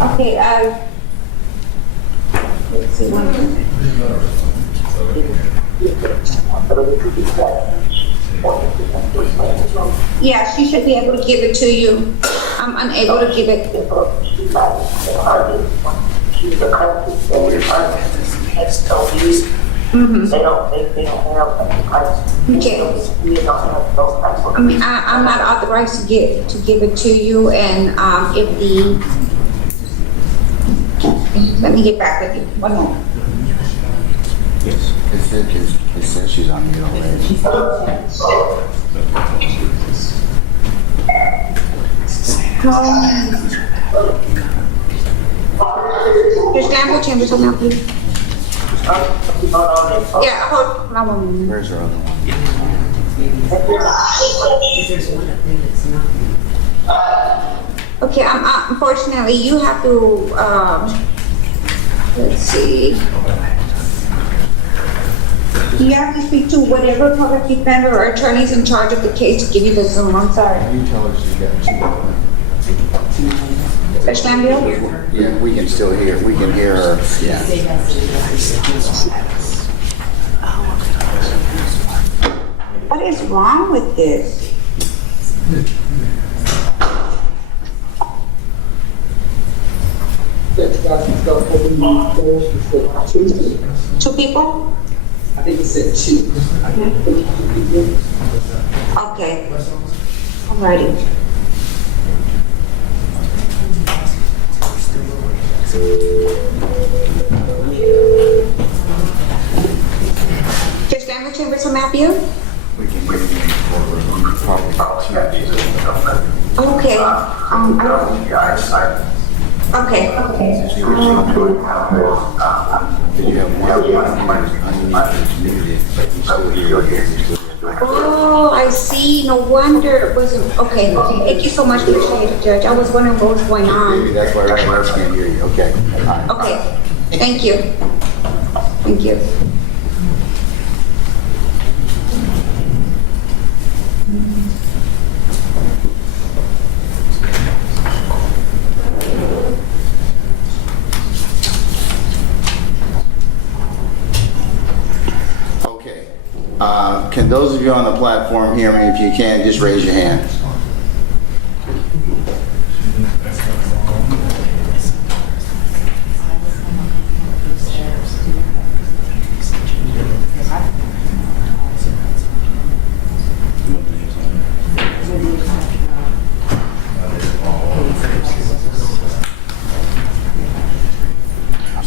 Okay, let's see one minute. Yeah, she should be able to give it to you. I'm unable to give it. Mm-hmm. They don't have okay. I mean, I'm not authorized to give it to you, and if the let me get back with you. One moment. Yes, it says she's on mute already. There's Glanville Chambers on now, please. Yeah, hold on one minute. Where's her other one? Okay, unfortunately, you have to, let's see. You have to speak to whatever public defender or attorney is in charge of the case to give you the Zoom. I'm sorry. You tell her she's got two. Judge Glanville? Yeah, we can still hear. We can hear her. Yeah. What is wrong with this? Two people? I think it said two. Okay. Alrighty. Judge Glanville Chambers from Matthew? We can hear you. Okay. Okay. You have Oh, I see. No wonder it wasn't. Okay. Thank you so much, Judge. I was wondering what was going on. That's why everybody else can't hear you. Okay. All right. Okay. Thank you. Thank you. Can those of you on the platform hear me? If you can, just raise your hand.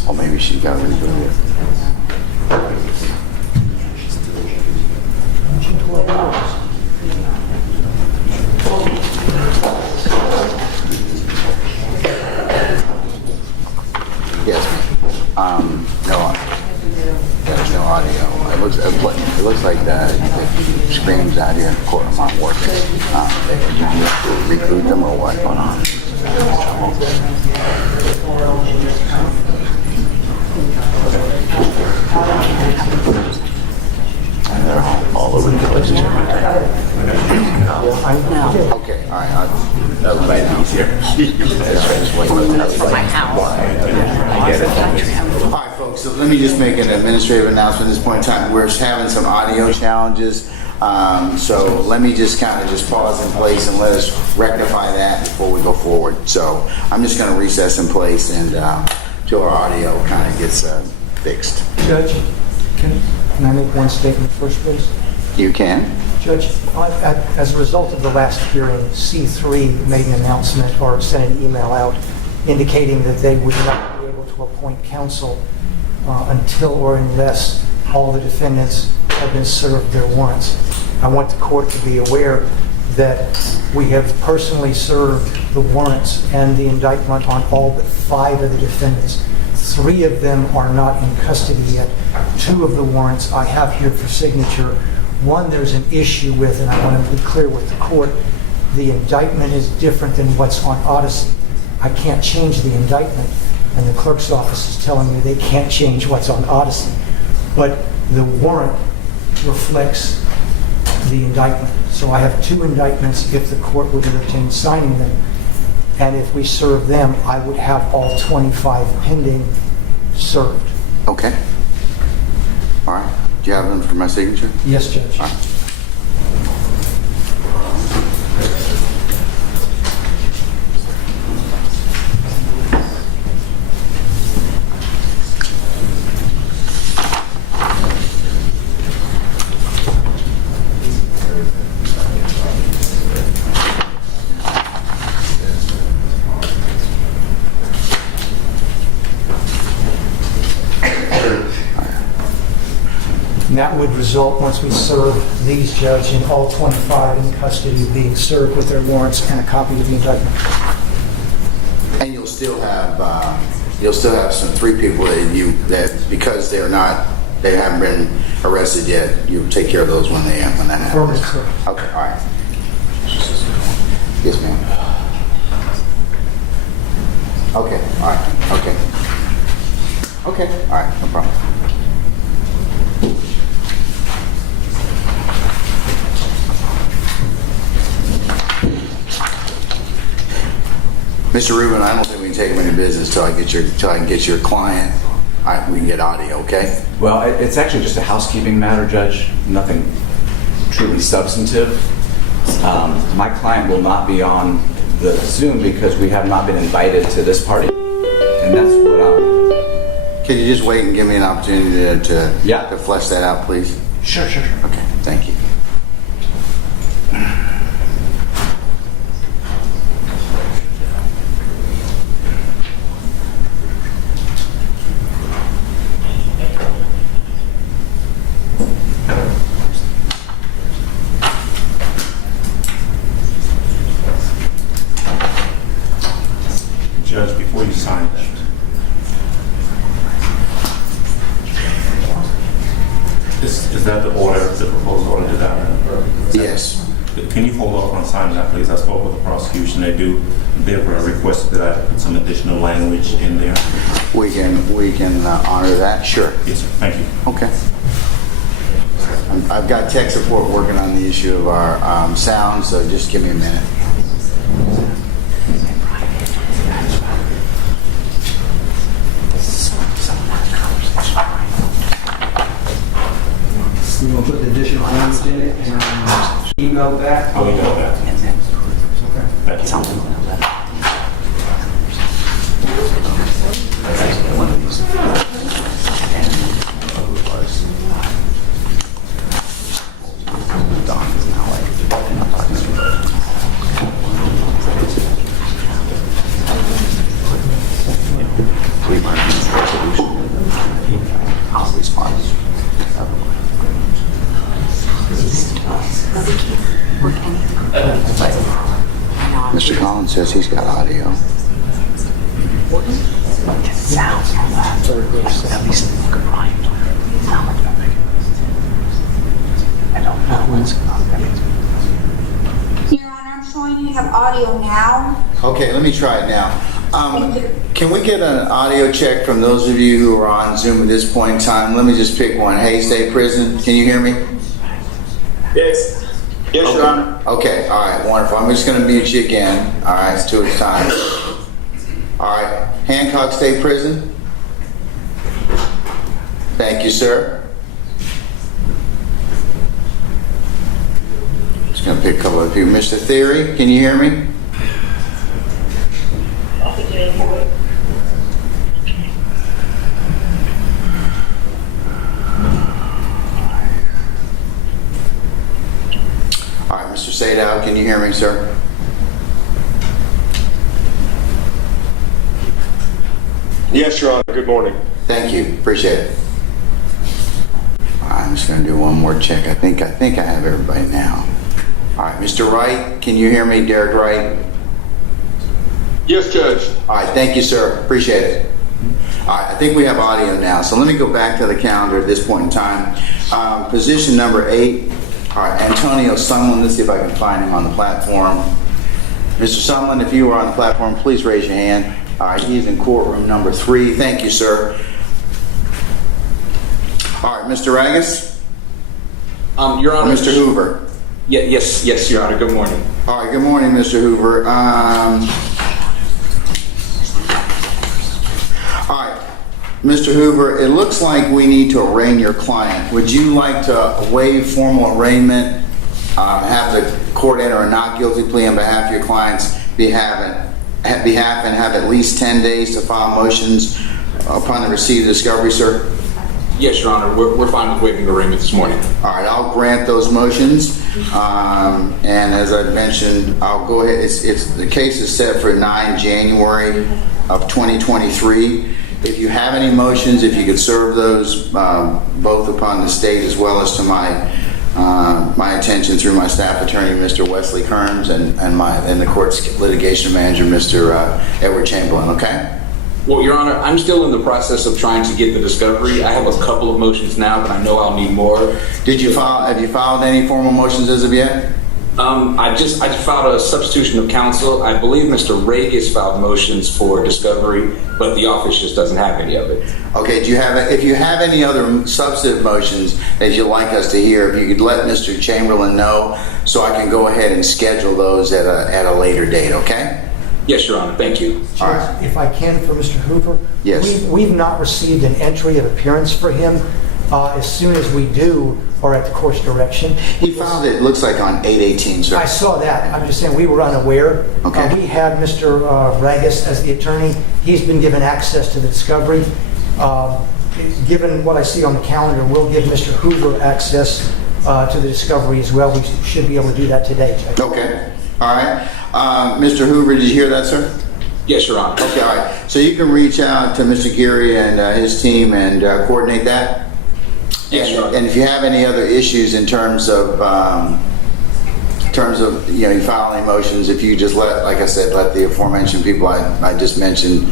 Oh, maybe she got rebooted. No audio. It looks like the screams out here in the courtroom aren't working. Did you reboot them or what? Hold on. They're all over the place. Okay, all right. That was my easier. That's from my house. All right, folks, so let me just make an administrative announcement at this point in time. We're having some audio challenges. So let me just kind of just pause in place and let us rectify that before we go forward. So I'm just going to recess in place and till our audio kind of gets fixed. Judge, can I make one statement first, please? You can. Judge, as a result of the last hearing, C3 made an announcement or sent an email out indicating that they would not be able to appoint counsel until or unless all the defendants have been served their warrants. I want the court to be aware that we have personally served the warrants and the indictment on all but 5 of the defendants. 3 of them are not in custody yet. 2 of the warrants I have here for signature. 1 there's an issue with, and I want to be clear with the court, the indictment is different than what's on Odyssey. I can't change the indictment, and the clerk's office is telling me they can't change what's on Odyssey. But the warrant reflects the indictment. So I have 2 indictments if the court would entertain signing them. And if we serve them, I would have all 25 pending served. Okay. All right. Do you have them for my signature? Yes, Judge. All right. And that would result, once we serve these, Judge, in all 25 in custody being served with their warrants and a copy of the indictment. And you'll still have some 3 people that because they haven't been arrested yet, you take care of those when that happens. Affirmative, sir. Okay, all right. Yes, ma'am. Okay, all right, okay. Okay, all right, no problem. Mr. Rubin, I don't think we can take him into business till I can get your client. We can get audio, okay? Well, it's actually just a housekeeping matter, Judge. Nothing truly substantive. My client will not be on the Zoom because we have not been invited to this party, and that's what Can you just wait and give me an opportunity to Yeah. flesh that out, please? Sure. Okay, thank you. Judge, before you sign that, is that the order, the proposed order to that? Yes. Can you hold off on signing that, please? I spoke with the prosecution. They've requested that I put some additional language in there. We can honor that, sure. Yes, sir. Thank you. Okay. I've got tech support working on the issue of our sound, so just give me a minute. You want to put the additional language in it and email it back? I'll email that. Thank you. I'll respond. Mr. Collins says he's got audio. Your Honor, I'm showing you have audio now. Okay, let me try it now. Can we get an audio check from those of you who are on Zoom at this point in time? Let me just pick one. Hey, State Prison, can you hear me? Yes. Yes, Your Honor. Okay, all right, wonderful. I'm just going to mute you again. All right, it's 2 at a time. All right, Hancock State Prison. Thank you, sir. Just going to pick a couple of people. Mr. Theory, can you hear me? All right, Mr. Sadow, can you hear me, sir? Yes, Your Honor. Good morning. Thank you. Appreciate it. All right, I'm just going to do one more check. I think I have everybody now. All right, Mr. Wright, can you hear me? Derek Wright? Yes, Judge. All right, thank you, sir. Appreciate it. All right, I think we have audio now. So let me go back to the calendar at this point in time. Position number 8. All right, Antonio Sumlin. Let's see if I can find him on the platform. Mr. Sumlin, if you are on the platform, please raise your hand. All right, he's in courtroom number 3. Thank you, sir. All right, Mr. Ragus? Your Or Honor. Mr. Hoover? Yes, Your Honor. Good morning. All right, good morning, Mr. Hoover. All right, Mr. Hoover, it looks like we need to arraign your client. Would you like to waive formal arraignment, have the court enter a not guilty plea on behalf of your client's behalf and have at least 10 days to file motions upon the receipt of discovery, sir? Yes, Your Honor. We're fine with waiving arraignment this morning. All right, I'll grant those motions. And as I mentioned, I'll go ahead. The case is set for 9 January of 2023. If you have any motions, if you could serve those both upon the state as well as to my attention through my staff attorney, Mr. Wesley Kearns, and the court's litigation manager, Mr. Edward Chamberlain. Okay. Well, Your Honor, I'm still in the process of trying to get the discovery. I have a couple of motions now, but I know I'll need more. Have you filed any formal motions as of yet? I just filed a substitution of counsel. I believe Mr. Regis filed motions for discovery, but the office just doesn't have any of it. Okay, if you have any other substantive motions that you'd like us to hear, if you could let Mr. Chamberlain know so I can go ahead and schedule those at a later date, okay? Yes, Your Honor. Thank you. All right. If I can, for Mr. Hoover? Yes. We've not received an entry of appearance for him. As soon as we do, or at the court's direction. He filed it, looks like on 8/18, sir. I saw that. I'm just saying we were unaware. Okay. We have Mr. Regis as the attorney. He's been given access to the discovery. Given what I see on the calendar, we'll give Mr. Hoover access to the discovery as well. We should be able to do that today, Judge. Okay. All right. Mr. Hoover, did you hear that, sir? Yes, Your Honor. Okay, all right. So you can reach out to Mr. Geary and his team and coordinate that? Yes, Your Honor. And if you have any other issues in terms of you filing motions, if you just like I said, let the aforementioned people I just mentioned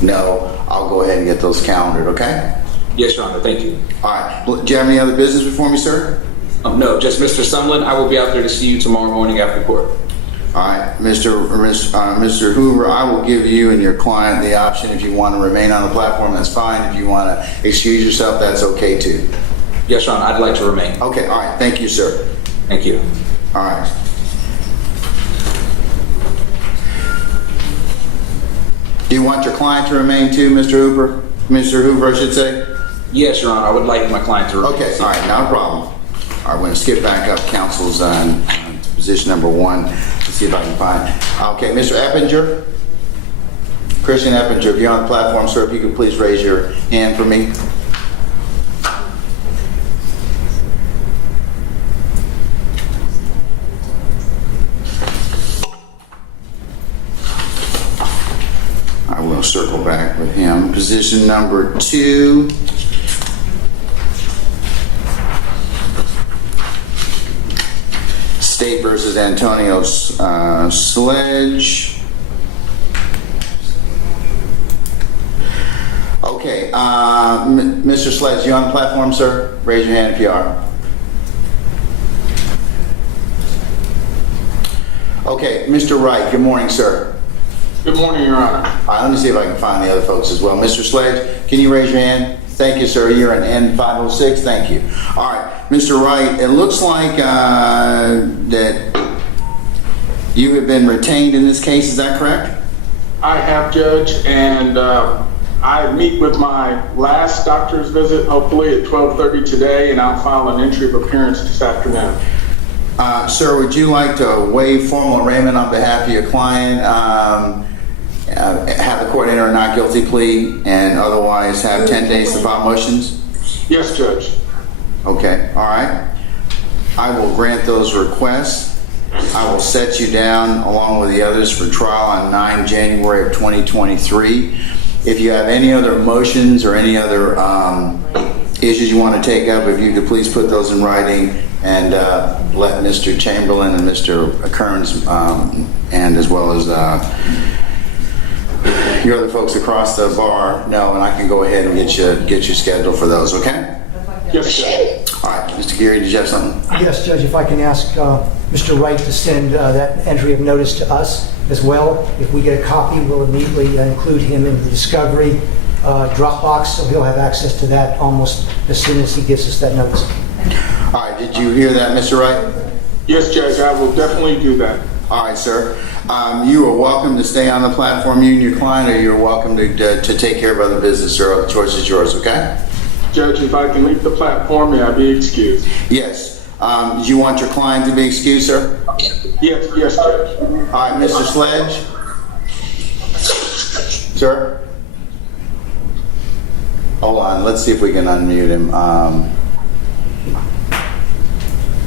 know, I'll go ahead and get those calendared, okay? Yes, Your Honor. Thank you. All right. Do you have any other business before me, sir? No, just Mr. Sumlin. I will be out there to see you tomorrow morning after court. All right, Mr. Hoover, I will give you and your client the option. If you want to remain on the platform, that's fine. If you want to excuse yourself, that's okay too. Yes, Your Honor. I'd like to remain. Okay, all right. Thank you, sir. Thank you. All right. Do you want your client to remain too, Mr. Hoover? Mr. Hoover, I should say? Yes, Your Honor. I would like my client to remain. Okay, all right, not a problem. All right, we're going to skip back up. Counsel's on position number 1. Let's see if I can find. Okay, Mr. Eppinger? Christian Eppinger, if you're on the platform, sir, if you could please raise your hand for me. I will circle back with him. Position number 2. State versus Antonio Sledge. Okay, Mr. Sledge, you on the platform, sir? Raise your hand if you are. Okay, Mr. Wright, good morning, sir. Good morning, Your Honor. All right, let me see if I can find the other folks as well. Mr. Sledge, can you raise your hand? Thank you, sir. You're an N506. Thank you. All right, Mr. Wright, it looks like that you have been retained in this case. Is that correct? I have, Judge, and I meet with my last doctor's visit, hopefully at 12:30 today, and I'll file an entry of appearance this afternoon. Sir, would you like to waive formal arraignment on behalf of your client, have the court enter a not guilty plea, and otherwise have 10 days to file motions? Yes, Judge. Okay, all right. I will grant those requests. I will set you down along with the others for trial on 9 January of 2023. If you have any other motions or any other issues you want to take up, if you could please put those in writing and let Mr. Chamberlain and Mr. Kearns and as well as your other folks across the bar know, and I can go ahead and get you scheduled for those, okay? Yes, Judge. All right, Mr. Geary, did you have something? Yes, Judge, if I can ask Mr. Wright to send that entry of notice to us as well. If we get a copy, we'll immediately include him in the discovery Dropbox, so he'll have access to that almost as soon as he gives us that notice. All right, did you hear that, Mr. Wright? Yes, Judge, I will definitely do that. All right, sir. You are welcome to stay on the platform, you and your client, or you're welcome to take care of other business, sir. The choice is yours, okay? Judge, if I can leave the platform, may I be excused? Yes. Do you want your client to be excused, sir? Yes, Judge. All right, Mr. Sledge? Sir? Hold on, let's see if we can unmute him.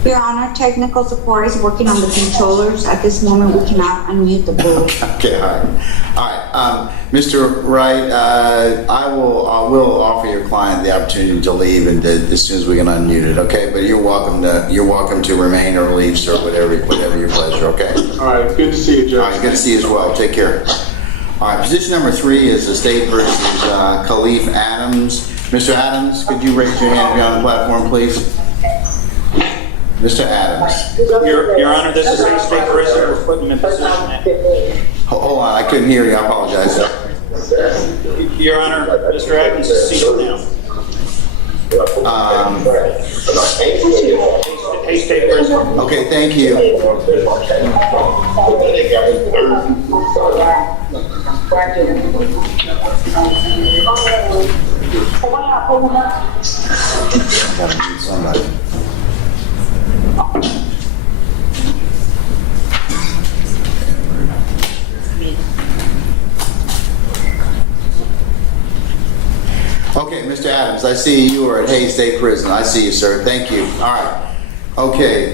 Your Honor, technical support is working on the controllers. At this moment, we cannot unmute the booth. Okay, all right. All right, Mr. Wright, I will offer your client the opportunity to leave and as soon as we can unmute it, okay? But you're welcome to remain or leave, sir, whatever your pleasure, okay? All right, good to see you, Judge. All right, good to see you as well. Take care. All right, position number 3 is the state versus Khalif Adams. Mr. Adams, could you raise your hand and be on the platform, please? Mr. Adams. Your Honor, this is a state prison. We're putting him in position. Hold on, I couldn't hear you. I apologize, sir. Your Honor, Mr. Adams is seated now. Hey, state prison. Okay, thank you. Gotta mute somebody. Okay, Mr. Adams, I see you are at Hays State Prison. I see you, sir. Thank you. All right. Okay.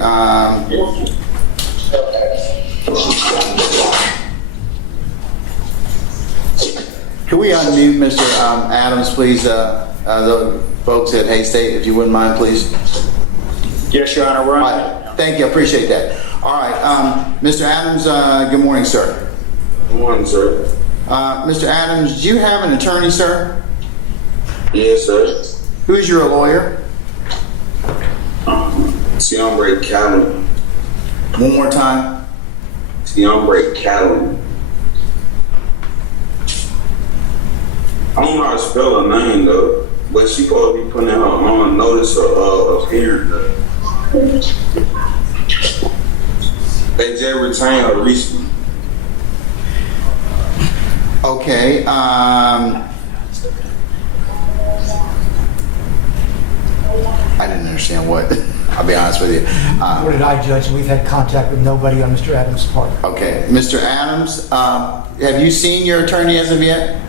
Can we unmute Mr. Adams, please? The folks at Hays State, if you wouldn't mind, please. Yes, Your Honor, we're on. All right. Thank you. I appreciate that. All right. Mr. Adams, good morning, sir. Good morning, sir. Mr. Adams, do you have an attorney, sir? Yes, sir. Who's your lawyer? Tiombre Callan. One more time. Tiombre Callan. I don't know how to spell her name, though, but she supposed to be putting her on notice of hearing. They just retained her recently. Okay. I didn't understand what. I'll be honest with you. What did I judge? We've had contact with nobody on Mr. Adams' part. Okay. Mr. Adams, have you seen your attorney as of yet?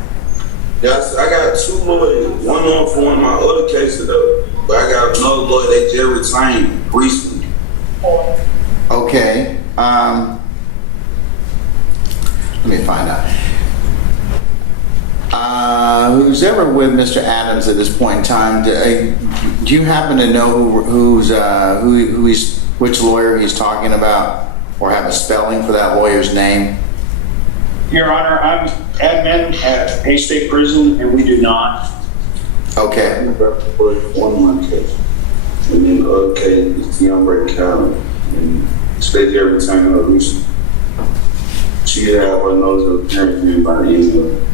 Yes, I got 2 lawyers. One on for one of my other cases, though. But I got another lawyer they just retained recently. Okay. Let me find out. Who's ever with Mr. Adams at this point in time? Do you happen to know which lawyer he's talking about, or have a spelling for that lawyer's name? Your Honor, I'm admin at Hays State Prison, and we do not. Okay. One of my cases. And then the other case is Tiombre Callan. And they just retained her recently. She have her notice of appearance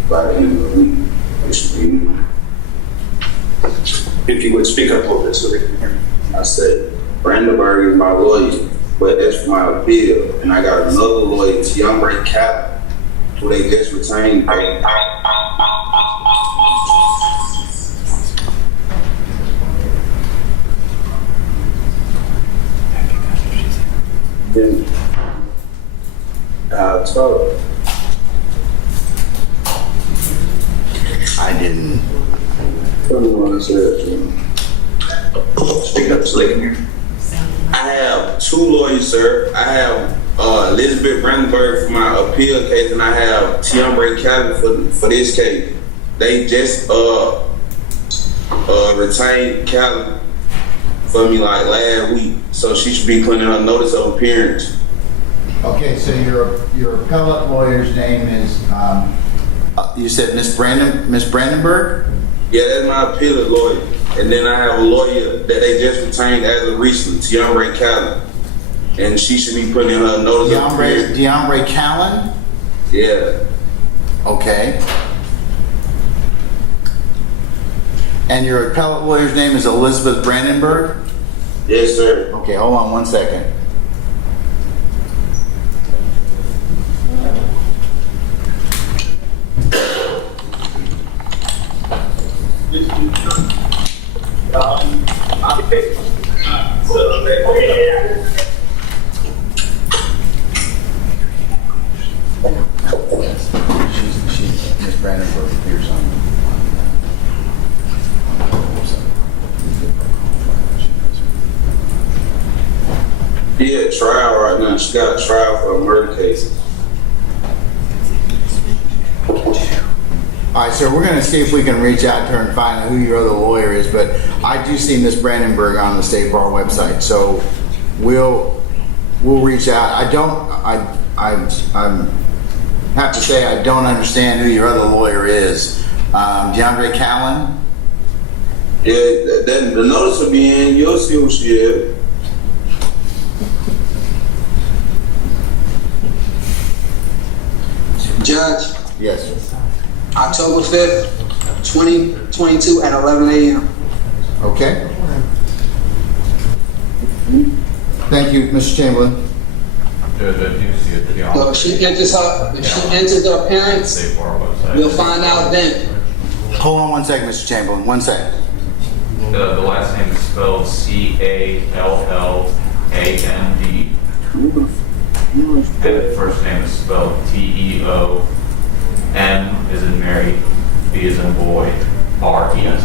by the end of the week. It should be. If you would speak up a little bit so they can hear me. I said, Brandenburg is my lawyer, but that's for my appeal. And I got another lawyer, Tiombre Callan, who they just retained. Then I told her. I didn't. Speak up so they can hear. I have 2 lawyers, sir. I have Elizabeth Brandenburg for my appeal case, and I have Tiombre Callan for this case. They just retained Callan for me like last week, so she should be putting in her notice of appearance. Okay, so your appellate lawyer's name is, you said Miss Brandenburg? Yeah, that's my appeal lawyer. And then I have a lawyer that they just retained as of recently, Tiombre Callan. And she should be putting in her notice of appearance. Tiombre Callan? Yeah. Okay. And your appellate lawyer's name is Elizabeth Brandenburg? Yes, sir. Okay, hold on one second. Ms. Brandenburg appears on. Yeah, trial right now. She got a trial for a murder case. All right, so we're going to see if we can reach out to her and find out who your other lawyer is, but I do see Ms. Brandenburg on the State Bar website, so we'll reach out. I have to say I don't understand who your other lawyer is. DeAndre Callen? Yeah, the notice will be in. You'll see who she is. Judge, Yes. October 5th, 2022 at 11 a.m. Okay. Thank you, Mr. Chamberlain. So if she enters her appearance, we'll find out then. Hold on one second, Mr. Chamberlain. One second. The last name is spelled C-A-L-L-A-N-D. And the first name is spelled T-E-O-M as in Mary, B as in boy, R-E-S.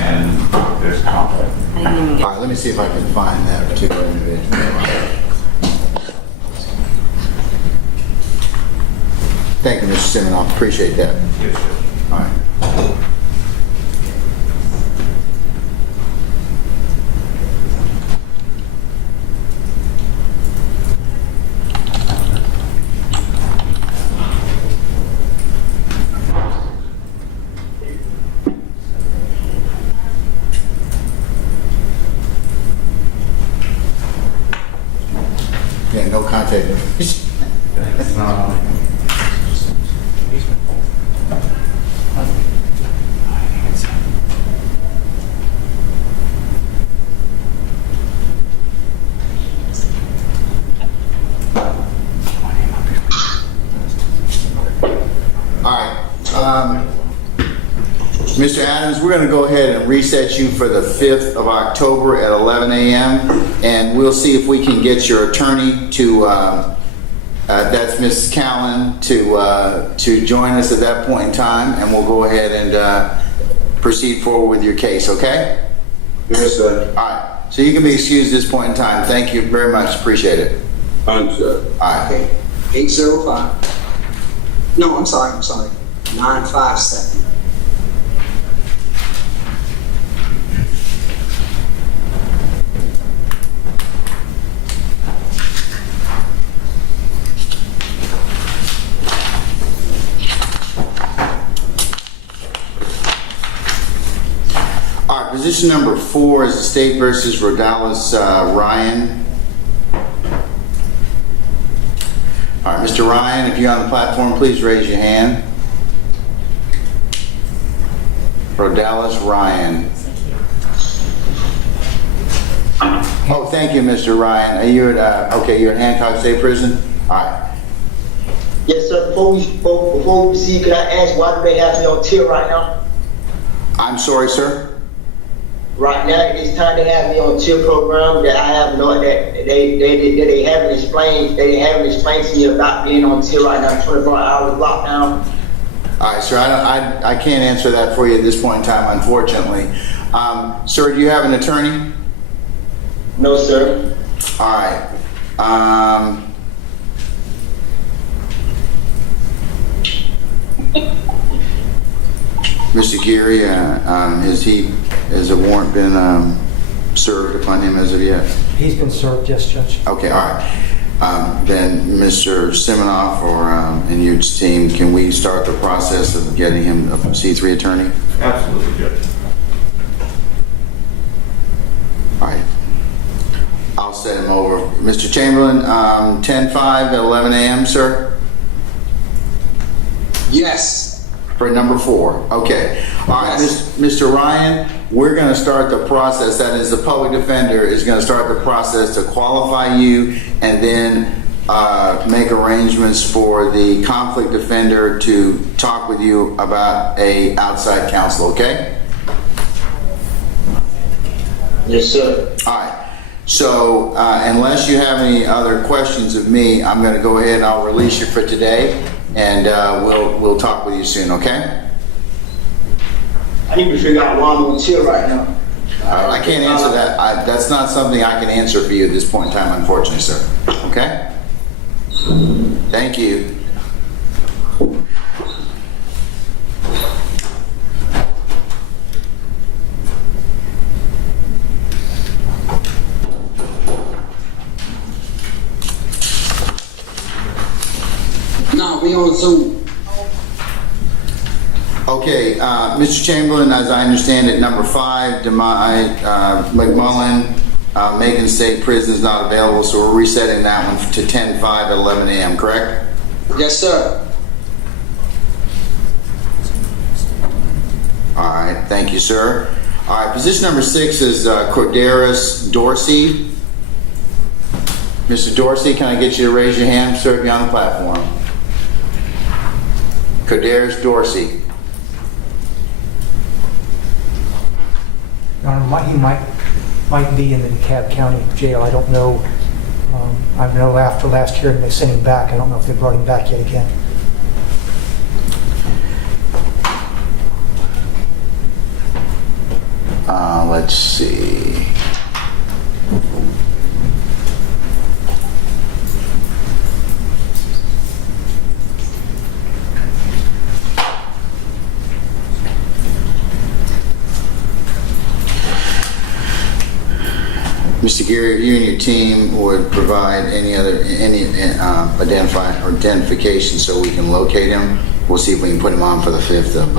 And there's conflict. All right, let me see if I can find that particular individual. Thank you, Mr. Siminoff. Appreciate that. Yes, sir. All right. Yeah, no contact information. Mr. Adams, we're going to go ahead and reset you for the 5th of October at 11 a.m. and we'll see if we can get your attorney to, that's Ms. Callen, to join us at that point in time, and we'll go ahead and proceed forward with your case, okay? Yes, sir. All right. So you can be excused at this point in time. Thank you very much. Appreciate it. Understood. All right. Okay, 805. No, I'm sorry. 957. All right, position number 4 is the State versus Rodalis Ryan. All right, Mr. Ryan, if you're on the platform, please raise your hand. Rodalis Ryan. Oh, thank you, Mr. Ryan. Are you at, okay, you're at Hancock State Prison? All right. Yes, sir. Before we proceed, could I ask why do they have me on tier right now? I'm sorry, sir. Right now, it's time to have me on tier program that I have no that they haven't explained. They haven't explained to me about being on tier right now. 24 hours lockdown. All right, sir. I can't answer that for you at this point in time, unfortunately. Sir, do you have an attorney? No, sir. All right. Mr. Geary, has a warrant been served upon him as of yet? He's been served, yes, Judge. Okay, all right. Then Mr. Siminoff and your team, can we start the process of getting him a C3 attorney? Absolutely, Judge. All right. I'll send him over. Mr. Chamberlain, 10-5 at 11 a.m., sir? Yes. For number 4. Okay. All right, Mr. Ryan, we're going to start the process. That is, the public defender is going to start the process to qualify you, and then make arrangements for the conflict defender to talk with you about a outside counsel, okay? Yes, sir. All right. So unless you have any other questions of me, I'm going to go ahead and I'll release you for today, and we'll talk with you soon, okay? I need to figure out why I'm on chill right now. I can't answer that. That's not something I can answer for you at this point in time, unfortunately, sir. Okay? Thank you. No, we on Zoom. Okay, Mr. Chamberlain, as I understand it, number 5, McMullen, Macon State Prison is not available, so we're resetting that one to 10-5 at 11 a.m., correct? Yes, sir. All right, thank you, sir. All right, position number 6 is Corderis Dorsey. Mr. Dorsey, can I get you to raise your hand, sir, if you're on the platform? Corderis Dorsey. Your Honor, he might be in the DeKalb County Jail. I don't know. I know after last hearing they sent him back. I don't know if they brought him back yet again. Let's see. Mr. Gary, if you and your team would provide any identification so we can locate him, we'll see if we can put him on for the 5th of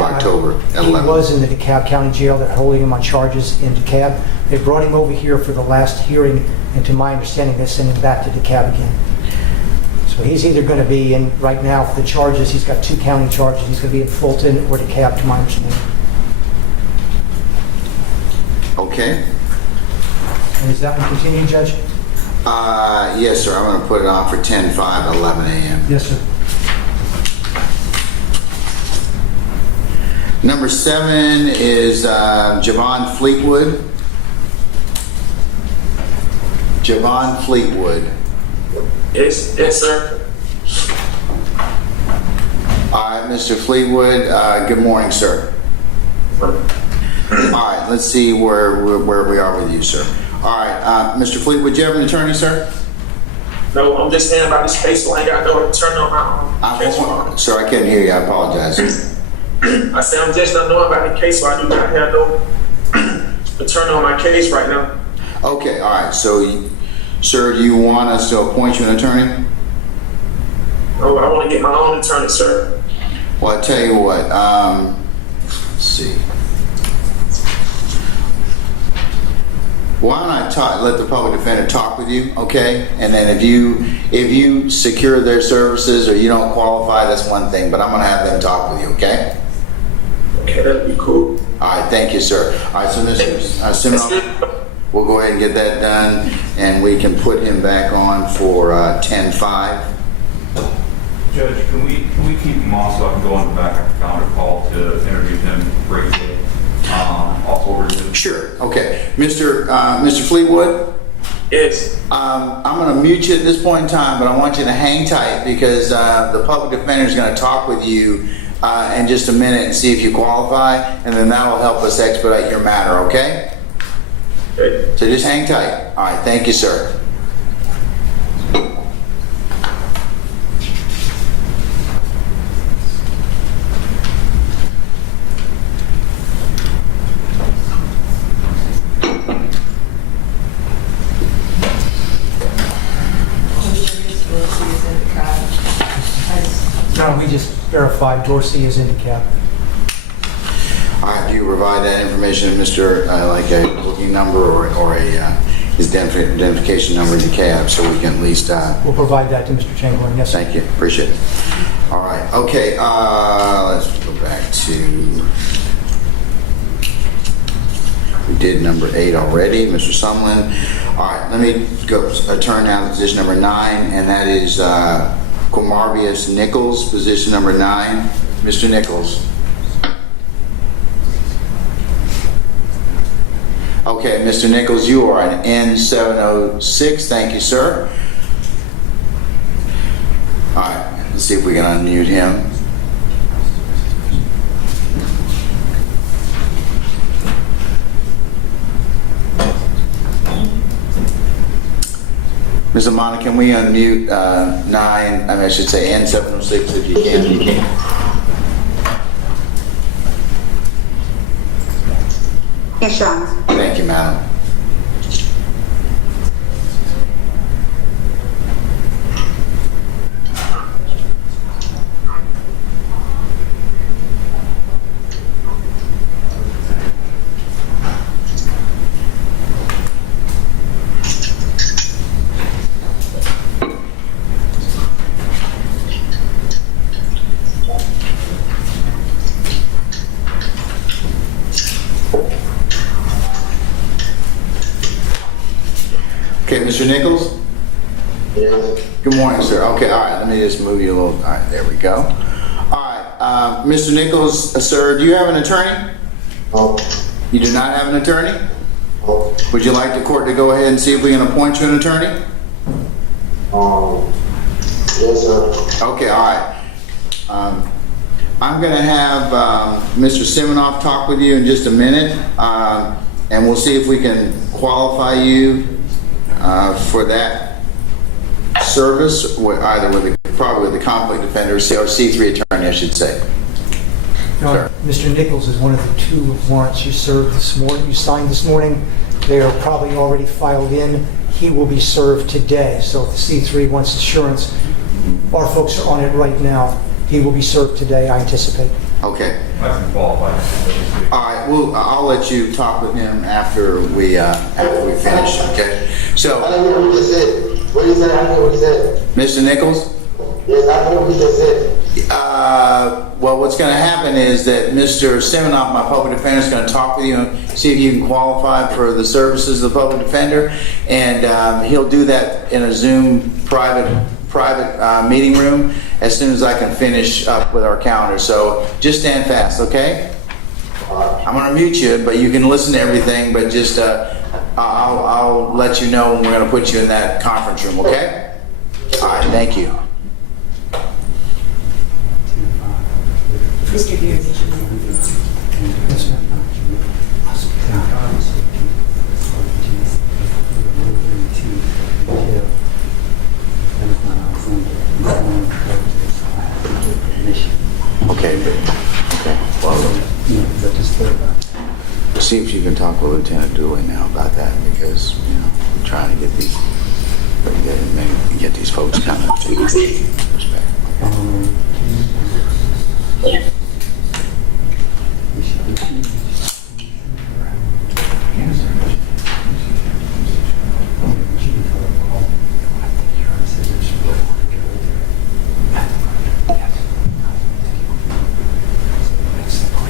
October at 11. He was in the DeKalb County Jail. They're holding him on charges in DeKalb. They brought him over here for the last hearing, and to my understanding, they sent him back to DeKalb again. So he's either going to be in right now for the charges. He's got 2 county charges. He's going to be in Fulton or DeKalb, to my understanding. Okay. And is that one continuing, Judge? Yes, sir. I'm going to put it on for 10-5 at 11 a.m. Yes, sir. Number 7 is Javon Fleetwood. Javon Fleetwood. Yes, sir. All right, Mr. Fleetwood, good morning, sir. All right, let's see where we are with you, sir. All right, Mr. Fleetwood, do you have an attorney, sir? No, I'm just saying about this case, so I ain't got no attorney on my case. Sir, I couldn't hear you. I apologize. I said I'm just not knowing about the case, so I do not have no attorney on my case right now. Okay, all right. So, sir, do you want us to appoint you an attorney? Oh, I want to get my own attorney, sir. Well, I tell you what. Let's see. Why don't I let the public defender talk with you, okay? And then if you secure their services or you don't qualify, that's one thing. But I'm going to have them talk with you, okay? Okay, that'd be cool. All right, thank you, sir. All right, so Mr. Siminoff, we'll go ahead and get that done, and we can put him back on for 10-5. Judge, can we keep him on so I can go on the back of the calendar call to interview him briefly? Sure. Okay, Mr. Fleetwood. Yes. I'm going to mute you at this point in time, but I want you to hang tight because the public defender is going to talk with you in just a minute and see if you qualify, and then that will help us expedite your matter. Okay. Okay. So just hang tight. All right. Thank you, sir. No, we just verified Dorsey is in DeKalb. All right, do you provide that information, Mr. Like a booking number or his identification number in DeKalb so we can at least... We'll provide that to Mr. Chamberlain, yes, sir. Thank you, appreciate it. All right, okay, let's go back to... We did number 8 already, Mr. Sumlin. All right, let me go turn now to position number 9, and that is Marquavius Nichols, position number 9. Mr. Nichols. Okay, Mr. Nichols, you are an N706. Thank you, sir. All right, let's see if we can unmute him. Ms. Amana, can we unmute I should say N706 if you can. Yes, Your Honor. Thank you, madam. Okay, Mr. Nichols? Yes. Good morning, sir. Okay, all right, let me just move you a little. All right, there we go. All right, Mr. Nichols, sir, do you have an attorney? No. You do not have an attorney? No. Would you like the court to go ahead and see if we can appoint you an attorney? Yes, sir. Okay, all right. I'm going to have Mr. Siminoff talk with you in just a minute, and we'll see if we can qualify you for that service, probably with the conflict defender, or C3 attorney, I should say. Your Honor, Mr. Nichols is one of the 2 warrants you served this morning, you signed this morning. They are probably already filed in. He will be served today. So if the C3 wants assurance, our folks are on it right now. He will be served today, I anticipate. Okay. I can qualify. All right. Well, I'll let you talk with him after we finish. Okay. So. I don't know what he just said. What he said, I know what he said. Mr. Nichols? Yes, I know what he just said. Well, what's going to happen is that Mr. Siminoff, my public defender, is going to talk with you and see if you can qualify for the services of the public defender, and he'll do that in a Zoom private meeting room as soon as I can finish up with our calendar. So just stand fast, okay? I'm going to mute you, but you can listen to everything, but just I'll let you know when we're going to put you in that conference room, okay? All right, thank you. Yes, ma'am. Okay. Well, see if you can talk with Lieutenant Dooley now about that, because I'm trying to get these folks kind of to respect.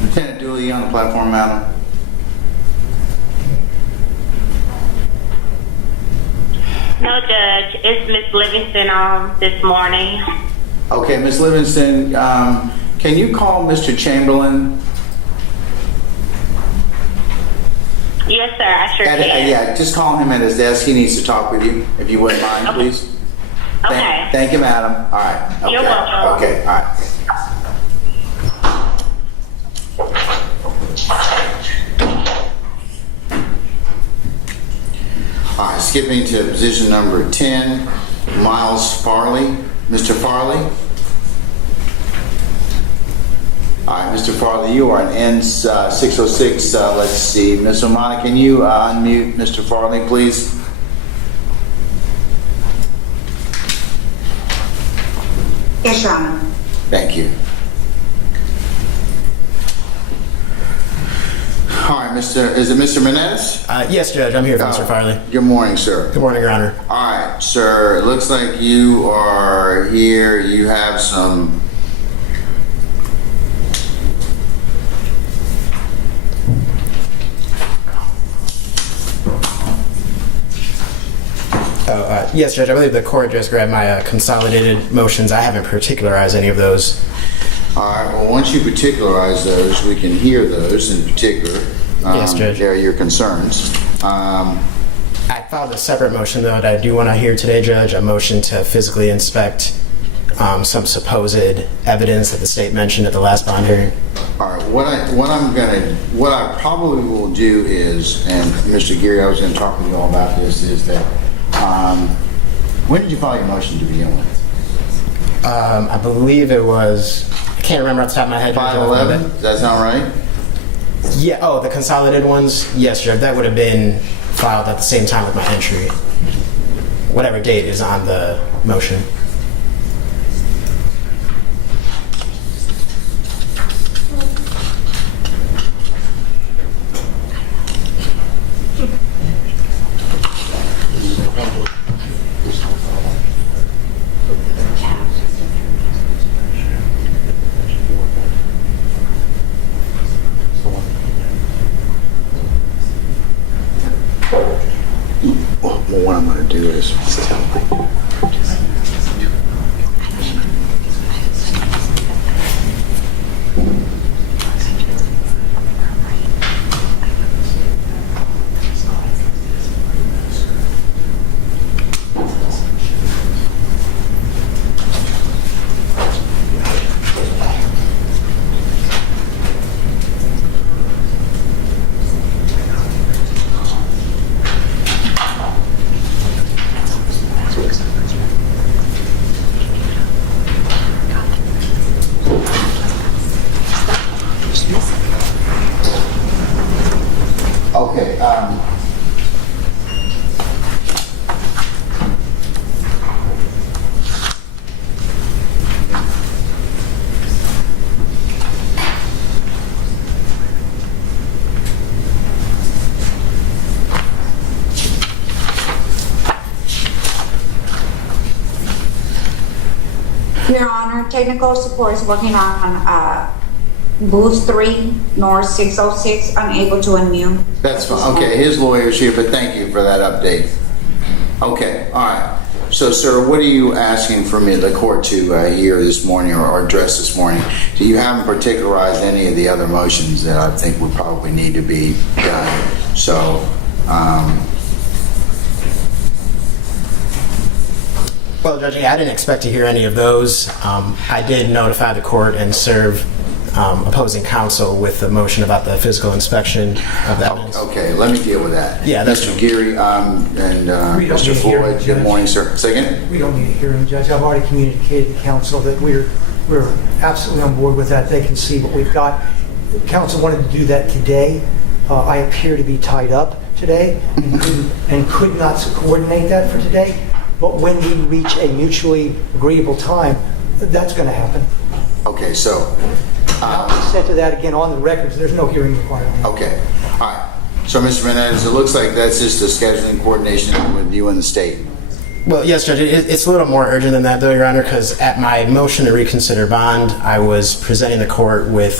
Lieutenant Dooley on the platform, madam. No, Judge. It's Miss Livingston on this morning. Okay, Miss Livingston, can you call Mr. Chamberlain? Yes, sir. I sure can. Yeah, just call him at his desk. He needs to talk with you, if you wouldn't mind, please. Okay. Thank you, madam. All right. Okay. You're welcome. Okay, all right. All right, skipping to position number 10, Miles Farley. Mr. Farley? All right, Mr. Farley, you are an N606. Let's see. Ms. O'Mana, can you unmute Mr. Farley, please? Yes, Your Honor. Thank you. All right, is it Mr. Menendez? Yes, Judge, I'm here for Mr. Farley. Good morning, sir. Good morning, Your Honor. All right, sir, it looks like you are here. You have some Yes, Judge, I believe the court just grabbed my consolidated motions. I haven't particularized any of those. All right, well, once you particularize those, we can hear those in particular. Yes, Judge. There are your concerns. I filed a separate motion, though, that I do want to hear today, Judge, a motion to physically inspect some supposed evidence that the state mentioned at the last bond hearing. All right, what I probably will do is, and Mr. Geary, I was going to talk with you all about this, is that when did you file your motion to begin with? I believe it was, I can't remember off the top of my head. 5/11? Does that sound right? Yeah, oh, the consolidated ones? Yes, Judge, that would have been filed at the same time with my entry. Whatever date is on the motion. Well, what I'm going to do is okay. Your Honor, technical support is working on booth 3, North 606, unable to unmute. That's fine. Okay, his lawyer's here, but thank you for that update. Okay, all right. So, sir, what are you asking for me, the court, to hear this morning or address this morning? Do you haven't particularized any of the other motions that I think would probably need to be done? So, Well, Judge, I didn't expect to hear any of those. I did notify the court and serve opposing counsel with the motion about the physical inspection of the evidence. okay, let me deal with that. Yeah, that's Mr. Geary and Mr. Floyd, good morning, sir. Second? We don't need a hearing, Judge. I've already communicated to counsel that we're absolutely on board with that. They can see what we've got. Counsel wanted to do that today. I appear to be tied up today and could not coordinate that for today. But when we reach a mutually agreeable time, that's going to happen. Okay, so... I'll set to that again on the records. There's no hearing required. Okay, all right. So, Mr. Menendez, it looks like that's just a scheduling coordination with you and the state. Well, yes, Judge, it's a little more urgent than that, though, Your Honor, because at my motion to reconsider bond, I was presenting the court with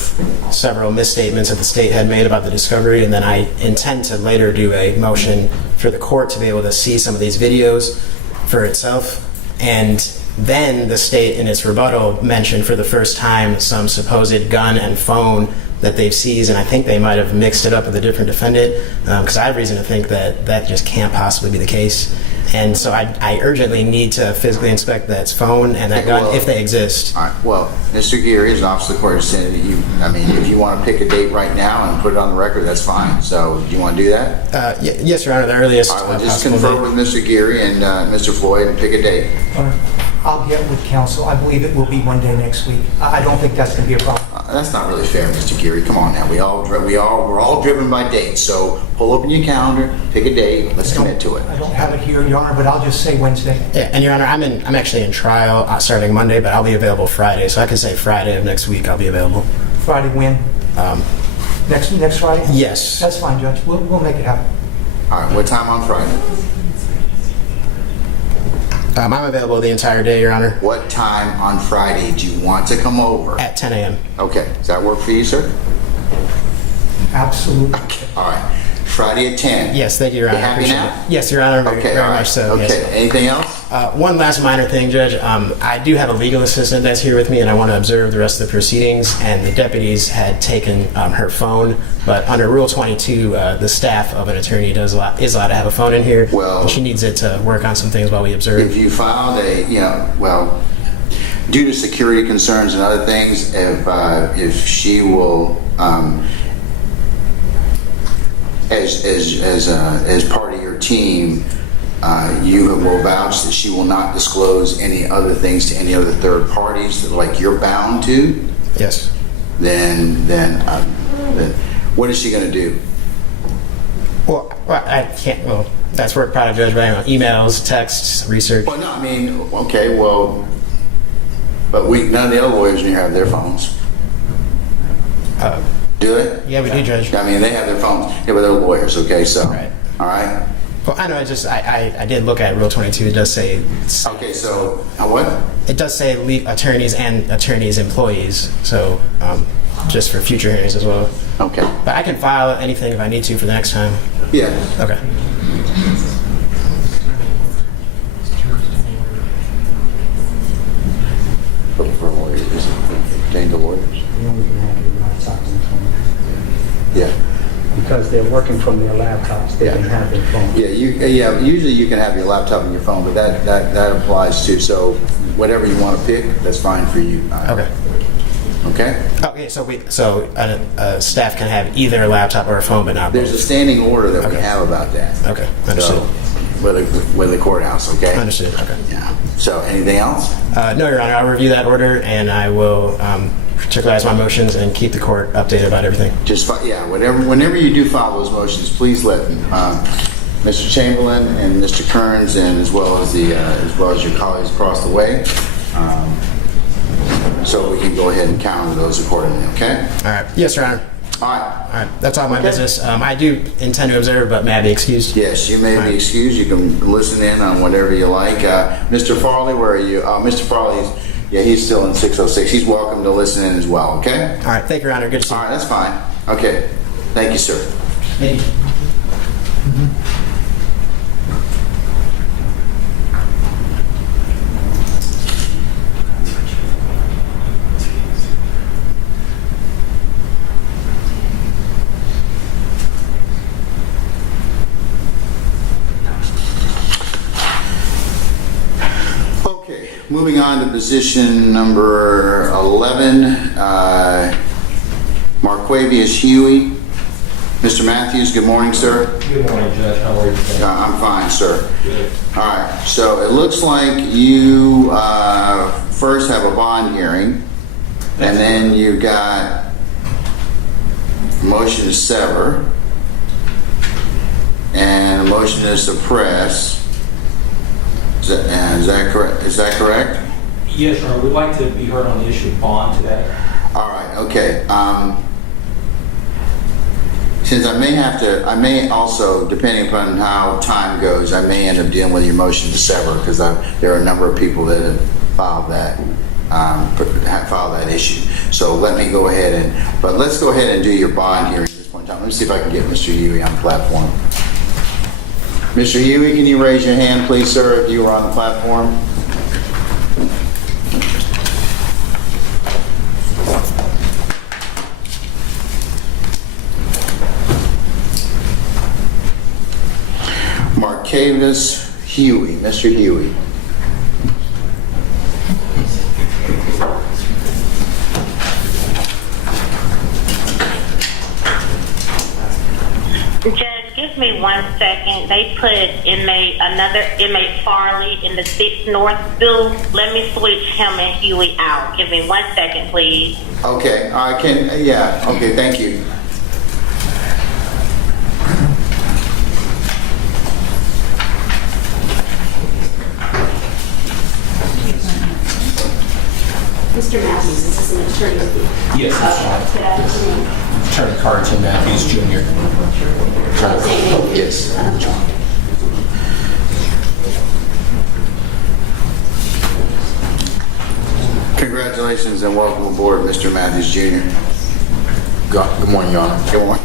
several misstatements that the state had made about the discovery, and then I intend to later do a motion for the court to be able to see some of these videos for itself. And then the state, in its rebuttal, mentioned for the first time some supposed gun and phone that they've seized, and I think they might have mixed it up with a different defendant, because I have reason to think that that just can't possibly be the case. And so I urgently need to physically inspect that phone and that gun if they exist. All right. Well, Mr. Geary, as an officer of the court, said if you want to pick a date right now and put it on the record, that's fine. So, do you want to do that? Yes, Your Honor, the earliest. All right, well, just confer with Mr. Geary and Mr. Floyd and pick a date. I'll get with counsel. I believe it will be one day next week. I don't think that's going to be a problem. That's not really fair, Mr. Geary. Come on now. We're all driven by dates. So pull open your calendar, pick a date. Let's commit to it. I don't have it here, Your Honor, but I'll just say Wednesday. Yeah, and Your Honor, I'm actually in trial starting Monday, but I'll be available Friday. So I could say Friday of next week I'll be available. Friday when? Next Friday? Yes. That's fine, Judge. We'll make it happen. All right. What time on Friday? I'm available the entire day, Your Honor. What time on Friday do you want to come over? At 10 a.m. Okay. Does that work for you, sir? Absolutely. Okay. All right. Friday at 10. Yes, thank you, Your Honor. You happy Appreciate now? it. Yes, Your Honor, Okay, very all right. much so. Okay, yes. anything else? One last minor thing, Judge. I do have a legal assistant that's here with me, and I want to observe the rest of the proceedings. And the deputies had taken her phone, but under Rule 22, the staff of an attorney is allowed to have a phone in here. Well, and she needs it to work on some things while we observe. If you filed due to security concerns and other things, if she will, as part of your team, you will vouch that she will not disclose any other things to any other third parties that, like, you're bound to. Yes. Then what is she going to do? Well, I can't. Well, that's work product, Judge. But anyway, emails, texts, research. Well, no, I mean, okay, well, but none of the other lawyers in here have their phones. Do they? Yeah, we do, Judge. I mean, they have their phones. Yeah, but they're lawyers, okay, so. Right. All right. Well, I know. I did look at Rule 22. It does say. Okay, so what? It does say attorneys and attorneys' employees. So just for future hearings as well. Okay. But I can file anything if I need to for the next time. Yeah. Okay. For lawyers, obtain the lawyers. You only can have your laptop on the phone. Yeah. Because they're working from their laptops, they can have their phone. Yeah, usually you can have your laptop and your phone, but that applies too. So whatever you want to pick, that's fine for you. Okay. Okay? Okay, so staff can have either a laptop or a phone, but not both. There's a standing order that we have about that. Okay, understood. So, with the courthouse, okay? Understood, okay. Yeah. So anything else? No, Your Honor, I'll review that order and I will particularize my motions and keep the court updated about everything. Whenever you do file those motions, please let Mr. Chamberlain and Mr. Kearns, and as well as your colleagues across the way, so we can go ahead and counter those accordingly. Okay. All right. Yes, Your Honor. All right. All right. That's all my business. I do intend to observe, but may I be excused? Yes, you may be excused. You can listen in on whatever you like. Mr. Farley, where are you? Mr. Farley's. Yeah, he's still in 606. He's welcome to listen in as well, okay? All right. Thank you, Your Honor. Good to see you. All right, that's fine. Okay. Thank you, sir. Thank you. Moving on to position number 11, Marquavius Huey. Mr. Matthews, good morning, sir. Good morning, Judge. How are you today? I'm fine, sir. Good. All right, so it looks like you first have a bond hearing, and then you got a motion to sever, and a motion to suppress. Is that correct? Is that correct? Yes, sir. We'd like to be heard on the issue of bond today. All right. Okay. Since I may also, depending upon how time goes, I may end up dealing with your motion to sever because there are a number of people that have filed that issue. So let me go ahead but let's go ahead and do your bond hearing at this point in time. Let me see if I can get Mr. Huey on the platform. Mr. Huey, can you raise your hand, please, sir, if you are on the platform? Marquavius Huey, Mr. Huey. Judge, give me 1 second. They put another inmate Farley in the 6th North School. Let me switch him and Huey out. Give me 1 second, please. Okay, okay, thank you. Mr. Matthews, this is an attorney. Yes, that's right. Good afternoon. Attorney Carlton Matthews, Jr. Yes. Congratulations and welcome aboard, Mr. Matthews, Jr. Good morning, Your Honor. Good morning.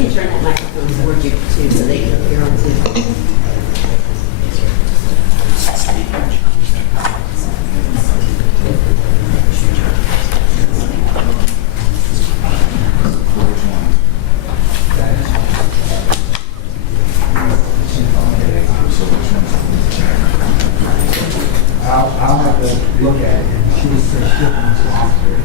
can turn that microphone towards you too, so they can hear on Zoom. I'll have to look at it. She said she wants to offer it.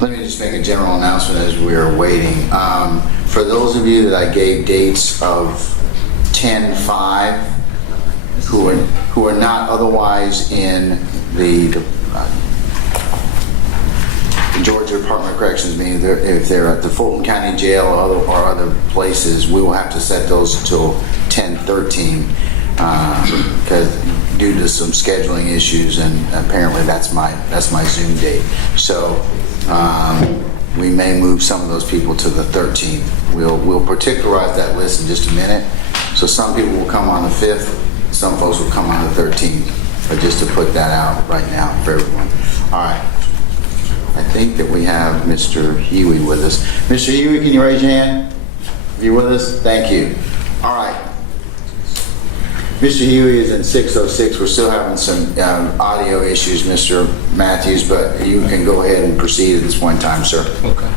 Let me just make a general announcement as we are waiting. For those of you that I gave dates of 10/5, who are not otherwise in the Georgia Department of Corrections, meaning if they're at the Fulton County Jail or other places, we will have to set those till 10/13 because due to some scheduling issues, and apparently that's my Zoom date. So we may move some of those people to the 13th. We'll particularize that list in just a minute. So some people will come on the 5th, some folks will come on the 13th. But just to put that out right now for everyone. All right. I think that we have Mr. Huey with us. Mr. Huey, can you raise your hand? Are you with us? Thank you. All right. Mr. Huey is in 606. We're still having some audio issues, Mr. Matthews, but you can go ahead and proceed at this point in time, sir. Okay.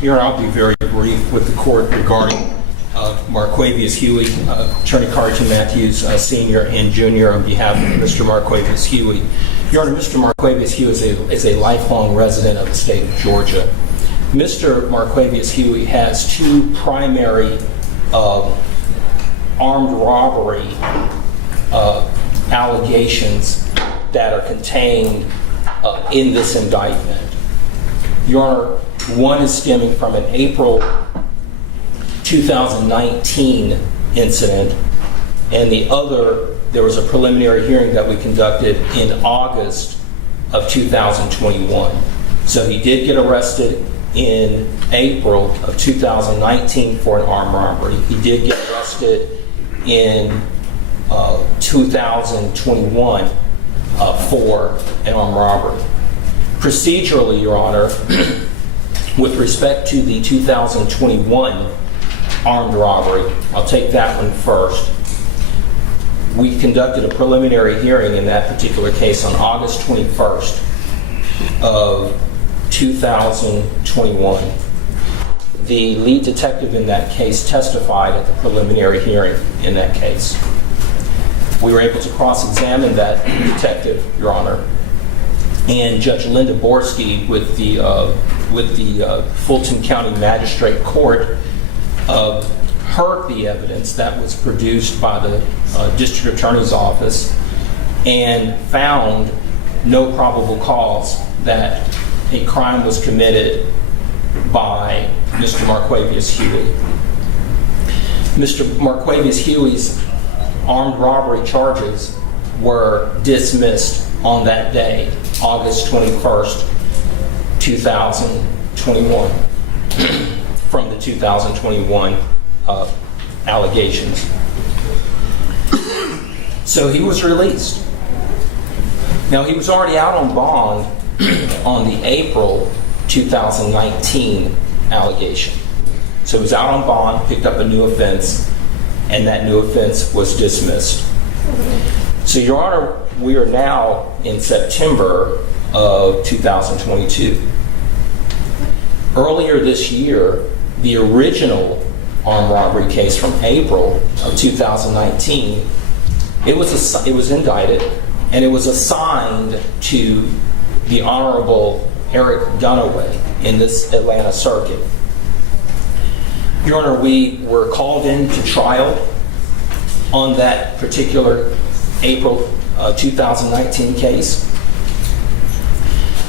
Here, I'll be very brief with the court regarding Marquavius Huey, Attorney Carlton Matthews, Sr. and Jr. on behalf of Mr. Marquavius Huey. Your Honor, Mr. Marquavius Huey is a lifelong resident of the state of Georgia. Mr. Marquavius Huey has two primary armed robbery allegations that are contained in this indictment. Your Honor, one is stemming from an April 2019 incident, and the other, there was a preliminary hearing that we conducted in August of 2021. So he did get arrested in April of 2019 for an armed robbery. He did get arrested in 2021 for an armed robbery. Procedurally, Your Honor, with respect to the 2021 armed robbery, I'll take that one first. We conducted a preliminary hearing in that particular case on August 21st of 2021. The lead detective in that case testified at the preliminary hearing in that case. We were able to cross-examine that detective, Your Honor, and Judge Linda Borski with the Fulton County Magistrate Court heard the evidence that was produced by the District Attorney's Office and found no probable cause that a crime was committed by Mr. Marquavius Huey. Mr. Marquavius Huey's armed robbery charges were dismissed on that day, August 21st, 2021, from the 2021 allegations. So he was released. Now, he was already out on bond on the April 2019 allegation. So he was out on bond, picked up a new offense, and that new offense was dismissed. So, Your Honor, we are now in September of 2022. Earlier this year, the original armed robbery case from April of 2019, it was indicted, and it was assigned to the Honorable Eric Dunaway in this Atlanta circuit. Your Honor, we were called into trial on that particular April 2019 case.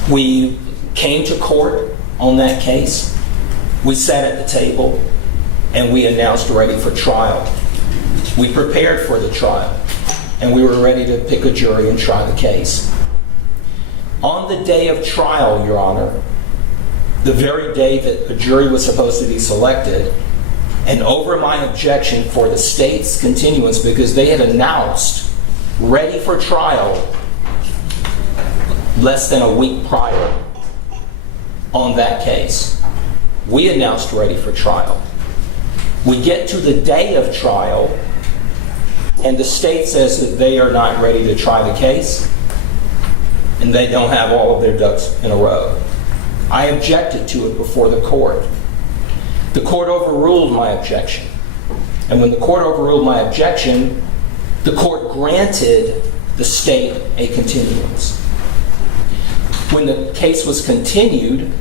We came to court on that case. We sat at the table and we announced ready for trial. We prepared for the trial and we were ready to pick a jury and try the case. On the day of trial, Your Honor, the very day that a jury was supposed to be selected, And over my objection for the state's continuance, because they had announced ready for trial less than a week prior on that case. We announced ready for trial. We get to the day of trial, and the state says that they are not ready to try the case, and they don't have all of their ducks in a row. I objected to it before the court. The court overruled my objection. And when the court overruled my objection, the court granted the state a continuance. When the case was continued,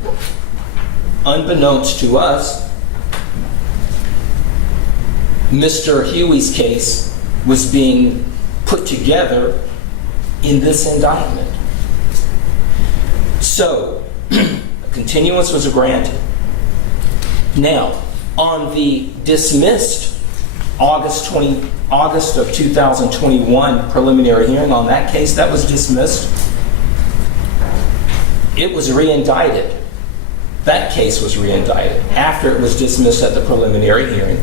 unbeknownst to us, Mr. Huey's case was being put together in this indictment. So, a continuance was granted. Now, on the dismissed August of 2021 preliminary hearing on that case that was dismissed, it was re-indicted. That case was re-indicted after it was dismissed at the preliminary hearing.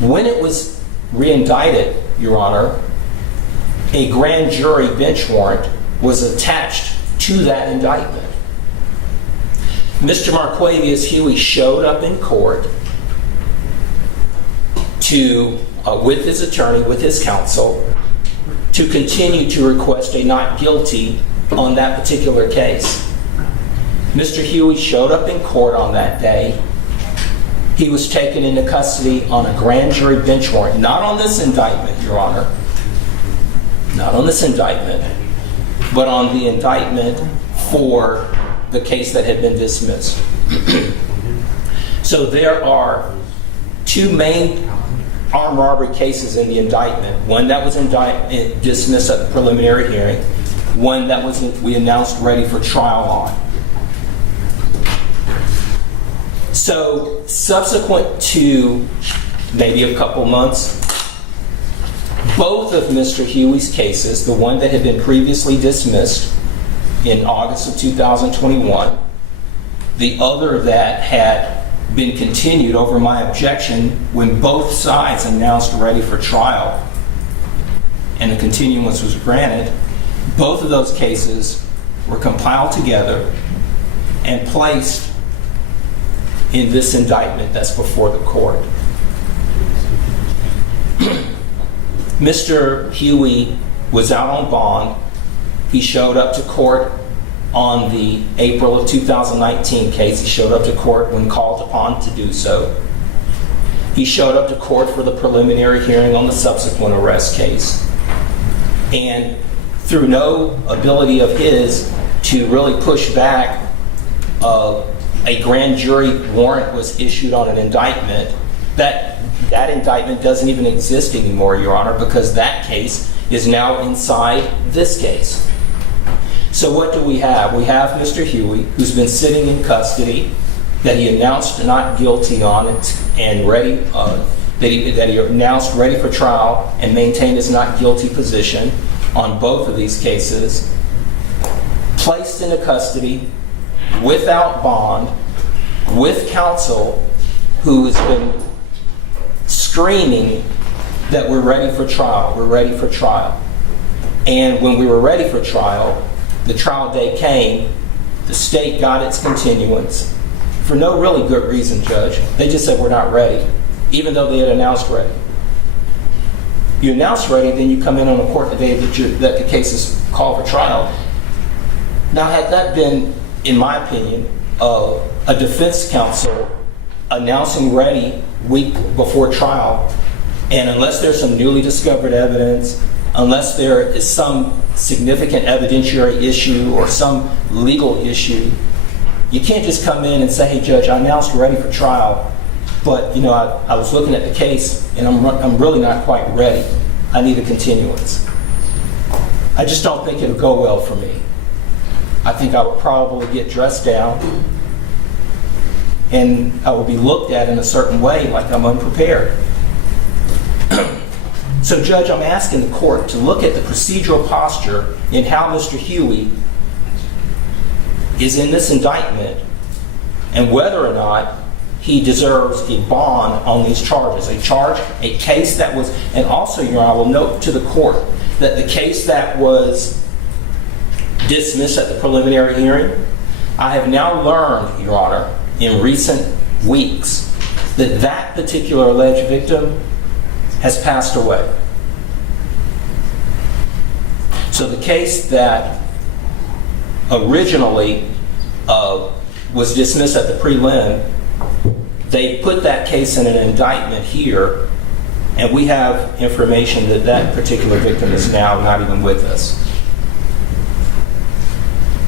When it was re-indicted, Your Honor, a grand jury bench warrant was attached to that indictment. Mr. Marquavius Huey showed up in court to, with his attorney, with his counsel, to continue to request a not guilty on that particular case. Mr. Huey showed up in court on that day. He was taken into custody on a grand jury bench warrant, not on this indictment, Your Honor, not on this indictment, but on the indictment for the case that had been dismissed. So there are two main armed robbery cases in the indictment. One that was dismissed at the preliminary hearing, one that we announced ready for trial on. So subsequent to maybe a couple months, both of Mr. Huey's cases, the one that had been previously dismissed in August of 2021, the other that had been continued over my objection when both sides announced ready for trial and the continuance was granted, both of those cases were compiled together and placed in this indictment that's before the court. Mr. Huey was out on bond. He showed up to court on the April of 2019 case. He showed up to court when called upon to do so. He showed up to court for the preliminary hearing on the subsequent arrest case. And through no ability of his to really push back, a grand jury warrant was issued on an indictment. That indictment doesn't even exist anymore, Your Honor, because that case is now inside this case. So what do we have? We have Mr. Huey, who's been sitting in custody, that he announced not guilty on it, and ready, that he announced ready for trial and maintained his not guilty position on both of these cases, placed into custody without bond, with counsel who has been screaming that we're ready for trial, we're ready for trial. And when we were ready for trial, the trial day came, the state got its continuance for no really good reason, Judge. They just said we're not ready, even though they had announced ready. You announce ready, then you come in on a court the day that the case is called for trial. Now, had that been, in my opinion, a defense counsel announcing ready week before trial, and unless there's some newly discovered evidence, unless there is some significant evidentiary issue or some legal issue, you can't just come in and say, hey, Judge, I announced ready for trial, but I was looking at the case and I'm really not quite ready. I need a continuance. I just don't think it'll go well for me. I think I would probably get dressed down and I will be looked at in a certain way like I'm unprepared. So, Judge, I'm asking the court to look at the procedural posture in how Mr. Huey is in this indictment and whether or not he deserves a bond on these charges. A case that was, and also, Your Honor, I will note to the court that the case that was dismissed at the preliminary hearing, I have now learned, Your Honor, in recent weeks, that that particular alleged victim has passed away. So the case that originally was dismissed at the prelim, they put that case in an indictment here, and we have information that that particular victim is now not even with us.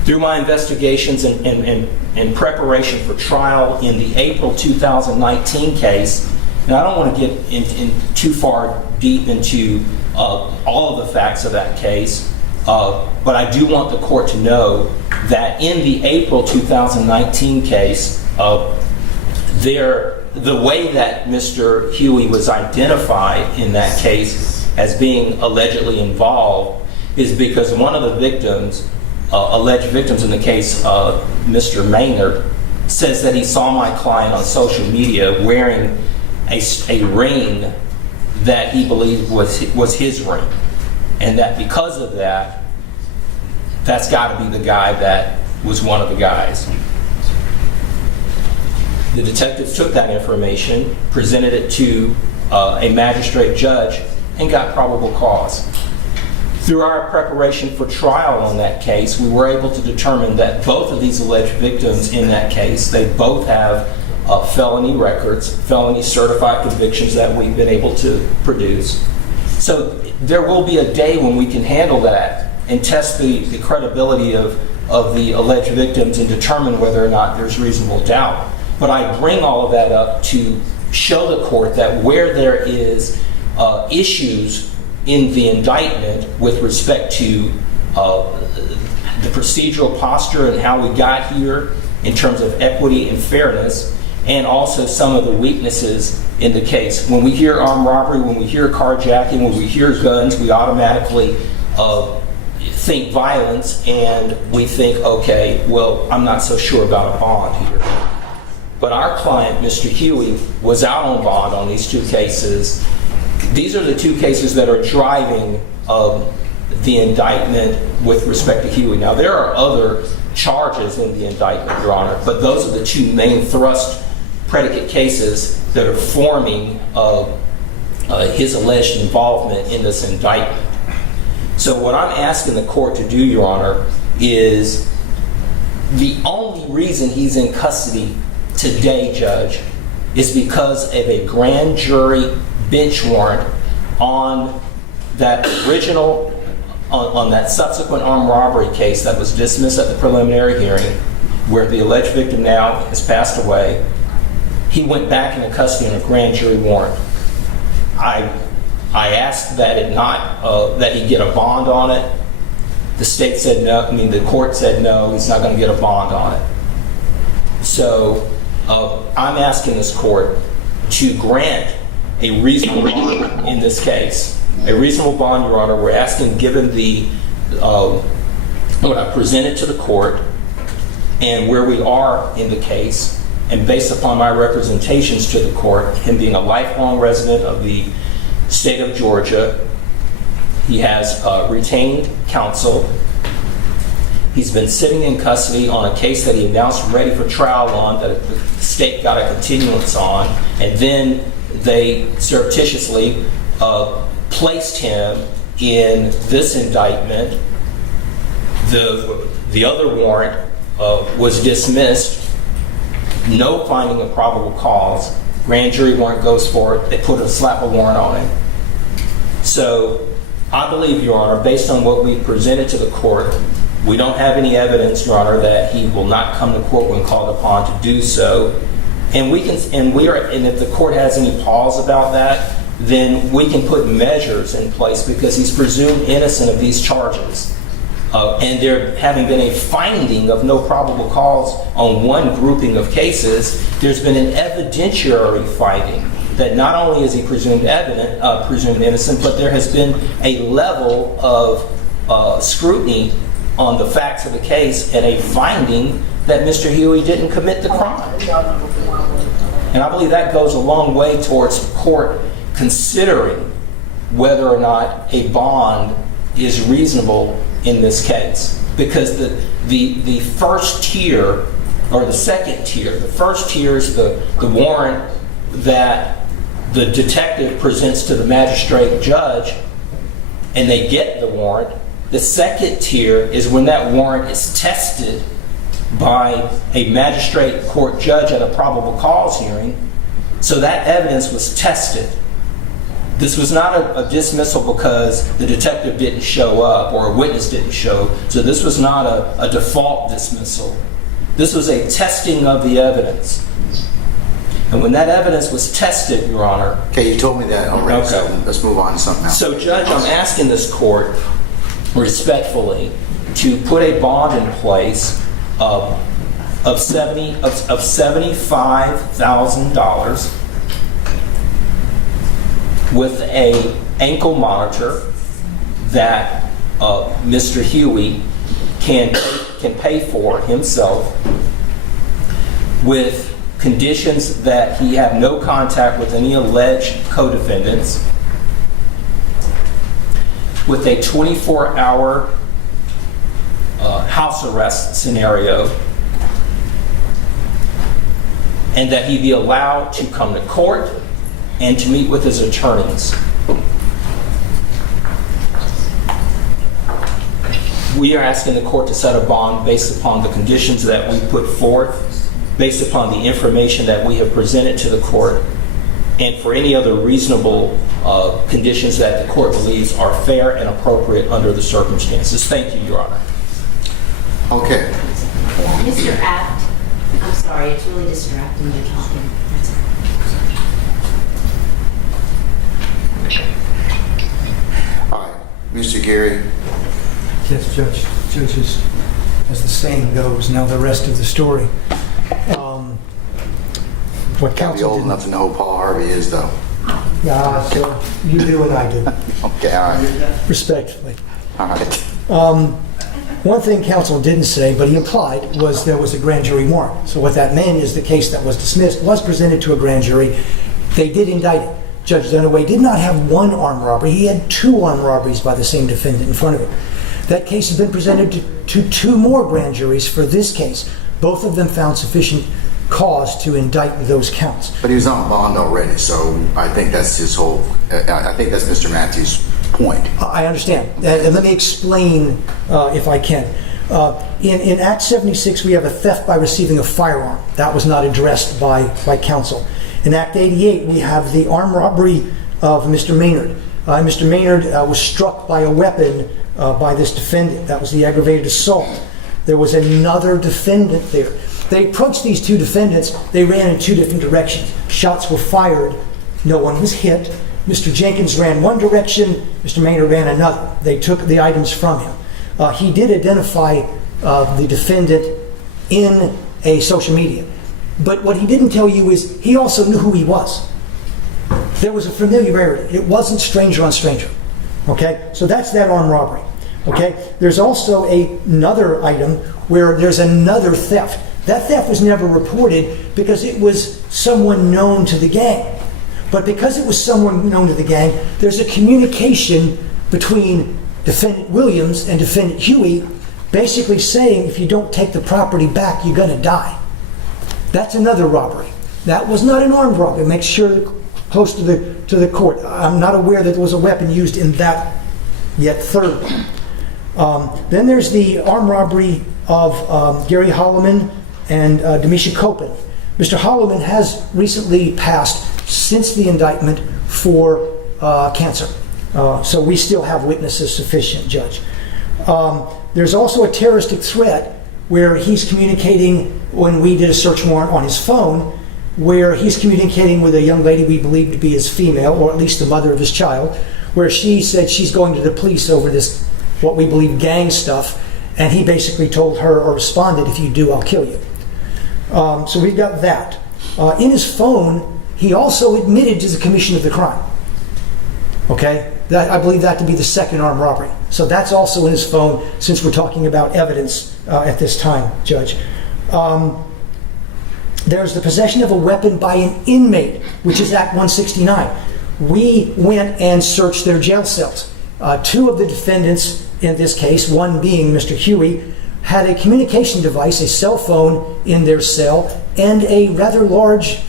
Through my investigations and preparation for trial in the April 2019 case, and I don't want to get in too far deep into all of the facts of that case, but I do want the court to know that in the April 2019 case, the way that Mr. Huey was identified in that case as being allegedly involved is because one of the victims, alleged victims in the case, Mr. Maynard, says that he saw my client on social media wearing a ring that he believed was his ring. And that because of that, that's got to be the guy that was one of the guys. The detectives took that information, presented it to a magistrate judge, and got probable cause. Through our preparation for trial on that case, we were able to determine that both of these alleged victims in that case, they both have felony records, felony certified convictions that we've been able to produce. So there will be a day when we can handle that and test the credibility of the alleged victims and determine whether or not there's reasonable doubt. But I bring all of that up to show the court that where there is issues in the indictment with respect to the procedural posture and how we got here in terms of equity and fairness, and also some of the weaknesses in the case. When we hear armed robbery, when we hear carjacking, when we hear guns, we automatically think violence, and we think, okay, well, I'm not so sure about a bond here. But our client, Mr. Huey, was out on bond on these two cases. These are the two cases that are driving the indictment with respect to Huey. Now, there are other charges in the indictment, Your Honor, but those are the two main thrust predicate cases that are forming his alleged involvement in this indictment. So what I'm asking the court to do, Your Honor, is the only reason he's in custody today, Judge, is because of a grand jury bench warrant on that original, on that subsequent armed robbery case that was dismissed at the preliminary hearing, where the alleged victim now has passed away. He went back into custody on a grand jury warrant. I asked that that he get a bond on it. The state said no. The court said no, he's not going to get a bond on it. So I'm asking this court to grant a reasonable bond in this case. A reasonable bond, Your Honor, we're asking, given what I presented to the court and where we are in the case, and based upon my representations to the court, him being a lifelong resident of the state of Georgia, he has retained counsel. He's been sitting in custody on a case that he announced ready for trial on, that the state got a continuance on, and then they surreptitiously placed him in this indictment. The other warrant was dismissed. No finding of probable cause. Grand jury warrant goes for it. They put a slap of warrant on him. So I believe, Your Honor, based on what we presented to the court, we don't have any evidence, Your Honor, that he will not come to court when called upon to do so. And if the court has any pause about that, then we can put measures in place, because he's presumed innocent of these charges. And there having been a finding of no probable cause on one grouping of cases, there's been an evidentiary finding that not only is he presumed innocent, but there has been a level of scrutiny on the facts of the case and a finding that Mr. Huey didn't commit the crime. And I believe that goes a long way towards the court considering whether or not a bond is reasonable in this case. Because the first tier, or the second tier, the first tier is the warrant that the detective presents to the magistrate judge, and they get the warrant. The second tier is when that warrant is tested by a magistrate court judge at a probable cause hearing. So that evidence was tested. This was not a dismissal because the detective didn't show up or a witness didn't show. So this was not a default dismissal. This was a testing of the evidence. And when that evidence was tested, Your Honor... Okay, you told me that already, okay. So let's move on to something else. So, Judge, I'm asking this court respectfully to put a bond in place of $75,000 with a ankle monitor that Mr. Huey can pay for himself, with conditions that he have no contact with any alleged co-defendants, with a 24-hour house arrest scenario, and that he be allowed to come to court and to meet with his attorneys. We are asking the court to set a bond based upon the conditions that we put forth, based upon the information that we have presented to the court, and for any other reasonable conditions that the court believes are fair and appropriate under the circumstances. Thank you, Your Honor. Okay. Mr. Apt, I'm sorry, it's really distracting you talking. That's all right. Mr. Gary. Yes, Judge. Judges, as the saying goes, now the rest of the story. What counsel I'll be old enough to know who Paul Harvey is, though. Yeah, so you do and I do. Okay, all right. Respectfully. All right. One thing counsel didn't say, but he implied, was there was a grand jury warrant. So what that meant is the case that was dismissed was presented to a grand jury. They did indict it. Judge Dunaway did not have one armed robbery. He had 2 armed robberies by the same defendant in front of him. That case has been presented to 2 more grand juries for this case. Both of them found sufficient cause to indict those counts. But he was on bond already, so I think that's his whole, I think that's Mr. Matthews' point. I understand. And let me explain, if I can. In Act 76, we have a theft by receiving a firearm. That was not addressed by counsel. In Act 88, we have the armed robbery of Mr. Maynard. Mr. Maynard was struck by a weapon by this defendant. That was the aggravated assault. There was another defendant there. They approached these 2 defendants. They ran in 2 different directions. Shots were fired. No one was hit. Mr. Jenkins ran one direction. Mr. Maynard ran another. They took the items from him. He did identify the defendant in a social media. But what he didn't tell you is he also knew who he was. There was a familiarity. It wasn't stranger on stranger. Okay? So that's that armed robbery. Okay? There's also another item where there's another theft. That theft was never reported because it was someone known to the gang. But because it was someone known to the gang, there's a communication between Defendant Williams and Defendant Huey basically saying, if you don't take the property back, you're going to die. That's another robbery. That was not an armed robbery. Make sure close to the court. I'm not aware that there was a weapon used in that yet third one. Then there's the armed robbery of Gary Holloman and Demisha Copen. Mr. Holloman has recently passed since the indictment for cancer. So we still have witnesses sufficient, Judge. There's also a terroristic threat where he's communicating, when we did a search warrant on his phone, where he's communicating with a young lady we believe to be his female, or at least the mother of his child, where she said she's going to the police over this, what we believe, gang stuff, and he basically told her, or responded, if you do, I'll kill you. So we've got that. In his phone, he also admitted to the commission of the crime. Okay? I believe that to be the second armed robbery. So that's also in his phone, since we're talking about evidence at this time, Judge. There's the possession of a weapon by an inmate, which is Act 169. We went and searched their jail cells. Two of the defendants in this case, one being Mr. Huey, had a communication device, a cell phone, in their cell, and a rather large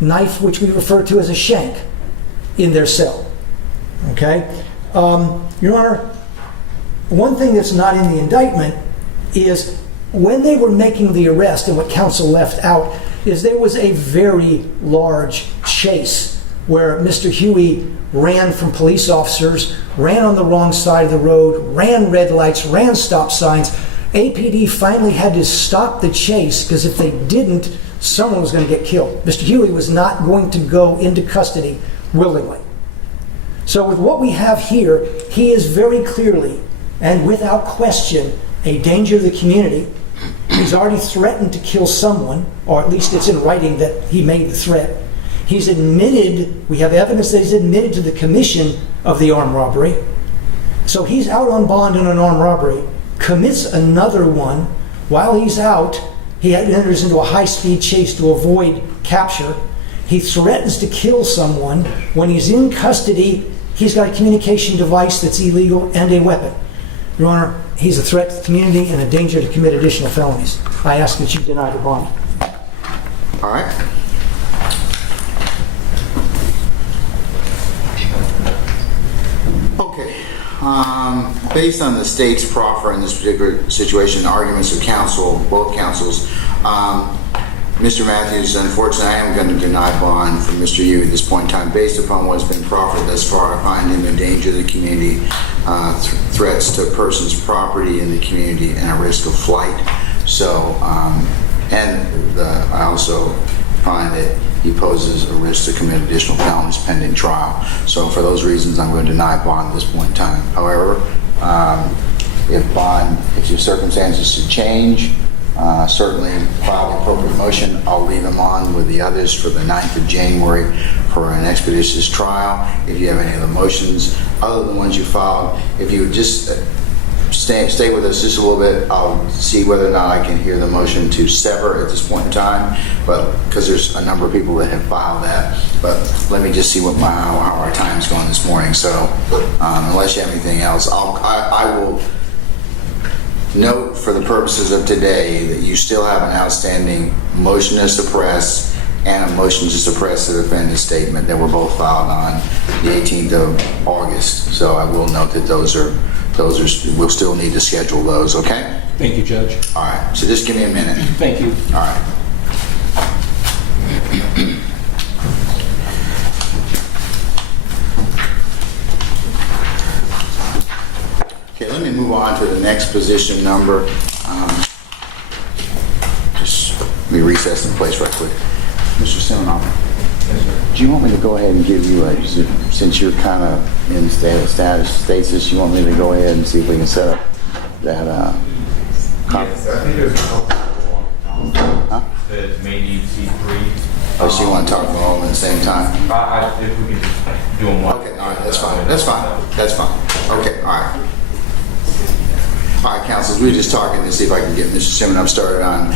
knife, which we refer to as a shank, in their cell. Okay? Your Honor, one thing that's not in the indictment is when they were making the arrest, and what counsel left out, is there was a very large chase where Mr. Huey ran from police officers, ran on the wrong side of the road, ran red lights, ran stop signs. APD finally had to stop the chase because if they didn't, someone was going to get killed. Mr. Huey was not going to go into custody willingly. So with what we have here, he is very clearly and without question a danger to the community. He's already threatened to kill someone, or at least it's in writing that he made the threat. He's admitted, we have evidence that he's admitted to the commission of the armed robbery. So he's out on bond in an armed robbery, commits another one. While he's out, he enters into a high-speed chase to avoid capture. He threatens to kill someone. When he's in custody, he's got a communication device that's illegal and a weapon. Your Honor, he's a threat to the community and a danger to commit additional felonies. I ask that you deny the bond. All right. Okay. Based on the state's proffer in this particular situation, arguments of counsel, both counsels, Mr. Matthews, unfortunately, I am going to deny bond for Mr. Huey at this point in time. Based upon what's been proffered thus far, I find him a danger to the community, threats to a person's property in the community, and a risk of flight. So, I also find that he poses a risk to commit additional felonies pending trial. So for those reasons, I'm going to deny bond at this point in time. However, if your circumstances should change, certainly file the appropriate motion. I'll leave them on with the others for the 9th of January for an expeditious trial. If you have any other motions other than the ones you filed, if you would just stay with us just a little bit, I'll see whether or not I can hear the motion to sever at this point in time, but because there's a number of people that have filed that. But let me just see how our time is going this morning. So unless you have anything else, I will note for the purposes of today that you still have an outstanding motion to suppress and a motion to suppress the defendant's statement that were both filed on the 18th of August. So I will note that those are we'll still need to schedule those, okay? Thank you, Judge. All right, so just give me a minute. Thank you. All right. Okay, let me move on to the next position number. Just let me recess in place right quick. Mr. Siminoff, do you want me to go ahead and give you since you're kind of in stasis, you want me to go ahead and see if we can set up that Yes, I think there's a couple that may need C3. Oh, so you want to talk about them at the same time? If we can just do them one. Okay, all right, that's fine. That's fine. Okay, all right. All right, counsels, we were just talking to see if I can get Mr. Siminoff started on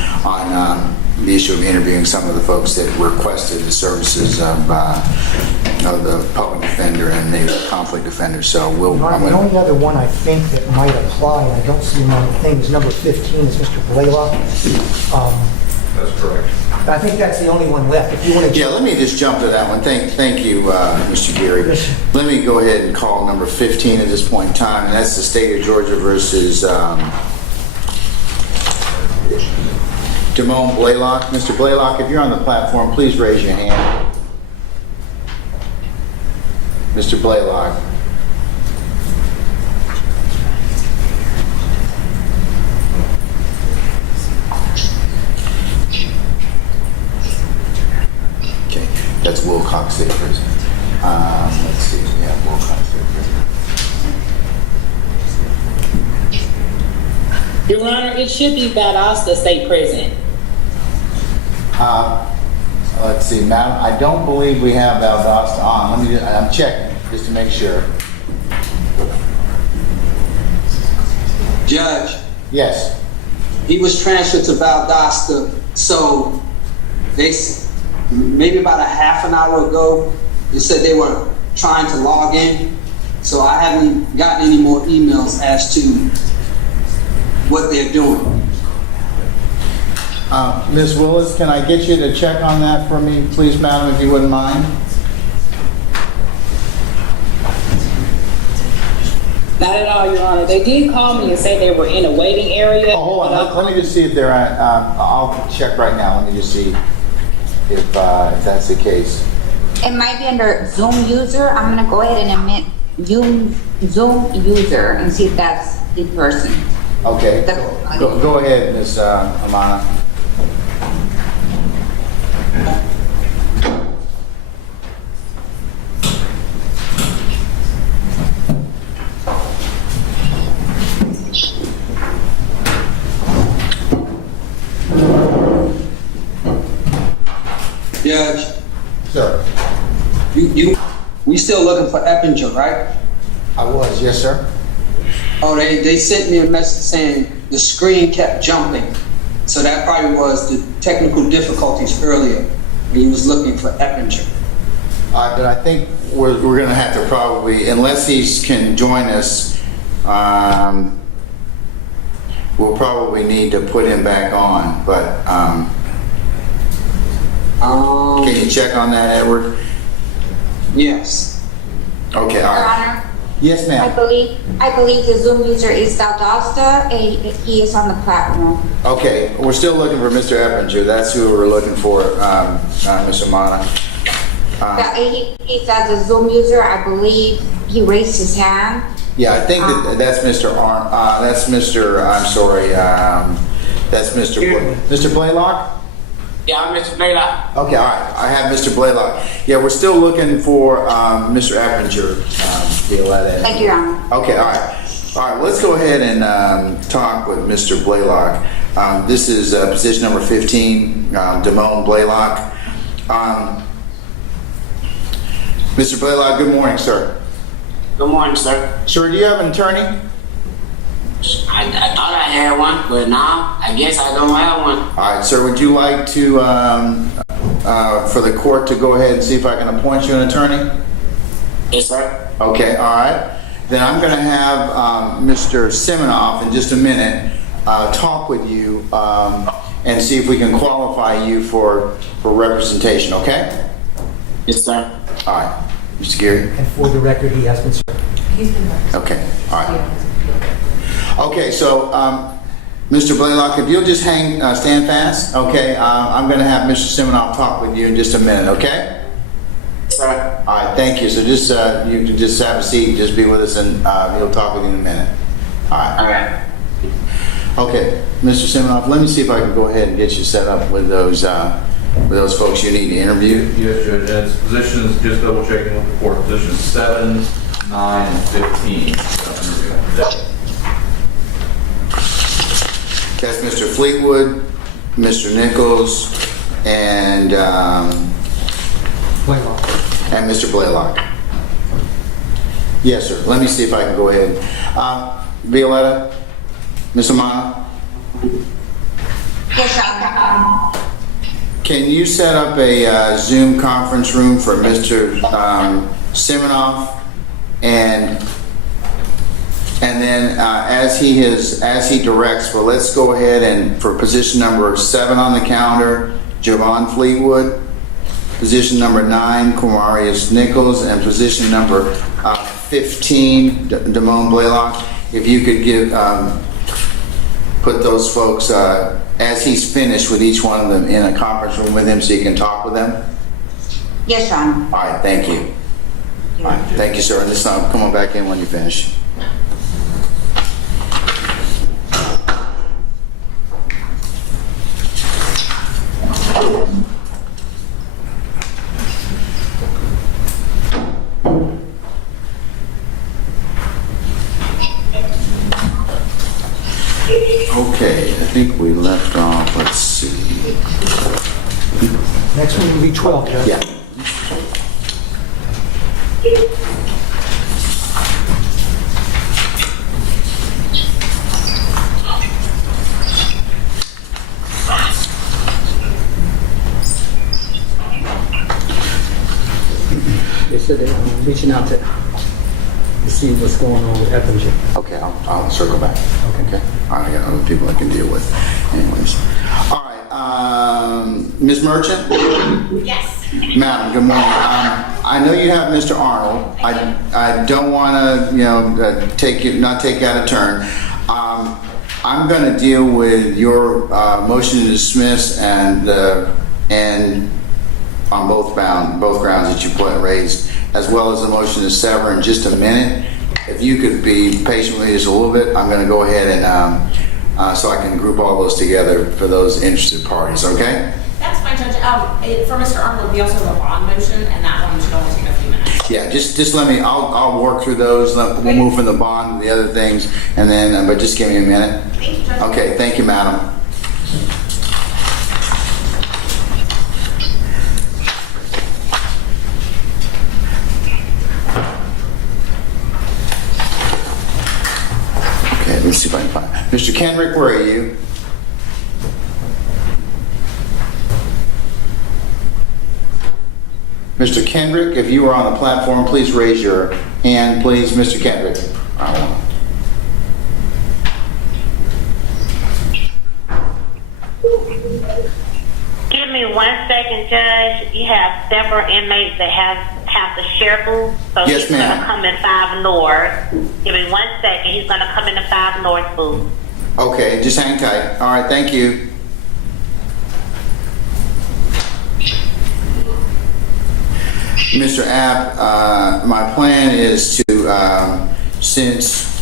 the issue of interviewing some of the folks that requested the services of the public defender and the conflict defender. So the only other one I think that might apply, and I don't see him on the thing, is number 15, is Mr. Blalock. That's correct. I think that's the only one left. If you want to. Yeah, let me just jump to that one. Thank you, Mr. Geary. Let me go ahead and call number 15 at this point in time, and that's the state of Georgia versus Damon Blalock. Mr. Blalock, if you're on the platform, please raise your hand. Mr. Blalock. Okay, that's Wilcox State Prison. Let's see, yeah, Wilcox State Prison. Your Honor, it should be Valdosta State Prison. Let's see, madam. I don't believe we have Valdosta on. I'm checking just to make sure. Judge. Yes. He was transferred to Valdosta, so maybe about a half an hour ago, they said they were trying to log in. So I haven't gotten any more emails as to what they're doing. Ms. Willis, can I get you to check on that for me, please, madam, if you wouldn't mind? Not at all, Your Honor. They did call me and say they were in a waiting area. Oh, hold on. Let me just see if they're at, I'll check right now. Let me just see if that's the case. It might be under Zoom user. I'm gonna go ahead and admit Zoom user and see if that's the person. Okay, go ahead, Ms. Amana. Judge. Sir. We still looking for Eppinger, right? I was, yes, sir. Oh, they sent me a message saying the screen kept jumping. So that probably was the technical difficulties earlier when he was looking for Eppinger. But I think we're going to have to probably, unless he can join us, we'll probably need to put him back on. But can you check on that, Edward? Yes. Okay, all Your right. Honor. Yes, ma'am. I believe the Zoom user is Valdosta, and he is on the platform. Okay, we're still looking for Mr. Eppinger. That's who we're looking for, Ms. Amana. He's as a Zoom user. I believe he raised his hand. Yeah, I think that's Mr. That's Mr. Blalock? Yeah, I'm Mr. Blalock. Okay, all right. I have Mr. Blalock. Yeah, we're still looking for Mr. Eppinger. Thank you, Your Honor. Okay, all right. All right, let's go ahead and talk with Mr. Blalock. This is position number 15, Damon Blalock. Mr. Blalock, good morning, sir. Good morning, sir. Sir, do you have an attorney? I thought I had one, but now I guess I don't have one. All right, sir, would you like to, for the court to go ahead and see if I can appoint you an attorney? Yes, sir. Okay, all right. Then I'm going to have Mr. Siminoff in just a minute talk with you and see if we can qualify you for representation, okay? Yes, sir. All right. Mr. Geary? And for the record, he has been served. He's been represented. Okay, all right. Okay, so Mr. Blalock, if you'll just stand fast, okay? I'm going to have Mr. Siminoff talk with you in just a minute, okay? Sir. All right, thank you. So just you can just have a seat, just be with us, and he'll talk with you in a minute. All right. All right. Okay, Mr. Siminoff, let me see if I can go ahead and get you set up with those folks you need to interview. Yes, Judge. And its positions, just double checking with the court, positions 7, 9, and 15. That's Mr. Fleetwood, Mr. Nichols, and Mr. Blalock. Yes, sir. Let me see if I can go ahead. Violetta, Ms. Amana, Yes, Your Honor. can you set up a Zoom conference room for Mr. Siminoff, and then as he directs, well, let's go ahead and for position number 7 on the calendar, Javon Fleetwood, position number 9, Corderis Nichols, and position number 15, Damon Blalock. If you could put those folks as he's finished with each one of them in a conference room with him so you can talk with them. Yes, Your Honor. All right, thank you. All right, thank you, sir. And just come on back in when you finish. Okay, I think we left off, let's see. Next one will be 12, Judge. Yeah. They said they're reaching out to see what's going on with Eppinger. Okay, I'll circle back. Okay. All right, I got other people I can deal with. Anyways. All right, Ms. Merchant? Yes. Madam, good morning. I know you have Mr. Arnold. I don't want to, not take you out of turn. I'm going to deal with your motion to dismiss and on both grounds that you raised, as well as the motion to sever in just a minute. If you could be patient with me just a little bit, I'm going to go ahead and so I can group all those together for those interested parties. Okay? That's fine, Judge. For Mr. Arnold, we also have a bond motion, and that one should only take a few minutes. Yeah, just let me. I'll work through those. We'll move from the bond to the other things, and then. But just give me a minute. Thank you, Judge. Okay. Thank you, madam. Okay. Let's see if I can find Mr. Kenrick. Where are you? Mr. Kendrick, if you are on the platform, please raise your hand, please. Mr. Kendrick. Give me 1 second, Judge. You have several inmates that have the share booth. So Yes, he's going to ma'am. come in 5 North. Give me 1 second. He's going to come in the 5 North booth. Okay, just hang tight. All right, thank you. Mr. App, my plan is to, since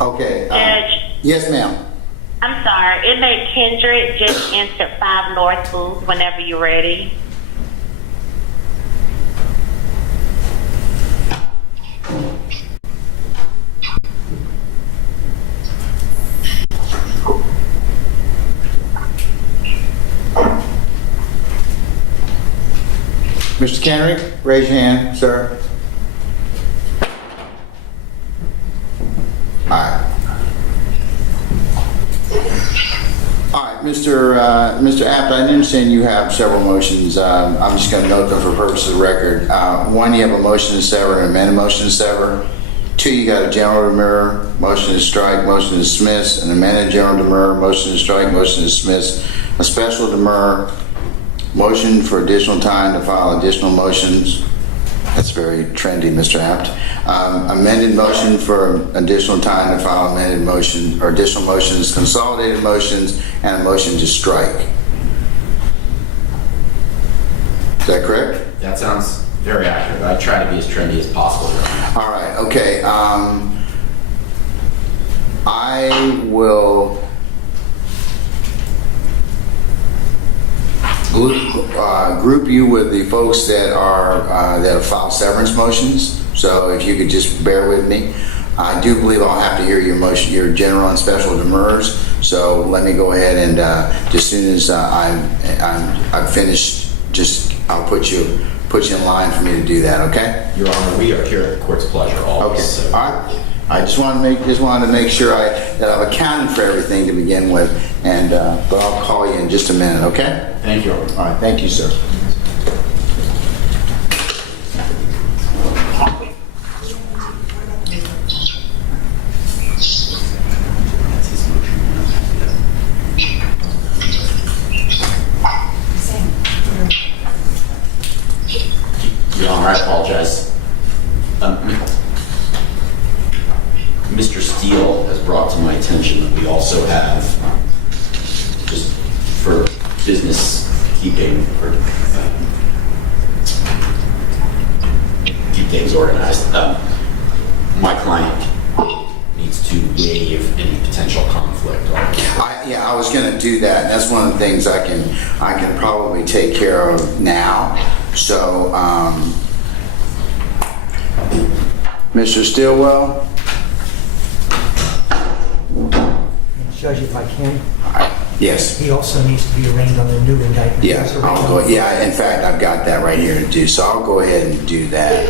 okay. Judge. Yes, ma'am. I'm sorry. Inmate Kendrick just entered 5 North booth whenever you're ready. Mr. Kendrick, raise your hand, sir. All right. All right, Mr. Apt, I understand you have several motions. I'm just going to note them for purposes of the record. 1, you have a motion to sever and an amended motion to sever. 2, you got a general demurrer, motion to strike, motion to dismiss, an amended general demurrer, motion to strike, motion to dismiss, a special demurrer, motion for additional time to file additional motions. That's very trendy, Mr. Apt. Amended motion for additional time to file amended motion or additional motions, consolidated motions, and a motion to strike. Is that correct? That sounds very accurate. I try to be as trendy as possible. All right, okay. I will group you with the folks that are that have filed severance motions. So if you could just bear with me. I do believe I'll have to hear your motion, your general and special demurrers. So let me go ahead and as soon as I'm finished, I'll put you in line for me to do that. Okay? Your Honor, we are here at the court's pleasure always. Okay. So. All right. I just wanted to make sure that I've accounted for everything to begin with, and but I'll call you in just a minute. Okay? Thank you. All right. Thank you, sir. Your Honor, I apologize. Mr. Steele has brought to my attention that we also have, just for business keeping, or keep things organized, my client needs to waive any potential conflict. Yeah, I was going to do that. That's one of the things I can probably take care of now. So, Mr. Stillwell? Judge, if I can. Yes. He also needs to be arraigned on the new indictment. Yeah, I'll go. Yeah, in fact, I've got that right here to do. So I'll go ahead and do that.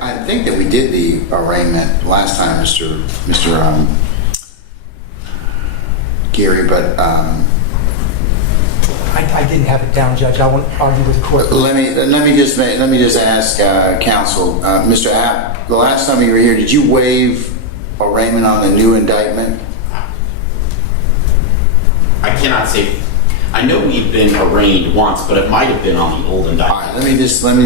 I think that we did the arraignment last time, Mr. Geary, but I didn't have it down, Judge. I won't argue with the court. Let me just ask counsel, Mr. App. The last time you were here, did you waive arraignment on the new indictment? I cannot say. I know we've been arraigned once, but it might have been on the old indictment. All right, let me just in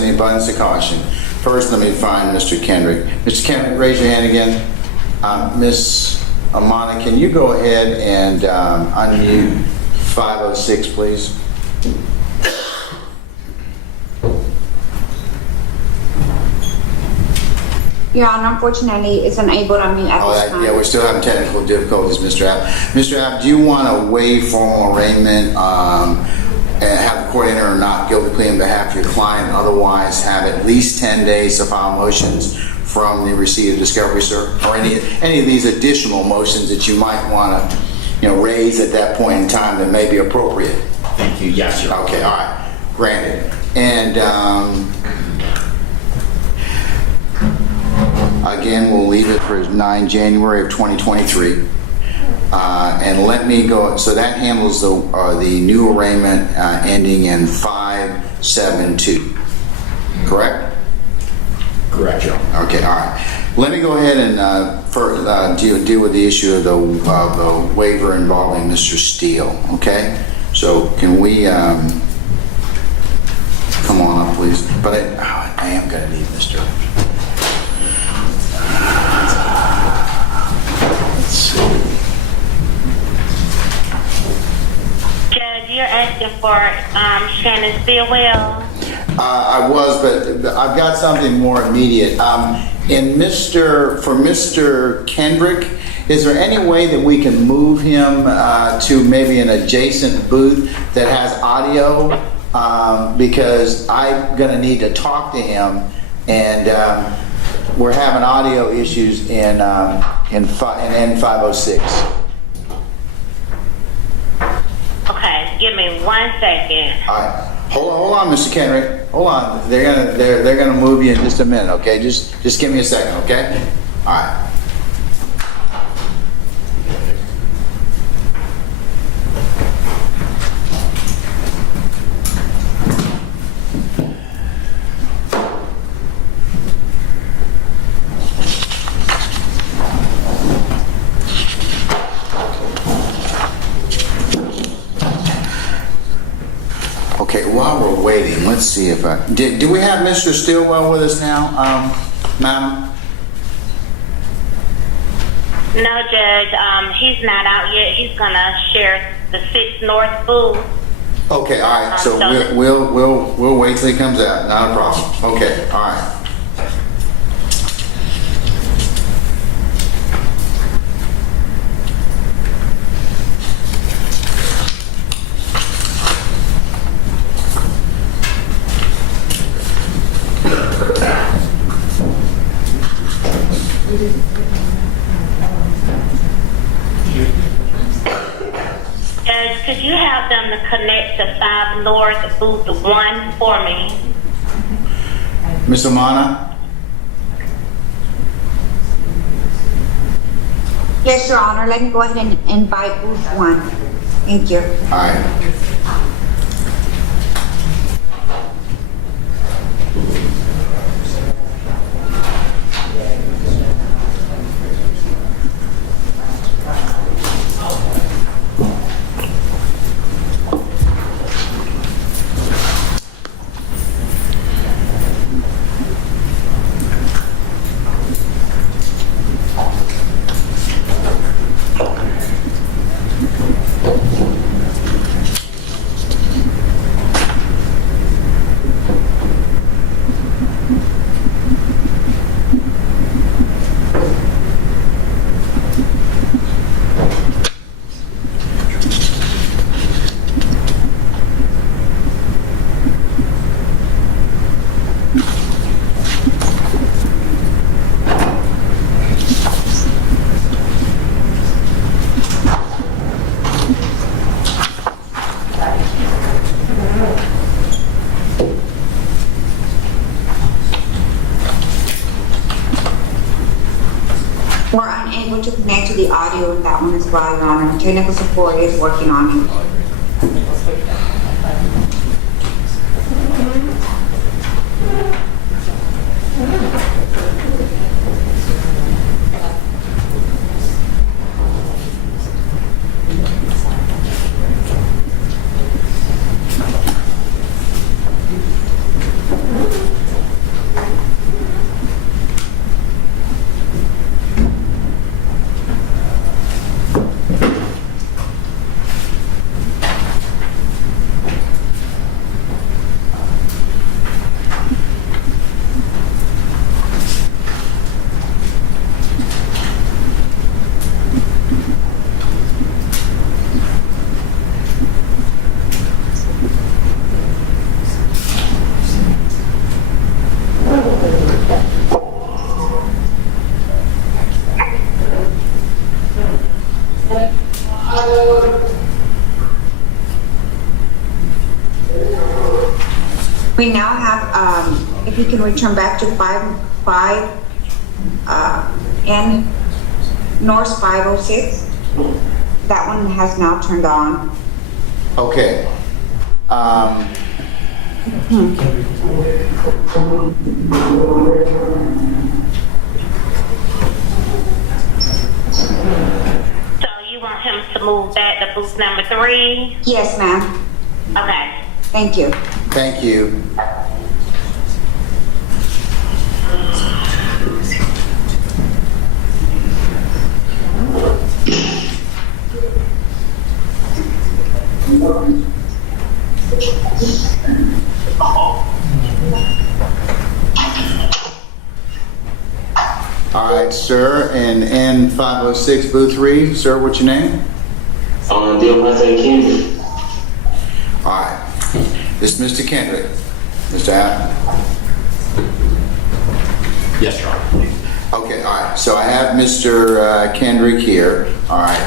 the abundance of caution. First, let me find Mr. Kendrick. Mr. Kendrick, raise your hand again. Miss Amana, can you go ahead and unmute 506, please? Your Honor, unfortunately, it's unable to unmute at this time. Yeah, we're still having technical difficulties, Mr. App. Mr. App, do you want to waive formal arraignment and have the court enter a not guilty plea on behalf of your client, otherwise have at least 10 days to file motions from the receipt of discovery, sir? Or any of these additional motions that you might want to raise at that point in time that may be appropriate? Thank you. Yes, Your Honor. Okay, all right. Granted. And again, we'll leave it for 9 January of 2023. And let me go, so that handles the new arraignment ending in 572. Correct? Correct, Your Honor. Okay, all right. Let me go ahead and deal with the issue of the waiver involving Mr. Steele, okay? So can we come on up, please? But I am going to need Mr. Let's see. Judge, you're asking for Shannon Stillwell. I was, but I've got something more immediate. For Mr. Kendrick, is there any way that we can move him to maybe an adjacent booth that has audio? Because I'm going to need to talk to him, and we're having audio issues in N506. Okay, give me 1 second. All right. Hold on, Mr. Kendrick. Hold on. They're gonna move you in just a minute, okay? Just give me a second, okay? All right. Okay, while we're waiting, let's see if do we have Mr. Stillwell with us now, ma'am? No, Judge, he's not out yet. He's gonna share the 6 North booth. Okay, all right. So we'll wait till he comes out. Not a problem. Okay, all right. Judge, could you have them to connect to 5 North booth 1 for me? Ms. Amana? Yes, Your Honor. Let me go ahead and invite booth 1. Thank you. All right. audio in that one as well, Your Honor. Technical support is working on it. We now have, if you can return back to 5 N North 506. That one has now turned on. Okay. So you want him to move back to booth number 3? Yes, ma'am. Okay. Thank you. Thank you. All right, sir, and N506 booth 3, sir, what's your name? Kendrick. All right. This is Mr. Kendrick. Mr. Allen? Yes, Your Honor. Okay, all right. So I have Mr. Kendrick here. All right.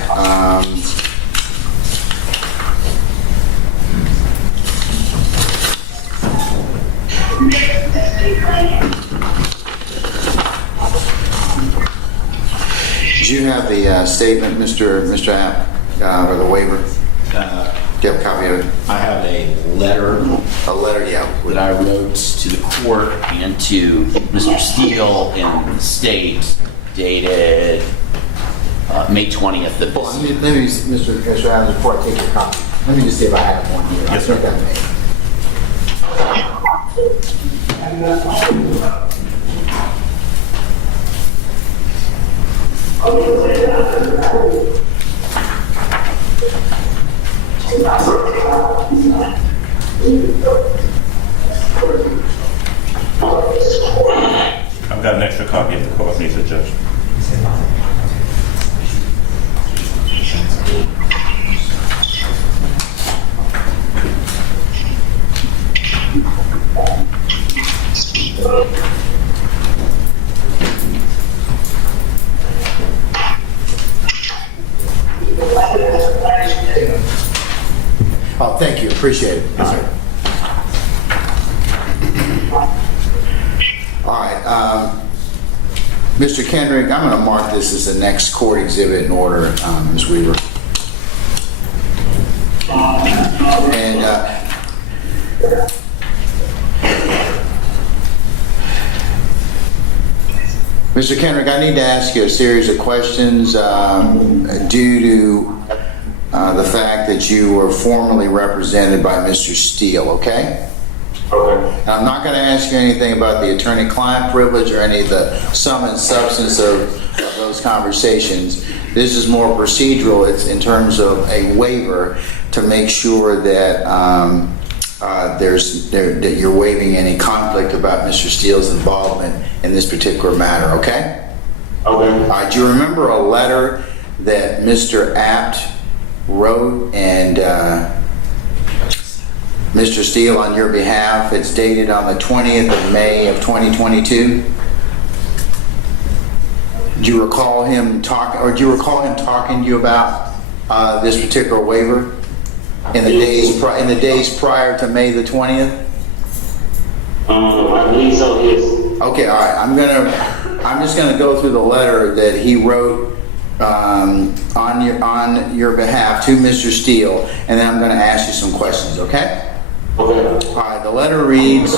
Do you have the statement, Mr. App, or the waiver? Do you have a copy of it? I have a letter. A letter, yeah. That I wrote to the court and to Mr. Steele in the state, dated May 20th. Let me, Mr. Adams, before I take your copy, let me just see if I have one here. Yes, sir. I've got an extra copy of the court needs a judge. Oh, thank you. Appreciate it. Yes, sir. All right. Mr. Kendrick, I'm going to mark this as the next court exhibit in order, Ms. Weaver. And Mr. Kendrick, I need to ask you a series of questions due to the fact that you were formerly represented by Mr. Steele, okay? Okay. Now, I'm not going to ask you anything about the attorney-client privilege or any of the sum and substance of those conversations. This is more procedural. It's in terms of a waiver to make sure that that you're waiving any conflict about Mr. Steele's involvement in this particular matter, okay? Okay. Do you remember a letter that Mr. Apt wrote and Mr. Steele on your behalf? It's dated on the 20th of May of 2022. Do you recall him talking to you about this particular waiver in the days prior to May the 20th? I believe so, yes. Okay, all right. I'm just gonna go through the letter that he wrote on your behalf to Mr. Steele, and then I'm going to ask you some questions, okay? Okay. All right, the letter reads,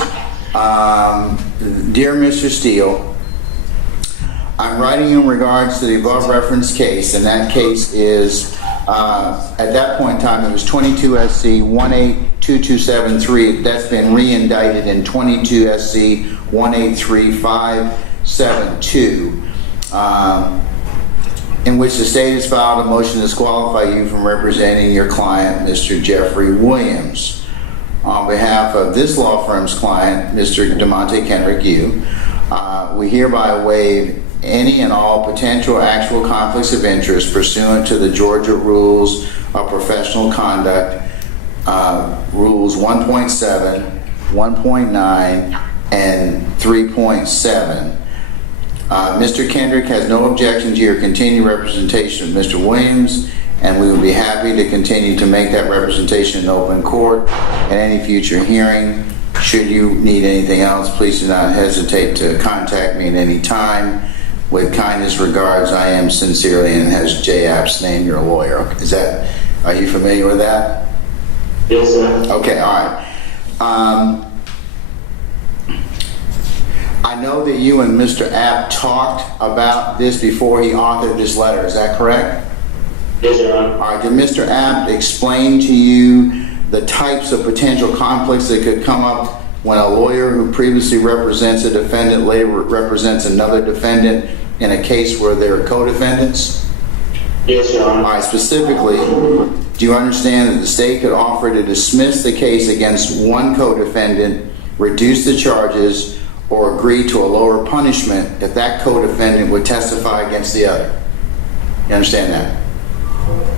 Dear Mr. Steele, I'm writing in regards to the above referenced case, and that case is, at that point in time, it was 22 SC 182273. That's been re-indicted in 22 SC 183572. In which the state has filed a motion to disqualify you from representing your client, Mr. Jeffery Williams. On behalf of this law firm's client, Mr. DeMonte Kendrick, we hereby waive any and all potential actual conflicts of interest pursuant to the Georgia Rules of Professional Conduct, Rules 1.7, 1.9, and 3.7. Mr. Kendrick has no objection to your continued representation of Mr. Williams, and we would be happy to continue to make that representation in open court at any future hearing. Should you need anything else, please do not hesitate to contact me at any time. With kindest regards, I am sincerely, and has J.App's name, your lawyer. Are you familiar with that? Yes, sir. Okay, all right. I know that you and Mr. App talked about this before he authored this letter. Is that correct? Yes, Your Honor. All right. Did Mr. App explain to you the types of potential conflicts that could come up when a lawyer who previously represents a defendant later represents another defendant in a case where they're co-defendants? Yes, Your Honor. All right. Specifically, do you understand that the state could offer to dismiss the case against one co-defendant, reduce the charges, or agree to a lower punishment if that co-defendant would testify against the other? You understand that?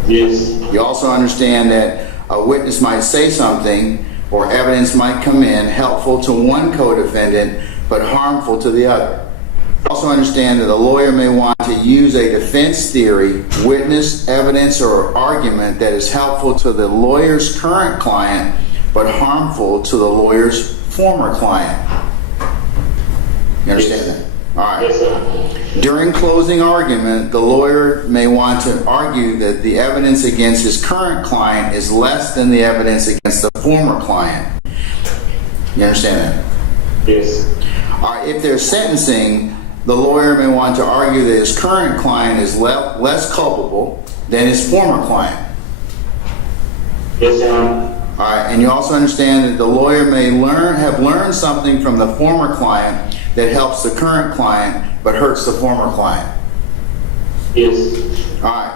Yes. You also understand that a witness might say something or evidence might come in helpful to one co-defendant but harmful to the other. You also understand that a lawyer may want to use a defense theory, witness, evidence, or argument that is helpful to the lawyer's current client but harmful to the lawyer's former client. You understand that? All right. Yes, sir. During closing argument, the lawyer may want to argue that the evidence against his current client is less than the evidence against the former client. You understand that? Yes. All right. If there's sentencing, the lawyer may want to argue that his current client is less culpable than his former client. Yes, Your Honor. All right. And you also understand that the lawyer may have learned something from the former client that helps the current client but hurts the former client. Yes. All right.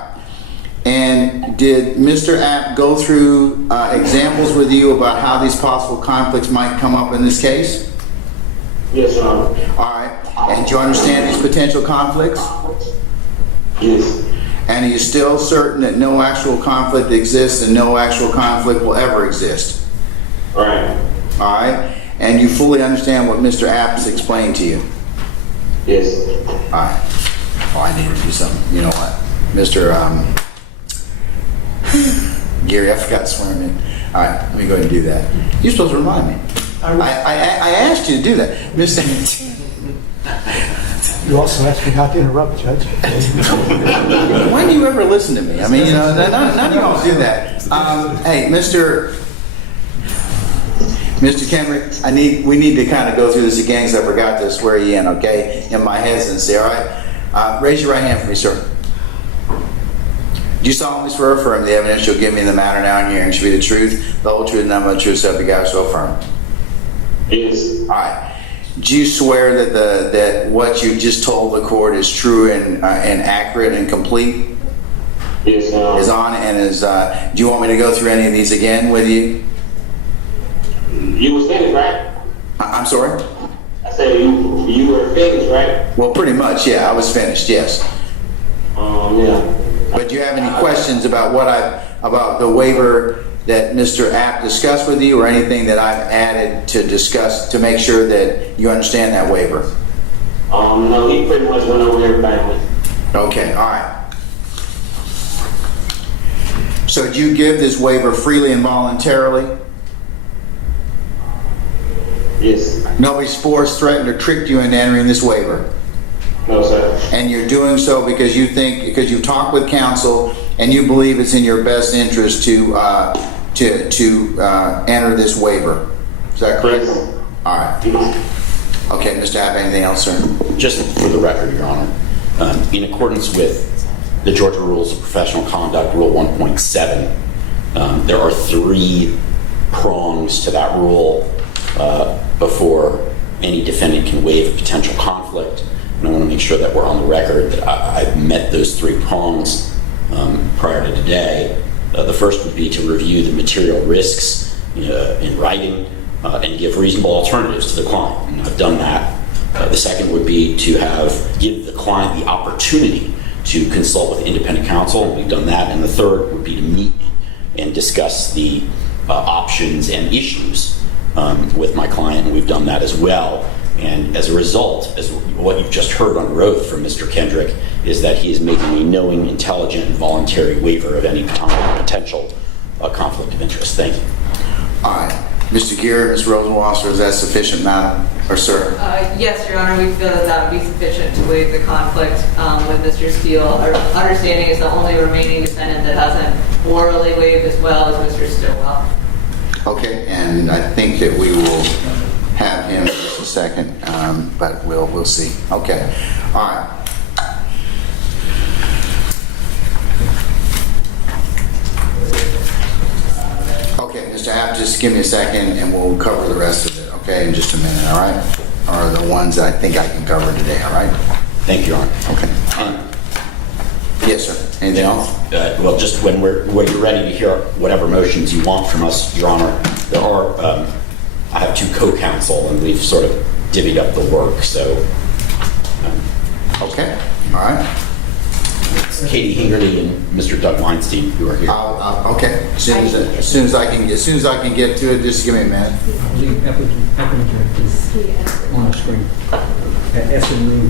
And did Mr. App go through examples with you about how these possible conflicts might come up in this case? Yes, Your Honor. All right. And do you understand these potential conflicts? Yes. And are you still certain that no actual conflict exists and no actual conflict will ever exist? Right. All right. And you fully understand what Mr. App has explained to you? Yes. All right. Oh, I need to do something. You know what? Mr. Gary, I forgot to swear him in. All right, let me go ahead and do that. You're supposed to remind me. I asked you to do that. Mr. You also asked me not to interrupt, Judge. When do you ever listen to me? I mean, you know, none of you all do that. Hey, Mr. Kendrick, we need to kind of go through this again because I forgot to swear you in, okay? In my hesitancy, all right? Raise your right hand for me, sir. Do you solemnly swear or affirm the evidence you'll give me in the matter now and hearing should be the truth, the whole truth, and nothing but the truth, so help you God, so affirm? Yes. All right. Do you swear that what you just told the court is true and accurate and complete? Yes, Is on and is. Do you want me to go through any of these again with you? You was finished, right? I'm sorry? I said you were finished, right? Well, pretty much, yeah. I was finished, yes. Yeah. But do you have any questions about about the waiver that Mr. App discussed with you, or anything that I've added to discuss to make sure that you understand that waiver? No, he pretty much went over everything with you. Okay, all right. So did you give this waiver freely and voluntarily? Yes. Nobody's forced, threatened, or tricked you into entering this waiver? No, sir. And you're doing so because you think, because you've talked with counsel and you believe it's in your best interest to enter this waiver. Is that correct? All right. Okay, Mr. App, anything else, sir? Just for the record, Your Honor, in accordance with the Georgia Rules of Professional Conduct, Rule 1.7, there are 3 prongs to that rule before any defendant can waive a potential conflict. And I want to make sure that we're on the record that I've met those 3 prongs prior to today. The first would be to review the material risks in writing and give reasonable alternatives to the client. And I've done that. The second would be to give the client the opportunity to consult with independent counsel, and we've done that. And the third would be to meet and discuss the options and issues with my client, and we've done that as well. And as a result, as what you've just heard on oath from Mr. Kendrick, is that he is making a knowing, intelligent, and voluntary waiver of any potential conflict of interest. Thank you. All right. Mr. Gear, Ms. Rosenwasser, is that sufficient, madam, or sir? Yes, Your Honor, we feel that would be sufficient to waive the conflict with Mr. Steele. Our understanding is the only remaining defendant that hasn't orally waived as well as Mr. Stillwell. Okay, and I think that we will have him in just a second, but we'll see. Okay, all right. Okay, Mr. App, just give me a second and we'll cover the rest of it, okay, in just a minute, all right? Or the ones I think I can cover today, all right? Thank you, Your Honor. Okay. Yes, sir. Anything else? Well, just when you're ready to hear whatever motions you want from us, Your Honor, there are, I have 2 co-counsel and we've sort of divvied up the work, so. Okay, all right. It's Katie Hingerty and Mr. Doug Weinstein who are here. Okay, as soon as I can get to it, just give me a minute. I believe Eppinger is on the screen at SMU.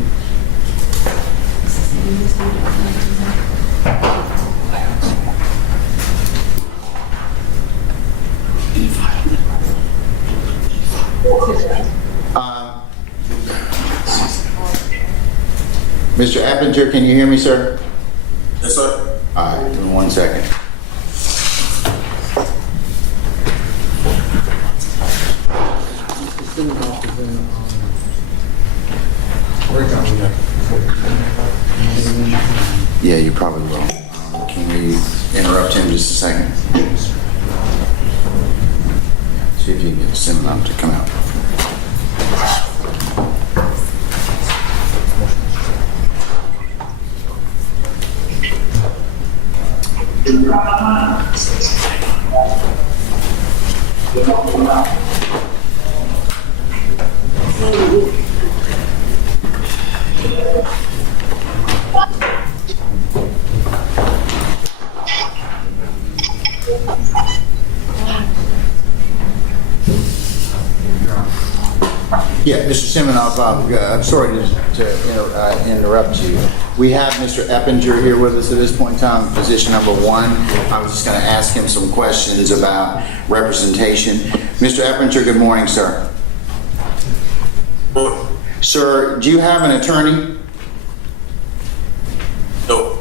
Mr. Eppinger, can you hear me, sir? Yes, sir. All right, give me 1 second. Yeah, you probably will. Can we interrupt him just a second? See if you can get Simon to come out. Yeah, Mr. Siminoff, I'm sorry to interrupt you. We have Mr. Eppinger here with us at this point in time, position number 1. I was just going to ask him some questions about representation. Mr. Eppinger, good morning, sir. Sir, do you have an attorney? No.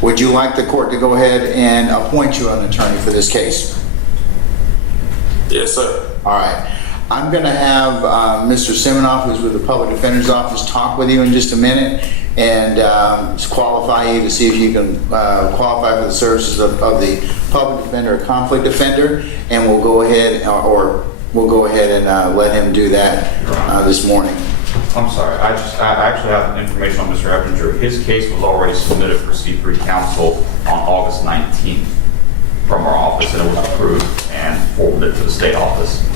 Would you like the court to go ahead and appoint you an attorney for this case? Yes, sir. All right. I'm going to have Mr. Siminoff, who's with the Public Defender's Office, talk with you in just a minute and qualify you to see if you can qualify for the services of the Public Defender or Conflict Defender, and we'll go ahead and let him do that this morning. I'm sorry, I actually have information on Mr. Eppinger. His case was already submitted for C3 counsel on August 19th from our office, and it was approved and forwarded to the state office.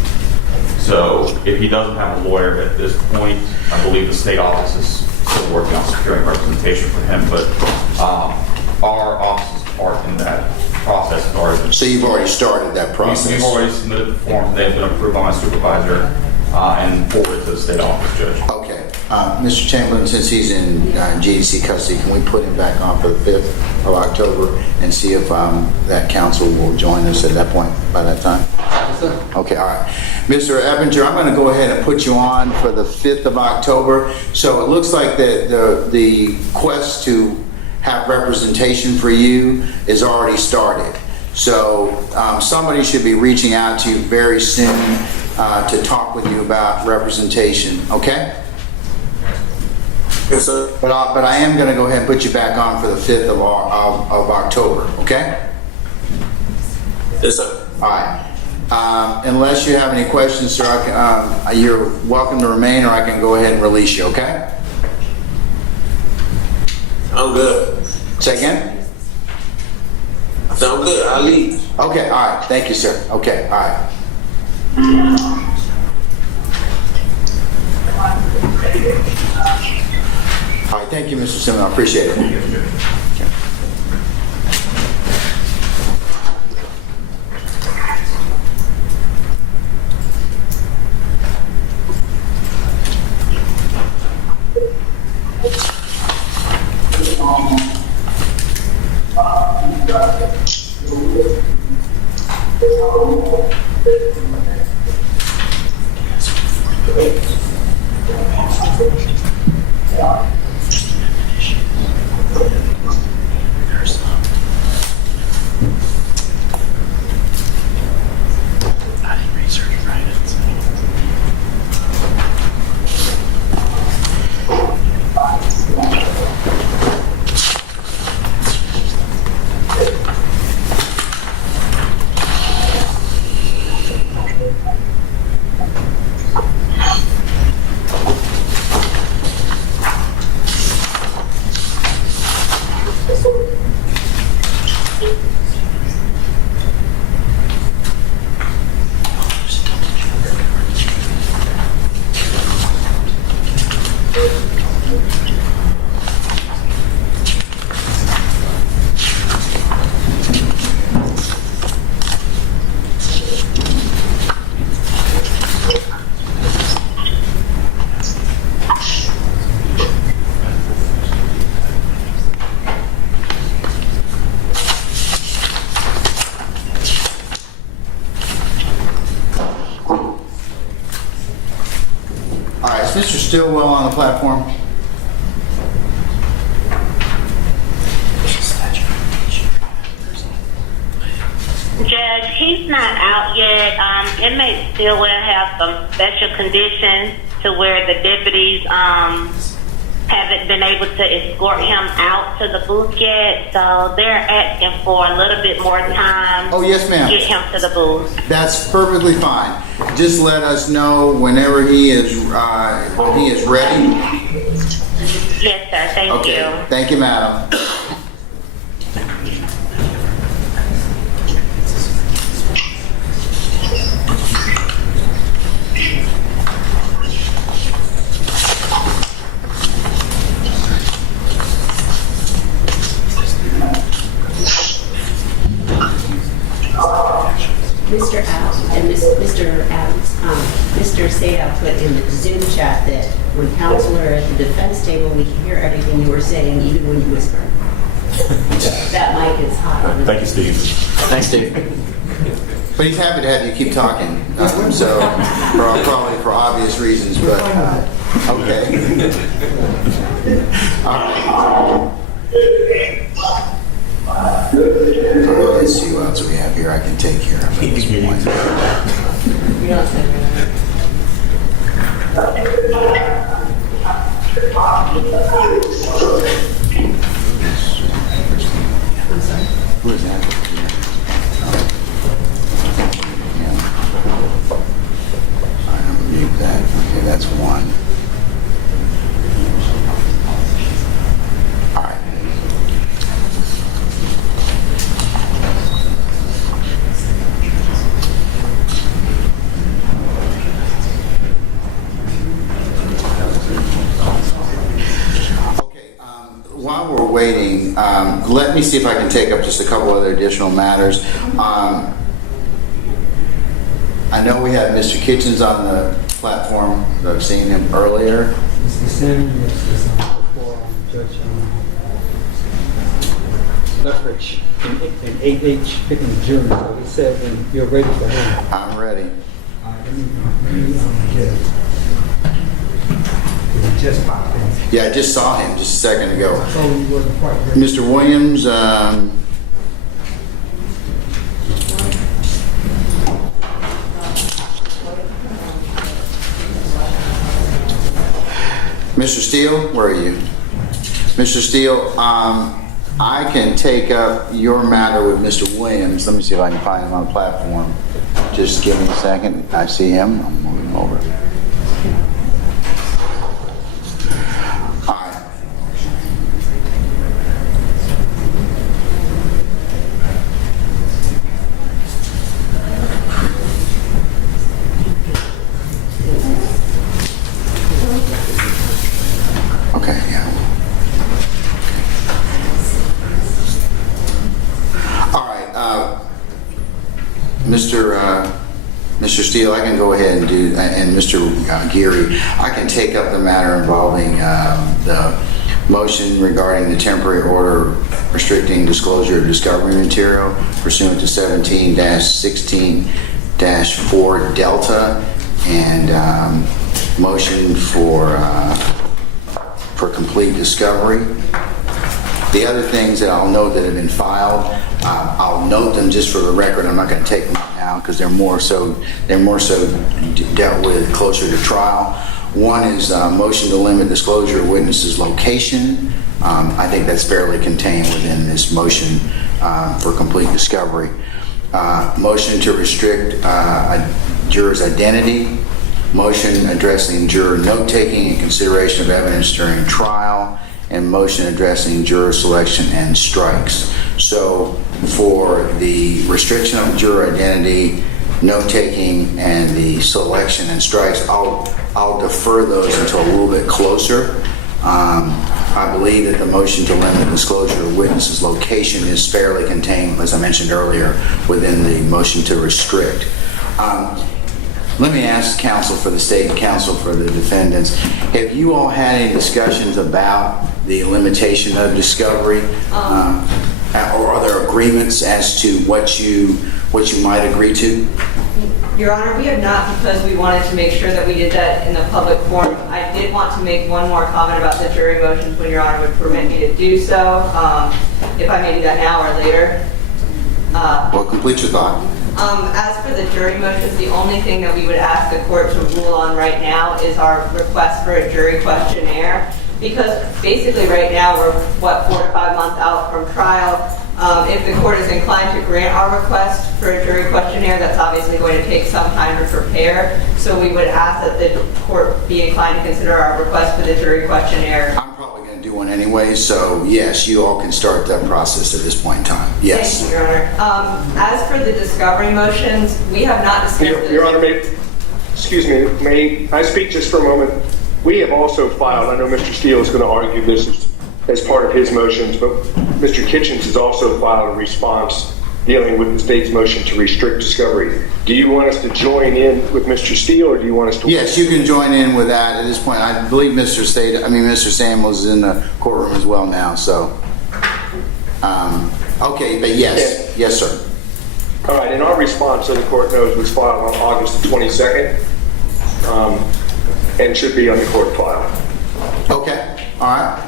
So if he doesn't have a lawyer at this point, I believe the state office is still working on securing representation for him, but our office is part in that process. So you've already started that process? We've already submitted the forms. They've been approved by my supervisor and forwarded to the state office, Judge. Okay. Mr. Chamberlain, since he's in GDC custody, can we put him back on for the 5th of October and see if that counsel will join us at that point, by that time? Yes, sir. Okay, all right. Mr. Eppinger, I'm going to go ahead and put you on for the 5th of October. So it looks like the quest to have representation for you is already started. So somebody should be reaching out to you very soon to talk with you about representation, okay? Yes, sir. But I am going to go ahead and put you back on for the 5th of October, okay? Yes, sir. All right. Unless you have any questions, sir, you're welcome to remain, or I can go ahead and release you, okay? I'm good. Say again? I said I'm good. I'll leave. Okay, all right. Thank you, sir. Okay, all right. All right, thank you, Mr. Simmons. I appreciate it. Mr. Stillwell on the platform? Judge, he's not out yet. Inmate Stillwell has some special conditions to where the deputies haven't been able to escort him out to the booth yet, so they're asking for a little bit more time. Oh, yes, ma'am. To get him to the booth. That's perfectly fine. Just let us know whenever he is ready. Yes, sir. Thank Okay. you. Thank you, madam. Mr. Adams, Mr. Seda put in the Zoom chat that when counsel were at the defense table, we can hear everything you were saying, even when you whisper. That mic is hot. Thank you, Steve. Thanks, Steve. But he's happy to have you keep talking. So, probably for obvious reasons, but okay. All right. Let's see what else we have here I can take care of at this point. I'm sorry. Who is that? I don't believe that. Okay, that's one. All right. While we're waiting, let me see if I can take up just a couple other additional matters. I know we had Mr. Kitchens on the platform. I've seen him earlier. Mr. Simmons is before Judge Lethbridge in 8H picking the jury. So he said when you're ready for him. I'm ready. All right. Just popped in. Yeah, I just saw him just a second ago. So he wasn't quite ready. Mr. Williams, Mr. Steele, where are you? Mr. Steele, I can take up your matter with Mr. Williams. Let me see if I can find him on the platform. Just give me a second. I see him. I'm moving him over. All right. Okay, yeah. All right, Mr. Steele, I can go ahead and do, and Mr. Geary, I can take up the matter involving the motion regarding the temporary order restricting disclosure of discovery material pursuant to 17-16-4 Delta, and motion for complete discovery. The other things that I'll note that have been filed, I'll note them just for the record. I'm not going to take them out now because they're more so dealt with closer to trial. One is motion to limit disclosure of witnesses' location. I think that's fairly contained within this motion for complete discovery. Motion to restrict a juror's identity. Motion addressing juror note-taking and consideration of evidence during trial, and motion addressing juror selection and strikes. So for the restriction of juror identity, note-taking, and the selection and strikes, I'll defer those until a little bit closer. I believe that the motion to limit disclosure of witnesses' location is fairly contained, as I mentioned earlier, within the motion to restrict. Let me ask counsel for the state and counsel for the defendants, have you all had any discussions about the limitation of discovery? Or are there agreements as to what you might agree to? Your Honor, we have not, because we wanted to make sure that we did that in the public forum. I did want to make one more comment about the jury motions when Your Honor would permit me to do so. If I may do that now or later. Well, complete your thought. As for the jury motions, the only thing that we would ask the court to rule on right now is our request for a jury questionnaire. Because basically right now we're, 4 to 5 months out from trial. If the court is inclined to grant our request for a jury questionnaire, that's obviously going to take some time to prepare. So we would ask that the court be inclined to consider our request for the jury questionnaire. I'm probably going to do one anyway, so yes, you all can start that process at this point in time. Yes. Thank you, Your Honor. As for the discovery motions, we have not discussed Your Honor, may I speak just for a moment? We have also filed, I know Mr. Steele is going to argue this as part of his motions, but Mr. Kitchens has also filed a response dealing with the state's motion to restrict discovery. Do you want us to join in with Mr. Steele, or do you want us to? Yes, you can join in with that at this point. I believe Mr. Samuels is in the courtroom as well now, so. Okay, but yes, yes, sir. All right, and our response, so the court knows, was filed on August 22nd, and should be on the court file. Okay, all right.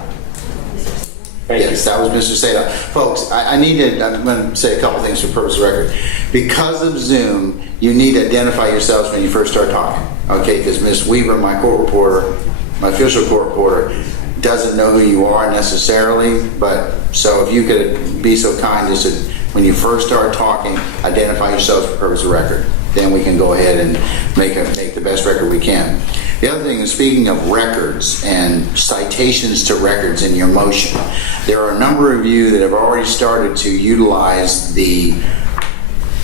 Yes, that was Mr. Seda. Folks, I'm going to say a couple things for purpose of record. Because of Zoom, you need to identify yourselves when you first start talking, okay? Because Ms. Weaver, my court reporter, my official court reporter, doesn't know who you are necessarily, but so if you could be so kind as to, when you first start talking, identify yourselves for purpose of record. Then we can go ahead and make the best record we can. The other thing is, speaking of records and citations to records in your motion, there are a number of you that have already started to utilize the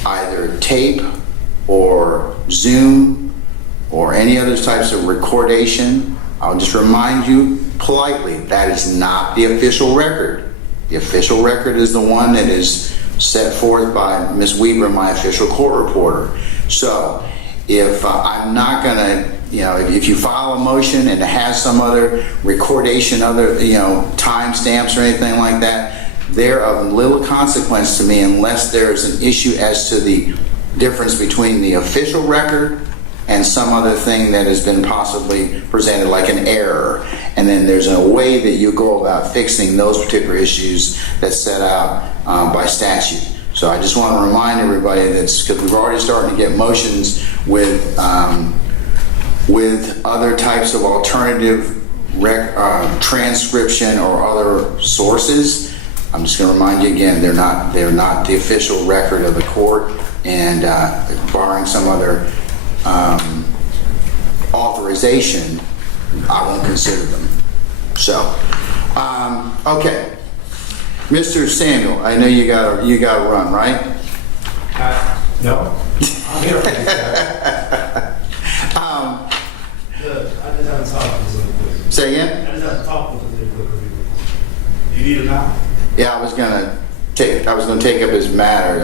either tape or Zoom or any other types of recordation. I'll just remind you politely, that is not the official record. The official record is the one that is set forth by Ms. Weaver, my official court reporter. So if I'm not going to, if you file a motion and it has some other recordation, other, time stamps or anything like that, they're of little consequence to me unless there's an issue as to the difference between the official record and some other thing that has been possibly presented like an error. And then there's a way that you go about fixing those particular issues that's set out by statute. So I just want to remind everybody that, because we've already started to get motions with other types of alternative transcription or other sources. I'm just going to remind you again, they're not the official record of the court, and barring some other authorization, I won't consider them. So, okay, Mr. Samuel, I know you got to run, right? No, I'm here for this guy. I just haven't talked with him quick. Say again? I just haven't talked with him quick. You need it now? Yeah, I was gonna take up his matter.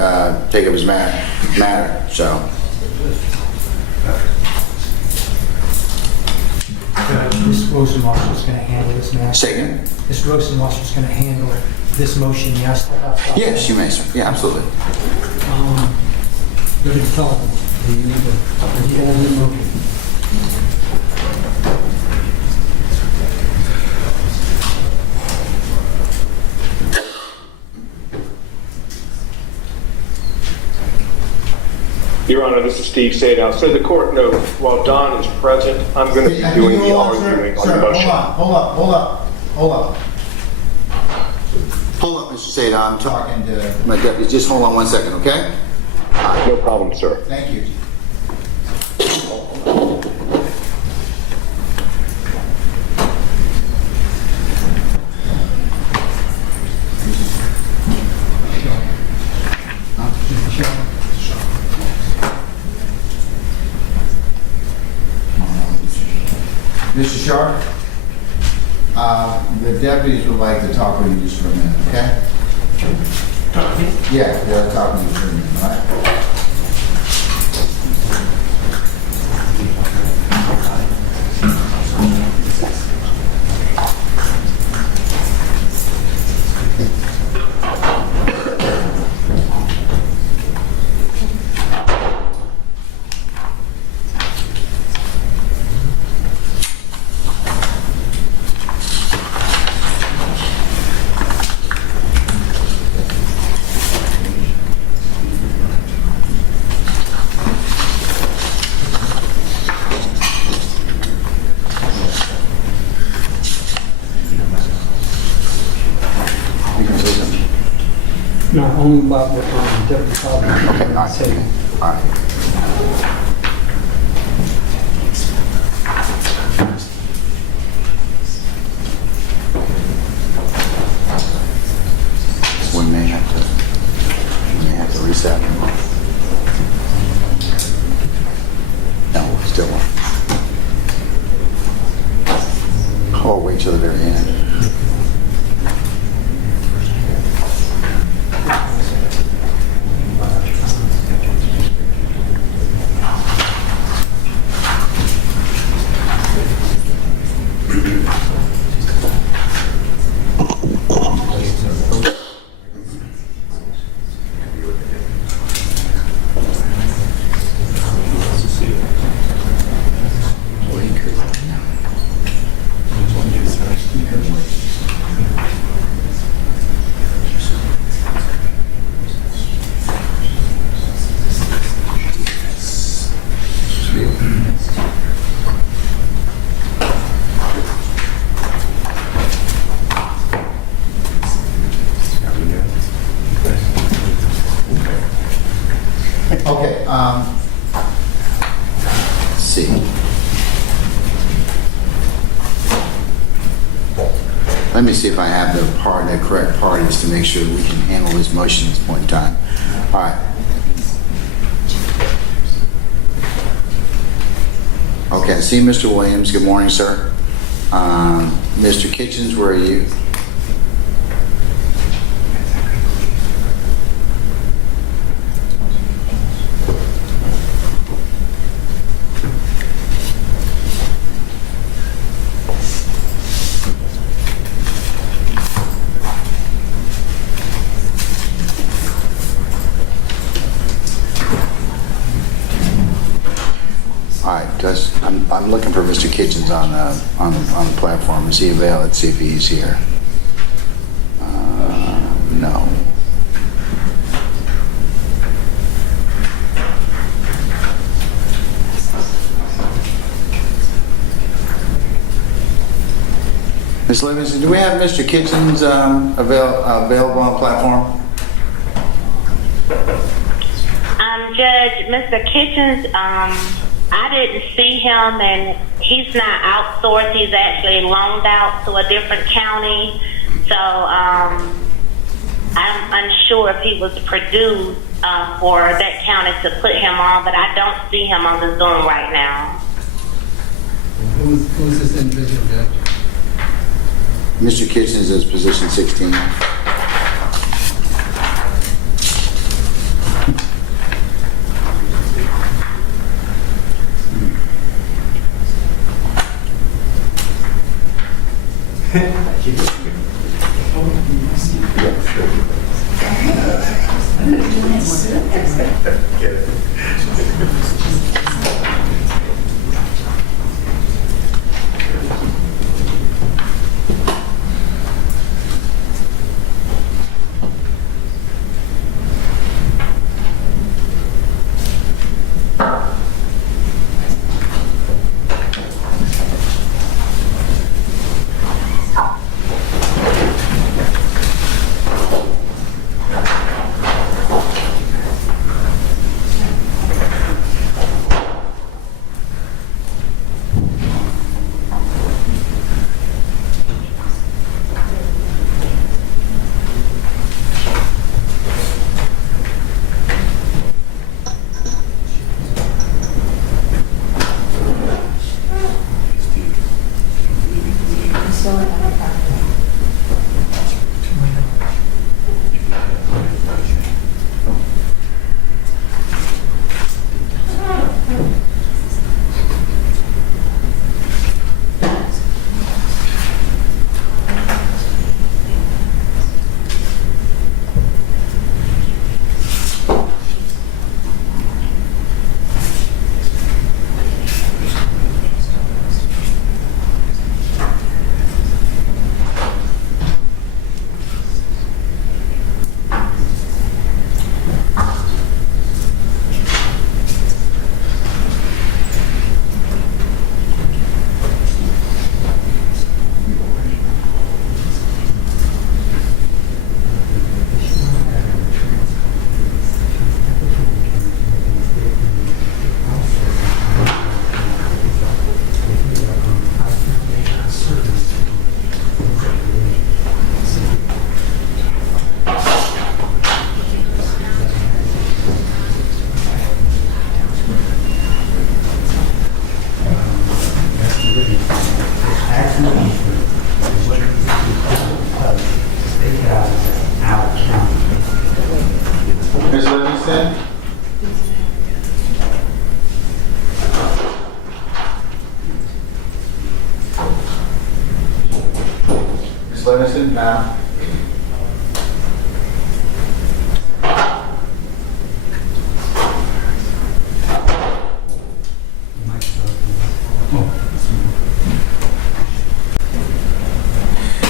So. Ms. Rosenwasser's going to handle this matter. Say again? Ms. Rosenwasser's going to handle this motion. Yes. Yes, you may, sir. Yeah, absolutely. Ready to tell them. You need to hold the motion. Your Honor, this is Steve Sadow. So the court note, while Don is present, I'm going to be doing the arguing on the motion. Hold up, Mr. Sadow. I'm talking to my deputy. Just hold on 1 second, okay? No problem, sir. Thank you. Mr. Sharp, the deputies would like to talk with you just for a minute, okay? Yeah, they'll talk with you for a minute, all right? No, only about what Deputy Calvin. Okay, all right. All right. We may have to reset. No, still on. Oh, wait till the very end. Okay, let's see. Let me see if I have the correct parties to make sure we can handle this motion at this point in time. All right. Okay, I see Mr. Williams. Good morning, sir. Mr. Kitchens, where are you? All I'm looking for Mr. Kitchens on the platform. Is he available? Let's see if he's here. No. Ms. Livingston, do we have Mr. Kitchens available on the platform? Judge, Mr. Kitchens, I didn't see him, and he's not outsourced. He's actually loaned out to a different county. So I'm unsure if he was produced for that county to put him on, but I don't see him on the Zoom right now. Who's this individual, Judge? Mr. Kitchens is position 16. Ms. Livingston? Ms. Livingston, ma'am?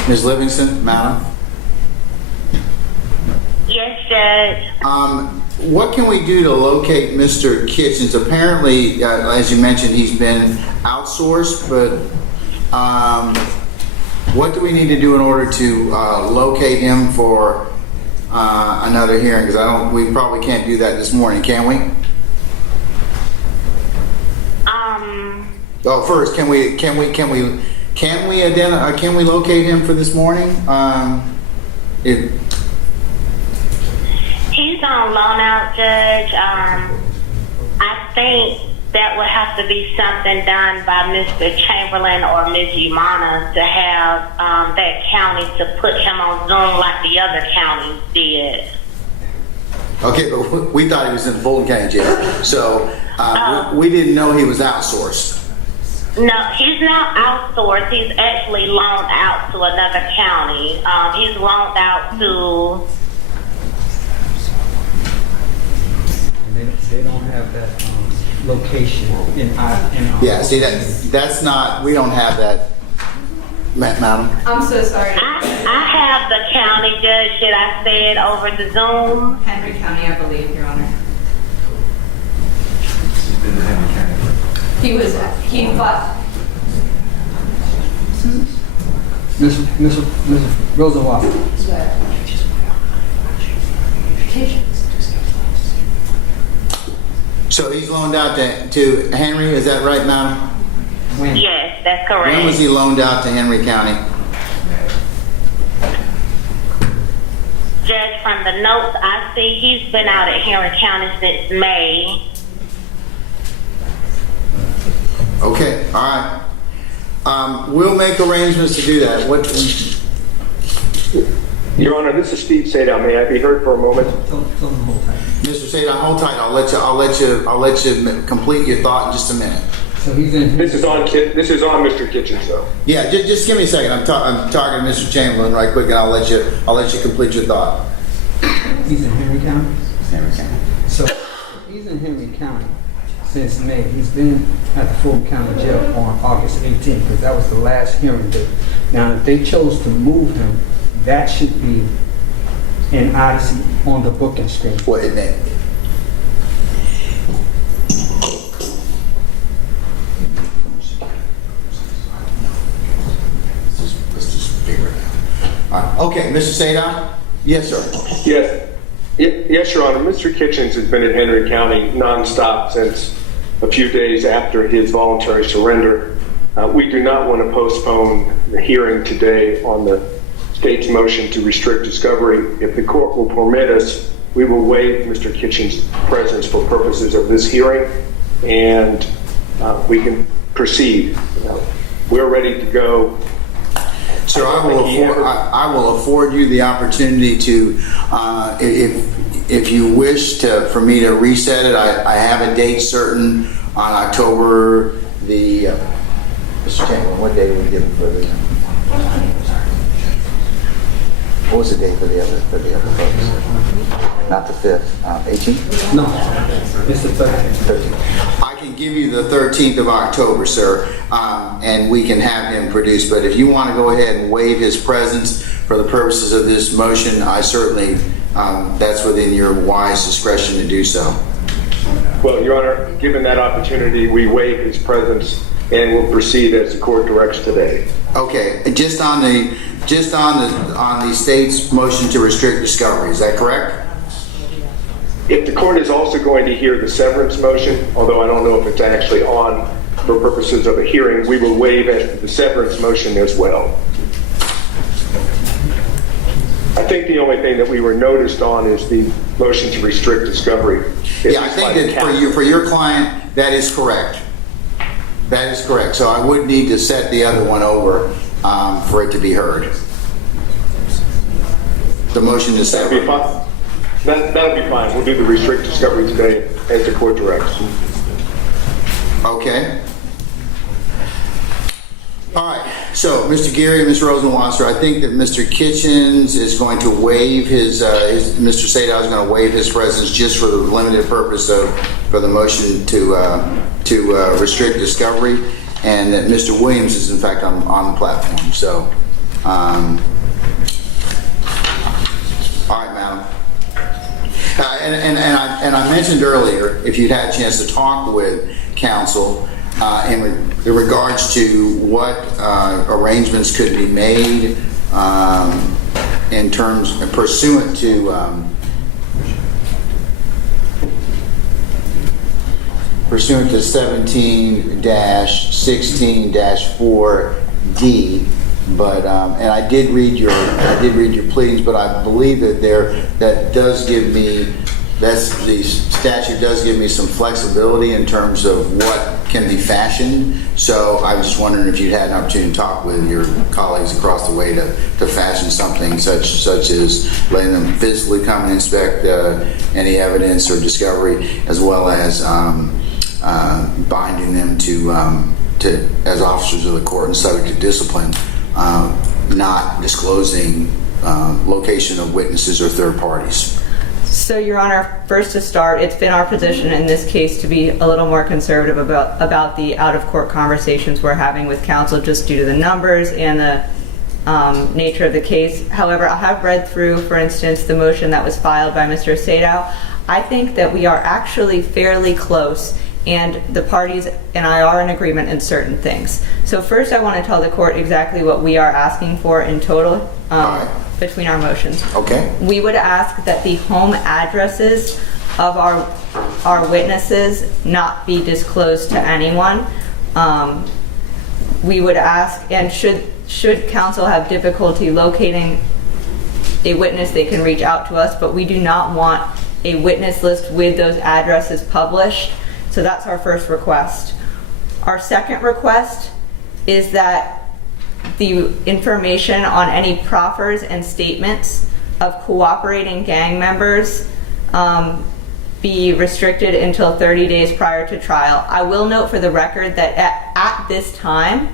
Ms. Livingston, madam? Yes, Judge. What can we do to locate Mr. Kitchens? Apparently, as you mentioned, he's been outsourced, but what do we need to do in order to locate him for another hearing? Because we probably can't do that this morning, can we? Oh, first, can we locate him for this morning? He's on loan out, Judge. I think that would have to be something done by Mr. Chamberlain or Ms. Umana to have that county to put him on Zoom like the other counties did. Okay, but we thought he was in Fulton County Jail, so we didn't know he was outsourced. No, he's not outsourced. He's actually loaned out to another county. He's loaned out to... They don't have that location in Yeah, see, that's not, we don't have that, madam. I'm so sorry. I have the county judge that I said over the Zoom. Henry County, I believe, Your Honor. He fought. Mrs. Rosenwald. So he's loaned out to Henry, is that right, madam? Yes, that's correct. When was he loaned out to Henry County? Judge, from the notes I see, he's been out at Henry County since May. Okay, all right. We'll make arrangements to do that. Your Honor, this is Steve Sadow. May I be heard for a moment? Mr. Sadow, hold tight. I'll let you complete your thought in just a minute. So he's in. This is on Mr. Kitchens, though. Yeah, just give me a second. I'm talking to Mr. Chamberlain right quick, and I'll let you complete your thought. He's in Henry County? Henry County. So he's in Henry County since May. He's been at the Fulton County Jail on August 18th, because that was the last hearing date. Now, if they chose to move him, that should be an odyssey on the booking screen. What is that? Let's just figure it out. All right. Okay, Mr. Sadow? Yes, sir. Yes, Your Honor. Mr. Kitchens has been in Henry County nonstop since a few days after his voluntary surrender. We do not want to postpone the hearing today on the state's motion to restrict discovery. If the court will permit us, we will waive Mr. Kitchens' presence for purposes of this hearing, and we can proceed. We're ready to go. Sir, I will afford you the opportunity to, if you wish for me to reset it. I have a date certain on October the. Mr. Chamberlain, what day were we given for the? What was the date for the other folks? Not the 5th, 18th? No, it's the 13th. I can give you the 13th of October, sir, and we can have him produced. But if you want to go ahead and waive his presence for the purposes of this motion, I certainly, that's within your wise discretion to do so. Well, Your Honor, given that opportunity, we waive his presence and will proceed as the court directs today. Okay, just on the state's motion to restrict discovery, is that correct? If the court is also going to hear the severance motion, although I don't know if it's actually on for purposes of a hearing, we will waive as to the severance motion as well. I think the only thing that we were noticed on is the motion to restrict discovery. Yeah, I think that for your client, that is correct. That is correct. So I would need to set the other one over for it to be heard. The motion to sever. That'll be fine. That'll be fine. We'll do the restrict discovery today as the court directs. Okay. All right. So, Mr. Geary and Ms. Rosenwasser, I think that Mr. Kitchens is going to waive Mr. Sadow is going to waive his presence just for the limited purpose for the motion to restrict discovery, and that Mr. Williams is in fact on the platform. So, all right, madam. And I mentioned earlier, if you'd had a chance to talk with counsel in regards to what arrangements could be made in terms pursuant to 17-16-4D, but and I did read your pleadings, but I believe that the statute does give me some flexibility in terms of what can be fashioned. So I was just wondering if you'd had an opportunity to talk with your colleagues across the way to fashion something such as letting them physically come and inspect any evidence or discovery, as well as binding them to as officers of the court and subject to discipline, not disclosing location of witnesses or third parties. So, Your Honor, first to start, it's been our position in this case to be a little more conservative about the out-of-court conversations we're having with counsel, just due to the numbers and the nature of the case. However, I have read through, for instance, the motion that was filed by Mr. Sadow. I think that we are actually fairly close, and the parties and I are in agreement in certain things. So first, I want to tell the court exactly what we are asking for in total between our motions. Okay. We would ask that the home addresses of our witnesses not be disclosed to anyone. We would ask, and should counsel have difficulty locating a witness, they can reach out to us, but we do not want a witness list with those addresses published. So that's our first request. Our second request is that the information on any proffers and statements of cooperating gang members be restricted until 30 days prior to trial. I will note for the record that at this time,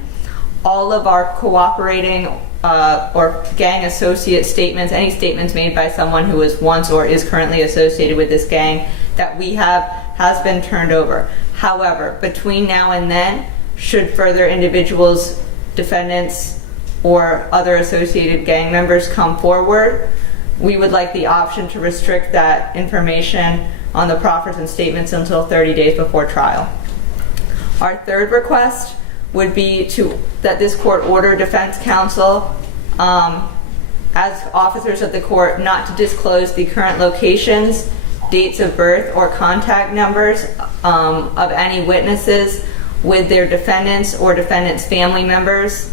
all of our cooperating or gang associate statements, any statements made by someone who was once or is currently associated with this gang that we have, has been turned over. However, between now and then, should further individuals, defendants, or other associated gang members come forward, we would like the option to restrict that information on the proffers and statements until 30 days before trial. Our third request would be that this court order defense counsel, as officers of the court, not to disclose the current locations, dates of birth, or contact numbers of any witnesses with their defendants or defendants' family members.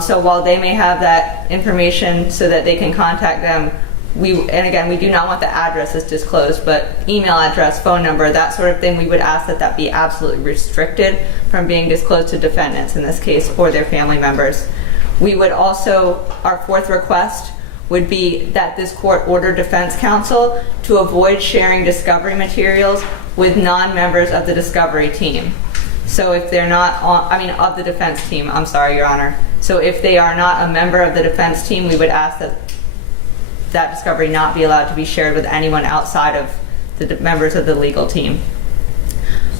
So while they may have that information so that they can contact them, we do not want the addresses disclosed, but email address, phone number, that sort of thing, we would ask that be absolutely restricted from being disclosed to defendants in this case or their family members. We would also, our fourth request would be that this court order defense counsel to avoid sharing discovery materials with non-members of the discovery team. So if they're not of the defense team, I'm sorry, Your Honor. So if they are not a member of the defense team, we would ask that discovery not be allowed to be shared with anyone outside of the members of the legal team.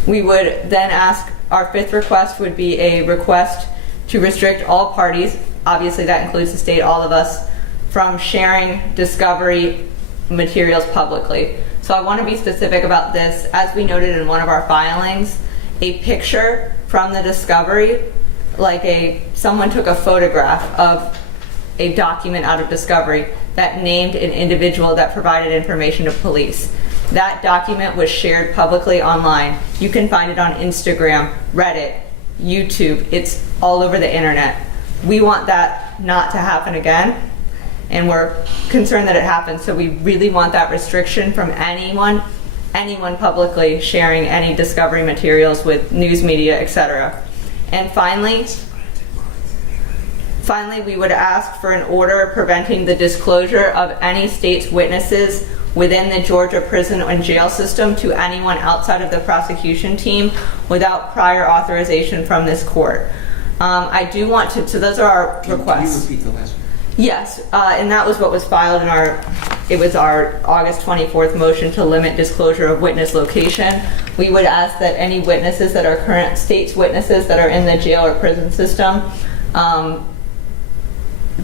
We would then ask, our fifth request would be a request to restrict all parties, obviously that includes the state, all of us, from sharing discovery materials publicly. So I want to be specific about this. As we noted in one of our filings, a picture from the discovery, like someone took a photograph of a document out of discovery that named an individual that provided information to police. That document was shared publicly online. You can find it on Instagram, Reddit, YouTube. It's all over the internet. We want that not to happen again, and we're concerned that it happens, so we really want that restriction from anyone publicly sharing any discovery materials with news media, etc. And finally, we would ask for an order preventing the disclosure of any state's witnesses within the Georgia prison and jail system to anyone outside of the prosecution team without prior authorization from this court. I do want to, so those are our requests. Can you repeat the last one? Yes, and that was what was filed in our August 24th motion to limit disclosure of witness location. We would ask that any witnesses that are current state's witnesses that are in the jail or prison system,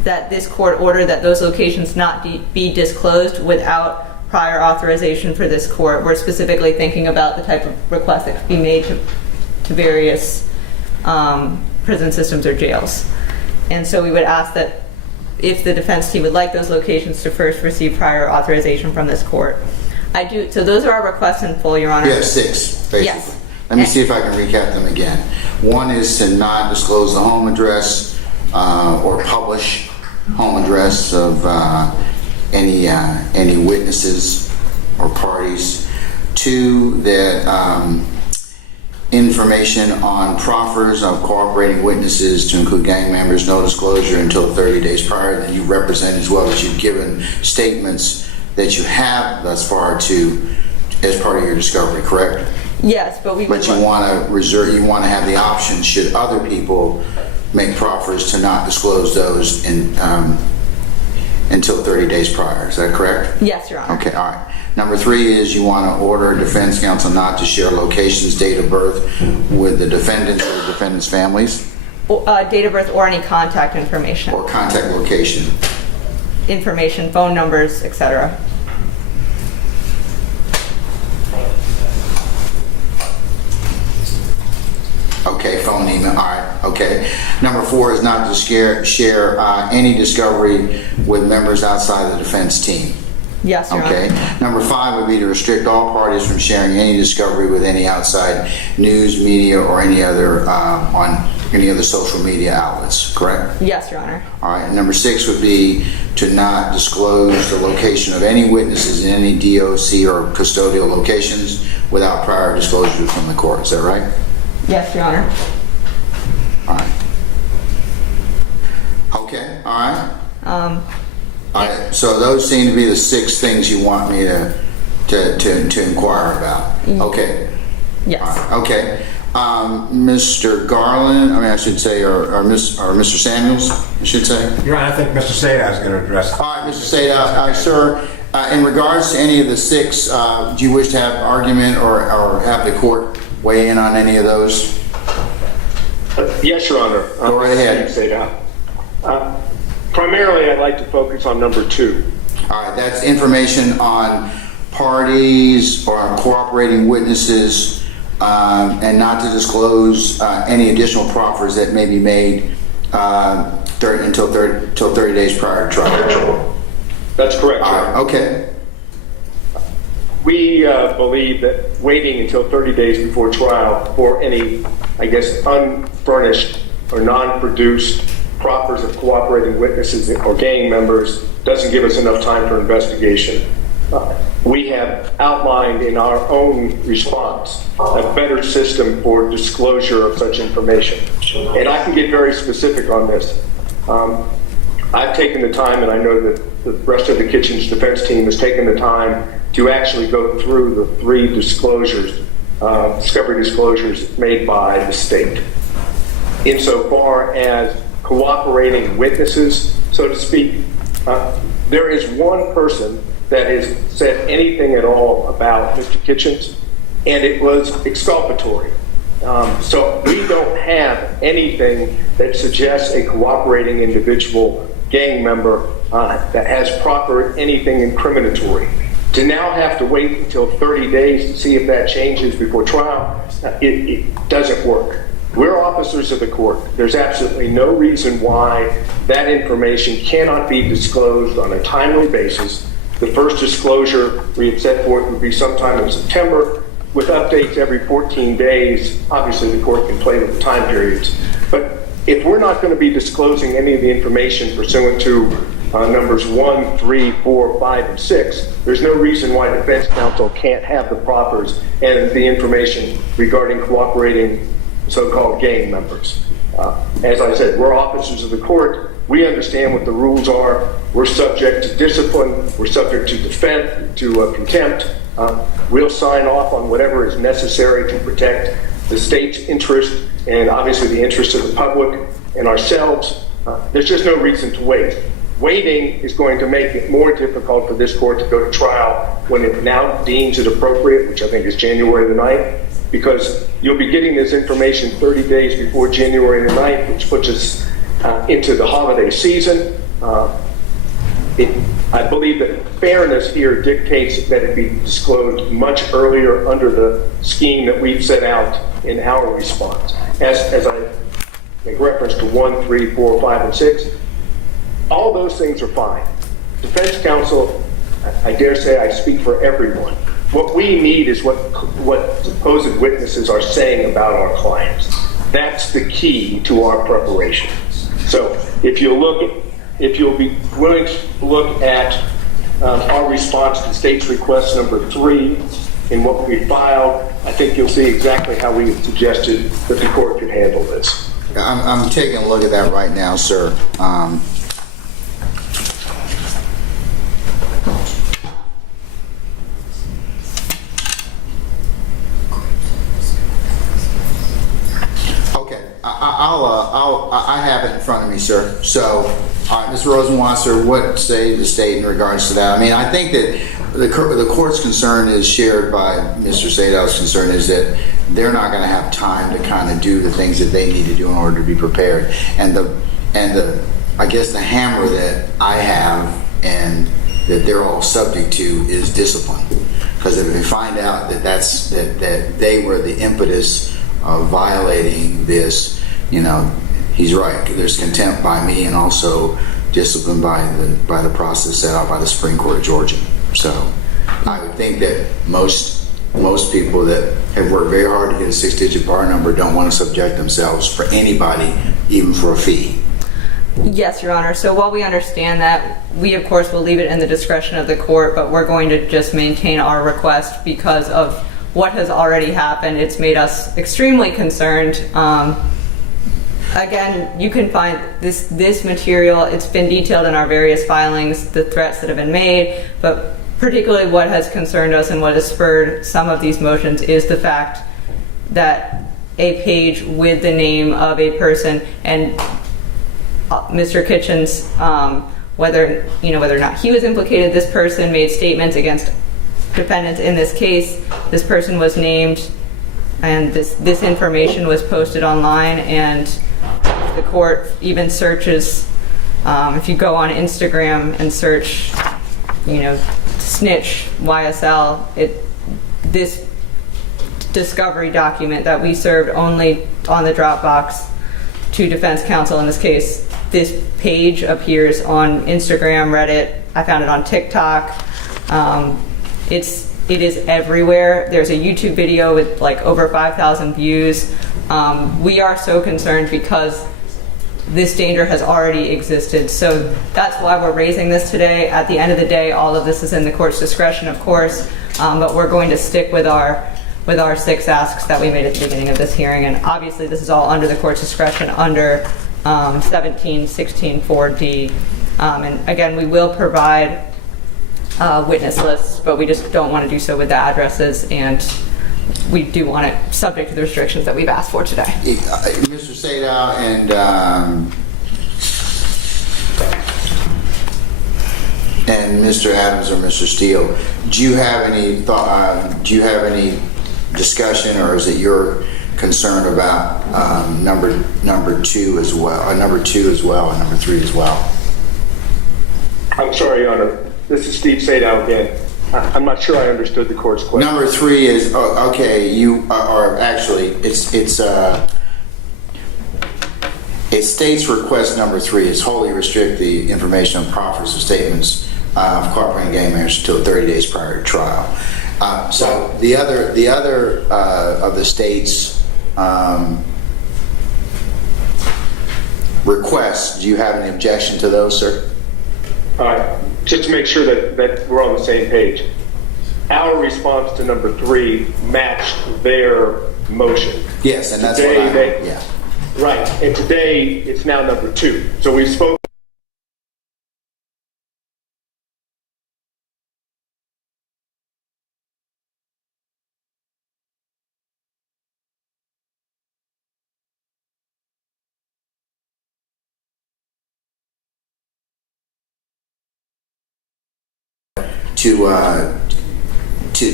that this court order that those locations not be disclosed without prior authorization for this court. We're specifically thinking about the type of request that could be made to various prison systems or jails. And so we would ask that if the defense team would like those locations to first receive prior authorization from this court. So those are our requests in full, Your Honor. Yeah, 6, basically. Yes. Let me see if I can recap them again. One is to not disclose the home address or publish home address of any witnesses or parties. 2, that information on proffers of cooperating witnesses to include gang members, no disclosure until 30 days prior, that you represent as well as you've given statements that you have thus far as part of your discovery, correct? Yes, but you want to reserve, you want to have the option, should other people make proffers, to not disclose those until 30 days prior. Is that correct? Yes, Your Honor. Okay, all right. Number 3 is you want to order defense counsel not to share locations, date of birth with the defendants or the defendants' families? Date of birth or any contact information. Or contact location. Information, phone numbers, etc. Okay, phone, email, all right, okay. Number 4 is not to share any discovery with members outside the defense team. Yes, Your Okay. Honor. Number 5 would be to restrict all parties from sharing any discovery with any outside news, media, or any other on any other social media outlets. Correct? Yes, Your Honor. All right. Number 6 would be to not disclose the location of any witnesses in any DOC or custodial locations without prior disclosure from the court. Is that right? Yes, Your Honor. All right. Okay. All right. All right, so those seem to be the 6 things you want me to inquire about. Okay. Yes. All right, okay. Mr. Garland, I should say, or Mr. Samuels, I should say. Your Honor, I think Mr. Seda is going to address. All right, Mr. Seda, sir, in regards to any of the 6, do you wish to have argument or have the court weigh in on any of those? Yes, Your Honor. Go right ahead. Primarily, I'd like to focus on number 2. All right, that's information on parties or on cooperating witnesses, and not to disclose any additional proffers that may be made until 30 days prior to trial. That's correct, Your Honor. Okay. We believe that waiting until 30 days before trial for any, unfurnished or non-produced proffers of cooperating witnesses or gang members doesn't give us enough time for investigation. We have outlined in our own response a better system for disclosure of such information. And I can get very specific on this. I've taken the time, and I know that the rest of the Kitchens defense team has taken the time to actually go through the 3 disclosures, discovery disclosures made by the state. Insofar as cooperating witnesses, so to speak, there is one person that has said anything at all about Mr. Kitchens, and it was exculpatory. So we don't have anything that suggests a cooperating individual gang member that has proffered anything incriminatory. To now have to wait until 30 days to see if that changes before trial, it doesn't work. We're officers of the court. There's absolutely no reason why that information cannot be disclosed on a timely basis. The first disclosure we had set forth would be sometime in September, with updates every 14 days. Obviously, the court can play with the time periods. But if we're not going to be disclosing any of the information pursuant to numbers 1, 3, 4, 5, and 6, there's no reason why defense counsel can't have the proffers and the information regarding cooperating so-called gang members. As I said, we're officers of the court. We understand what the rules are. We're subject to discipline. We're subject to contempt. We'll sign off on whatever is necessary to protect the state's interest and obviously the interest of the public and ourselves. There's just no reason to wait. Waiting is going to make it more difficult for this court to go to trial when it now deems it appropriate, which I think is January the 9th, because you'll be getting this information 30 days before January the 9th, which puts us into the holiday season. I believe that fairness here dictates that it be disclosed much earlier under the scheme that we've set out in our response. As I make reference to 1, 3, 4, 5, and 6, all those things are fine. Defense counsel, I dare say I speak for everyone. What we need is what supposed witnesses are saying about our clients. That's the key to our preparation. So if you'll be willing to look at our response to state's request number 3 in what we filed, I think you'll see exactly how we suggested that the court could handle this. I'm taking a look at that right now, sir. I have it in front of me, sir. So All right, Mr. Rosenwasser, what say the state in regards to that? I mean, I think that the court's concern is shared by Mr. Sadow's concern, is that they're not going to have time to kind of do the things that they need to do in order to be prepared. And I guess the hammer that I have and that they're all subject to is discipline. Because if they find out that that they were the impetus of violating this, you know, he's right. There's contempt by me and also discipline by the process set out by the Supreme Court of Georgia. So I would think that most people that have worked very hard to get a 6-digit bar number don't want to subject themselves for anybody, even for a fee. Yes, Your Honor. So while we understand that, we of course will leave it in the discretion of the court, but we're going to just maintain our request because of what has already happened. It's made us extremely concerned. Again, you can find this material. It's been detailed in our various filings, the threats that have been made, but particularly what has concerned us and what has spurred some of these motions is the fact that a page with the name of a person and Mr. Kitchens, whether or not he was implicated, this person made statements against defendants in this case. This person was named, and this information was posted online, and the court even searches, if you go on Instagram and search, snitch YSL, this discovery document that we served only on the Dropbox to defense counsel in this case, this page appears on Instagram, Reddit. I found it on TikTok. It is everywhere. There's a YouTube video with like over 5,000 views. We are so concerned because this danger has already existed. So that's why we're raising this today. At the end of the day, all of this is in the court's discretion, of course, but we're going to stick with our 6 asks that we made at the beginning of this hearing. And obviously this is all under the court's discretion under 1716(4)D. And again, we will provide witness lists, but we just don't want to do so with the addresses, and we do want it subject to the restrictions that we've asked for today. Mr. Sadow and Mr. Adams or Mr. Steele, do you have any thought? Do you have any discussion, or is it your concern about number 2 as well, and number 3 as well? I'm sorry, Your Honor. This is Steve Sadow again. I'm not sure I understood the court's question. Number 3 is okay. You are actually it states request number 3 is wholly restrict the information on proffers or statements of cooperating gang members until 30 days prior to trial. So the other of the state's requests, do you have any objection to those, sir? Just to make sure that we're on the same page. Our response to number 3 matched their motion. Yes, and that's today, yeah. Right, and today it's now number 2. So we've spoken.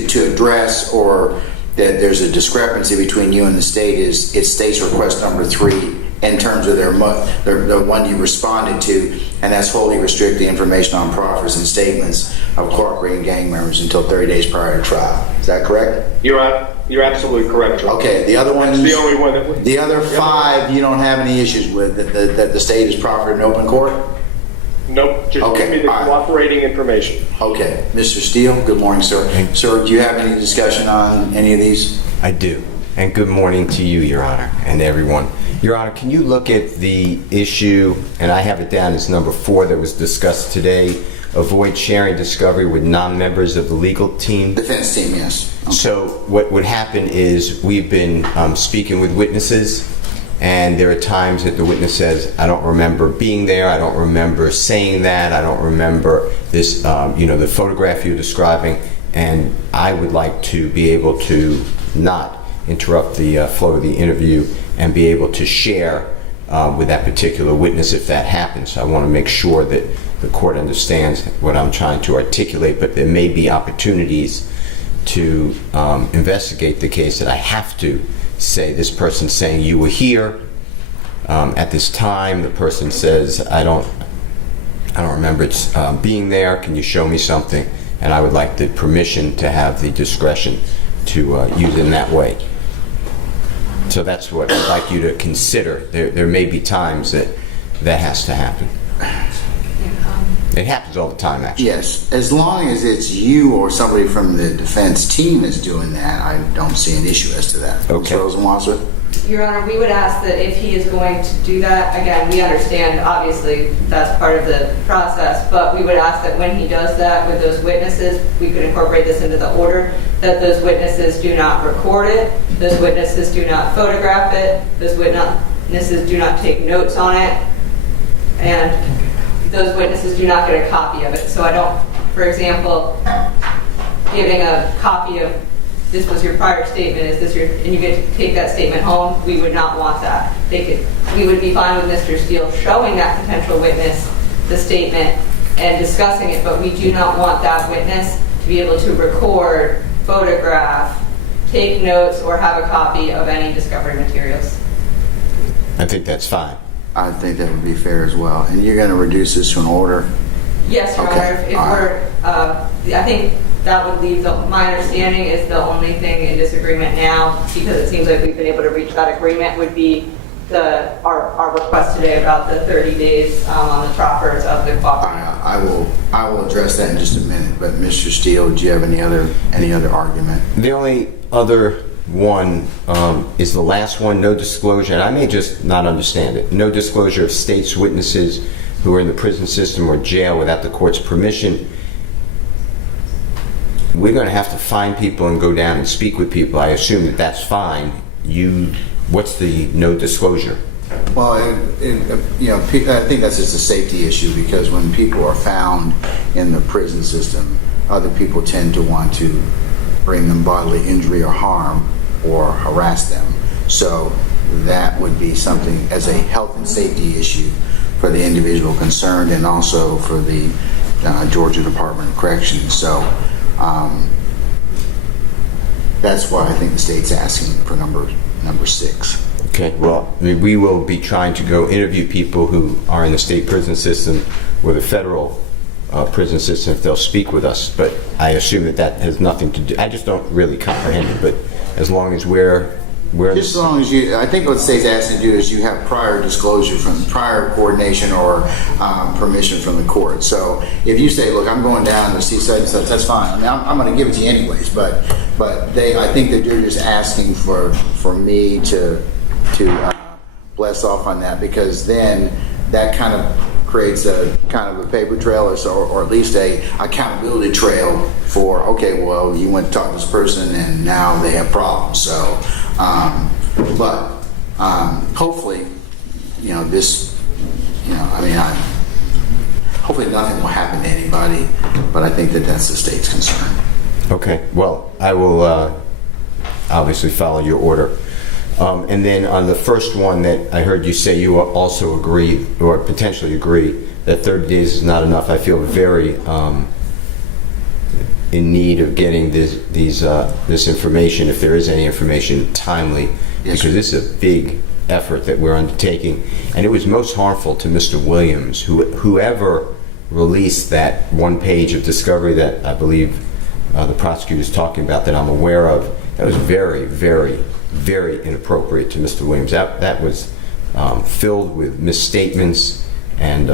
To address, or that there's a discrepancy between you and the state, is it states request number 3 in terms of the one you responded to, and that's wholly restrict the information on proffers and statements of cooperating gang members until 30 days prior to trial. Is that correct? You're absolutely correct, John. Okay, the other ones, the only one that the other 5 you don't have any issues with that the state has proffered in open court? Nope, just give me the cooperating information. Okay. Mr. Steele, good morning, sir. Sir, do you have any discussion on any of these? I do. And good morning to you, Your Honor, and everyone. Your Honor, can you look at the issue, and I have it down as number 4 that was discussed today, avoid sharing discovery with non-members of the legal team? Defense team, yes. Okay. So what would happen is we've been speaking with witnesses, and there are times that the witness says, I don't remember being there, I don't remember saying that, I don't remember this, the photograph you're describing, and I would like to be able to not interrupt the flow of the interview and be able to share with that particular witness if that happens. I want to make sure that the court understands what I'm trying to articulate, but there may be opportunities to investigate the case that I have to say this person saying you were here at this time. The person says I don't remember being there. Can you show me something? And I would like the permission to have the discretion to use it in that way. So that's what I'd like you to consider. There may be times that has to happen. It happens all the time, actually. Yes, as long as it's you or somebody from the defense team is doing that, I don't see an issue as to that. Okay. Ms. Rosenwasser? Your Honor, we would ask that if he is going to do that, again, we understand, obviously, that's part of the process, but we would ask that when he does that with those witnesses, we could incorporate this into the order, that those witnesses do not record it, those witnesses do not photograph it, those witnesses do not take notes on it, and those witnesses do not get a copy of it. So I don't, for example, giving a copy of this was your prior statement, is this your, and you get to take that statement home, we would not want that. We would be fine with Mr. Steele showing that potential witness the statement and discussing it, but we do not want that witness to be able to record, photograph, take notes, or have a copy of any discovery materials. I think that's fine. I think that would be fair as well. And you're going to reduce this to an order? Yes, Your Honor. If we're, I think that would leave my understanding is the only thing in disagreement now, because it seems like we've been able to reach that agreement, would be our request today about the 30 days on the proffers of the cooperative. I will address that in just a minute. But Mr. Steele, do you have any other argument? The only other one is the last one, no disclosure, and I may just not understand it. No disclosure of state's witnesses who are in the prison system or jail without the court's permission. We're going to have to find people and go down and speak with people. I assume that that's fine. What's the no disclosure? Well, I think that's just a safety issue, because when people are found in the prison system, other people tend to want to bring them bodily injury or harm or harass them. So that would be something as a health and safety issue for the individual concerned, and also for the Georgia Department of Corrections. So that's why I think the state's asking for number 6. Okay, well, we will be trying to go interview people who are in the state prison system or the federal prison system if they'll speak with us, but I assume that has nothing to do, I just don't really comprehend it, but as long as we're just as long as I think what the state's asking to do is you have prior disclosure from prior coordination or permission from the court. So if you say, look, I'm going down to see such and such, that's fine. I mean, I'm going to give it to you anyways, but I think that you're just asking for me to bless off on that, because then that kind of creates a kind of a paper trail, or at least a accountability trail for, okay, well, you went to talk to this person and now they have problems. So, hopefully, hopefully nothing will happen to anybody, but I think that that's the state's concern. Okay, well, I will obviously follow your order. And then on the first one that I heard you say, you also agree, or potentially agree, that 30 days is not enough. I feel very in need of getting this information, if there is any information, timely, yes, because this is a big effort that we're undertaking. And it was most harmful to Mr. Williams, whoever released that one page of discovery that I believe the prosecutor is talking about, that I'm aware of. That was very, very, very inappropriate to Mr. Williams. That was filled with misstatements and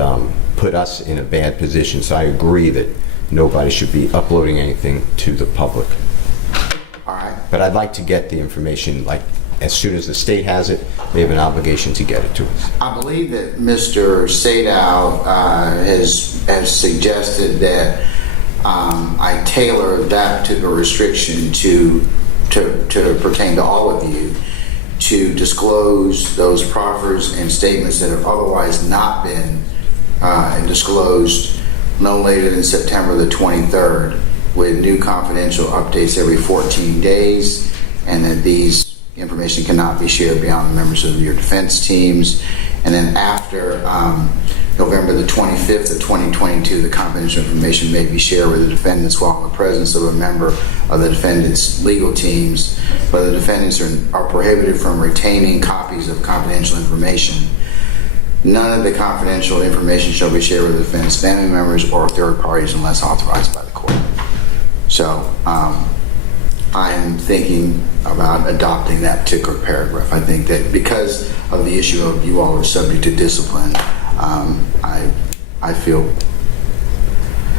put us in a bad position. So I agree that nobody should be uploading anything to the public. All right. But I'd like to get the information, like, as soon as the state has it, we have an obligation to get it to us. I believe that Mr. Sadow has suggested that I tailor that to the restriction to pertain to all of you, to disclose those proffers and statements that have otherwise not been disclosed no later than September the 23rd, with new confidential updates every 14 days, and that these information cannot be shared beyond the members of your defense teams. And then after November the 25th of 2022, the confidential information may be shared with the defendants while in the presence of a member of the defendant's legal teams, but the defendants are prohibited from retaining copies of confidential information. None of the confidential information shall be shared with the defendant's family members or third parties unless authorized by the court. So I am thinking about adopting that particular paragraph. I think that because of the issue of you all are subject to discipline, I feel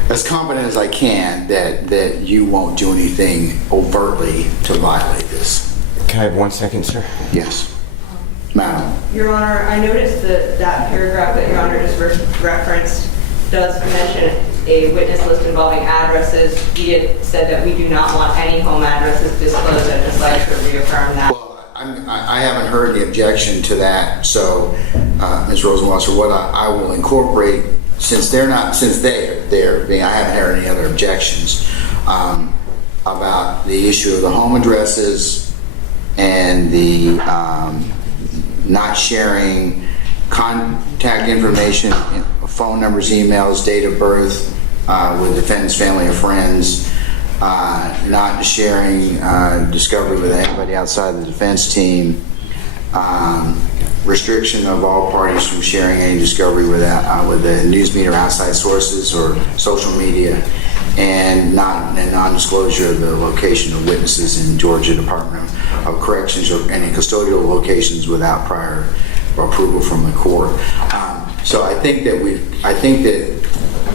as confident as I can that you won't do anything overtly to violate this. Can I have 1 second, sir? Yes. Madam. Your Honor, I noticed that that paragraph that Your Honor just referenced does mention a witness list involving addresses. We had said that we do not want any home addresses disclosed. I'd just like to reaffirm that. Well, I haven't heard the objection to that. So, Ms. Rosenwasser, what I will incorporate, since they're being, I haven't heard any other objections about the issue of the home addresses and the not sharing contact information, phone numbers, emails, date of birth with defendant's family or friends, not sharing discovery with anybody outside the defense team, restriction of all parties from sharing any discovery with the news media or outside sources or social media, and non-disclosure of the location of witnesses in Georgia Department of Corrections or any custodial locations without prior approval from the court. So I think that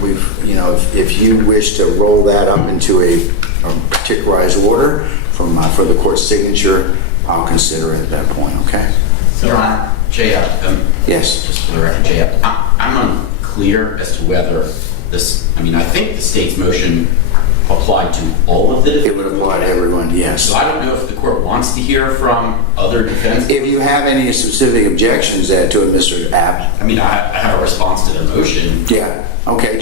we've, you know, if you wish to roll that up into a particularized order for the court's signature, I'll consider it at that point. Okay. So, Jay, yes. Just for the record, Jay, I'm unclear as to whether this. I mean, I think the state's motion applied to all of the defendants. It would apply to everyone, yes. So I don't know if the court wants to hear from other defendants. If you have any specific objections to it, Mr. Abt. I mean, I have a response to their motion. Yeah. Okay.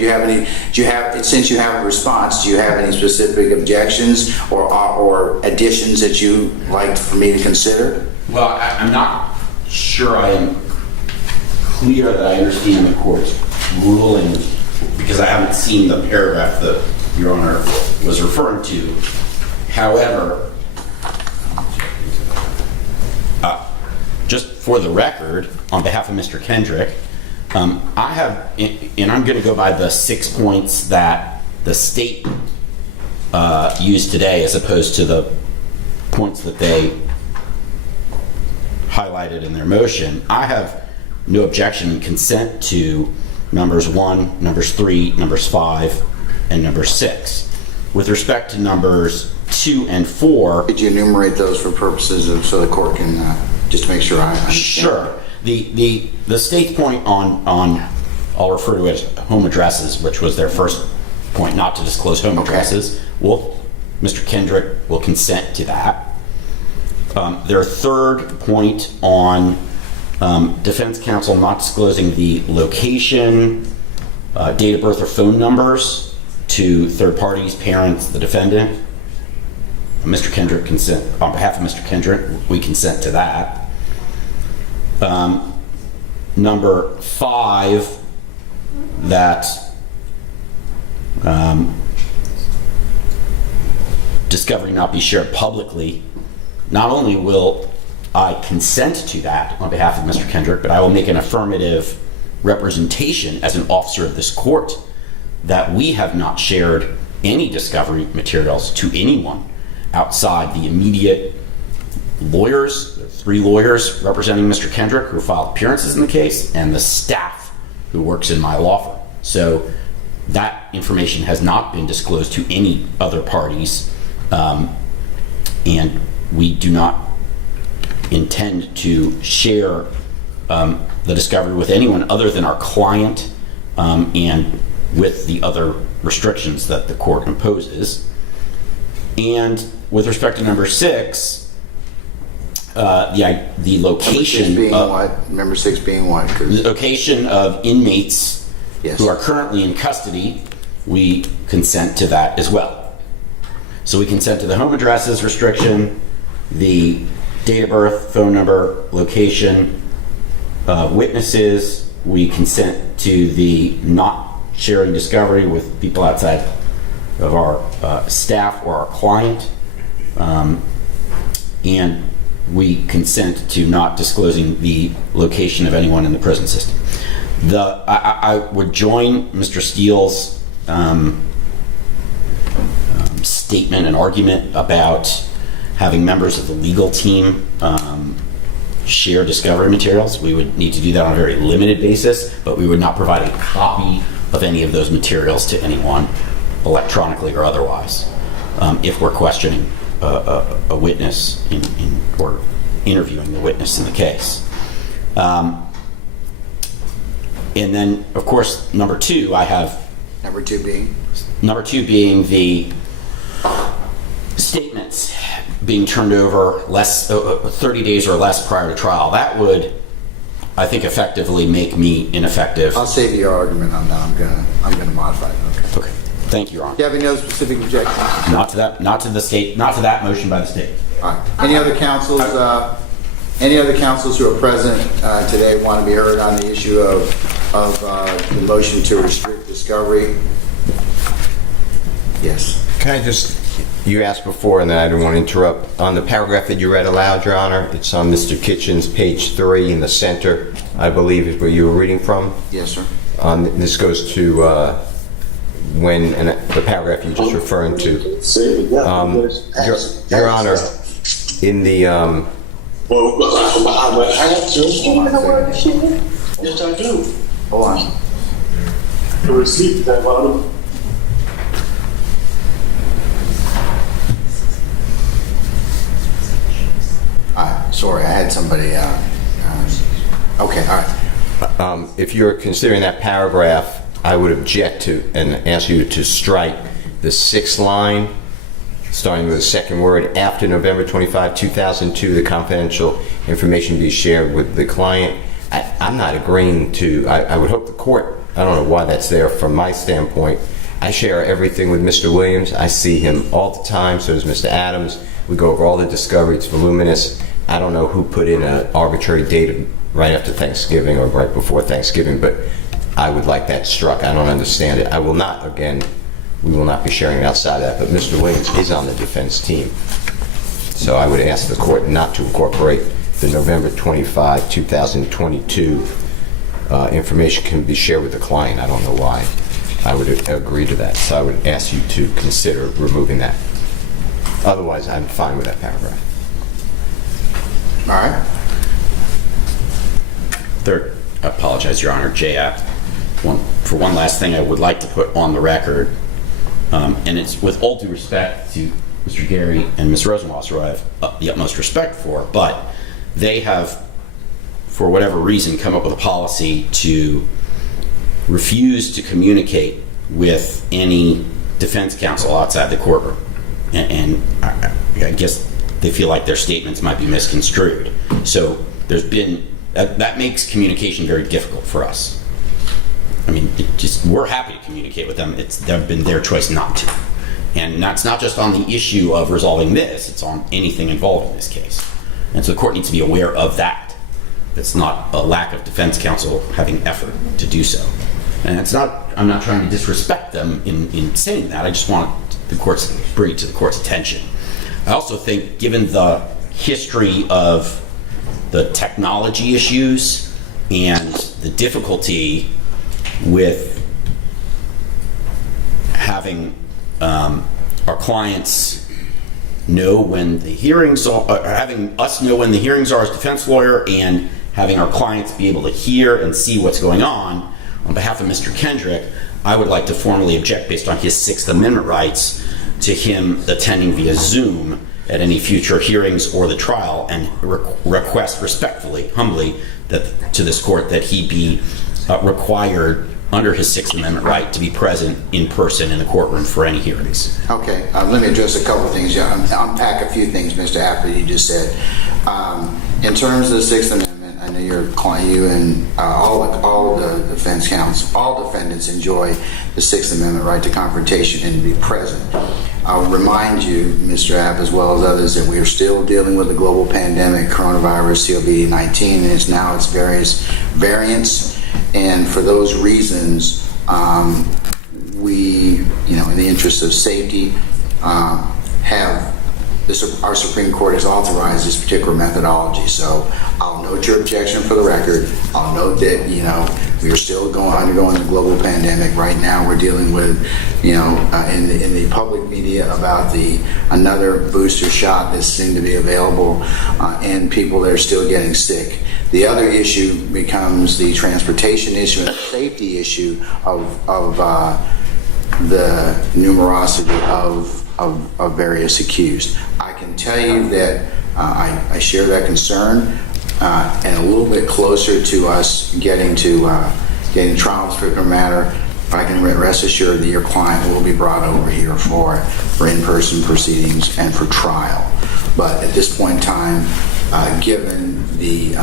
Since you have a response, do you have any specific objections or additions that you like for me to consider? Well, I'm not sure I am clear that I understand the court's ruling because I haven't seen the paragraph that Your Honor was referring to. However, just for the record, on behalf of Mr. Kendrick, I have, and I'm going to go by the 6 points that the state used today as opposed to the points that they highlighted in their motion. I have no objection and consent to numbers 1, numbers 3, numbers 5, and number 6. With respect to numbers 2 and 4, could you enumerate those for purposes of so the court can just to make sure I understand? Sure. The state's point on I'll refer to it as home addresses, which was their first point, not to disclose home addresses. Well, Mr. Kendrick will consent to that. Their third point on defense counsel not disclosing the location, date of birth, or phone numbers to third parties, parents, the defendant. Mr. Kendrick consent. On behalf of Mr. Kendrick, we consent to that. Number 5, that discovery not be shared publicly. Not only will I consent to that on behalf of Mr. Kendrick, but I will make an affirmative representation as an officer of this court that we have not shared any discovery materials to anyone outside the immediate lawyers, 3 lawyers representing Mr. Kendrick who filed appearances in the case, and the staff who works in my law firm. So that information has not been disclosed to any other parties, and we do not intend to share the discovery with anyone other than our client and with the other restrictions that the court imposes. And with respect to number 6, the location number 6 being what? The location of inmates who are currently in custody, we consent to that as well. So we consent to the home addresses restriction, the date of birth, phone number, location of witnesses. We consent to the not sharing discovery with people outside of our staff or our client. And we consent to not disclosing the location of anyone in the prison system. I would join Mr. Steele's statement and argument about having members of the legal team share discovery materials. We would need to do that on a very limited basis, but we would not provide a copy of any of those materials to anyone, electronically or otherwise, if we're questioning a witness or interviewing the witness in the case. And then, of course, number two, I have... Number two being? Number two being the statements being turned over 30 days or less prior to trial. That would, I think, effectively make me ineffective. I'll save your argument on that. I'm gonna modify it. Okay. Thank you, Your Honor. Do you have any other specific objections? Not to that motion by the state. All right. Any other counsels? Any other counsels who are present today want to be heard on the issue of the motion to restrict discovery? Yes. Can I just, you asked before and then I didn't want to interrupt. On the paragraph that you read aloud, Your Honor, it's on Mr. Kitchens, page 3 in the center, I believe is where you were reading from. Yes, sir. This goes to the paragraph you just referring to. Your Honor, in the... Well, I have to. Yes, I do. Hold on. The receipt that bottom. Sorry, I had somebody. Okay, all right. If you're considering that paragraph, I would object to and ask you to strike the 6th line, starting with the second word, after November 25, 2002, the confidential information be shared with the client. I'm not agreeing to, I would hope the court, I don't know why that's there from my standpoint. I share everything with Mr. Williams. I see him all the time, so does Mr. Adams. We go over all the discovery, it's voluminous. I don't know who put in an arbitrary date right after Thanksgiving or right before Thanksgiving, but I would like that struck. I don't understand it. I will not, again, we will not be sharing it outside of that, but Mr. Williams is on the defense team. So I would ask the court not to incorporate the November 25, 2022 information can be shared with the client. I don't know why. I would agree to that. So I would ask you to consider removing that. Otherwise, I'm fine with that paragraph. All right. Third, I apologize, Your Honor. For one last thing I would like to put on the record, and it's with all due respect to Mr. Gary and Ms. Rosenwasser, who I have the utmost respect for, but they have, for whatever reason, come up with a policy to refuse to communicate with any defense counsel outside the courtroom. And I guess they feel like their statements might be misconstrued. So there's been, that makes communication very difficult for us. I mean, we're happy to communicate with them. It's been their choice not to. And that's not just on the issue of resolving this, it's on anything involved in this case. And so the court needs to be aware of that. It's not a lack of defense counsel having effort to do so. And it's not, I'm not trying to disrespect them in saying that. I just want the court's bring it to the court's attention. I also think, given the history of the technology issues and the difficulty with having our clients know when the hearings are, having us know when the hearings are as defense lawyer, and having our clients be able to hear and see what's going on behalf of Mr. Kendrick, I would like to formally object, based on his Sixth Amendment rights, to him attending via Zoom at any future hearings or the trial, and request respectfully, humbly, that to this court that he be required under his Sixth Amendment right to be present in person in the courtroom for any hearings. Okay, let me address a couple of things. Yeah, unpack a few things, Mr. After you just said. In terms of the Sixth Amendment, I know you and all the defense counsel, all defendants enjoy the Sixth Amendment right to confrontation and to be present. I'll remind you, Mr. App, as well as others, that we are still dealing with the global pandemic, coronavirus, COVID-19, and its various variants. And for those reasons, we, in the interest of safety, our Supreme Court has authorized this particular methodology. So I'll note your objection for the record. I'll note that, we are still undergoing the global pandemic. Right now we're dealing with, in the public media about another booster shot that seemed to be available and people that are still getting sick. The other issue becomes the transportation issue and the safety issue of the numerosity of various accused. I can tell you that I share that concern, and a little bit closer to us getting trial particular matter. I can rest assured that your client will be brought over here for in-person proceedings and for trial. But at this point in time, given the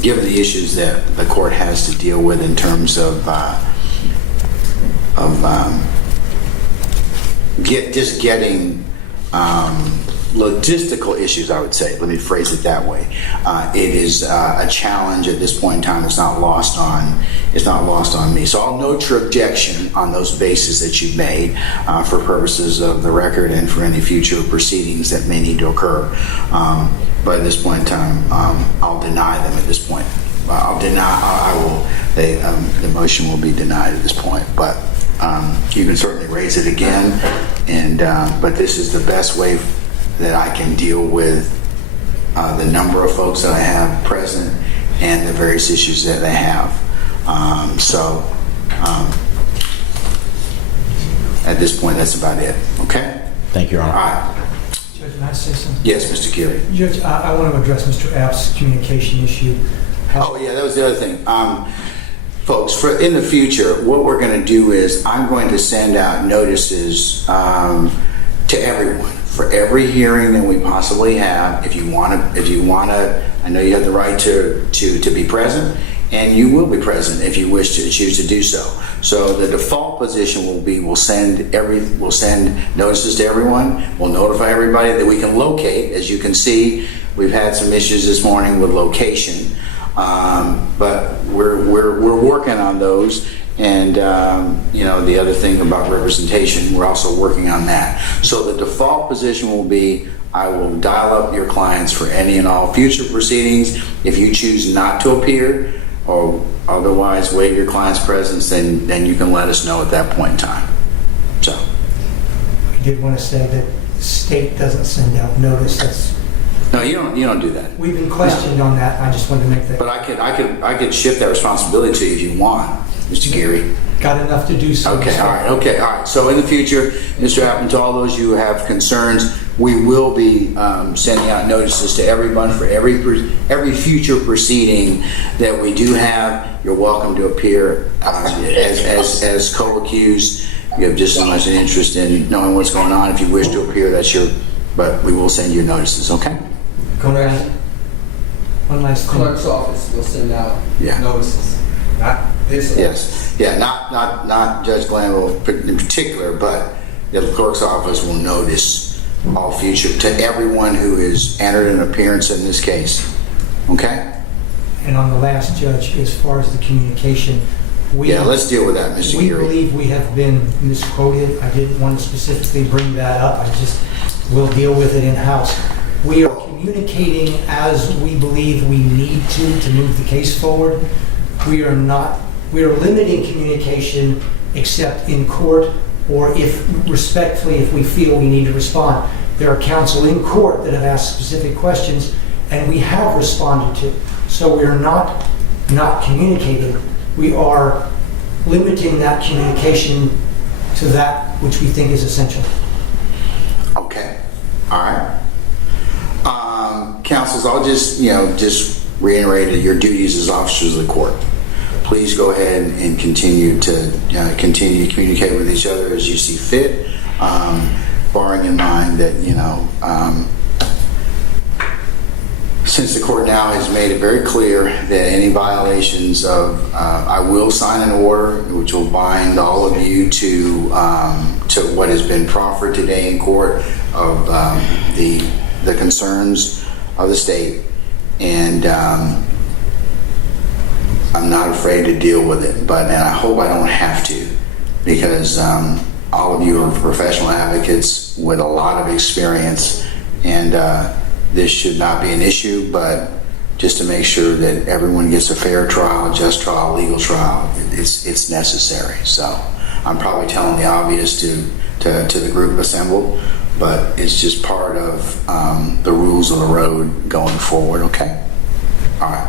issues that the court has to deal with in terms of getting logistical issues, I would say. Let me phrase it that way. It is a challenge at this point in time. It's not lost on me. So I'll note your objection on those bases that you've made for purposes of the record and for any future proceedings that may need to occur. But at this point in time, I'll deny them at this point. The motion will be denied at this point. But you can certainly raise it again, but this is the best way that I can deal with the number of folks that I have present and the various issues that they have. At this point, that's about it. Okay? Thank you, Your Honor. All right. Judge, may I say something? Yes, Mr. Curie. Judge, I want to address Mr. App's communication issue. Oh, yeah, that was the other thing. Folks, in the future, what we're going to do is I'm going to send out notices to everyone for every hearing that we possibly have. If you want to, I know you have the right to be present, and you will be present if you wish to choose to do so. So the default position will be we'll send notices to everyone. We'll notify everybody that we can locate. As you can see, we've had some issues this morning with location. But we're working on those, and the other thing about representation, we're also working on that. So the default position will be I will dial up your clients for any and all future proceedings. If you choose not to appear or otherwise waive your client's presence, then you can let us know at that point in time. So I did want to say that the state doesn't send out notice. No, you don't do that. We've been questioned on that. I just wanted to make that. But I could shift that responsibility to you if you want, Mr. Geary. Got enough to do so. Okay, all right. So in the future, Mr. Appleton, to all those who have concerns, we will be sending out notices to everyone for every future proceeding that we do have. You're welcome to appear as co-accused. You have just as much an interest in knowing what's going on. If you wish to appear, but we will send you notices, okay? Correct. One last thing. Clerk's office will send out notices. Not this. Yes. Yeah. Not Judge Glanville in particular, but the clerk's office will notice all future to everyone who is entered an appearance in this case. Okay. And on the last, Judge, as far as the communication, let's deal with that, Mr. We Geary. believe we have been misquoted. I didn't want to specifically bring that up. We'll deal with it in-house. We are communicating as we believe we need to move the case forward. We are limiting communication except in court, or if we feel we need to respond. There are counsel in court that have asked specific questions, and we have responded to. So we are not communicating. We are limiting that communication to that which we think is essential. Okay. All right. Counsels, I'll just reiterate your duties as officers of the court. Please go ahead and continue to communicate with each other as you see fit, barring in mind that since the court now has made it very clear that any violations of, I will sign an order which will bind all of you to what has been proffered today in court of the concerns of the state, and I'm not afraid to deal with it, and I hope I don't have to, because all of you are professional advocates with a lot of experience, and this should not be an issue, but just to make sure that everyone gets a fair trial, just trial, legal trial, it's necessary. So I'm probably telling the obvious to the group assembled, but it's just part of the rules of the road going forward, okay? All right.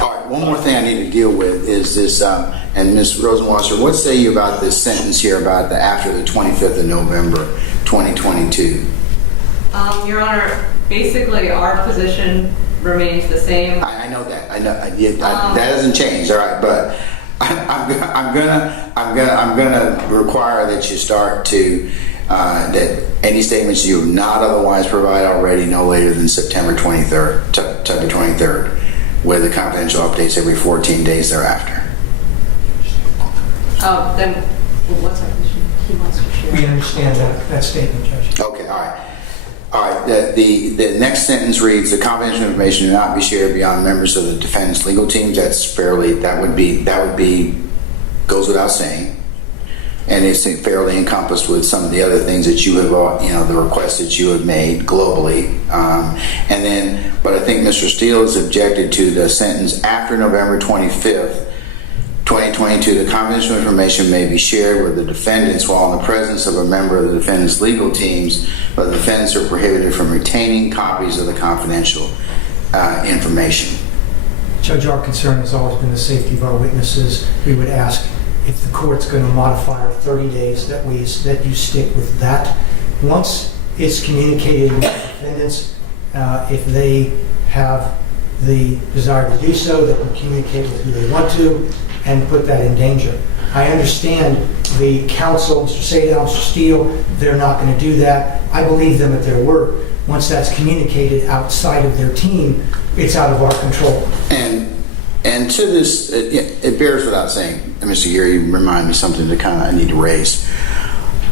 All right, one more thing I need to deal with is this, and Ms. Rosenwasser, what say you about this sentence here about after the 25th of November, 2022? Your Honor, basically our position remains the same. I know that. I know that doesn't change. All right, but I'm gonna require that you start to that any statements you have not otherwise provided already no later than September 23rd, with the confidential updates every 14 days thereafter. Then what's our position? He wants to share. We understand that statement, Judge. Okay, all right. All right, the next sentence reads, the confidential information will not be shared beyond members of the defendant's legal teams. That's fairly, that would be, goes without saying. And it's fairly encompassed with some of the other things that you have, the requests that you have made globally. And then, but I think Mr. Steele has objected to the sentence after November 25th, 2022, the confidential information may be shared with the defendants while in the presence of a member of the defendant's legal teams, but the defendants are prohibited from retaining copies of the confidential information. Judge, our concern has always been the safety of our witnesses. We would ask if the court's going to modify our 30 days that you stick with that. Once it's communicated with the defendants, if they have the desire to do so, that we communicate with who they want to and put that in danger. I understand the counsel, Mr. Sadal, Mr. Steele, they're not going to do that. I believe them at their word. Once that's communicated outside of their team, it's out of our control. And to this, it bears without saying, Mr. Geary, you remind me something that I need to raise.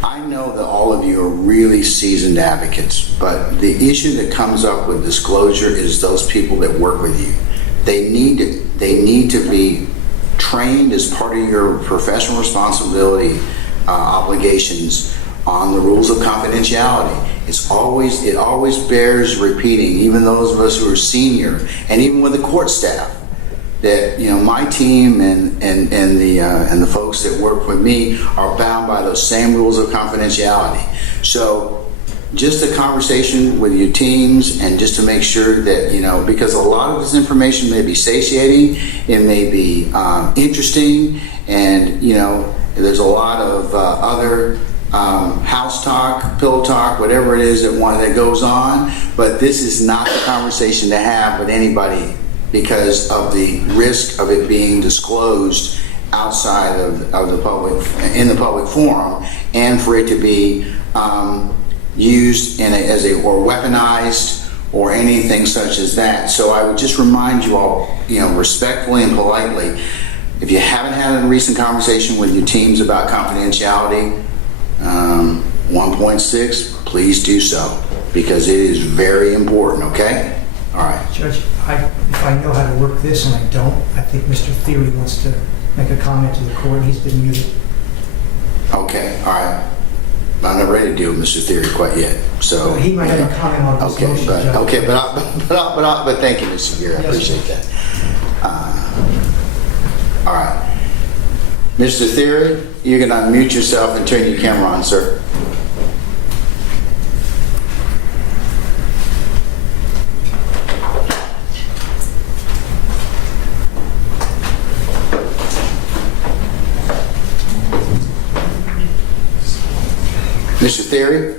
I know that all of you are really seasoned advocates, but the issue that comes up with disclosure is those people that work with you. They need to be trained as part of your professional responsibility obligations on the rules of confidentiality. It always bears repeating, even those of us who are senior, and even with the court staff, that my team and the folks that work with me are bound by those same rules of confidentiality. So just a conversation with your teams, and just to make sure that because a lot of this information may be satiating, it may be interesting, and there's a lot of other house talk, pillow talk, whatever it is that goes on, but this is not the conversation to have with anybody, because of the risk of it being disclosed outside of the public, in the public forum, and for it to be used or weaponized or anything such as that. So I would just remind you all, respectfully and politely, if you haven't had a recent conversation with your teams about confidentiality 1.6, please do so, because it is very important, okay? All right. Judge, if I know how to work this and I don't, I think Mr. Theory wants to make a comment to the court. He's been muted. Okay, all right. I'm not ready to deal with Mr. Theory quite yet. So he might have a comment on this motion, Judge. But thank you, Mr. Geary. I appreciate that. All right. Mr. Theory, you can unmute yourself and turn your camera on, sir. Mr. Theory?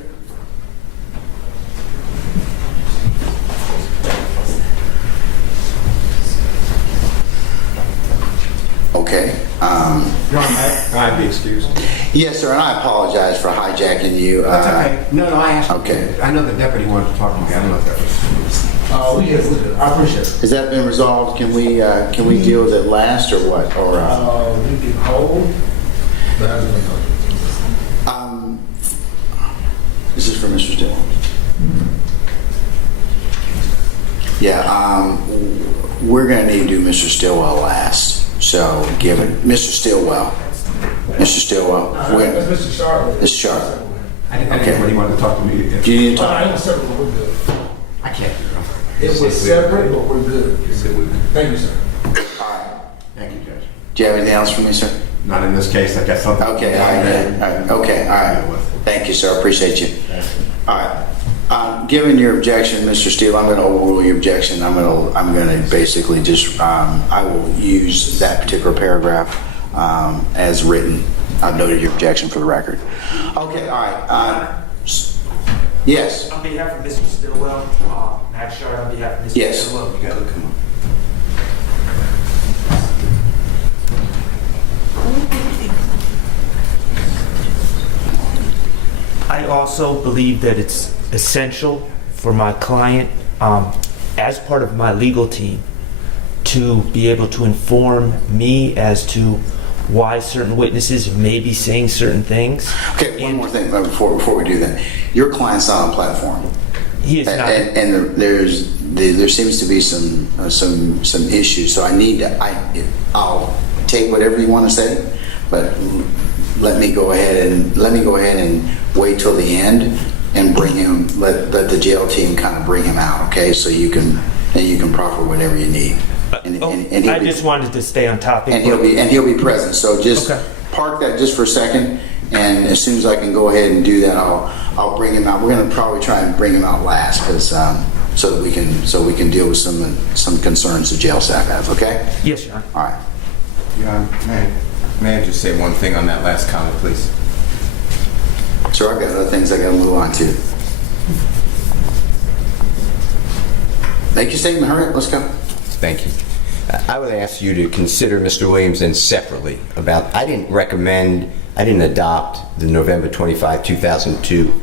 Okay. I'd be excused. Yes, sir, and I apologize for hijacking you. That's okay. No, I asked. Okay. I know the deputy wanted to talk to me. I don't know if that was. We good. I appreciate it. Has that been resolved? Can we deal with it last or what? Or We can hold. this is for Mr. Stillwell. Yeah, we're going to need to do Mr. Stillwell last. So give it, Mr. Stillwell. Mr. Stillwell. That's Mr. Charlotte. Mr. Charlotte. Okay. When you want to talk to me. Do you need to talk? It was separate, but we're good. I can't do It was separate, but we're good. Thank you, sir. Thank you, Judge. Do you have anything else for me, sir? Not in this case. I got something. Okay, all right. Okay, all right. Thank you, sir. Appreciate you. All right. Given your objection, Mr. Steele, I'm going to overrule your objection. I'm going to basically just I will use that particular paragraph as written. I've noted your objection for the record. Okay, all right. Yes. On behalf of Mr. Stillwell, Matt Shard, on behalf of Mr. Yes. Stillwell. You got it. Come on. I also believe that it's essential for my client, as part of my legal team, to be able to inform me as to why certain witnesses may be saying certain things. Okay, one more thing before we do that. Your client's not on platform. He is not. And there seems to be some issues. So I'll take whatever you want to say, but let me go ahead and wait till the end and bring him. Let the jail team kind of bring him out. Okay, so you can proffer whatever you need. And I just wanted to stay on topic. And he'll be present. So just park that just for a second, and as soon as I can go ahead and do that, I'll bring him out. We're going to probably try and bring him out last, because so that we can deal with some concerns the jail staff has. Okay? Yes, Your Honor. All right. Yeah, may I just say one thing on that last comment, please? Sure, I've got other things I got to move on to. Make your statement. Hurry up. Let's go. Thank you. I would ask you to consider Mr. Williams then separately about, I didn't adopt the November 25, 2002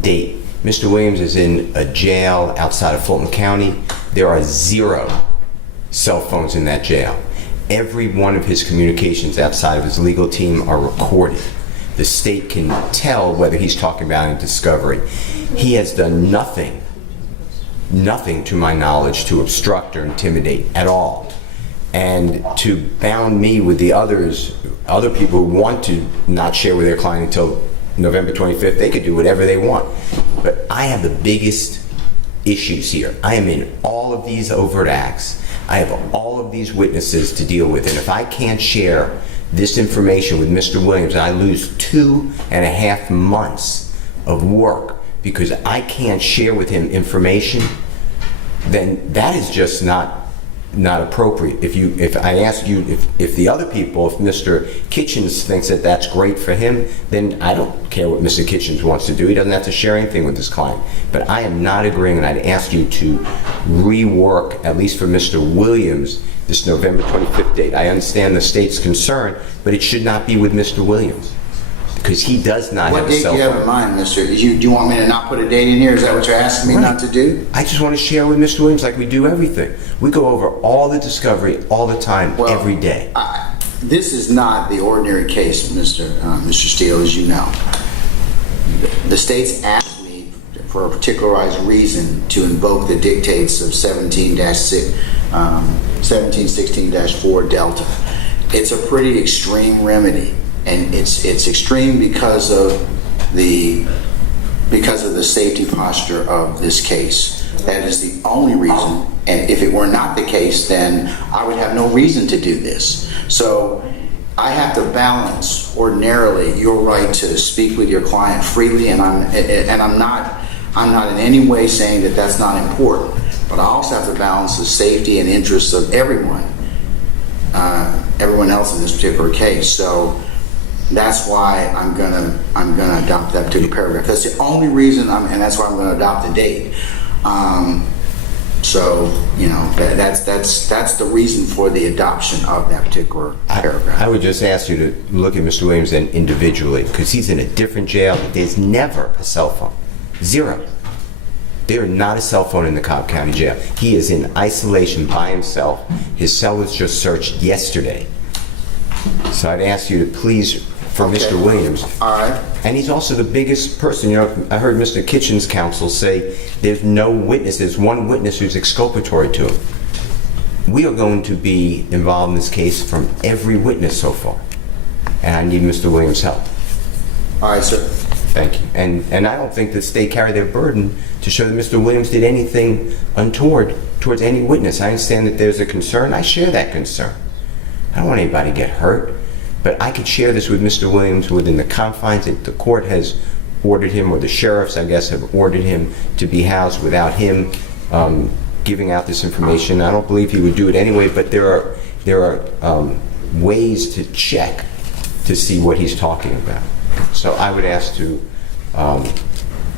date. Mr. Williams is in a jail outside of Fulton County. There are 0 cell phones in that jail. Every one of his communications outside of his legal team are recorded. The state can tell whether he's talking about in discovery. He has done nothing to my knowledge to obstruct or intimidate at all. And to bound me with the other people who want to not share with their client until November 25th, they could do whatever they want. But I have the biggest issues here. I am in all of these overt acts. I have all of these witnesses to deal with. And if I can't share this information with Mr. Williams, and I lose 2.5 months of work because I can't share with him information, then that is just not appropriate. If I ask you, if the other people, if Mr. Kitchens thinks that that's great for him, then I don't care what Mr. Kitchens wants to do. He doesn't have to share anything with his client. But I am not agreeing, and I'd ask you to rework, at least for Mr. Williams, this November 25th date. I understand the state's concern, but it should not be with Mr. Williams, because he does not have a cell phone. What date do you have in mind, Mr.? Do you want me to not put a date in here? Is that what you're asking me not to do? I just want to share with Mr. Williams like we do everything. We go over all the discovery all the time, every day. This is not the ordinary case, Mr. Steele, as you know. The state's asked me for a particularized reason to invoke the dictates of 1716-4 Delta. It's a pretty extreme remedy. And it's extreme because of the safety posture of this case. That is the only reason. And if it were not the case, then I would have no reason to do this. So I have to balance ordinarily your right to speak with your client freely, and I'm not in any way saying that that's not important. But I also have to balance the safety and interests of everyone else in this particular case. So that's why I'm gonna adopt that particular paragraph. That's the only reason, and that's why I'm going to adopt the date. So you know that's the reason for the adoption of that particular paragraph. I would just ask you to look at Mr. Williams then individually, because he's in a different jail. There's never a cell phone, 0. There is not a cell phone in the Cobb County Jail. He is in isolation by himself. His cell was just searched yesterday. So I'd ask you to please, for Mr. Williams. All right. And he's also the biggest person. You know, I heard Mr. Kitchens' counsel say there's no witness. There's one witness who's exculpatory to him. We are going to be involved in this case from every witness so far. And I need Mr. Williams' help. All right, sir. Thank you. And I don't think the state carry their burden to show that Mr. Williams did anything untoward towards any witness. I understand that there's a concern. I share that concern. I don't want anybody to get hurt. But I could share this with Mr. Williams within the confines that the court has ordered him, or the sheriffs, I guess, have ordered him to be housed without him giving out this information. I don't believe he would do it anyway, but there are ways to check to see what he's talking about. So I would ask to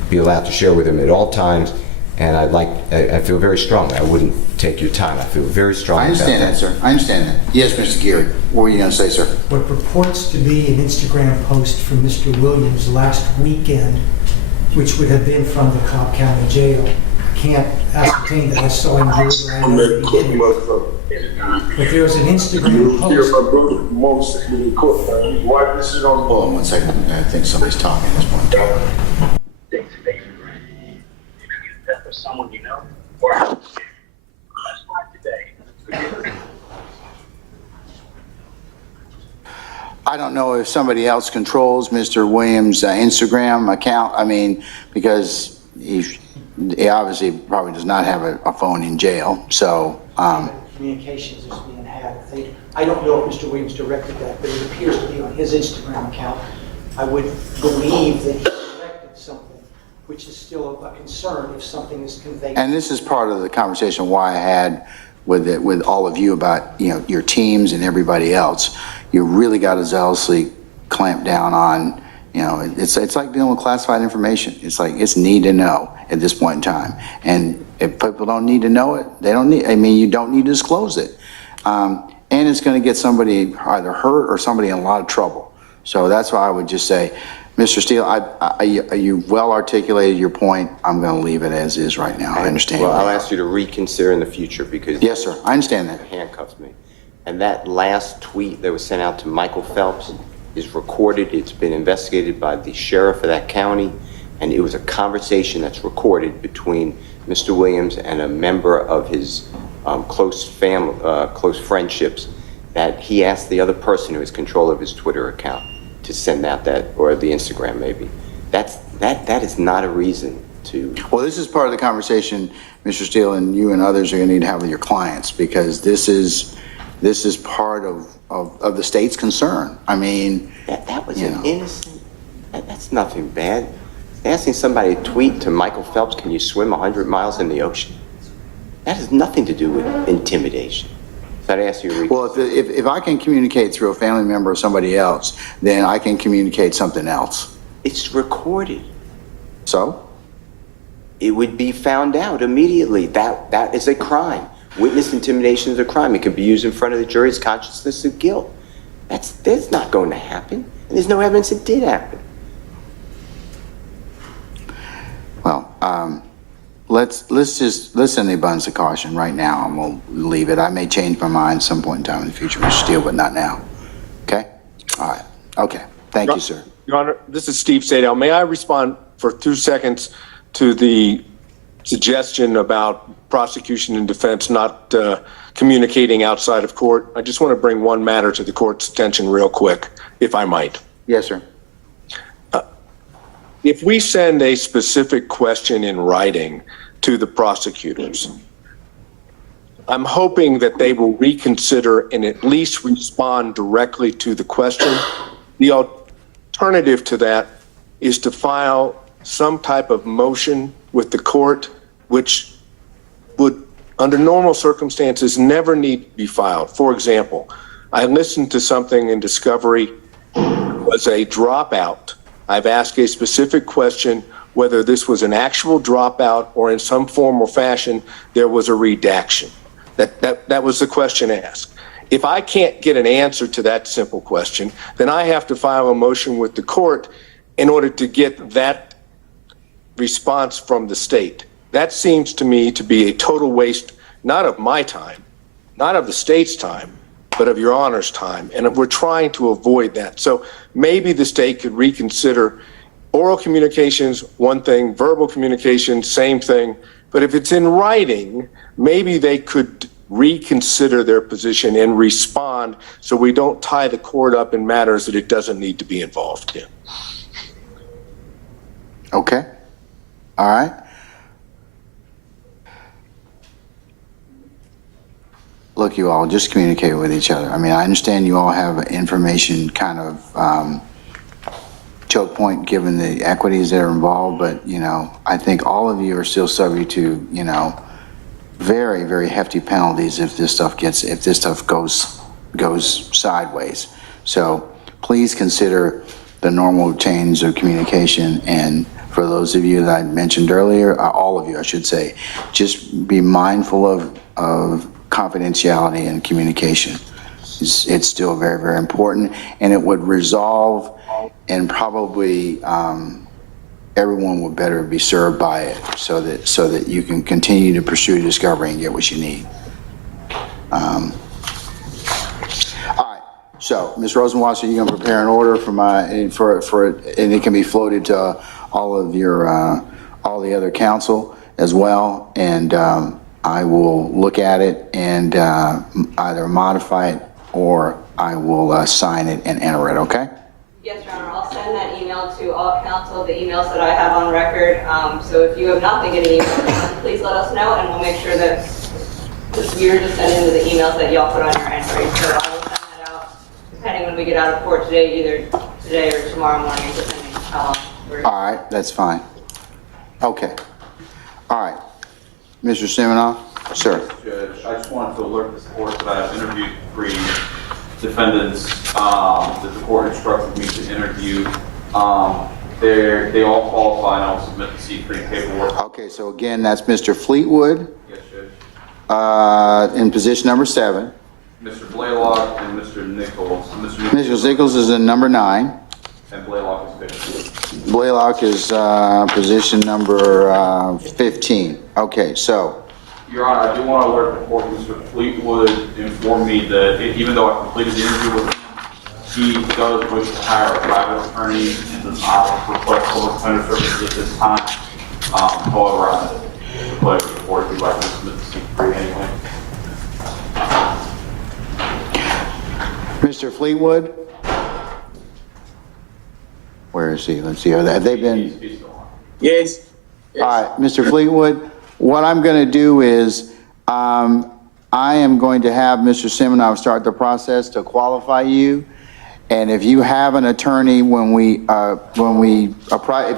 be allowed to share with him at all times, and I feel very strongly. I wouldn't take your time. I feel very strongly. I understand that, sir. I understand that. Yes, Mr. Geary. What were you going to say, sir? What purports to be an Instagram post from Mr. Williams last weekend, which would have been from the Cobb County Jail, can't ascertain that I saw him do it. But there's an Instagram post. Hold on one second. I think somebody's talking at this point. For someone you know, or that's not today. I don't know if somebody else controls Mr. Williams' Instagram account. I mean, because he obviously probably does not have a phone in jail. So Communications is being had. I don't know if Mr. Williams directed that, but it appears to be on his Instagram account. I would believe that he directed something, which is still a concern if something is conveyed. And this is part of the conversation why I had with all of you about, you know, your teams and everybody else. You really got to zealously clamp down on, you know, it's like dealing with classified information. It's like, it's need to know at this point in time. And if people don't need to know it, they don't need, I mean, you don't need to disclose it. And it's going to get somebody either hurt or somebody in a lot of trouble. So that's why I would just say, Mr. Steele, you well articulated your point. I'm going to leave it as is right now. I understand. Well, I'll ask you to reconsider in the future because... Yes, sir. I understand that. ...handcuffs me. And that last tweet that was sent out to Michael Phelps is recorded. It's been investigated by the sheriff of that county. And it was a conversation that's recorded between Mr. Williams and a member of his close friendships that he asked the other person who has control of his Twitter account to send out that, or the Instagram maybe. That is not a reason to... Well, this is part of the conversation, Mr. Steele, and you and others are going to need to have with your clients, because this is part of the state's concern. I mean... That was an innocent... That's nothing bad. Asking somebody to tweet to Michael Phelps, can you swim 100 miles in the ocean? That has nothing to do with intimidation. I'd ask you. Well, if I can communicate through a family member or somebody else, then I can communicate something else. It's recorded. So? It would be found out immediately. That is a crime. Witness intimidation is a crime. It can be used in front of the jury's consciousness of guilt. That's not going to happen. And there's no evidence it did happen. Well, let's just listen to the abundance of caution right now, and we'll leave it. I may change my mind at some point in time in the future, Mr. Steele, but not now. Okay? All right. Okay. Thank you, sir. Your Honor, this is Steve Sadell. May I respond for 2 seconds to the suggestion about prosecution and defense not communicating outside of court? I just want to bring one matter to the court's attention real quick, if I might. Yes, sir. If we send a specific question in writing to the prosecutors, I'm hoping that they will reconsider and at least respond directly to the question. The alternative to that is to file some type of motion with the court, which would, under normal circumstances, never need to be filed. For example, I listened to something in discovery was a dropout. I've asked a specific question whether this was an actual dropout or in some form or fashion there was a redaction. That was the question asked. If I can't get an answer to that simple question, then I have to file a motion with the court in order to get that response from the state. That seems to me to be a total waste, not of my time, not of the state's time, but of your honor's time. And we're trying to avoid that. So maybe the state could reconsider oral communications, one thing, verbal communication, same thing. But if it's in writing, maybe they could reconsider their position and respond so we don't tie the court up in matters that it doesn't need to be involved in. Okay. All right. Look, you all just communicate with each other. I mean, I understand you all have information kind of choke point given the equities that are involved, but, you know, I think all of you are still subject to, you know, very, very hefty penalties if this stuff goes sideways. So please consider the normal chains of communication. And for those of you that I mentioned earlier, all of you, I should say, just be mindful of confidentiality and communication. It's still very, very important, and it would resolve, and probably everyone would better be served by it, so that you can continue to pursue discovery and get what you need. All right. So, Ms. Rosenwasser, you're gonna prepare an order for it, and it can be floated to all of your all the other counsel as well, and I will look at it and either modify it or I will sign it and enter it. Okay? Yes, Your Honor. I'll send that email to all counsel, the emails that I have on record. So if you have not been getting emails, please let us know, and we'll make sure that we're just sending the emails that y'all put on your entry. So I will send that out, depending when we get out of court today, either today or tomorrow morning, depending how long we're... All right, that's fine. Okay. All right. Mr. Siminoff, sir. Judge, I just wanted to alert the court that I have interviewed 3 defendants that the court instructed me to interview. They all qualify, and I will submit the C3 paperwork. Okay, so again, that's Mr. Fleetwood. Yes, Judge. In position number 7. Mr. Blalock and Mr. Nichols. Mr. Nichols is in number 9. And Blalock is 15. Blalock is position number 15. Okay, so. Your Honor, I do want to alert the court, Mr. Fleetwood informed me that even though I completed the interview with him, he does wish to hire a private attorney and does not request public defender services at this time. However, I'm the pleasure of the court if you'd like to submit the C3 anyway. Mr. Fleetwood? Where is he? Let's see. Have they been? Yes. All right, Mr. Fleetwood, what I'm going to do is I am going to have Mr. Siminoff start the process to qualify you. And if you have an attorney if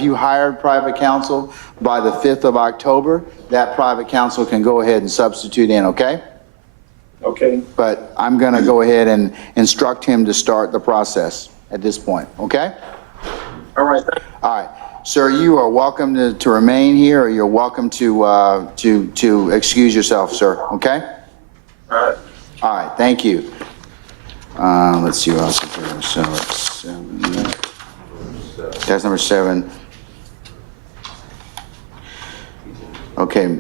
you hired private counsel by the 5th of October, that private counsel can go ahead and substitute in, okay? Okay. But I'm going to go ahead and instruct him to start the process at this point, okay? All right. All right. Sir, you are welcome to remain here, or you're welcome to excuse yourself, sir, okay? All right. All right, thank you. Let's see what else is there. So it's 7. That's number 7. Okay.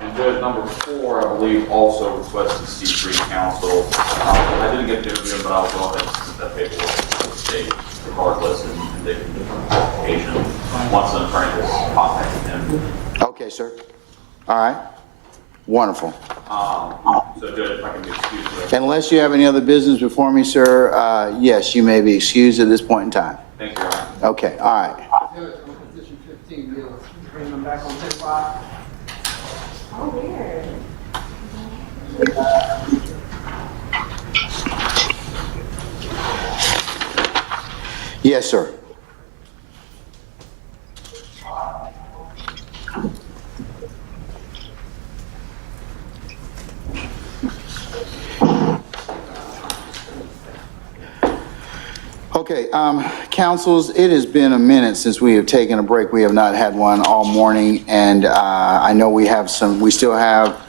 And judge number 4, I believe, also requested C3 counsel. I didn't get to interview him, but I'll go ahead and submit that paperwork to the state regardless, and they can do an application once an attorney has contacted him. Okay, sir. All right. Wonderful. So judge, if I can be excused. Unless you have any other business before me, sir, yes, you may be excused at this point in time. Thank you, Your Honor. Okay, all right. Judge, on position 15, you'll bring them back on 10-5? Oh, weird. Yes, sir. Okay, councils, it has been a minute since we have taken a break. We have not had one all morning, and I know we still have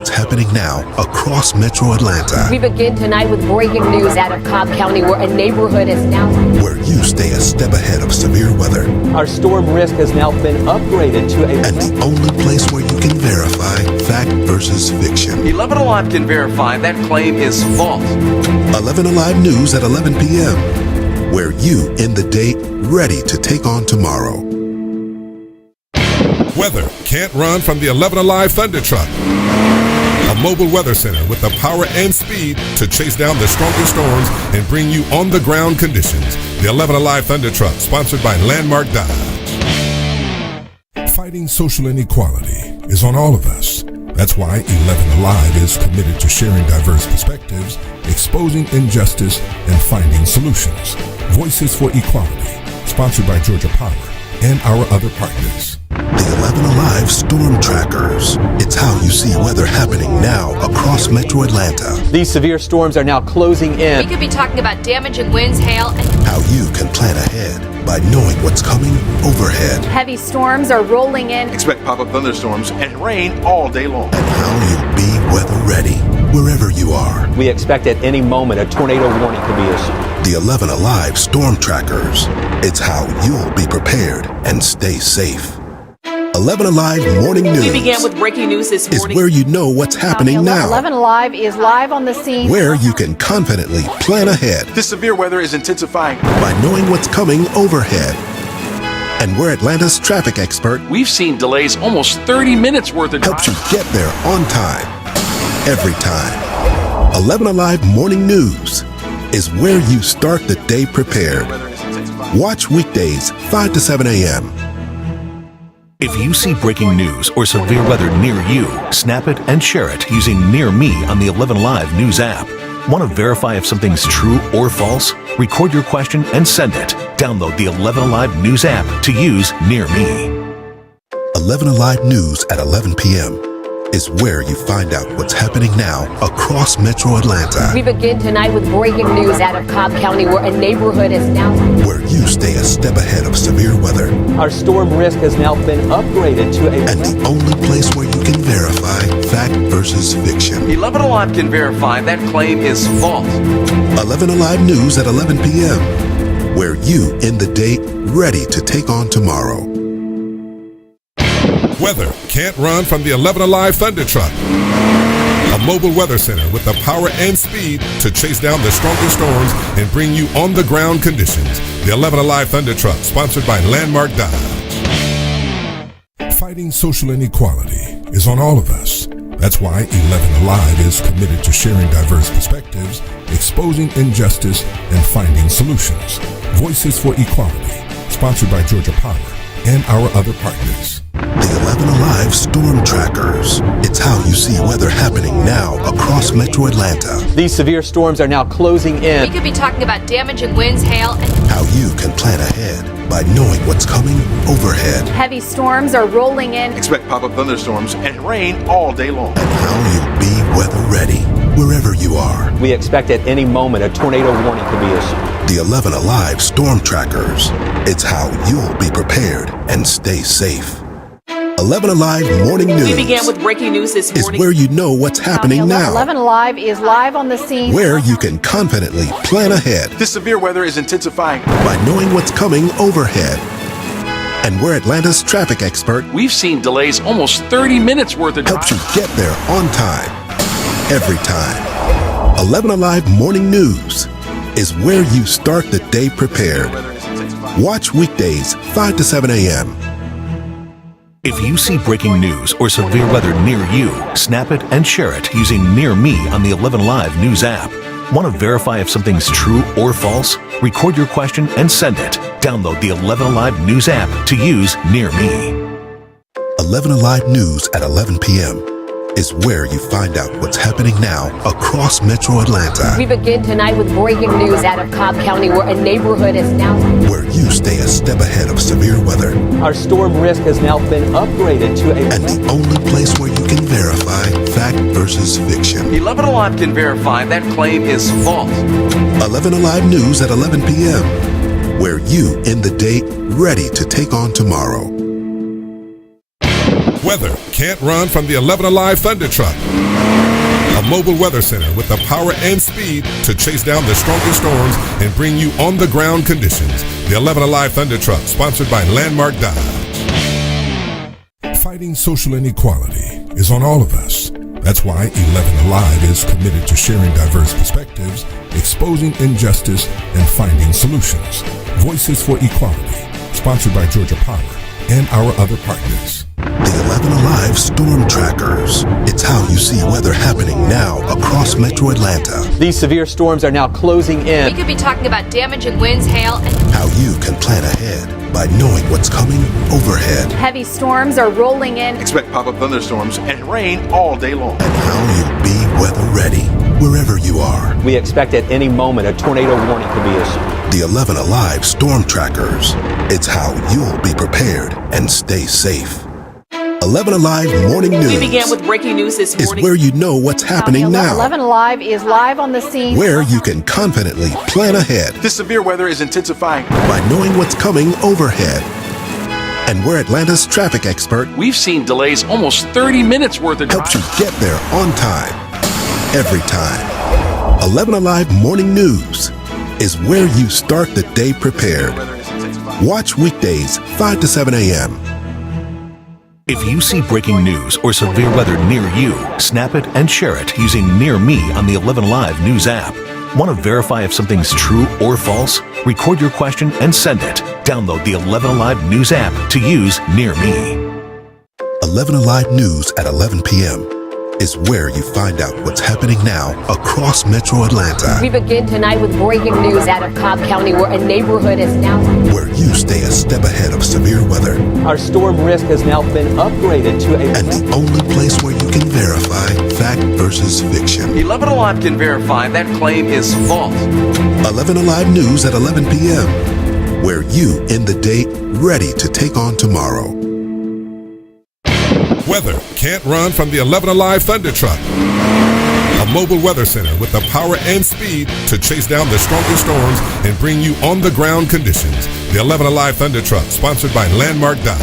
What's happening now across Metro Atlanta, We begin tonight with breaking news out of Cobb County, where a neighborhood is now... where you stay a step ahead of severe weather. Our storm risk has now been upgraded to a... And the only place where you can verify fact versus fiction. 11 Alive can verify that claim is false. 11 Alive News at 11 p.m., where you end the day ready to take on tomorrow. Weather can't run from the 11 Alive Thunder Truck. A mobile weather center with the power and speed to chase down the strongest storms and bring you on-the-ground conditions. The 11 Alive Thunder Truck, sponsored by Landmark Dodge. Fighting social inequality is on all of us. That's why 11 Alive is committed to sharing diverse perspectives, exposing injustice, and finding solutions. Voices for Equality, sponsored by Georgia Power and our other partners. The 11 Alive Storm Trackers. It's how you see weather happening now across Metro Atlanta. These severe storms are now closing in. We could be talking about damaging winds, hail, and... How you can plan ahead by knowing what's coming overhead. Heavy storms are rolling in. Expect pop-up thunderstorms and rain all day long. And how you'll be weather ready wherever you are. We expect at any moment a tornado warning could be issued. The 11 Alive Storm Trackers. It's how you'll be prepared and stay safe. 11 Alive Morning News. We began with breaking news this morning. Is where you know what's happening now. 11 Alive is live on the scene. Where you can confidently plan ahead. This severe weather is intensifying. By knowing what's coming overhead. And we're Atlanta's traffic expert. We've seen delays almost 30 minutes worth of helps you get there on time. Every time. 11 Alive Morning News is where you start the day prepared. Watch weekdays 5 to 7 a.m. If you see breaking news or severe weather near you, snap it and share it using Near Me on the 11 Alive News app. Want to verify if something's true or false? Record your question and send it. Download the 11 Alive News app to use Near Me. 11 Alive News at 11 p.m. is where you find out what's happening now across Metro Atlanta. We begin tonight with breaking news out of Cobb County, where a neighborhood is now... where you stay a step ahead of severe weather. Our storm risk has now been upgraded to a... and the only place where you can verify fact versus fiction. 11 Alive can verify that claim is false. 11 Alive News at 11 p.m., where you end the day ready to take on tomorrow. Weather can't run from the 11 Alive Thunder Truck. A mobile weather center with the power and speed to chase down the strongest storms and bring you on-the-ground conditions. The 11 Alive Thunder Truck, sponsored by Landmark Dodge. Fighting social inequality is on all of us. That's why 11 Alive is committed to sharing diverse perspectives, exposing injustice, and finding solutions. Voices for Equality, sponsored by Georgia Power and our other partners. The 11 Alive Storm Trackers. It's how you see weather happening now across Metro Atlanta. These severe storms are now closing in. We could be talking about damaging winds, hail, and... how you can plan ahead by knowing what's coming overhead. Heavy storms are rolling in. Expect pop-up thunderstorms and rain all day long. And how you'll be weather ready wherever you are. We expect at any moment a tornado warning could be issued. The 11 Alive Storm Trackers. It's how you'll be prepared and stay safe. 11 Alive Morning News. We began with breaking news this morning. Is where you know what's happening now. 11 Alive is live on the scene. Where you can confidently plan ahead. This severe weather is intensifying. By knowing what's coming overhead. And we're Atlanta's traffic expert. We've seen delays almost 30 minutes worth of helps you get there on time. Every time. 11 Alive Morning News is where you start the day prepared. Watch weekdays 5 to 7 a.m. If you see breaking news or severe weather near you, snap it and share it using Near Me on the 11 Alive News app. Want to verify if something's true or false? Record your question and send it. Download the 11 Alive News app to use Near Me. 11 Alive News at 11 p.m. is where you find out what's happening now across Metro Atlanta. We begin tonight with breaking news out of Cobb County, where a neighborhood is now... where you stay a step ahead of severe weather. Our storm risk has now been upgraded to a... and the only place where you can verify fact versus fiction. 11 Alive can verify that claim is false. 11 Alive News at 11 p.m., where you end the day ready to take on tomorrow. Weather can't run from the 11 Alive Thunder Truck. A mobile weather center with the power and speed to chase down the strongest storms and bring you on-the-ground conditions. The 11 Alive Thunder Truck, sponsored by Landmark Dodge. Fighting social inequality is on all of us. That's why 11 Alive is committed to sharing diverse perspectives, exposing injustice, and finding solutions. Voices for Equality, sponsored by Georgia Power and our other partners. The 11 Alive Storm Trackers. It's how you see weather happening now across Metro Atlanta. These severe storms are now closing in. We could be talking about damaging winds, hail, and How you can plan ahead by knowing what's coming overhead. heavy storms are rolling in. Expect pop-up thunderstorms and rain all day long. And how you'll be weather ready wherever you are. We expect at any moment a tornado warning could be issued. The 11 Alive Storm Trackers. It's how you'll be prepared and stay safe. 11 Alive Morning News. We began with breaking news this morning. Is where you know what's happening now. 11 Alive is live on the scene. Where you can confidently plan ahead This severe weather is intensifying. by knowing what's coming overhead. And where Atlanta's traffic expert We've seen delays almost 30 minutes worth of helps you get there on time, every time. 11 Alive Morning News is where you start the day prepared. Watch weekdays 5 to 7 a.m. If you see breaking news or severe weather near you, snap it and share it using Near Me on the 11 Alive News app. Want to verify if something's true or false? Record your question and send it. Download the 11 Alive News app to use Near Me. 11 Alive News at 11 p.m. is where you find out what's happening now across Metro Atlanta. We begin tonight with breaking news out of Cobb County, where a neighborhood is now Where you stay a step ahead of severe weather. Our storm risk has now been upgraded to a... And the only place where you can verify fact versus fiction. 11 Alive can verify that claim is false. 11 Alive News at 11 p.m. Where you end the day ready to take on tomorrow. Weather can't run from the 11 Alive Thunder Truck. A mobile weather center with the power and speed to chase down the strongest storms and bring you on-the-ground conditions. The 11 Alive Thunder Truck, sponsored by Landmark Dodge.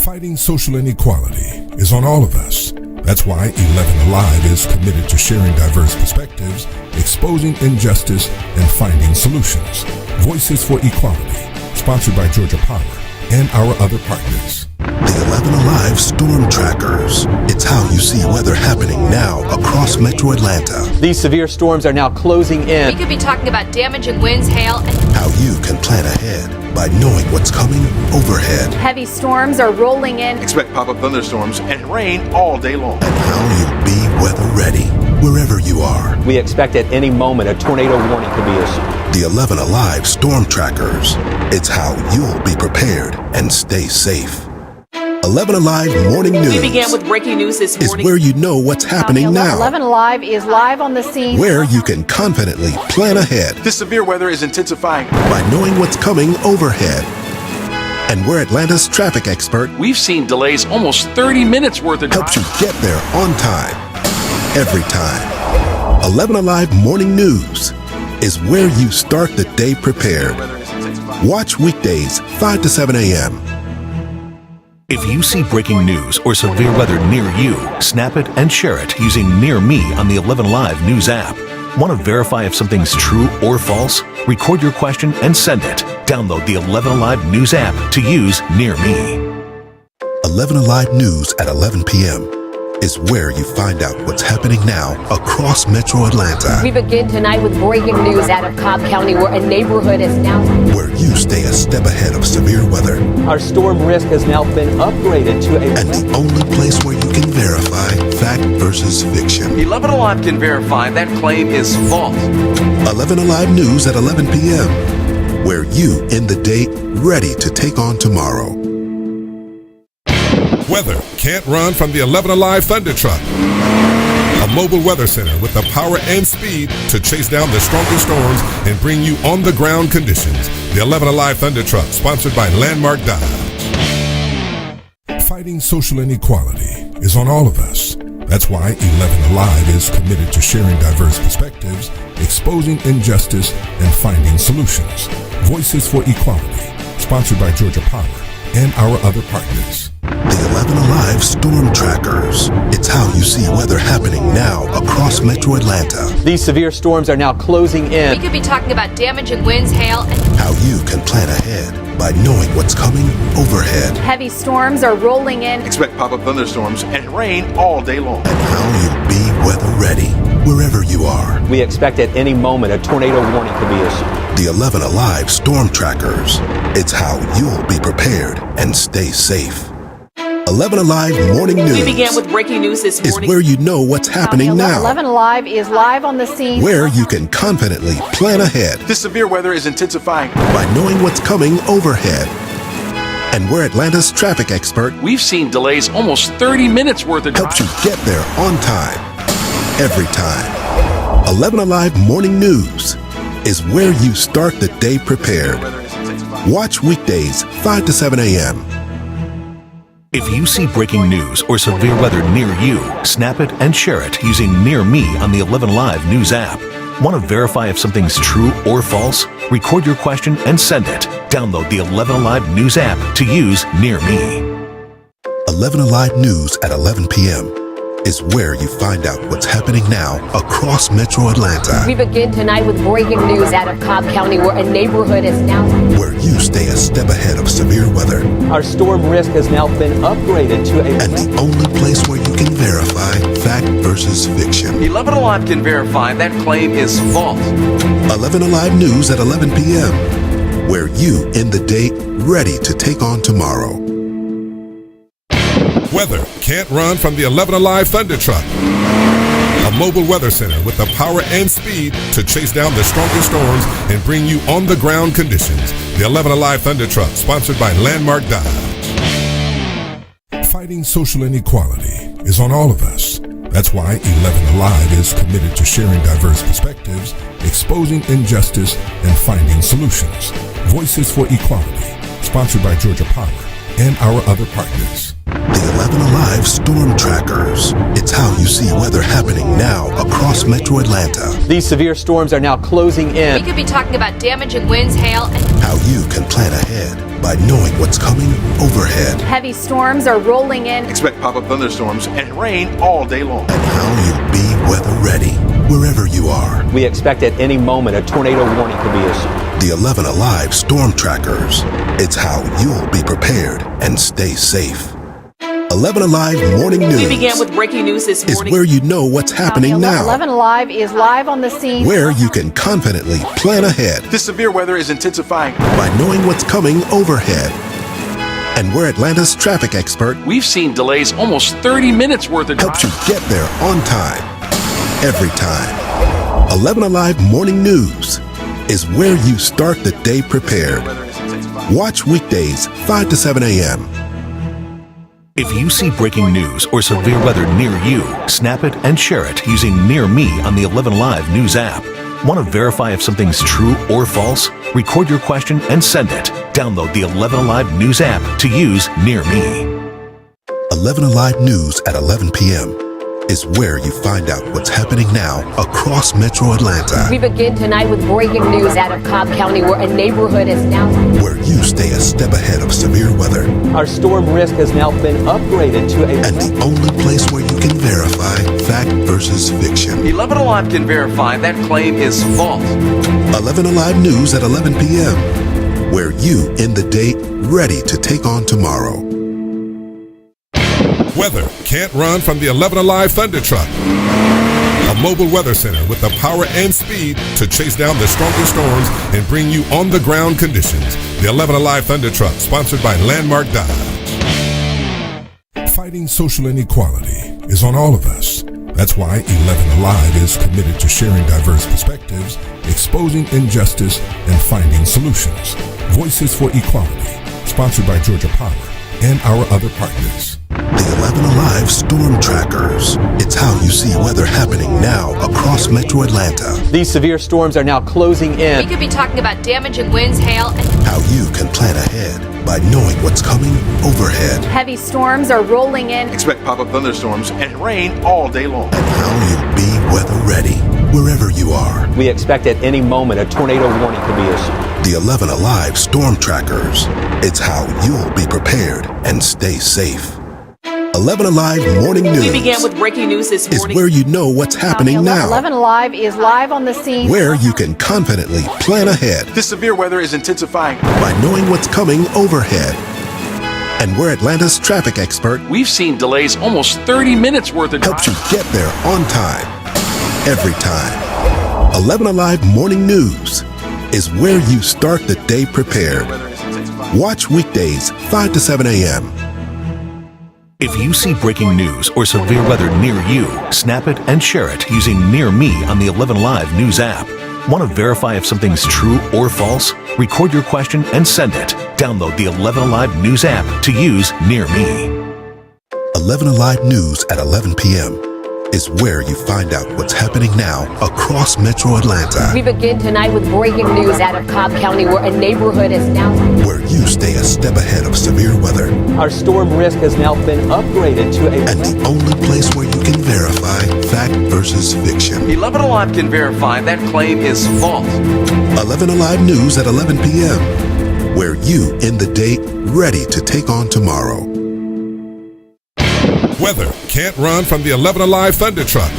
Fighting social inequality is on all of us. That's why 11 Alive is committed to sharing diverse perspectives, exposing injustice, and finding solutions. Voices for Equality, sponsored by Georgia Power and our other partners. The 11 Alive Storm Trackers. It's how you see weather happening now across Metro Atlanta. These severe storms are now closing We in. could be talking about damaging winds, hail, and How you can plan ahead by knowing what's coming overhead. Heavy storms are rolling in. Expect pop-up thunderstorms and rain all day long. And how you'll be weather ready wherever you are. We expect at any moment a tornado warning could be issued. The 11 Alive Storm Trackers. It's how you'll be prepared and stay safe. 11 Alive Morning News. We began with breaking news this is morning. where you know what's happening now. 11 Alive is live on the scene. Where you can confidently plan ahead This severe weather is intensifying. by knowing what's coming overhead. And where Atlanta's traffic expert We've seen delays almost 30 minutes worth of helps you get there on time, every time. 11 Alive Morning News is where you start the day prepared. Watch weekdays 5 to 7 a.m. If you see breaking news or severe weather near you, snap it and share it using Near Me on the 11 Alive News app. Want to verify if something's true or false? Record your question and send it. Download the 11 Alive News app to use Near Me. 11 Alive News at 11 p.m. is where you find out what's happening now across Metro Atlanta. we begin tonight with breaking news out of Cobb County, where a neighborhood is now Where you stay a step ahead of severe weather. Our storm risk has now been upgraded to a... And the only place where you can verify fact versus fiction. 11 Alive can verify that claim is false. 11 Alive News at 11 p.m. Where you end the day ready to take on tomorrow. Weather can't run from the 11 Alive Thunder Truck. A mobile weather center with the power and speed to chase down the strongest storms and bring you on-the-ground conditions. The 11 Alive Thunder Truck, sponsored by Landmark Dodge. Fighting social inequality is on all of us. That's why 11 Alive is committed to sharing diverse perspectives, exposing injustice, and finding solutions. Voices for Equality, sponsored by Georgia Power and our other partners. The 11 Alive Storm Trackers. It's how you see weather happening now across Metro Atlanta. These severe storms are now closing in. We could be talking about damaging winds, hail, and How you can plan ahead by knowing what's coming overhead. Heavy storms are rolling in. Expect pop-up thunderstorms and rain all day long. And how you'll be weather ready wherever you are. We expect at any moment a tornado warning could be issued. The 11 Alive Storm Trackers. It's how you'll be prepared and stay safe. 11 Alive Morning News. We began with breaking news this is morning. where you know what's happening now. 11 Alive is live on the scene. Where you can confidently plan ahead This severe weather is intensifying. by knowing what's coming overhead. And where Atlanta's traffic expert We've seen delays almost 30 minutes worth of helps you get there on time, every time. 11 Alive Morning News is where you start the day prepared. Watch weekdays 5 to 7 a.m. If you see breaking news or severe weather near you, snap it and share it using Near Me on the 11 Live News app. Want to verify if something's true or false? Record your question and send it. Download the 11 Live News app to use Near Me. 11 Alive News at 11 p.m. is where you find out what's happening now across Metro Atlanta. we begin tonight with breaking news out of Cobb County where a neighborhood is now... Where you stay a step ahead of severe weather. Our storm risk has now been upgraded to a... And the only place where you can verify fact versus fiction. 11 Alive can verify that claim is false. 11 Alive News at 11 p.m. Where you end the day ready to take on tomorrow. Weather can't run from the 11 Alive Thunder Truck. A mobile weather center with the power and speed to chase down the strongest storms and bring you on-the-ground conditions. The 11 Alive Thunder Truck, sponsored by Landmark Dodge. Fighting social inequality is on all of us. That's why 11 Alive is committed to sharing diverse perspectives, exposing injustice, and finding solutions. Voices for Equality, sponsored by Georgia Power and our other partners. The 11 Alive Storm Trackers. It's how you see weather happening now across Metro Atlanta. These severe storms are now closing We in. could be talking about damaging winds, hail, and How you can plan ahead by knowing what's coming overhead. Heavy storms are rolling in. Expect pop-up thunderstorms and rain all day long. And how you'll be weather ready wherever you are. We expect at any moment a tornado warning could be issued. The 11 Alive Storm Trackers. It's how you'll be prepared and stay safe. 11 Alive Morning News We began with breaking news this is morning. where you know what's happening now. 11 Alive is live on the scene. Where you can confidently plan ahead This severe weather is intensifying. by knowing what's coming overhead. And where Atlanta's traffic expert We've seen delays almost 30 minutes worth of helps you get there on time, every time. 11 Alive Morning News is where you start the day prepared. Watch weekdays 5 to 7 a.m. If you see breaking news or severe weather near you, snap it and share it using Near Me on the 11 Live News app. Want to verify if something's true or false? Record your question and send it. Download the 11 Alive News app to use Near Me. 11 Alive News at 11 p.m. is where you find out what's happening now across Metro Atlanta. we begin tonight with breaking news out of Cobb County where a neighborhood is now... Where you stay a step ahead of severe weather. Our storm risk has now been upgraded to a... And the only place where you can verify fact versus fiction. 11 Alive can verify that claim is false. 11 Alive News at 11 p.m. Where you end the day ready to take on tomorrow. Weather can't run from the 11 Alive Thunder Truck. A mobile weather center with the power and speed to chase down the strongest storms and bring you on-the-ground conditions. The 11 Alive Thunder Truck, sponsored by Landmark Dodge. Fighting social inequality is on all of us. That's why 11 Alive is committed to sharing diverse perspectives, exposing injustice, and finding solutions. Voices for Equality, sponsored by Georgia Power and our other partners. The 11 Alive Storm Trackers. It's how you see weather happening now across Metro Atlanta. These severe storms are now closing We in. could be talking about damaging winds, hail, and How you can plan ahead by knowing what's coming overhead. Heavy storms are rolling in. Expect pop-up thunderstorms and rain all day long. And how you'll be weather ready wherever you are. We expect at any moment a tornado warning could be issued. The 11 Alive Storm Trackers. It's how you'll be prepared and stay safe. 11 Alive Morning News. We began with breaking news this is morning. where you know what's happening now. 11 Alive is live on the scene. Where you can confidently plan ahead. This severe weather is intensifying. By knowing what's coming overhead. And we're Atlanta's traffic expert. We've seen delays almost 30 minutes worth of helps you get there on time. Every time. 11 Alive Morning News is where you start the day prepared. Watch weekdays 5 to 7 a.m. If you see breaking news or severe weather near you, snap it and share it using Near Me on the 11 Live News app. Want to verify if something's true or false? Record your question and send it. Download the 11 Alive News app to use Near Me. 11 Alive News at 11 p.m. is where you find out what's happening now across Metro Atlanta. We begin tonight with breaking news out of Cobb County, where a neighborhood is now... where you stay a step ahead of severe weather. Our storm risk has now been upgraded to a... and the only place where you can verify fact versus fiction. 11 Alive can verify that claim is false. 11 Alive News at 11 p.m. where you end the day ready to take on tomorrow. Weather can't run from the 11 Alive Thunder Truck.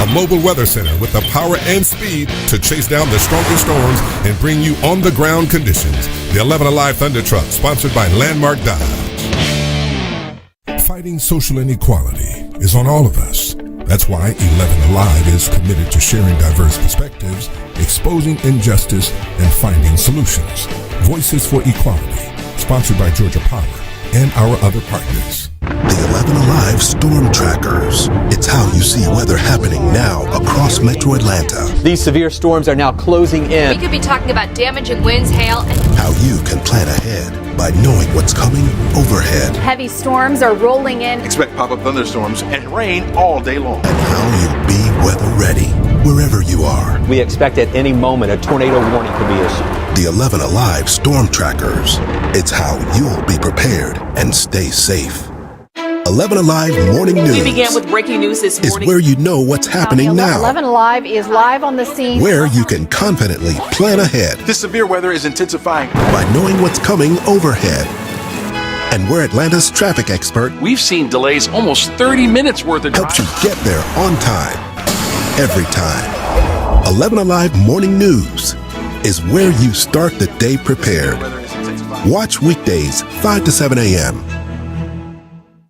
A mobile weather center with the power and speed to chase down the strongest storms and bring you on-the-ground conditions. The 11 Alive Thunder Truck, sponsored by Landmark Dodge. Fighting social inequality is on all of us. That's why 11 Alive is committed to sharing diverse perspectives, exposing injustice, and finding solutions. Voices for Equality, sponsored by Georgia Power and our other partners. The 11 Alive Storm Trackers. It's how you see weather happening now across Metro Atlanta. These severe storms are now closing in. We could be talking about damaging winds, hail, and... how you can plan ahead by knowing what's coming overhead. Heavy storms are rolling in. Expect pop-up thunderstorms and rain all day long. And how you'll be weather ready wherever you are. We expect at any moment a tornado warning could be issued. The 11 Alive Storm Trackers. It's how you'll be prepared and stay safe. 11 Alive Morning News. We began with breaking news this morning. is where you know what's happening now. 11 Alive is live on the scene. Where you can confidently plan ahead. This severe weather is intensifying. By knowing what's coming overhead. And we're Atlanta's traffic expert. We've seen delays almost 30 minutes worth of helps you get there on time. Every time. 11 Alive Morning News is where you start the day prepared. Watch weekdays 5 to 7 a.m.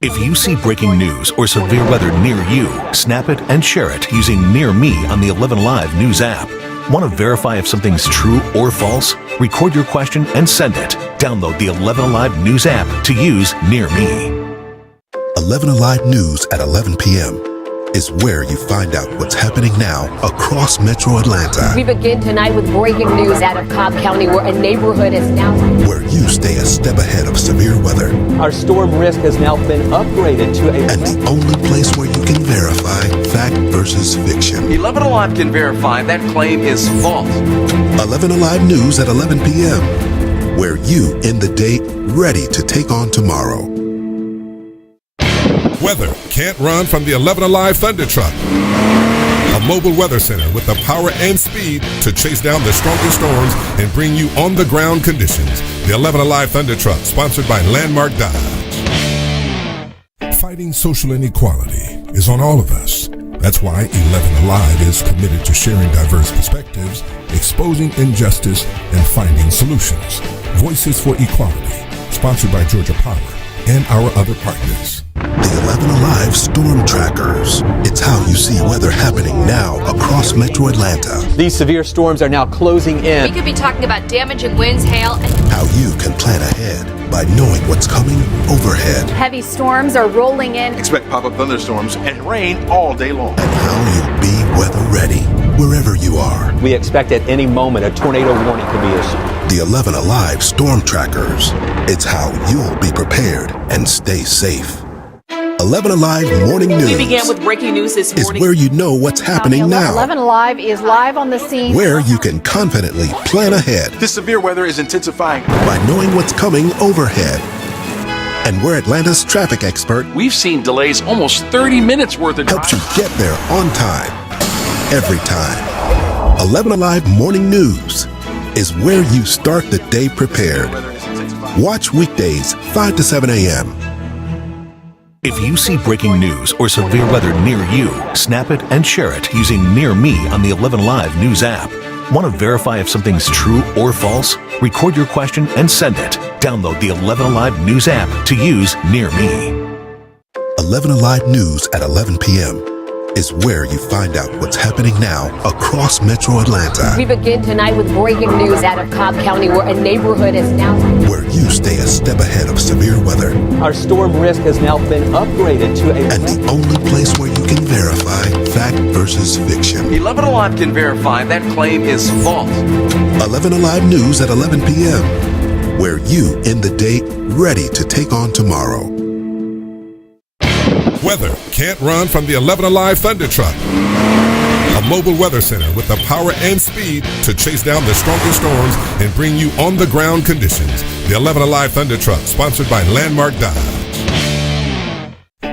If you see breaking news or severe weather near you, snap it and share it using Near Me on the 11 Live News app. Want to verify if something's true or false? Record your question and send it. Download the 11 Alive News app to use Near Me. 11 Alive News at 11 p.m. is where you find out what's happening now across Metro Atlanta. We begin tonight with breaking news out of Cobb County, where a neighborhood is now... where you stay a step ahead of severe weather. Our storm risk has now been upgraded to a... and the only place where you can verify fact versus fiction. 11 Alive can verify that claim is false. 11 Alive News at 11 p.m. where you end the day ready to take on tomorrow. Weather can't run from the 11 Alive Thunder Truck. A mobile weather center with the power and speed to chase down the strongest storms and bring you on-the-ground conditions. The 11 Alive Thunder Truck, sponsored by Landmark Dodge. Fighting social inequality is on all of us. That's why 11 Alive is committed to sharing diverse perspectives, exposing injustice, and finding solutions. Voices for Equality, sponsored by Georgia Power and our other partners. The 11 Alive Storm Trackers. It's how you see weather happening now across Metro Atlanta. These severe storms are now closing in. We could be talking about damaging winds, hail, and... how you can plan ahead by knowing what's coming overhead. Heavy storms are rolling in. Expect pop-up thunderstorms and rain all day long. And how you'll be weather ready wherever you are. We expect at any moment a tornado warning could be issued. The 11 Alive Storm Trackers. It's how you'll be prepared and stay safe. 11 Alive Morning News. We began with breaking news this morning. is where you know what's happening now. 11 Alive is live on the scene. Where you can confidently plan ahead. This severe weather is intensifying. By knowing what's coming overhead. And we're Atlanta's traffic expert. We've seen delays almost 30 minutes worth of helps you get there on time. every time. 11 Alive Morning News is where you start the day prepared. Watch weekdays 5 to 7 a.m. If you see breaking news or severe weather near you, snap it and share it using Near Me on the 11 Alive News app. Want to verify if something's true or false? Record your question and send it. Download the 11 Alive News app to use Near Me. 11 Alive News at 11 p.m. is where you find out what's happening now across Metro Atlanta. We begin tonight with breaking news out of Cobb County, where a neighborhood is now... Where you stay a step ahead of severe weather. Our storm risk has now been upgraded to a... And the only place where you can verify fact versus fiction. 11 Alive can verify that claim is false. 11 Alive News at 11 p.m. Where you end the day ready to take on tomorrow. Weather can't run from the 11 Alive Thunder Truck. A mobile weather center with the power and speed to chase down the strongest storms and bring you on-the-ground conditions. The 11 Alive Thunder Truck, sponsored by Landmark Dodge.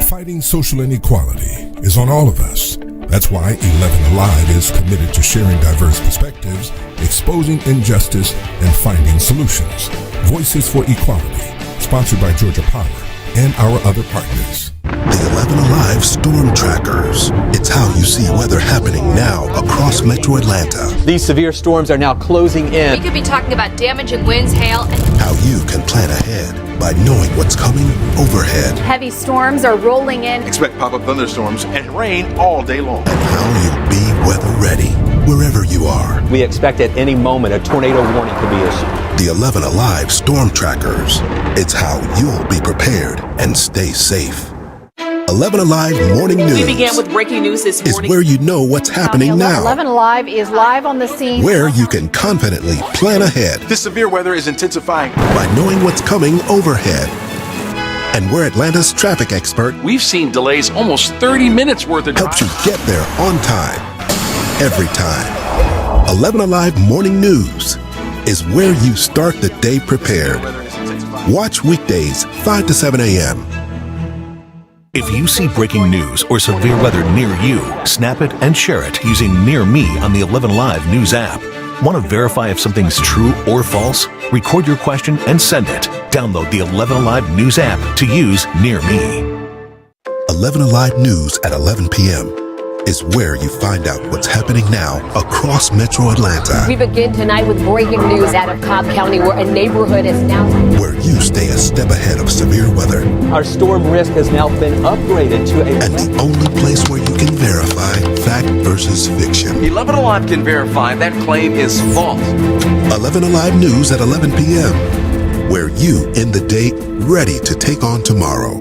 Fighting social inequality is on all of us. That's why 11 Alive is committed to sharing diverse perspectives, exposing injustice, and finding solutions. Voices for Equality, sponsored by Georgia Power and our other partners. The 11 Alive Storm Trackers. It's how you see weather happening now across Metro Atlanta. These severe storms are now closing in. We could be talking about damaging winds, hail, and... How you can plan ahead by knowing what's coming overhead. Heavy storms are rolling in. Expect pop-up thunderstorms and rain all day long. And how you'll be weather ready wherever you are. We expect at any moment a tornado warning could be issued. The 11 Alive Storm Trackers. It's how you'll be prepared and stay safe. 11 Alive Morning News. We began with breaking news this morning. Is where you know what's happening now. 11 Alive is live on the scene. Where you can confidently plan ahead. This severe weather is intensifying. By knowing what's coming overhead. And we're Atlanta's traffic expert. We've seen delays almost 30 minutes worth of helps you get there on time. Every time. 11 Alive Morning News is where you start the day prepared. Watch weekdays 5 to 7 a.m. If you see breaking news or severe weather near you, snap it and share it using Near Me on the 11 Alive News app. Want to verify if something's true or false? Record your question and send it. Download the 11 Alive News app to use Near Me. 11 Alive News at 11 p.m. is where you find out what's happening now across Metro Atlanta. We begin tonight with breaking news out of Cobb County, where a neighborhood is now... Where you stay a step ahead of severe weather. Our storm risk has now been upgraded to a... And the only place where you can verify fact versus fiction. 11 Alive can verify that claim is false. 11 Alive News at 11 p.m. Where you end the day ready to take on tomorrow.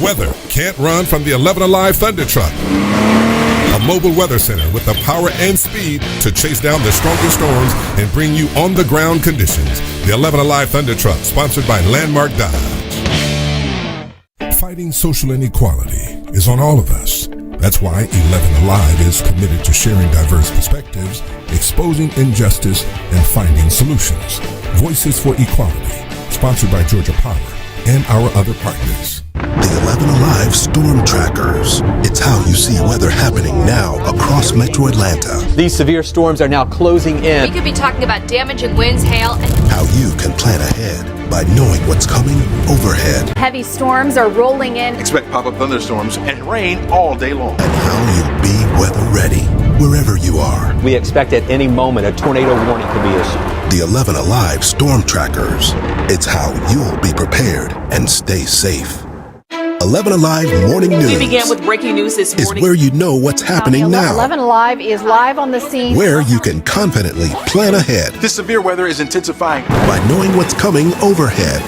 Weather can't run from the 11 Alive Thunder Truck. A mobile weather center with the power and speed to chase down the strongest storms and bring you on-the-ground conditions. The 11 Alive Thunder Truck, sponsored by Landmark Dodge. Fighting social inequality is on all of us. That's why 11 Alive is committed to sharing diverse perspectives, exposing injustice, and finding solutions. Voices for Equality, sponsored by Georgia Power and our other partners. The 11 Alive Storm Trackers. It's how you see weather happening now across Metro Atlanta. These severe storms are now closing in. We could be talking about damaging winds, hail, and... How you can plan ahead by knowing what's coming overhead. Heavy storms are rolling in. Expect pop-up thunderstorms and rain all day long. And how you'll be weather ready wherever you are. We expect at any moment a tornado warning could be issued. The 11 Alive Storm Trackers. It's how you'll be prepared and stay safe. 11 Alive Morning News. We began with breaking news this morning. Is where you know what's happening now. 11 Alive is live on the scene. Where you can confidently plan ahead. This severe weather is intensifying. By knowing what's coming overhead.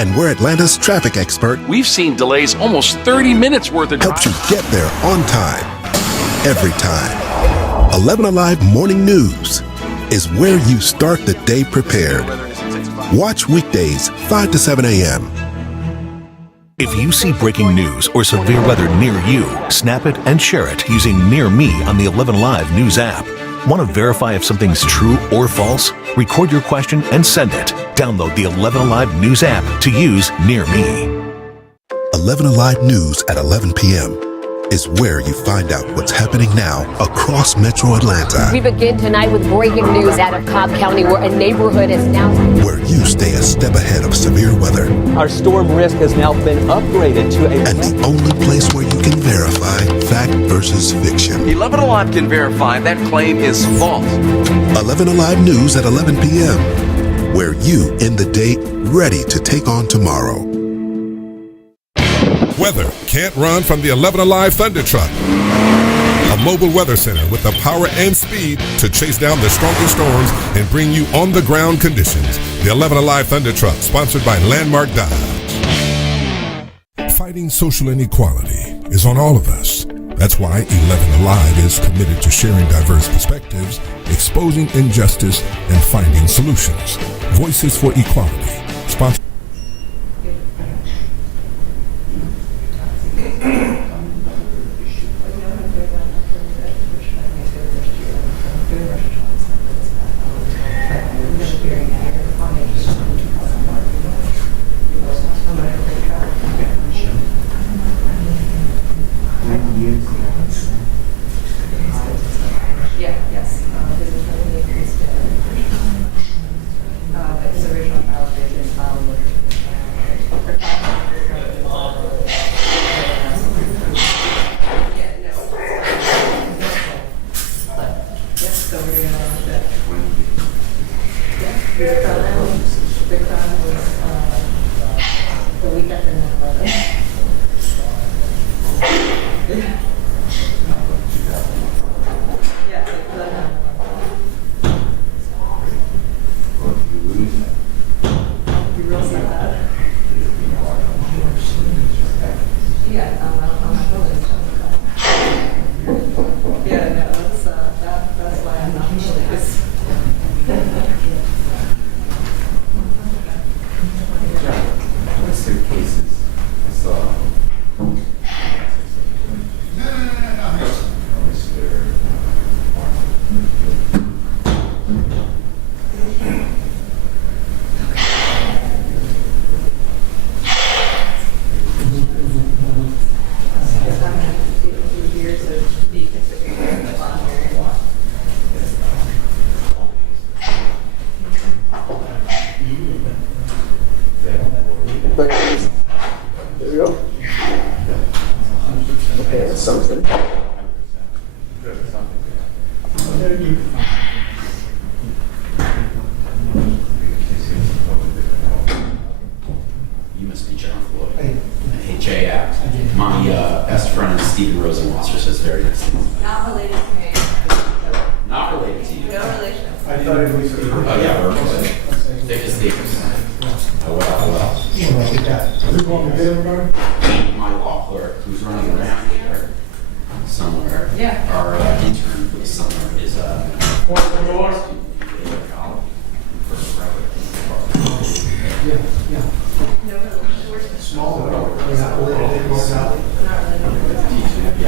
And we're Atlanta's traffic expert. We've seen delays almost 30 minutes worth of helps you get there on time. Every time. 11 Alive Morning News is where you start the day prepared. Watch weekdays 5 to 7 a.m. If you see breaking news or severe weather near you, snap it and share it using Near Me on the 11 Alive News app. Want to verify if something's true or false? Record your question and send it. Download the 11 Alive News app to use Near Me. 11 Alive News at 11 p.m. is where you find out what's happening now across Metro Atlanta. We begin tonight with breaking news out of Cobb County, where a neighborhood is now... Where you stay a step ahead of severe weather. Our storm risk has now been upgraded to a... And the only place where you can verify fact versus fiction. 11 Alive can verify that claim is false. 11 Alive News at 11 p.m. Where you end the day ready to take on tomorrow. Weather can't run from the 11 Alive Thunder Truck. A mobile weather center with the power and speed to chase down the strongest storms and bring you on-the-ground conditions. The 11 Alive Thunder Truck, sponsored by Landmark Dodge. Fighting social inequality is on all of us. That's why 11 Alive is committed to sharing diverse perspectives, exposing injustice, and finding solutions. Voices for Equality. Sponsored.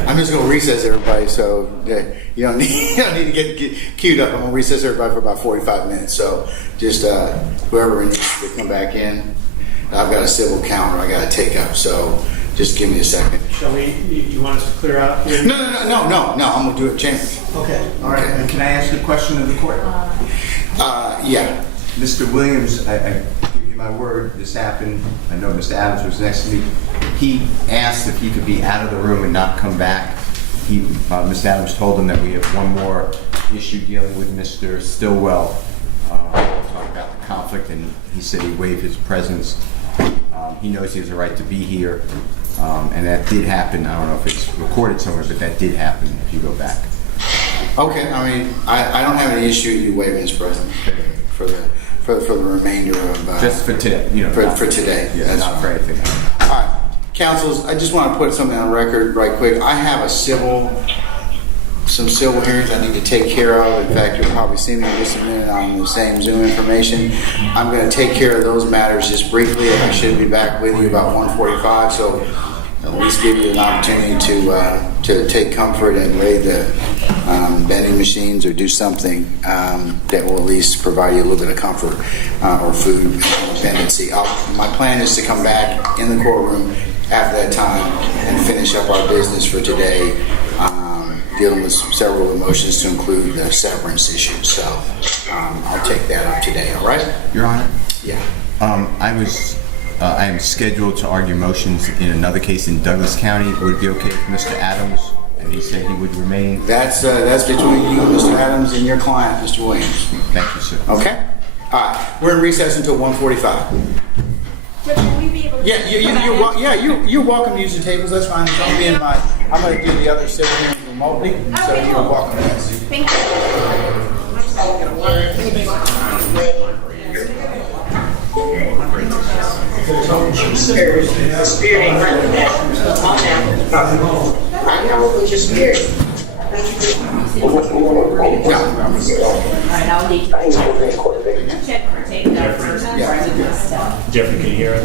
I'm just going to recess everybody, so you don't need to get queued up. I'm going to recess everybody for about 45 minutes. So just whoever needs to come back in. I've got a civil counter I got to take up, so just give me a second. Shall we? You want us to clear out here? No. I'm going to do it chambers. Okay. All right. And can I ask a question of the court? Yeah. Mr. Williams, I give you my word, this happened. I know Mr. Adams was next to me. He asked if he could be out of the room and not come back. Mr. Adams told him that we have one more issue dealing with Mr. Stillwell. Talk about the conflict, and he said he waived his presence. He knows he has a right to be here, and that did happen. I don't know if it's recorded somewhere, but that did happen if you go back. Okay, I mean, I don't have any issue with you waiving his presence for the remainder of... just for today, for today. Yeah, that's not for anything. All right, councils, I just want to put something on record right quick. I have some civil hearings I need to take care of. In fact, you'll probably see me in just a minute on the same Zoom information. I'm going to take care of those matters just briefly, and I should be back with you about 1:45, so at least give you an opportunity to take comfort and lay the vending machines or do something that will at least provide you a little bit of comfort or food dependency. My plan is to come back in the courtroom after that time and finish up our business for today, dealing with several emotions to include the severance issue. So I'll take that up today, all right? Your Honor? Yeah. I am scheduled to argue motions in another case in Douglas County. Would it be okay with Mr. Adams? And he said he would remain. That's between you, Mr. Adams, and your client, Mr. Williams. Thank you, sir. Okay? All right. We're in recess until 1:45. Yeah, you're welcome to use the tables. That's fine. Don't be in my. I'm going to do the other civil hearings remotely, so you're welcome. Thank I know what your spirit. Jeffrey, can you hear it?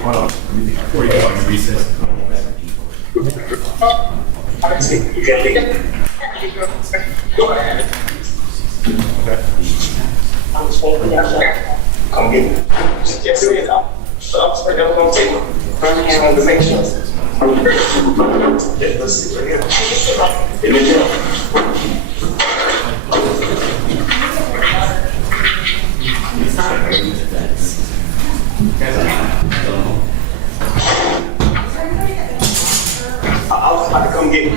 Hold on. Before you go on recess. Go ahead. Okay. I'm spoken out. Come get me. Just do it up. So I'm going to take it. Front hand on the make sure. Let's see right here. In the jail. I was about to come get you.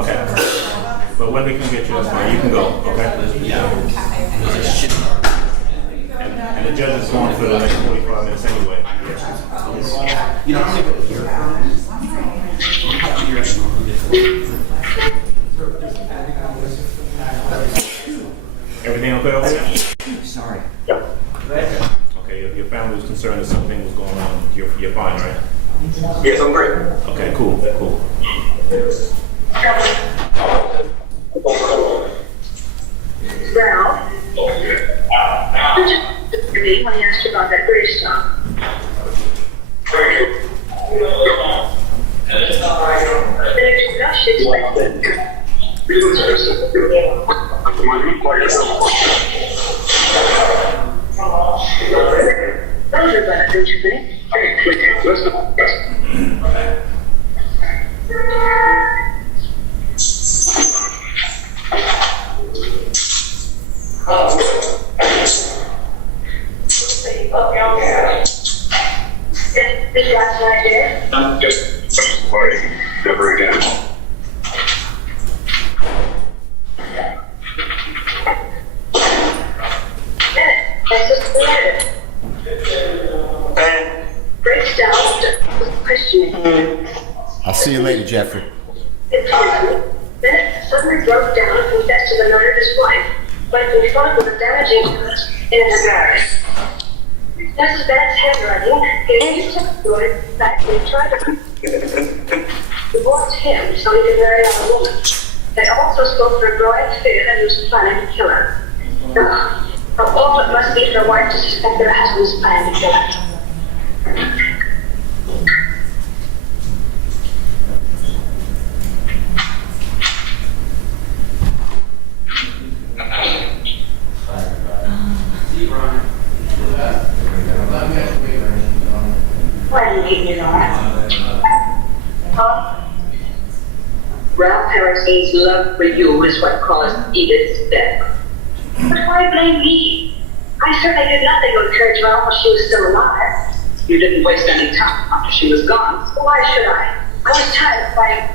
Okay. But when we can get you, that's fine. You can go, okay? And the judge is going for the next 45 minutes anyway. You don't have to go here. Everything okay over there? Sorry. Yep. Okay, your family was concerned that something was going on. You're fine, right? Yes, I'm great. Okay, cool. Ralph? Did you me when I asked you about that British stuff? Those are better, don't you think? This last right there? I'm just sorry. Never again. That's just the letter. And Breaks down the questioning. I'll see you later, Jeffrey. Bennett suddenly broke down and confessed to the murder of his wife, but confronted with a damaging hurt in an embarrassment. Mrs. Bennett's handwriting gave his testimony that he tried to divorce him so he could marry another woman. They also spoke for a growing fear that he was planning to kill her. How awful it must be for a wife to suspect that her husband is planning to kill her. Ralph Harrison's love for you is what caused Edith's death. But why blame me? I certainly did nothing to encourage Ralph while she was still alive. You didn't waste any time after she was gone. Why should I? I was tired of fighting.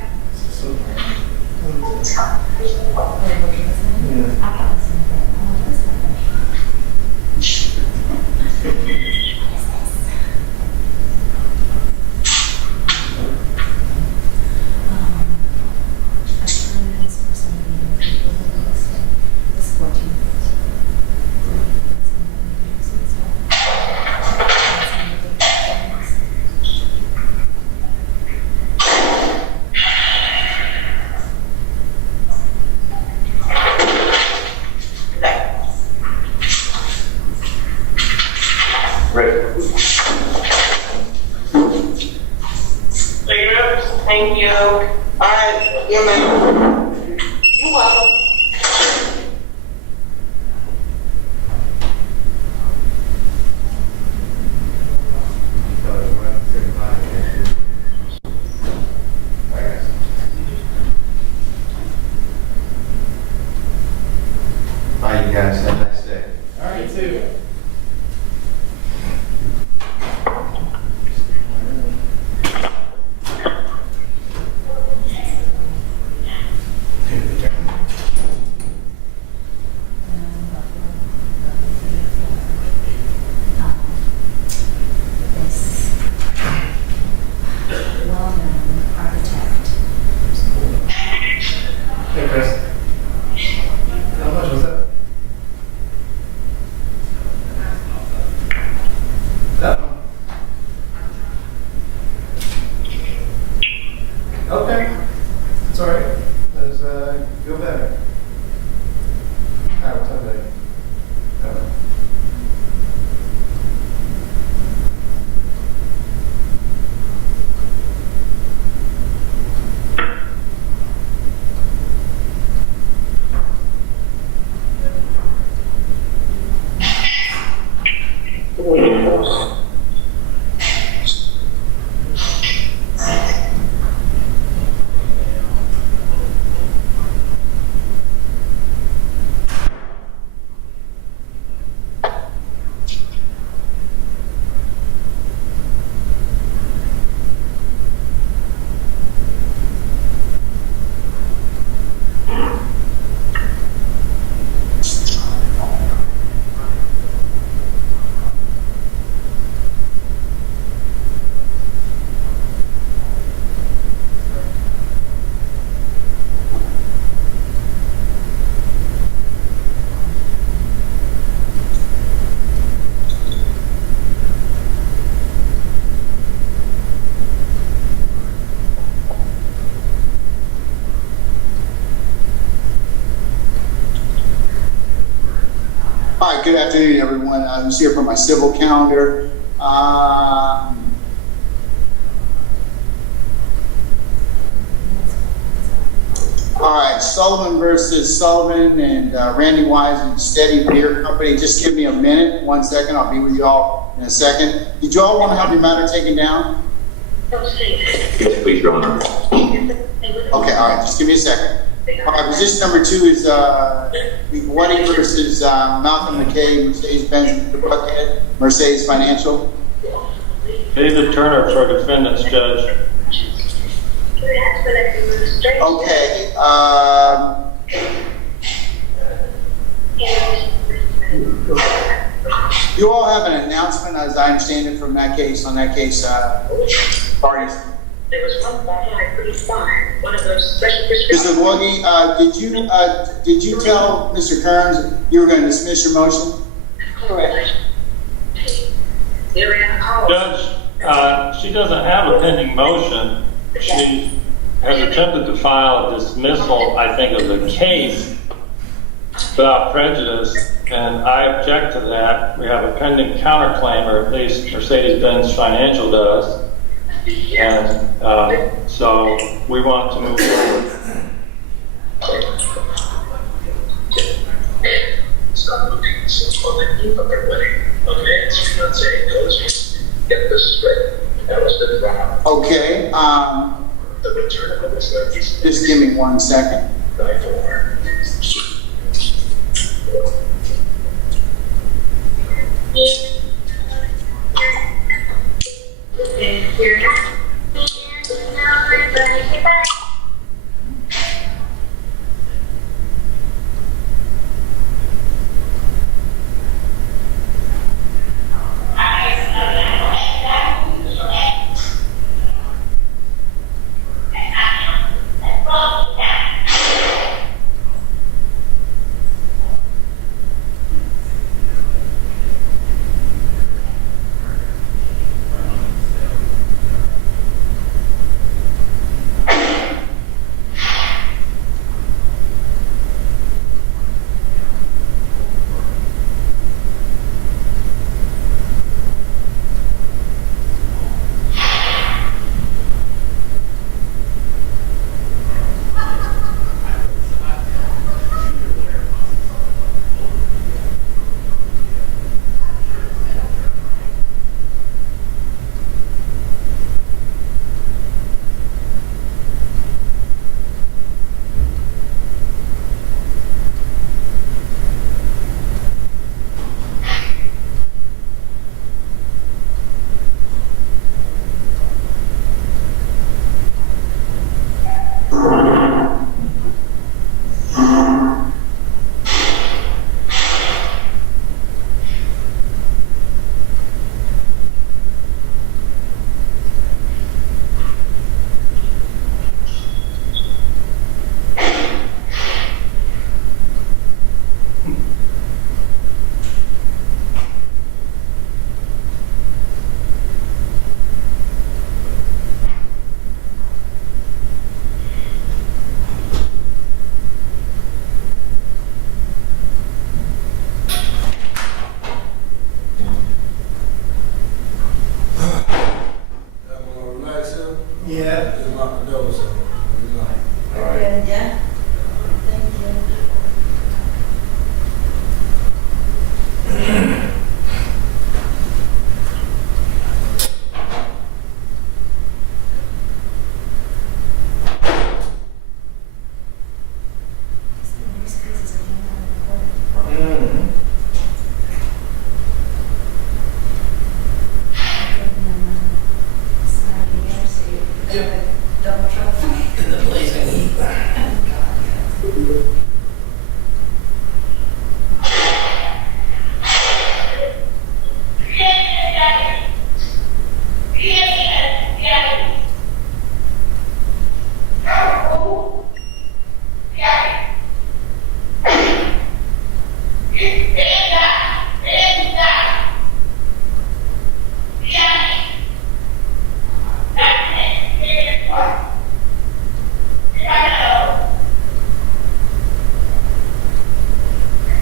Thank you. All right, you're welcome. You're welcome. Bye, you guys. Have a nice day. All right, too. Hey, Chris. How much was that? That one. Okay. It's all right. Let's feel better. All right, we'll talk later. All right. Hi, good afternoon, everyone. I'm just here for my civil calendar. All right, Sullivan versus Sullivan and Randy Wise and Steady Beer Company. Just give me a minute, 1 second. I'll be with you all in a second. Did you all want to have your matter taken down? Yes, please, Your Honor. Okay, all right, just give me a second. All right, position number 2 is Woody versus Malcolm McKay, Mercedes-Benz, Buckhead, Mercedes Financial. David Turner for defendants, Judge. Okay. You all have an announcement, as I understand it, from that case. On that case, parties. There was one one of those special prescriptions. Mr. Woogie, did you tell Mr. Kearns you were going to dismiss your motion? Correct. Judge, she doesn't have a pending motion. She has attempted to file a dismissal, I think, of the case without prejudice, and I object to that. We have a pending counterclaim, or at least Mercedes-Benz Financial does. And so we want to move forward. Stop looking on the eve of their wedding. A man's fiancé goes, get this straight. That was the drama. Okay. The return of the service. Just give me 1 second. 9-4. Yeah, just lock the door, so. All right. Yeah. Thank you.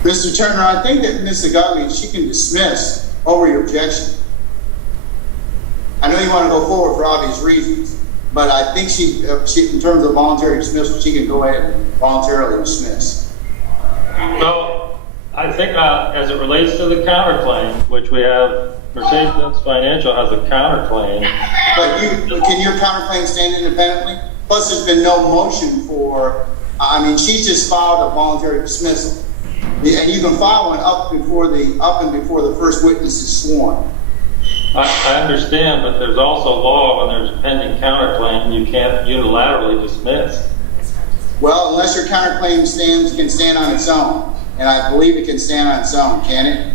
Mr. Turner, I think that Ms. Agagli, she can dismiss over your objection. I know you want to go forward for obvious reasons, but I think she in terms of voluntary dismissal, she can go ahead and voluntarily dismiss. Well, I think as it relates to the counterclaim, which we have, Mercedes-Benz Financial has a counterclaim. But can your counterclaim stand independently? Plus, there's been no motion for, she's just filed a voluntary dismissal. And you can file one up and before the first witness is sworn. I understand, but there's also law when there's a pending counterclaim, you can't unilaterally dismiss. Well, unless your counterclaim can stand on its own, and I believe it can stand on its own, can it?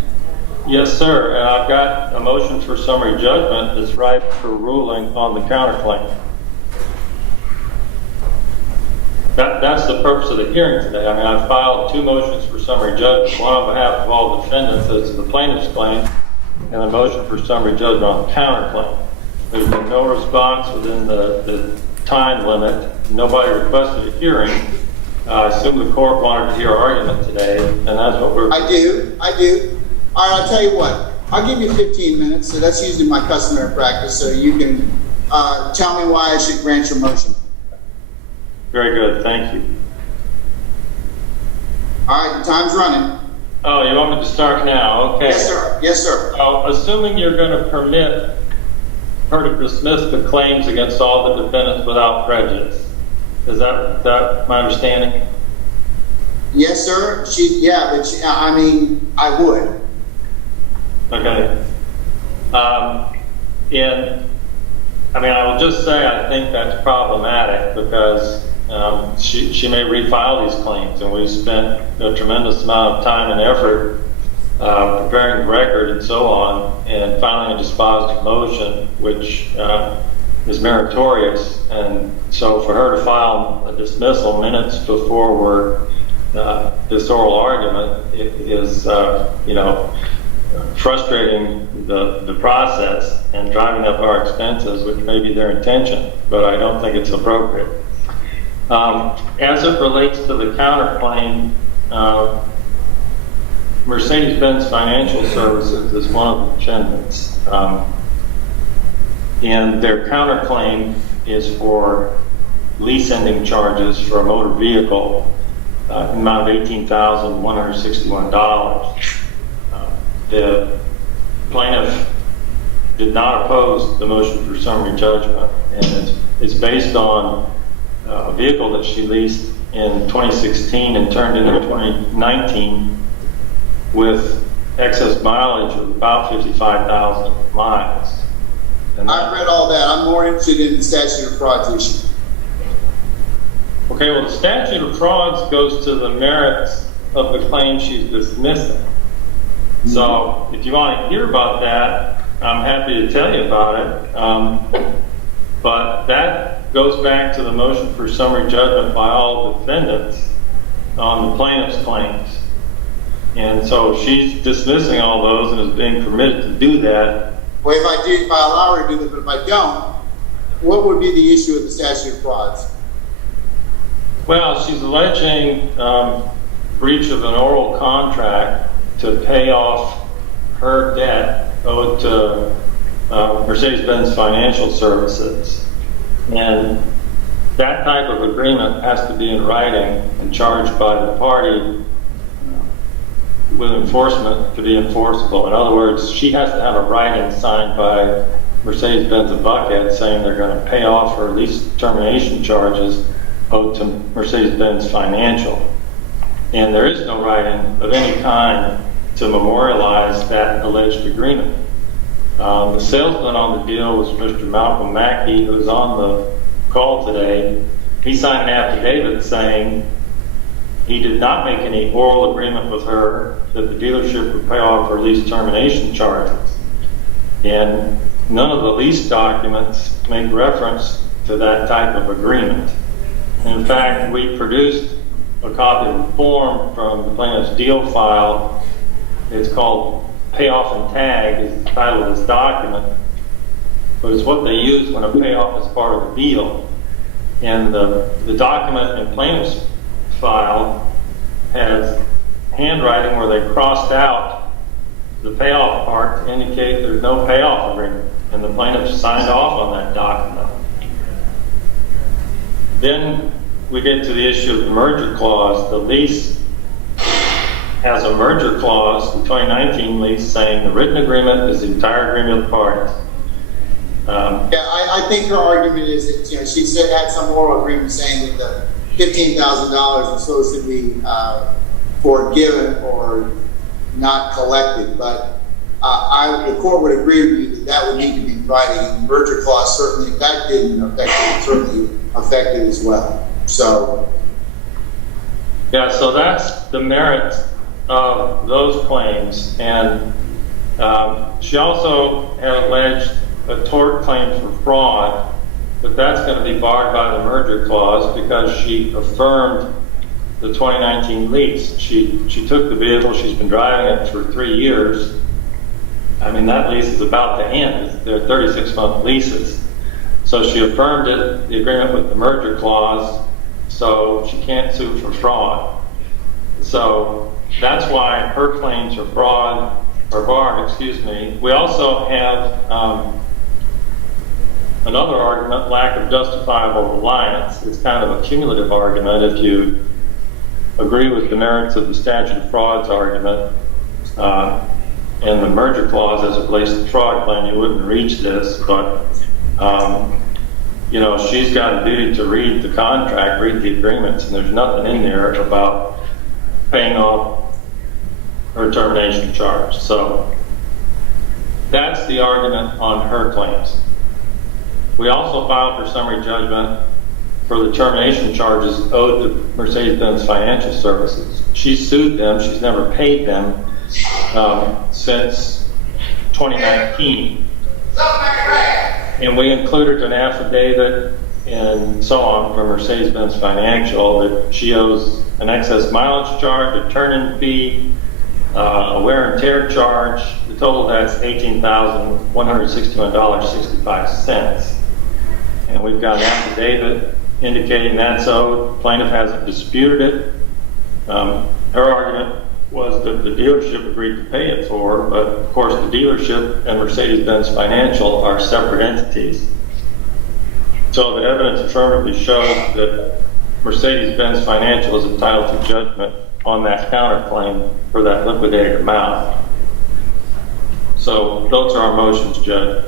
Yes, sir, and I've got a motion for summary judgment that's ripe for ruling on the counterclaim. That's the purpose of the hearing today. I've filed 2 motions for summary judgment, one on behalf of all defendants as to the plaintiff's claim, and a motion for summary judgment on the counterclaim. There's been no response within the time limit. Nobody requested a hearing. I assume the court wanted to hear our argument today, and that's what we're... I do. All right, I'll tell you what. I'll give you 15 minutes, so that's usually my customary practice, so you can tell me why I should grant your motion. Very good, thank you. All right, the time's running. Oh, you want me to start now? Okay. Yes, sir. Yes, sir. Assuming you're going to permit her to dismiss the claims against all the defendants without prejudice. Is that my understanding? Yes, sir. I would. Okay. I will just say I think that's problematic because she may refile these claims, and we've spent a tremendous amount of time and effort preparing the record and so on, and filing a dispositive motion, which is meritorious. And so for her to file a dismissal minutes before this oral argument is, frustrating the process and driving up our expenses, which may be their intention, but I don't think it's appropriate. As it relates to the counterclaim, Mercedes-Benz Financial Services is one of the defendants, and their counterclaim is for lease ending charges for a motor vehicle, amount of $18,161. The plaintiff did not oppose the motion for summary judgment, and it's based on a vehicle that she leased in 2016 and turned into 2019 with excess mileage of about 55,000 miles. And I've read all that. I'm more interested in the statute of frauds issue. Okay, well, the statute of frauds goes to the merits of the claim she's dismissing. So if you want to hear about that, I'm happy to tell you about it. But that goes back to the motion for summary judgment by all defendants on the plaintiff's claims. And so she's dismissing all those and is being permitted to do that. Well, if I allow her to do that, but if I don't, what would be the issue of the statute of frauds? Well, she's alleging breach of an oral contract to pay off her debt owed to Mercedes-Benz Financial Services. And that type of agreement has to be in writing and charged by the party with enforcement to be enforceable. In other words, she has to have a writing signed by Mercedes-Benz and Buckhead saying they're going to pay off her lease termination charges owed to Mercedes-Benz Financial. And there is no writing of any kind to memorialize that alleged agreement. The salesman on the deal was Mr. Malcolm Mackey, who's on the call today. He signed an affidavit saying he did not make any oral agreement with her that the dealership would pay off her lease termination charges. And none of the lease documents make reference to that type of agreement. In fact, we produced a copy of the form from the plaintiff's deal file. It's called Payoff and Tag is the title of this document, but it's what they use when a payoff is part of a deal. And the document in plaintiff's file has handwriting where they crossed out the payoff part to indicate there's no payoff agreement, and the plaintiff signed off on that document. Then we get to the issue of the merger clause. The lease has a merger clause, the 2019 lease, saying the written agreement is the entire agreement of the parties. I think her argument is that she said had some oral agreement saying that the $15,000 was supposed to be forgiven or not collected, but the court would agree with you that that would need to be in writing. The merger clause certainly, if that didn't affect it, certainly affected as well. So yeah, so that's the merit of those claims. And she also had alleged a tort claim for fraud, but that's going to be barred by the merger clause because she affirmed the 2019 lease. She took the vehicle, she's been driving it for 3 years. I mean, that lease is about to end. They're 36-month leases. So she affirmed it, the agreement with the merger clause, so she can't sue for fraud. So that's why her claims are barred. We also have another argument, lack of justifiable reliance. It's kind of a cumulative argument. If you agree with the merits of the statute of frauds argument and the merger clause as it relates to the fraud claim, you wouldn't reach this, but she's got a duty to read the contract, read the agreements, and there's nothing in there about paying off her termination charge. So that's the argument on her claims. We also filed for summary judgment for the termination charges owed to Mercedes-Benz Financial Services. She sued them. She's never paid them since 2019. And we included an affidavit and so on from Mercedes-Benz Financial that she owes an excess mileage charge, a turn-in fee, a wear and tear charge. The total of that's $18,161.65. And we've got an affidavit indicating that's owed. Plaintiff hasn't disputed it. Her argument was that the dealership agreed to pay it for her, but of course the dealership and Mercedes-Benz Financial are separate entities. So the evidence affirmatively shows that Mercedes-Benz Financial is entitled to judgment on that counterclaim for that liquidated amount. So those are our motions, Judge.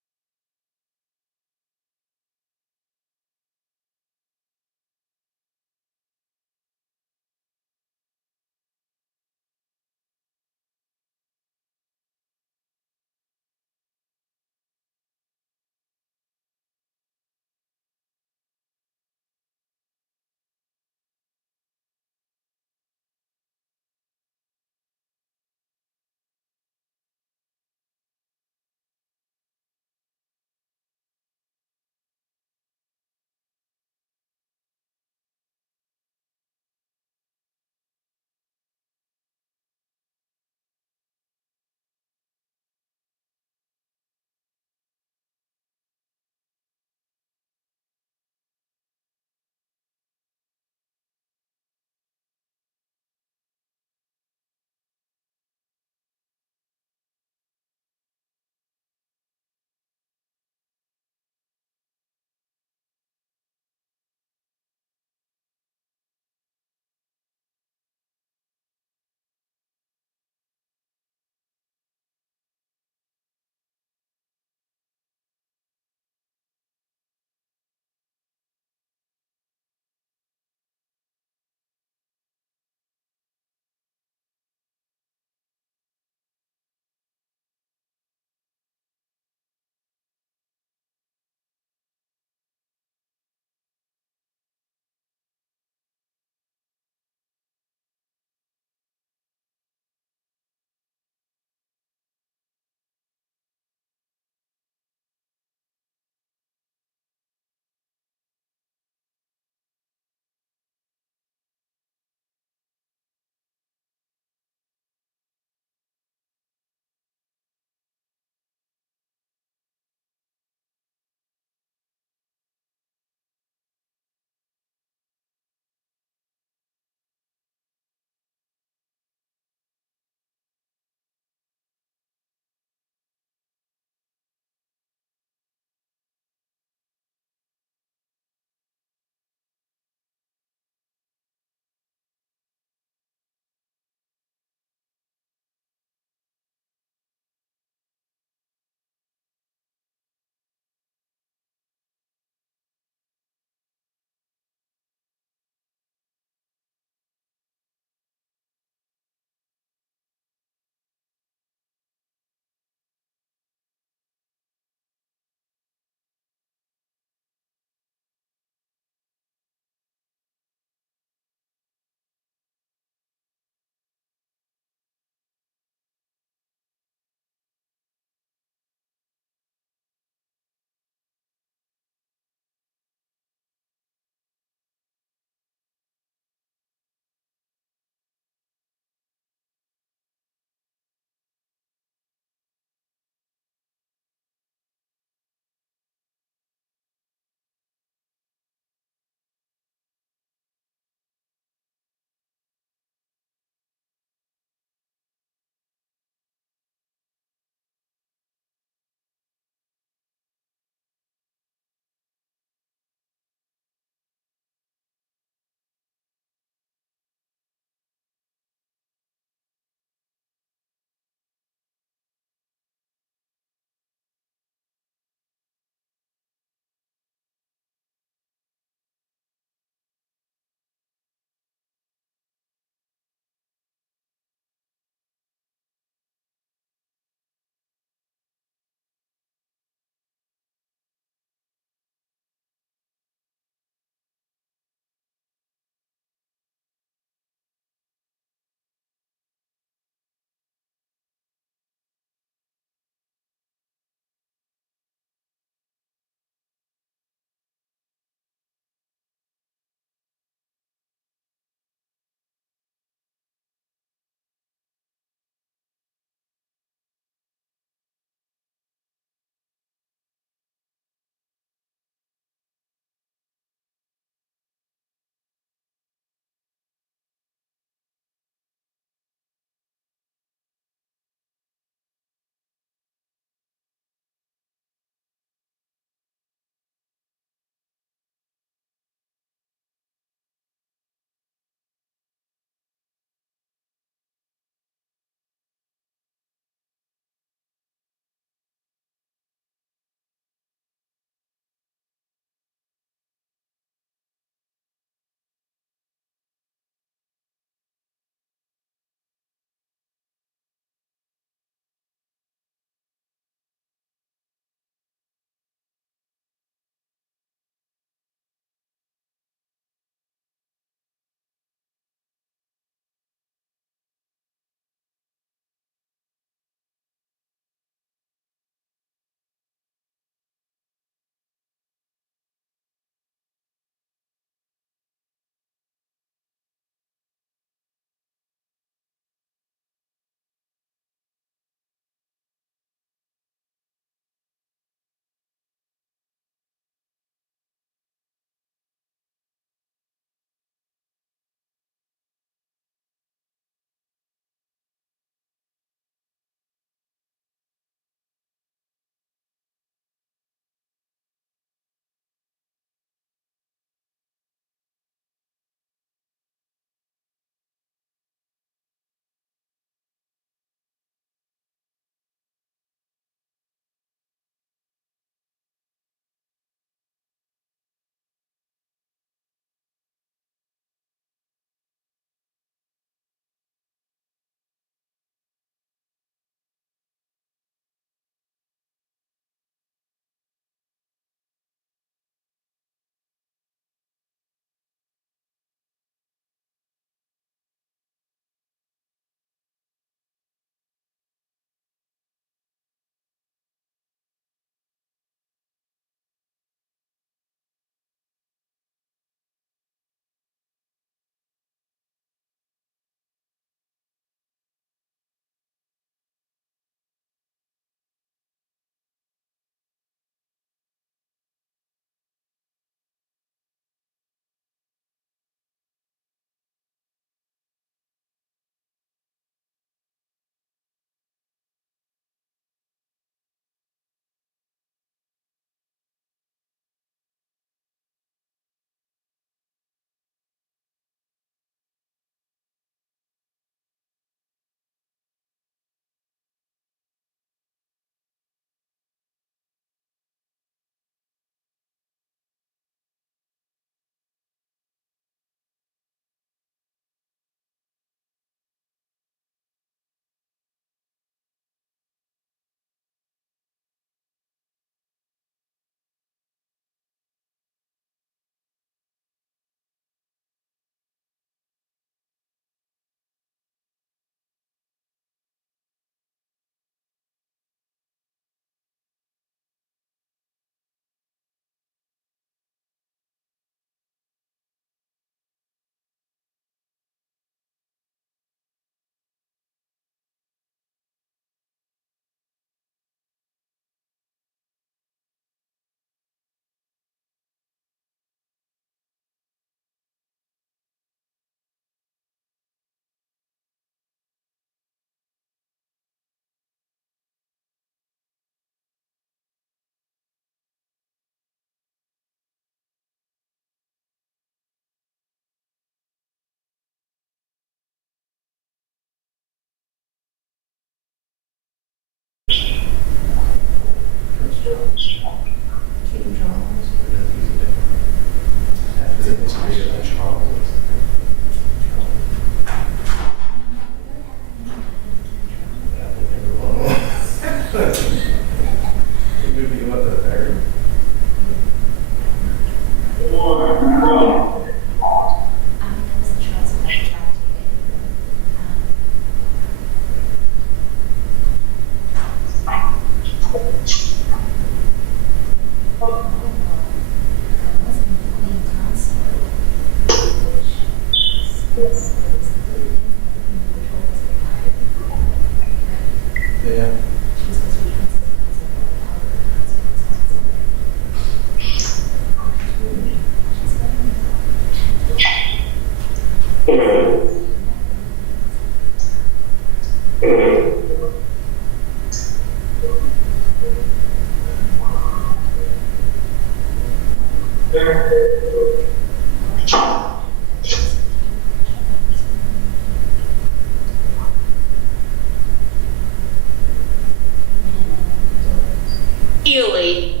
Huey.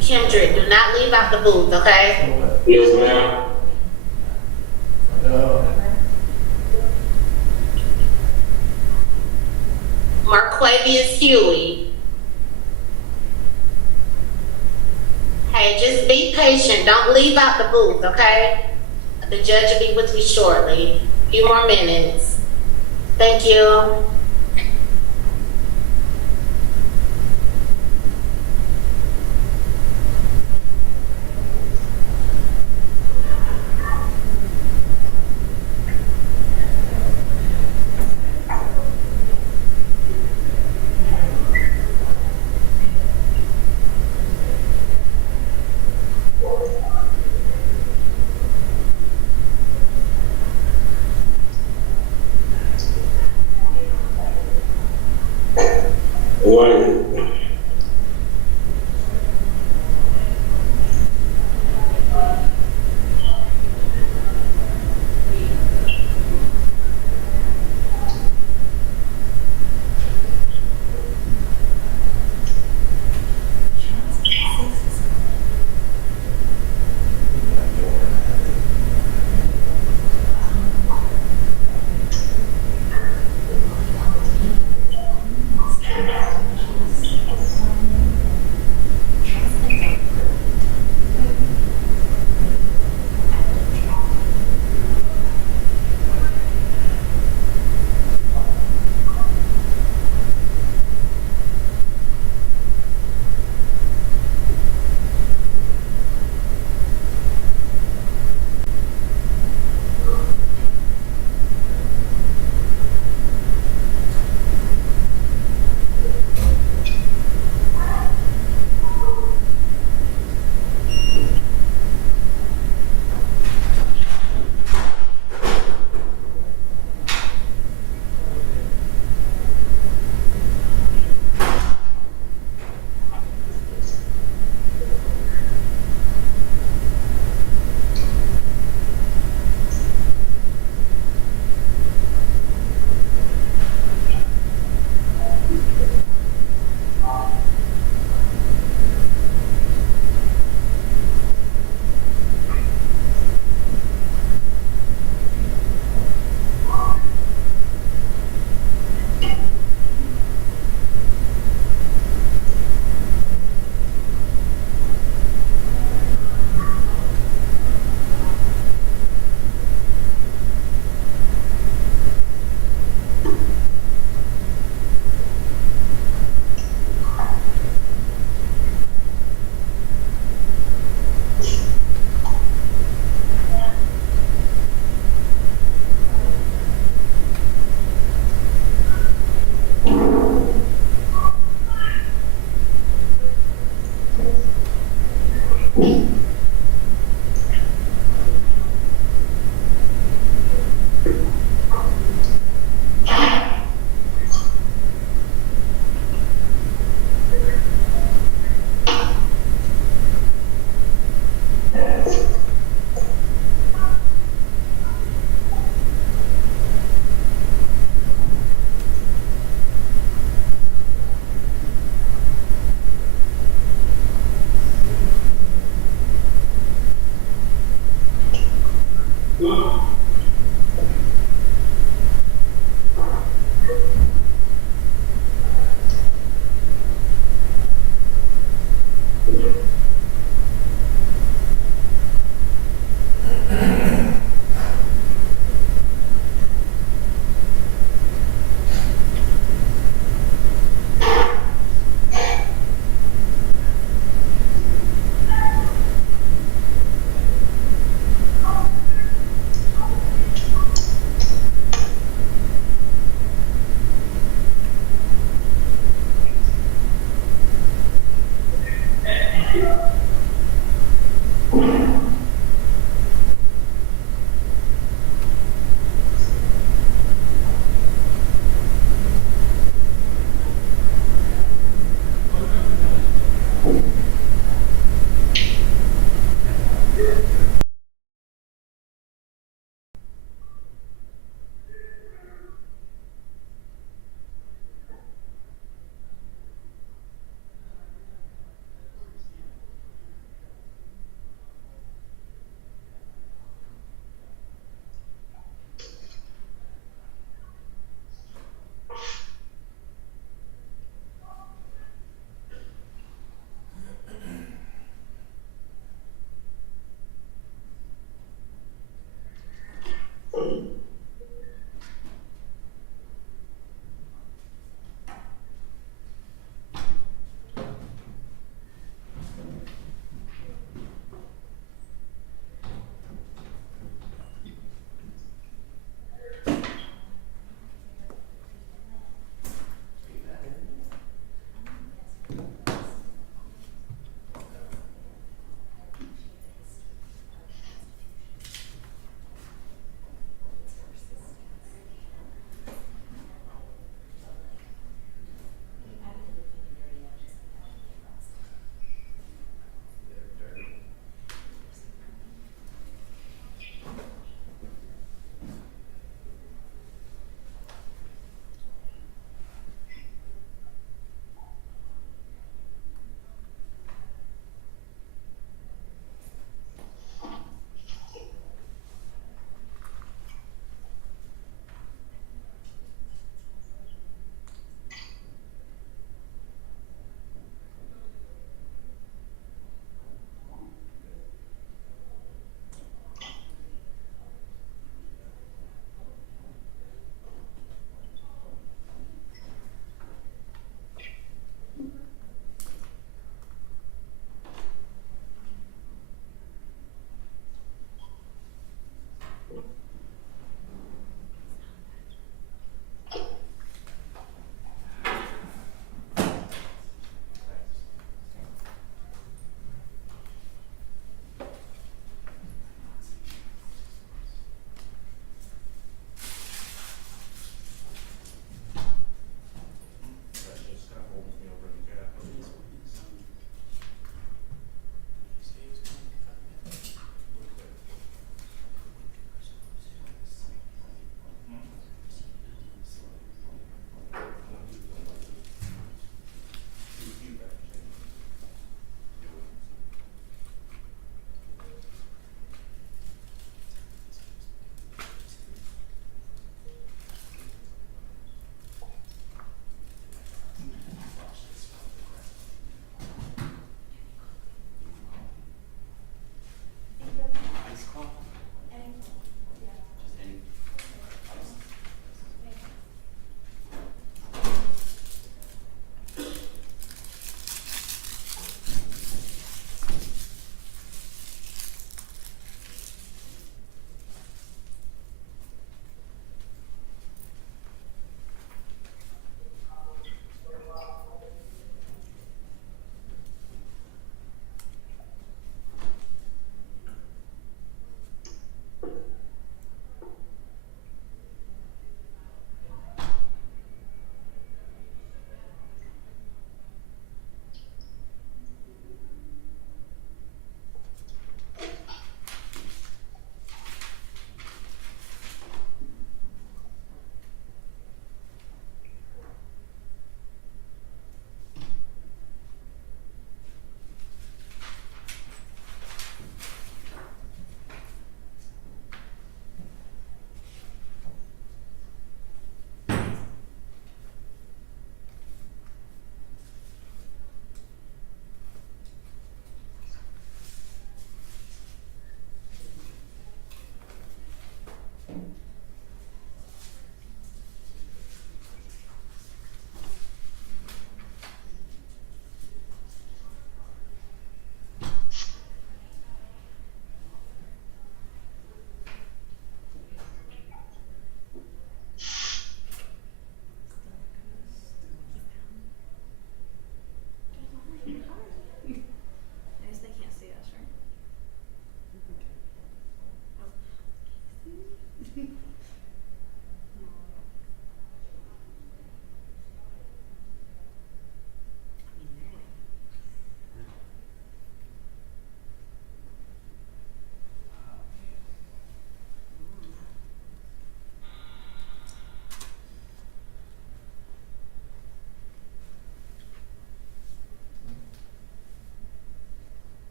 Kendrick, do not leave out the booth, okay? Yes, ma'am. Marquavius Huey. Hey, just be patient. Don't leave out the booth, okay? The judge will be with you shortly. A few more minutes. Thank you.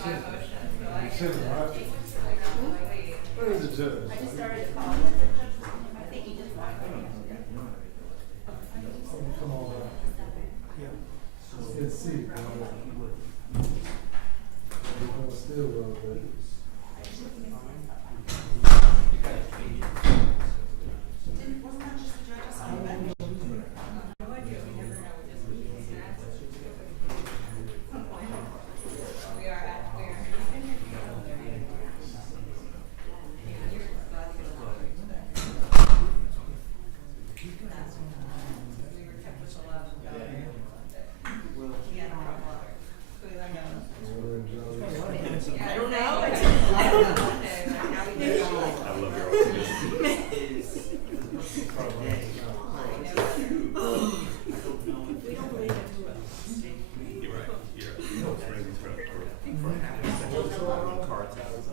Where is the judge? I just started to call. I think he just walked in. Come on. Yeah. Let's see. Still well, but. Wasn't that just the judge assignment? We are at where? I don't know. I love your You're right. You're crazy for cards. That's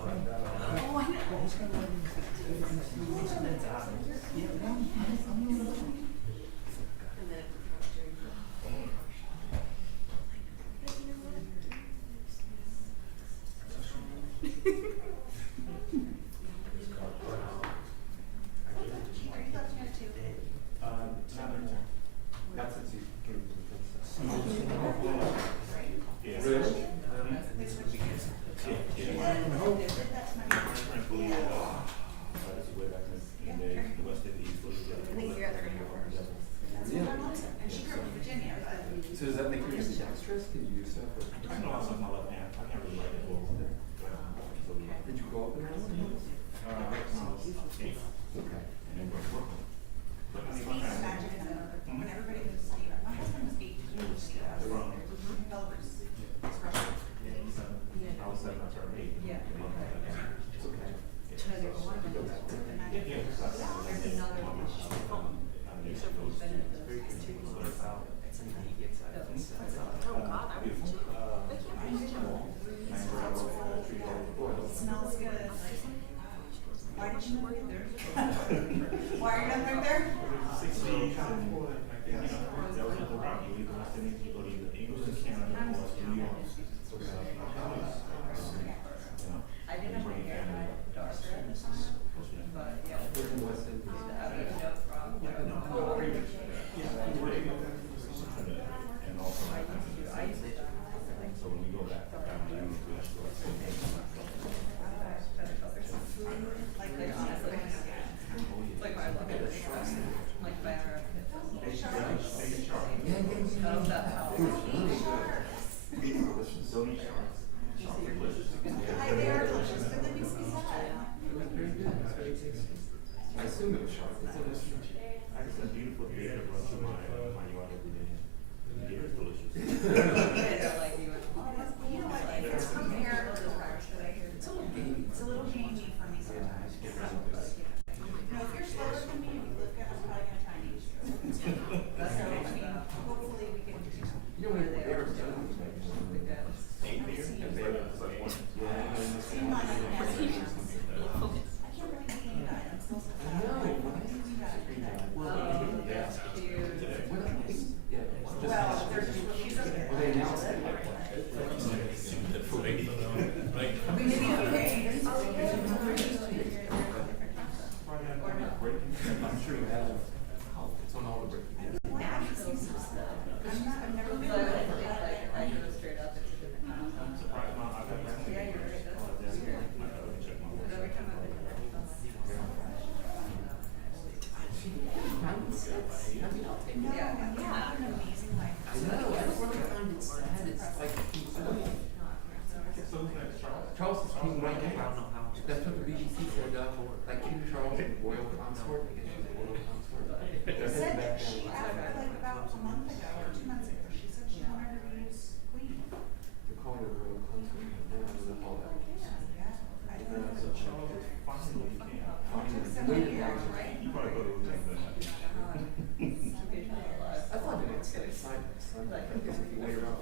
it. So does that make you dexterous? Can you use stuff? I know I'm on my left hand. I can't really write it well. Did you go up in that? Okay. And then go work. But I mean, When everybody was asleep, my husband was 18 years old. I was 7, I turned 8. Yeah. It's okay. There's another one. It smells good. Why did you not get there? Why are you not there? 16, that was the route. You leave the West Indies, you go to either England, Canada, or New York. I didn't have my hair darker, but yeah. I don't know from. And also, so when we go back to family, we do that. Like honestly, like I love it. Like by our Hi there, delicious. Good to be seen. I assume it was sharp. I just a beautiful day to run through my yard every day. The deer is delicious. like you know what? It's from here. It's a little gamey for me sometimes. No, if you're slower than me and you look at, I'm probably gonna time you. That's how I mean. Hopefully we can. You know what they are doing? I can't believe we ain't got it. I'm so surprised. Well, there's she's up there. They announced it. I'm sure you have. It's on all the breaking. I've never been like I go straight up. It's a different kind of. I'm surprised not. I've had that. Yeah, you're right. That's weird. Check my But every time I've been yeah, an amazing life. I know. I find it's sad. It's like Charles is king right now. That's what the BBC said. Like King Charles and royal consort. I guess she's a royal consort. They said that she, after like about a month ago or 2 months ago, she said she wanted to be queen. They're calling her royal consort. I don't know all that. I don't know. So Charles is finally king. Right? You probably go to the I thought it was getting signed. I guess if you wait around.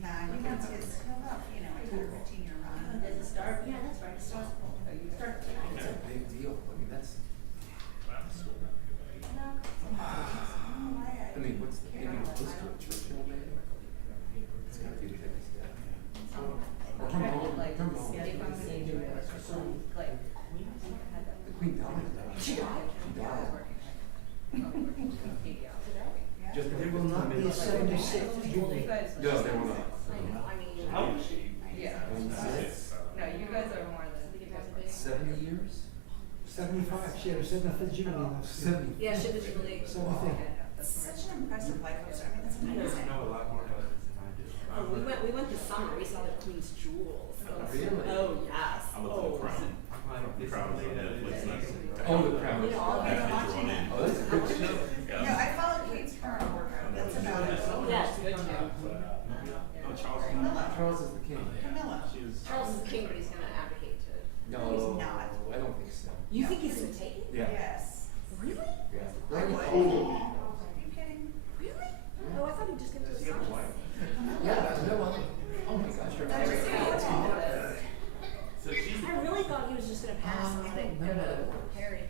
Nah, he wants his, he'll have, you know, a 10 or 15-year run. Does it start? Yeah, that's right. It starts. It's a big deal. I mean, that's. I mean, what's the maybe close to a Churchill maybe? It's gotta be the biggest guy. not be a 76th jubilee. No, they were not. I mean, How old is she? Yeah. No, you guys are more than 70 years? 75. She had her 75th jubilee last year. 70. Yeah, she had the jubilee. 75. Such an impressive life coach. I mean, that's amazing. know a lot more about this than I do. We went this summer. We saw the Queen's jewels. Really? Oh yes. I looked at the Crown. The Crown is on Netflix. Oh, the Crown. You know, Oh, that's a good show. No, I followed Queen's current workout. That's about it. Yes, good show. No, Charles. Charles is the king. Camilla. Charles is the king, but he's going to advocate to. No, he's not. I don't think so. You think he's going to take it? Yeah. Yes. Really? Yeah. I would. Are you kidding? Really? Oh, I thought he'd just get to his son. Yeah, no one. Oh my gosh, you're right. So she's. I really thought he was just going to pass something. No. Harry.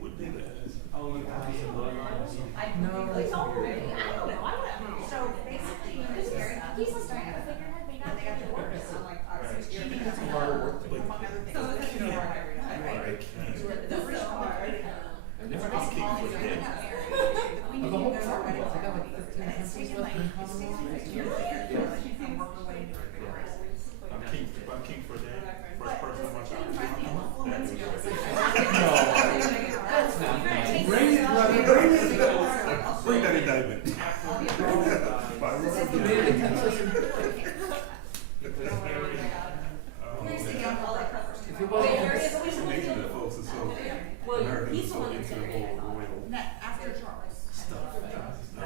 Would do that. Oh, you guys are bloodlines. I don't know. I don't know. So basically, he's like trying to figure out they got to work. So I'm like, all right, you're going to have harder work to do. among other things. So it's going to work every time, right? This is hard. I never got king for the day. We need to go to our wedding ceremony. And it's taken like 50 years to work our way into it. I'm king for that. First person on my child. That's not nice. Bring that indictment. Well, he's the one that's after Charles.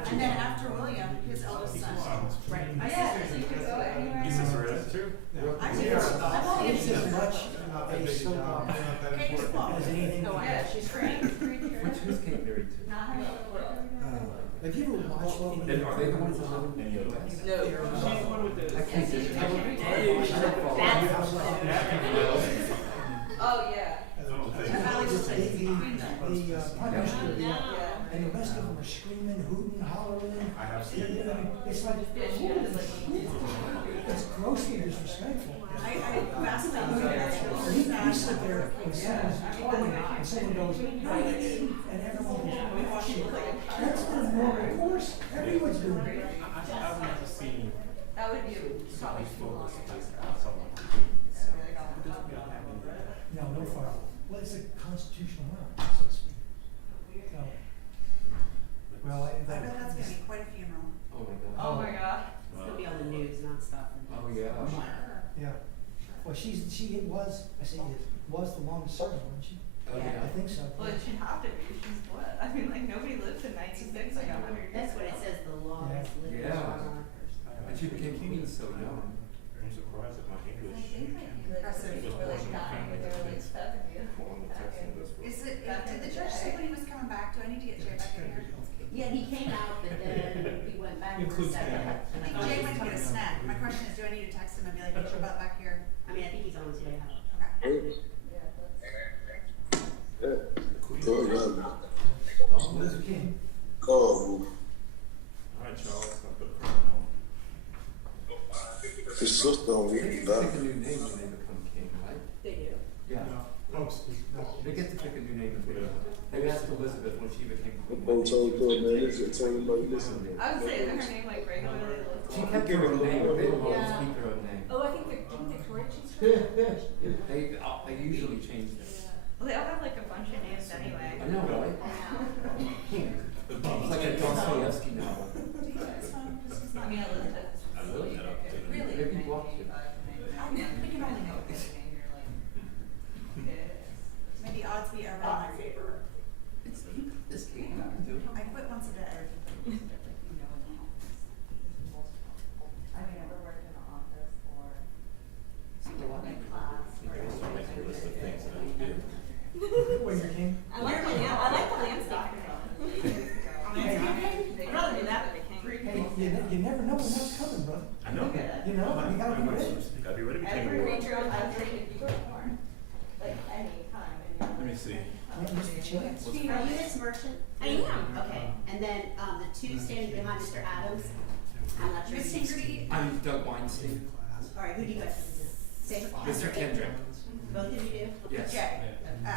And then after William, his eldest son. Right. My sister, you could go anywhere. Your sister is too? I've only It's as much a soap opera as anything. Oh, yeah, she's great. Who's king married to? Have you ever watched Are they the ones that live in the US? No. She's one with the. I can't see Oh, yeah. the prime minister, and the rest of them are screaming, hooting, hollering. I have seen it. It's like, it's grossly disrespectful. I vastly We sit there and someone's talking, and someone goes, and everyone goes, shit. That's the normal course. Everyone's doing it. I've never seen. That would be Somebody full of someone. No, no fire. Well, it's a constitutional right, so to speak. So, well, I bet that's going to be quite a funeral. Oh my god. Oh my god. It's gonna be on the news nonstop. Oh yeah. yeah. Well, she was the longest serving, wasn't she? Oh, yeah. I think so. Well, it should have to be. She's what? I mean, like, nobody lived to 96, like 100 years. That's what it says, the longest living. Yeah. And she became queen so young. I'm surprised at my English. Impressive. We're like dying when they were like 70. Is it, did the judge say when he was coming back? Do I need to get Jay back in here? Yeah, he came out, but then he went back for a second. Jay went to get a snack. My question is, do I need to text him and be like, get your butt back here? I mean, I think he's on his way out. Okay. All right, Charles. I'll put a crown on. His sister on They get to pick a new name when they become king, right? They do. Yeah. They get to pick a new name if they want. They asked Elizabeth when she became queen. I told her, man, listen, tell him, like, listen. I would say her name like regularly. She kept her own name, but they don't always keep her own name. Oh, I think Victoria changed her name. They usually change it. Well, they all have like a bunch of names anyway. I know, right? It's like a Dostoevsky novel. I mean, Elizabeth. Really? Really? Maybe you watched it. We can only go. Maybe odds be ever in my favor. It's this game. I quit once a day. I mean, I never worked in an office or in class. When you came? I like the landscape. I'd rather do that than the king. Hey, you never know when that's coming, bro. I know. You know, you gotta be ready. You gotta be ready to Every take read your own country if you were born. Like any time. Let me see. Are you his merchant? I am. Okay, and then the two standing behind Mr. Adams, I'm not sure. Miss Tinkerty. I'm Doug Weinstein. All right, who do you guys say? Mr. Kendrick. Both of you do? Yes. Jay. My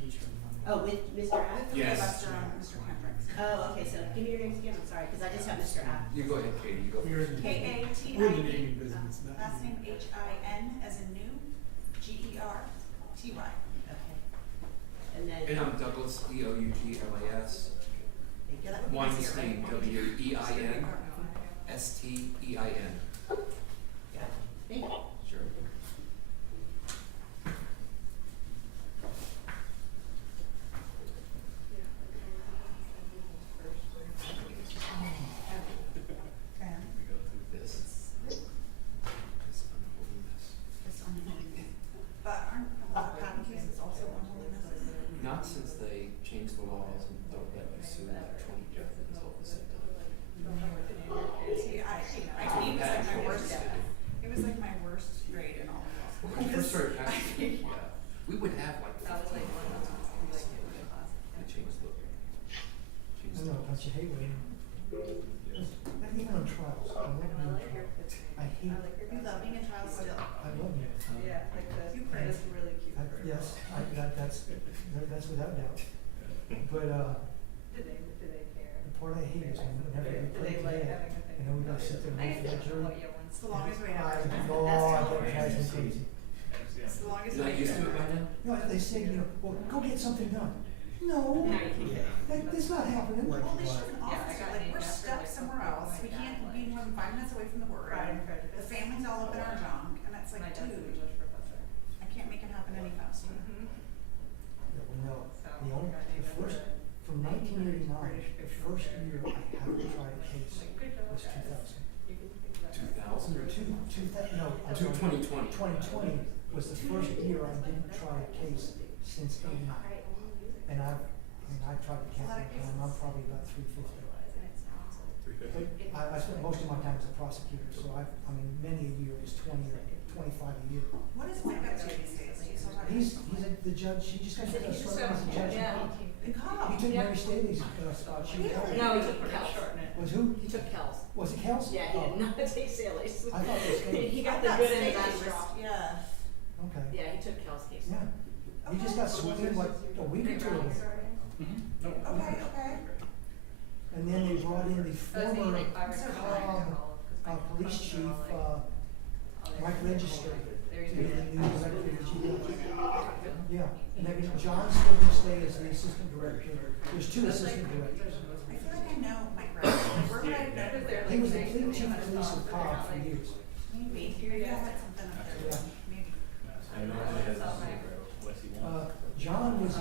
teacher. Oh, with Mr. Adams? Yes. Mr. Hendricks. Oh, okay, so give me your names again, I'm sorry, because I just have Mr. App. You go ahead, Katie, you go. We're in the K-A-T-I-E, naming business, not. last name H-I-N as in new, G-E-R-T-Y. Okay. And then. And I'm Douglas, D-O-U-G-L-A-S. Yeah, that would be Weinstein, easier, right? W-E-I-N-S-T-E-I-N. Yeah. Thank you. Sure. We go through this. This unholy mess. This unholy. But aren't a lot of patent cases also unholy messes? Not since they changed the laws and don't let you sue like 20 judges all at the same time. See, I think it was like my worst, it was like my worst grade in all of law school. When we first started passing, yeah, we would have like. That was like one of those things like in class. They changed the. I know, don't you hate waiting? Not even on trials. I love being in trials. I hate. You love being in trial still. I love it. Yeah, like the, you print is really cute. Yes, that's without doubt. But, Do they care? the part I hate is whenever we play today, and then we gotta sit there and wait for that jury. It's the longest way out. I get drives me crazy. It's the longest You're way not used to it by now? No, they say, well, go get something done. No, that's not happening. Well, they shouldn't offer, like, we're stuck somewhere else, we can't be more than 5 minutes away from the boardroom, the family's all up in our junk, and it's like, dude, I can't make it happen any faster. Yeah, well, no, the first, from 1989, the first year I haven't tried a case was 2000. 2000 or No, I'm sorry, 2020. 2020 was the first year I didn't try a case since '89. And I've tried to count my time, I'm probably about 350. But I spent most of my time as a prosecutor, so many a year is 20 or 25 a year. What is Mike up to these days? Are you still talking? He's the judge, he just got started as a judge. In Cobb. He took Mary Staley's spot. No, he took Kells. Was who? He took Kells. Was it Kells? Yeah, he did not take Staley's. I thought it was Staley. He got the good end of that Staley's, straw. yeah. Okay. Yeah, he took Kells' case. Yeah. He just got sworn in like a week or two ago. Okay. And then they brought in the former police chief, Mike Register, to be the new director of the GDL. Yeah, and then John's still going to stay as the assistant director. There's 2 assistant directors. I feel like I know Mike Register. Where would I know? He was the fleet chief of police of Cobb for years. Maybe I had something up there. Yeah. Maybe. John was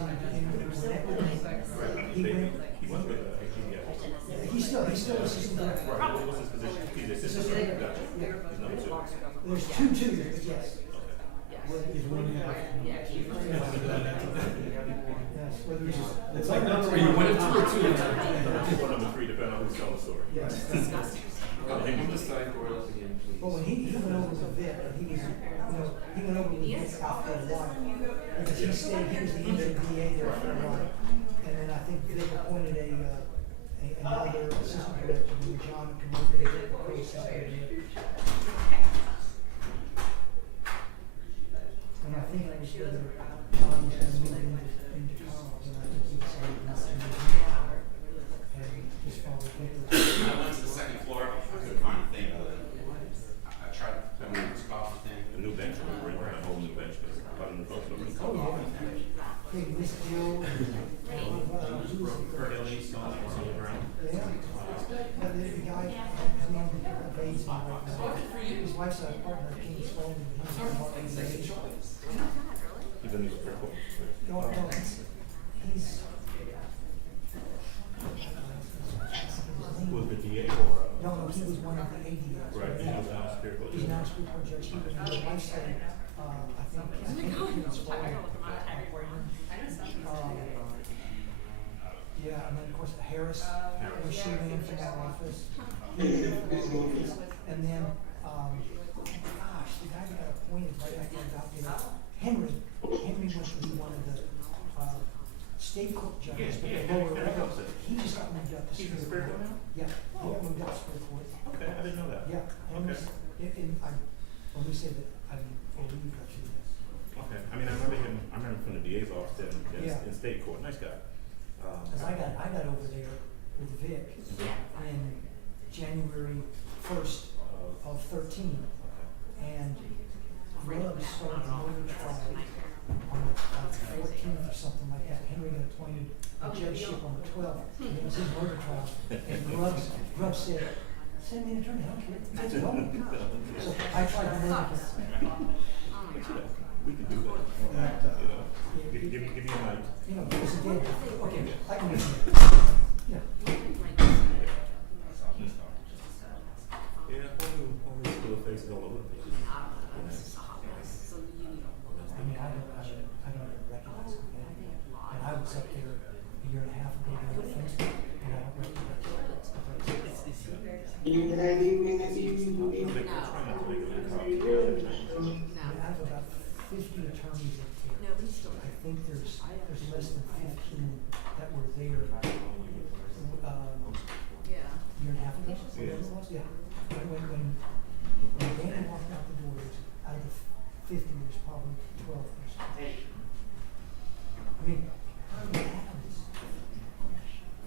he's still assistant director. There's 2 yes. It's like number you went into 2 or 2. One number 3, depending on who's telling the story. Yes. Move the side board up again, please. But when he went over to Vic, he went over to Vic after a while. Because he stayed, he was the interim DA there for a while. And then I think Vic appointed another assistant director, when John came over to Vic, the assistant director. And I think it was whether John was going to move into Carl's, and I think he decided not to move into Carl. And just followed Vic. I went to the second floor. I couldn't find a thing. I tried to put me in this coffee thing. The new bench, we're in a whole new bench. Oh, yeah. Hey, Miss Jill. Kurt Ellie, Stone Brown. Yeah. The guy, his name evades me right now. His wife's a partner, King Stone. He's in the Supreme Court. No, he's. Who was the DA or? No, he was one of the ADs. Right, he was now Superior Court. He's now Superior Court Judge. He was, his wife said, I think he was yeah, and then of course Harris, she ran from that office. And then, gosh, the guy that got appointed right after I got there, Henry went to be one of the state court judges, but the lower level. He just got moved up to Superior Court. Yeah, he got moved up to Superior Court. Okay, I didn't know that. Yeah, and when we say that, I believe that she is. Okay, I remember him from the DA's office in state court. Nice guy. Cause I got over there, January 1st of 13, and Ruggs started the murder trial on the 14th or something like that. Henry got appointed a judgeship on the 12th, and it was his murder trial. And Ruggs said, "Send me an attorney, I don't care. Let's go." So I tried to murder him. We can do that. Give me a mic. You know, it was a dead. Okay, I can do it. Yeah. Yeah, only still faces all over the place. I mean, I don't even recognize him. And I was up there a year and a half ago doing things, and I don't recognize him. You can have evening and evening. I have about 50 attorneys up there. I think there's less than 15 that were there. Year and a half ago. Yeah. When Danny walked out the door, out of the 50, there's probably 12 or something. I mean, Adams.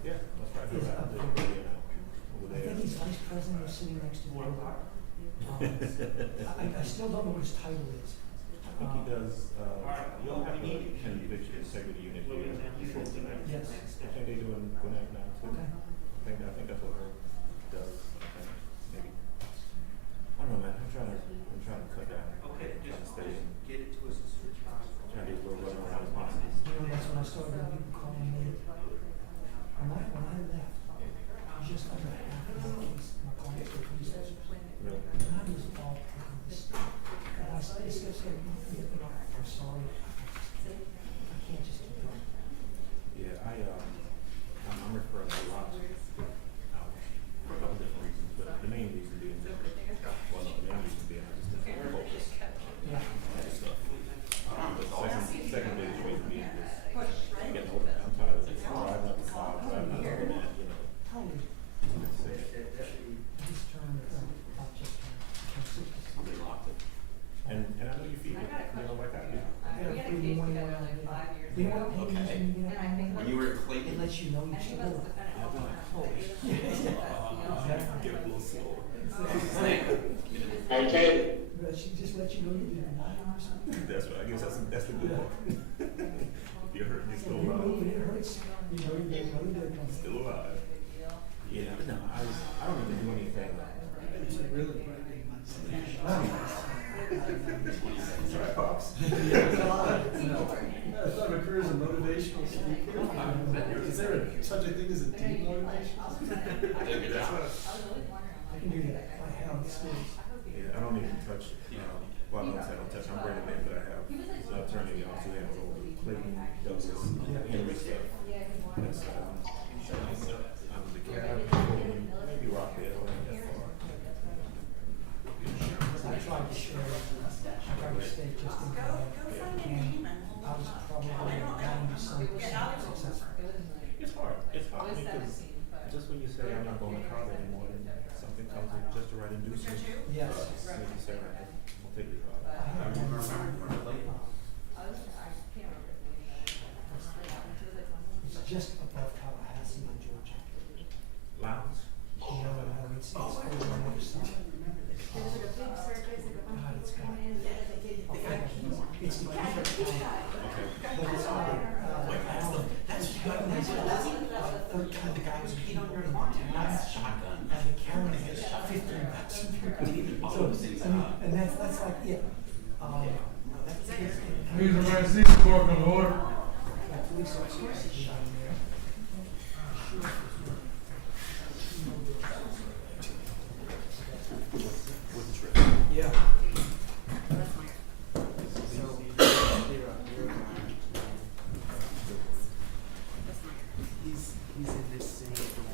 Yeah, that's right. Is up there. I think he's vice president or sitting next to me. I still don't know what his title is. I think he does, you'll have the conviction integrity unit here. Yes. I think they're doing Gwinnett now too. Okay. I think that's what her does. I think, maybe. I don't know, man. I'm trying to cut down. Okay, just stay in. Get it to us as soon as possible. Trying to get where we're around as possible. You know, that's when I started having people calling me. When I left, just under half of the case, my clients were police officers. Really? And I was all taking this stuff. And I said, I'm sorry. I can't just do that. Yeah, I'm referring a lot for a couple different reasons, but the main reason being, the main reason being I just didn't focus. Yeah. The second biggest reason being just getting older. I'm tired of driving up the cloud, driving up the man, you know. How old? This term, I'll just turn 60. And I know you feel it, like I do. You know what pain is when you get up? When you were at Clayton? It lets you know you should live. Get a little slower. Okay. She just lets you know you did 9 or something. That's right. I guess that's the good part. If you're hurt, you're still You know, alive. when it hurts, you know you're dead. Still alive. Yeah, no, I don't even do anything. Really? That's right, Pops. I thought a career as a motivational speaker. Is there such a thing as a demotivation? That's right. I can do that. I have skills. Yeah, I don't even touch, well, I don't say I don't touch, I'm bringing in, but I have the attorney also handles all the Clayton, Douglas, Henry stuff. That's, I'm the cab, maybe Rockdale, and that far. I tried to share, I tried to stay just in time. And I was probably 90-some% successful. It's hard because just when you say I'm not going to college anymore, and something comes in just the right inducement. Yes. Make you say, right, I'll take your job. It's just above Tallahassee in Georgia. Lounge? No, it's over on the other side. God, it's got, it's the different town. But it's got, that's good. It's got 13,000 people in the town. And the county has 15,000 people. So, I mean, and that's like it. Please, emergency, court of order. Police officers down there. Yeah. He's in this same dorm.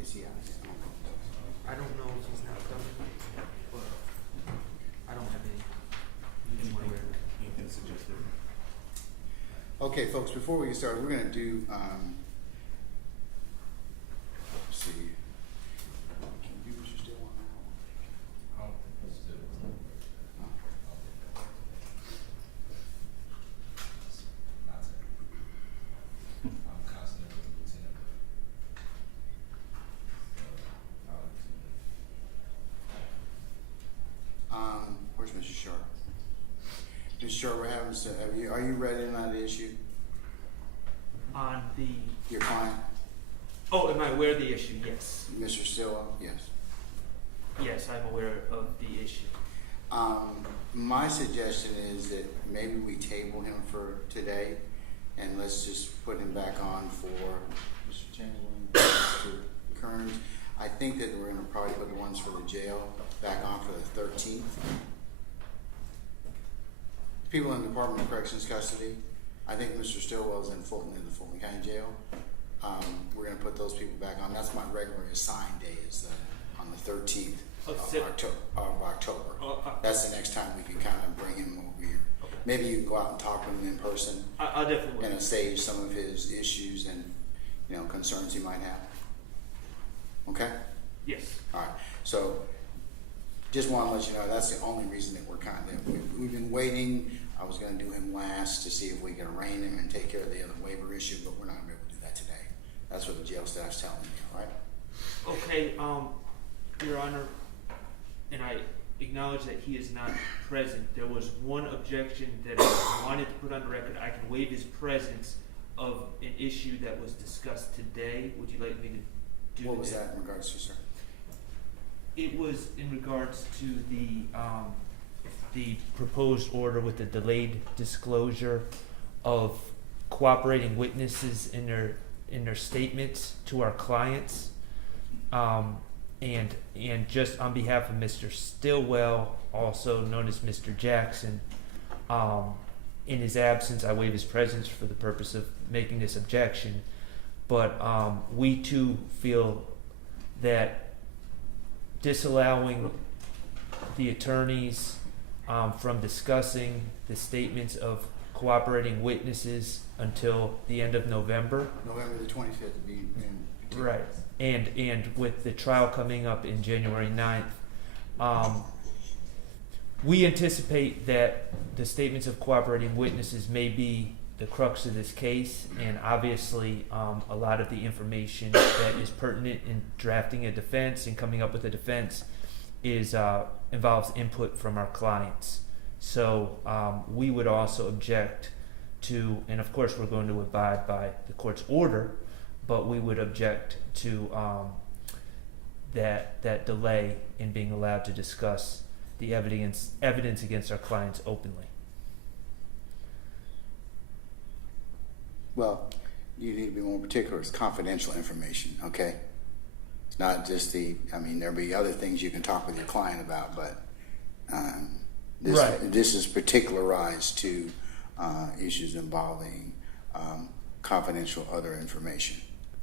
Is he out? I don't know if he's not coming, but I don't have anything suggested. Okay, folks, before we get started, we're going to do, let's see. Can you do what you still want now? Let's do it. Short, we're having some, are you ready on the issue? On the... Your client? Oh, am I aware of the issue? Yes. Mr. Stillwell? Yes. Yes, I'm aware of the issue. My suggestion is that maybe we table him for today, and let's just put him back on for Mr. Chamberlain, Mr. Kearns. I think that we're gonna probably put the ones for the jail back on for the 13th. People in the Department of Corrections custody, I think Mr. Stillwell's in the Fulton County Jail. We're gonna put those people back on. That's my regular assigned day, is on the 13th of October. That's the next time we can kind of bring him over here. Okay. Maybe you can go out and talk with him in person. I'll definitely. And save some of his issues and, concerns he might have. Okay? Yes. All right. So, just want to let you know that's the only reason that we're we've been waiting. I was going to do him last to see if we can arraign him and take care of the other waiver issue, but we're not going to be able to do that today. That's what the jail staff's telling me, all right? Okay, Your Honor, and I acknowledge that he is not present. There was one objection that I wanted to put on the record. I can waive his presence of an issue that was discussed today. Would you like me to do What was that in regards to, sir? It was in regards to the proposed order with the delayed disclosure of cooperating witnesses in their statements to our clients. And just on behalf of Mr. Stillwell, also known as Mr. Jackson, in his absence, I waive his presence for the purpose of making this objection. But we too feel that disallowing the attorneys from discussing the statements of cooperating witnesses until the end of November. November the 25th would be right. And with the trial coming up in January 9th, we anticipate that the statements of cooperating witnesses may be the crux of this case, and obviously a lot of the information that is pertinent in drafting a defense and coming up with a defense is involves input from our clients. So we would also object to, and of course we're going to abide by the court's order, but we would object to that delay in being allowed to discuss the evidence against our clients openly. Well, you need to be more particular. It's confidential information, okay? It's not just there'll be other things you can talk with your client about, but this is particularized to issues involving confidential other information.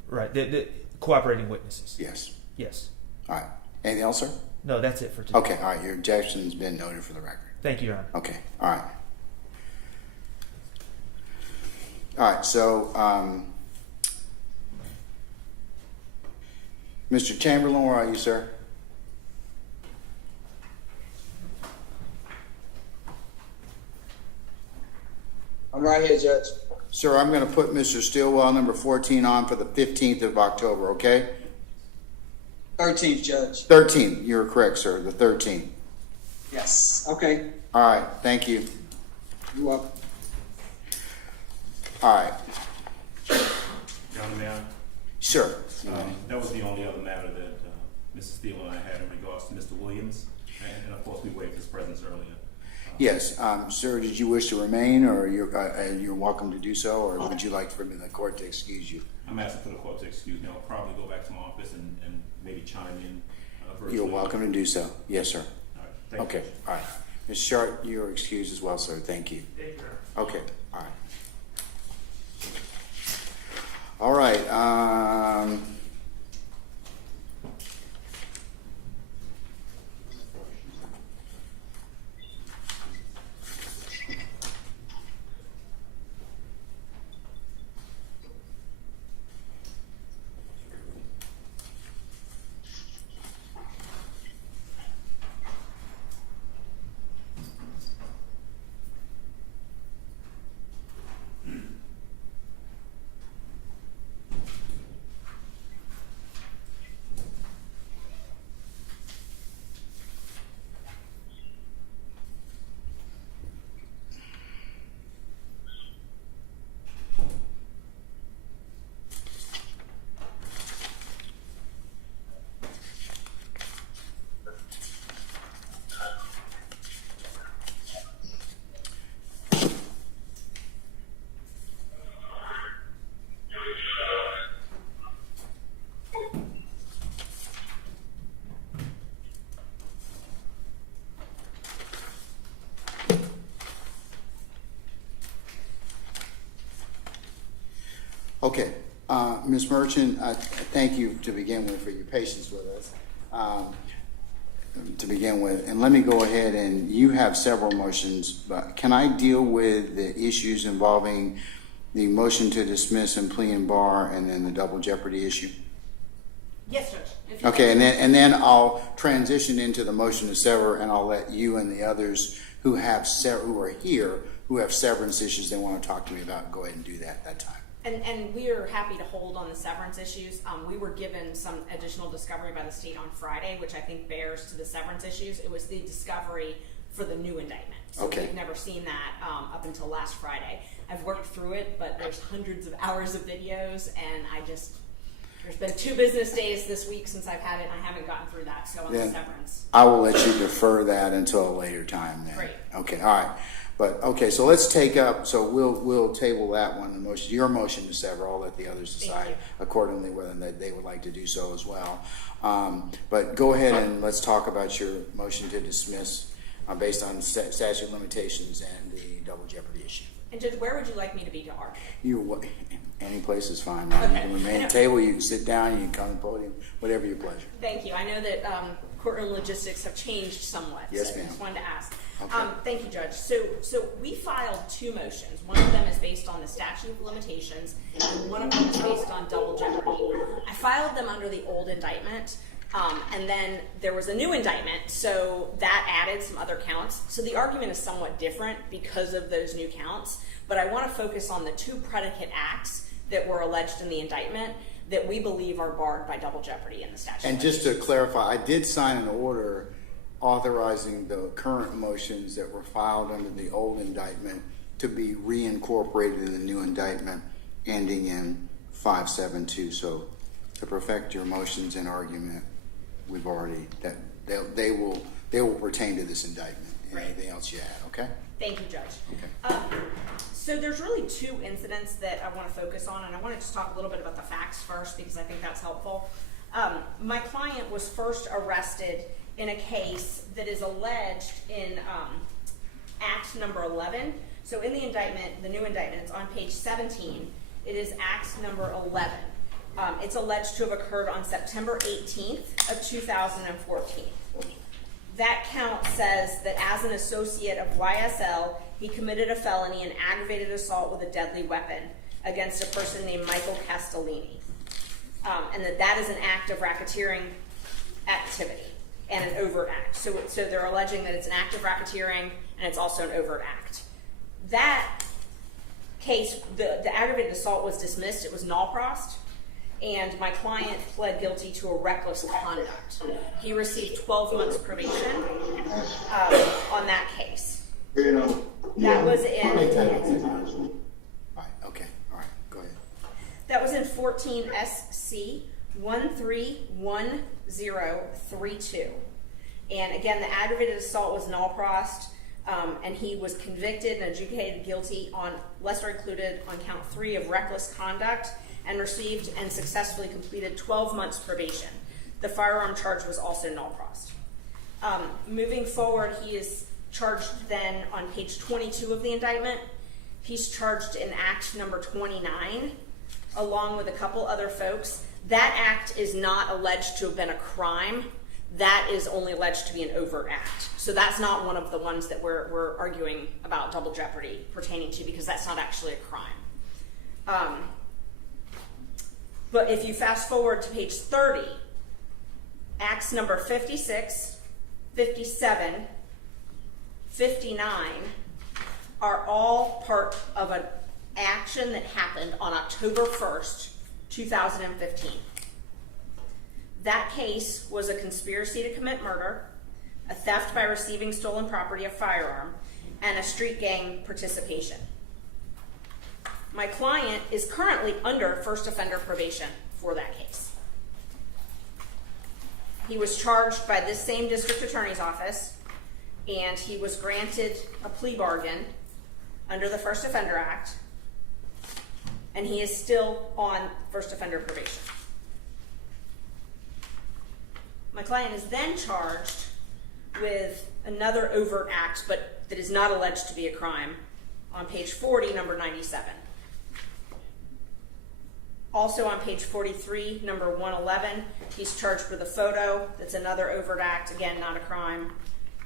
Right, the cooperating witnesses. Yes. Yes. All right. Anything else, sir? No, that's it for today. Okay, all right. Your objection's been noted for the record. Thank you, Your Honor. Okay, all right. All right, so, Mr. Chamberlain, where are you, sir? I'm right here, Judge. Sir, I'm going to put Mr. Stillwell, number 14, on for the 15th of October, okay? 13th, Judge. 13th, you're correct, sir, the 13th. Yes, okay. All right, thank you. You're welcome. All right. Your Honor, may I? Sure. That was the only other matter that Mrs. Steele and I had in regards to Mr. Williams, and of course we waived his presence earlier. Yes, sir, did you wish to remain, or you're welcome to do so, or would you like for the court to excuse you? I'm asking for the court to excuse me. I'll probably go back to my office and maybe chime in virtually. You're welcome to do so. Yes, sir. All right, thank you. Okay, all right. Ms. Sharp, you're excused as well, sir. Thank you. Thank you. Okay, all right. All right, Okay, Ms. Merchant, I thank you to begin with for your patience with us. To begin with, and let me go ahead, and you have several motions, but can I deal with the issues involving the motion to dismiss and plea and bar, and then the double jeopardy issue? Yes, Judge. Okay, and then I'll transition into the motion to sever, and I'll let you and the others who are here who have severance issues they want to talk to me about go ahead and do that at that time. And we are happy to hold on the severance issues. We were given some additional discovery by the state on Friday, which I think bears to the severance issues. It was the discovery for the new indictment. So okay. We've never seen that up until last Friday. I've worked through it, but there's hundreds of hours of videos, and there's been 2 business days this week since I've had it, and I haven't gotten through that. So on the severance, I will let you defer that until a later time then. Great. Okay, all right. But okay, so let's take up. So we'll table that one. The motion, your motion to sever. I'll let the others decide accordingly whether they would like to do so as well. But go ahead and let's talk about your motion to dismiss based on statute of limitations and the double jeopardy issue. And Judge, where would you like me to be to argue? Any place is fine. Okay. You can remain at the table. You can sit down. You can come to the podium. Whatever your pleasure. Thank you. I know that courtroom logistics have changed somewhat. Yes, so ma'am. I just wanted to ask. Okay. Thank you, Judge. So we filed 2 motions. One of them is based on the statute of limitations, and one of them is based on double jeopardy. I filed them under the old indictment, and then there was a new indictment, so that added some other counts. So the argument is somewhat different because of those new counts, but I want to focus on the 2 predicate acts that were alleged in the indictment that we believe are barred by double jeopardy in the statute. And just to clarify, I did sign an order authorizing the current motions that were filed under the old indictment to be reincorporated in the new indictment ending in 572. So to perfect your motions and argument, we've already that they will pertain to this indictment. Anything else you add? Okay. Thank you, Judge. Okay. So there's really 2 incidents that I want to focus on, and I want to just talk a little bit about the facts first because I think that's helpful. My client was first arrested in a case that is alleged in Act number 11. So in the indictment, the new indictment, it's on page 17. It is Act number 11. It's alleged to have occurred on September 18th of 2014. That count says that as an associate of YSL, he committed a felony and aggravated assault with a deadly weapon against a person named Michael Castellini. And that is an act of racketeering activity and an overt act. So they're alleging that it's an act of racketeering and it's also an overt act. That case, the aggravated assault was dismissed. It was null-prost. And my client pled guilty to a reckless conduct. He received 12 months probation on that case. That was in. Okay. All right. Go ahead. That was in 14 SC 131032. And again, the aggravated assault was null-prost, and he was convicted and adjudicated guilty on lesser included on count 3 of reckless conduct, and received and successfully completed 12 months probation. The firearm charge was also null-prost. Moving forward, he is charged then on page 22 of the indictment. He's charged in Act number 29, along with a couple other folks. That act is not alleged to have been a crime. That is only alleged to be an overt act. So that's not one of the ones that we're arguing about double jeopardy pertaining to, because that's not actually a crime. But if you fast forward to page 30, acts number 56, 57, 59 are all part of an action that happened on October 1st, 2015. That case was a conspiracy to commit murder, a theft by receiving stolen property, a firearm, and a street gang participation. My client is currently under first offender probation for that case. He was charged by this same district attorney's office, and he was granted a plea bargain under the First Offender Act, and he is still on first offender probation. My client is then charged with another overt act, but that is not alleged to be a crime, on page 40, number 97. Also on page 43, number 111, he's charged with a photo. That's another overt act. Again, not a crime,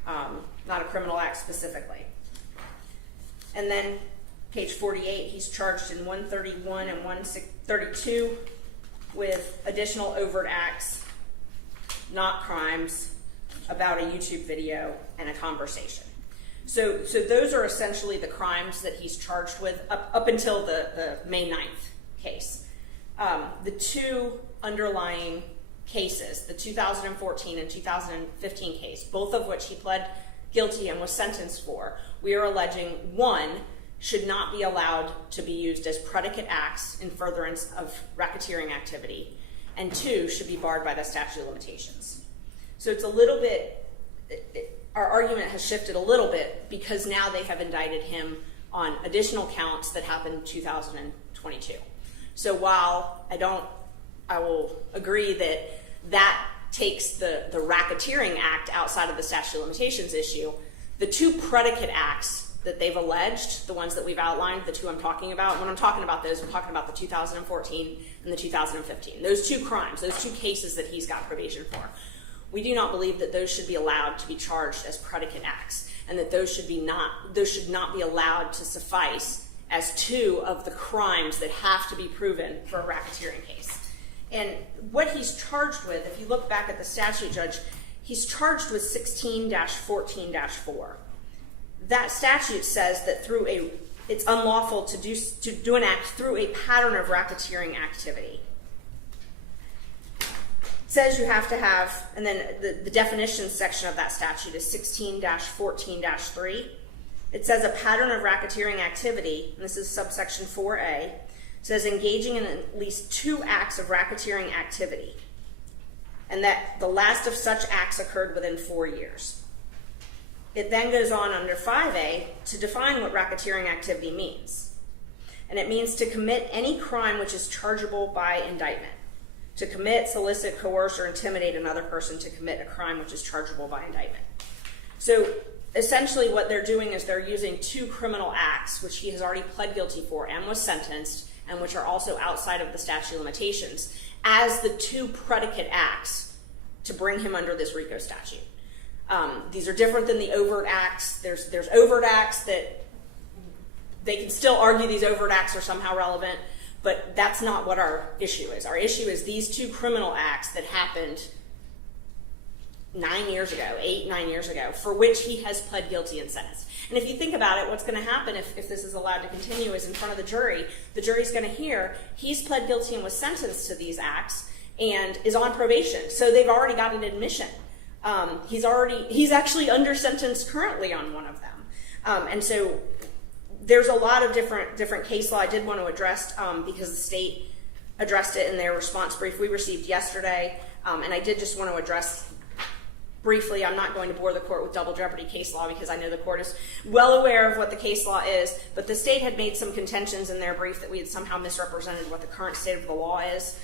not a criminal act specifically. And then page 48, he's charged in 131 and 132 with additional overt acts, not crimes, about a YouTube video and a conversation. So those are essentially the crimes that he's charged with up until the May 9th case. The two underlying cases, the 2014 and 2015 case, both of which he pled guilty and was sentenced for, we are alleging, one, should not be allowed to be used as predicate acts in furtherance of racketeering activity, and two, should be barred by the statute of limitations. So it's a little bit, our argument has shifted a little bit because now they have indicted him on additional counts that happened in 2022. So while I will agree that takes the racketeering act outside of the statute of limitations issue, the two predicate acts that they've alleged, the ones that we've outlined, the two I'm talking about, when I'm talking about those, I'm talking about the 2014 and the 2015. Those two crimes, those two cases that he's got probation for. We do not believe that those should be allowed to be charged as predicate acts, and that those should not be allowed to suffice as two of the crimes that have to be proven for a racketeering case. And what he's charged with, if you look back at the statute, Judge, he's charged with 16-14-4. That statute says that it's unlawful to do an act through a pattern of racketeering activity. It says you have to have, and then the definition section of that statute is 16-14-3. It says a pattern of racketeering activity, and this is subsection 4A, says engaging in at least two acts of racketeering activity, and that the last of such acts occurred within 4 years. It then goes on under 5A to define what racketeering activity means. And it means to commit any crime which is chargeable by indictment. To commit, solicit, coerce, or intimidate another person to commit a crime which is chargeable by indictment. So essentially what they're doing is they're using two criminal acts, which he has already pled guilty for and was sentenced, and which are also outside of the statute of limitations, as the two predicate acts to bring him under this RICO statute. These are different than the overt acts. There's overt acts that they can still argue these overt acts are somehow relevant, but that's not what our issue is. Our issue is these two criminal acts that happened 9 years ago, 8-9 years ago, for which he has pled guilty and sentenced. And if you think about it, what's going to happen if this is allowed to continue is in front of the jury's going to hear he's pled guilty and was sentenced to these acts and is on probation. So they've already got an admission. He's actually under sentence currently on one of them. And so there's a lot of different case law I did want to address because the state addressed it in their response brief we received yesterday. And I did just want to address briefly, I'm not going to bore the court with double jeopardy case law because I know the court is well aware of what the case law is, but the state had made some contentions in their brief that we had somehow misrepresented what the current state of the law is.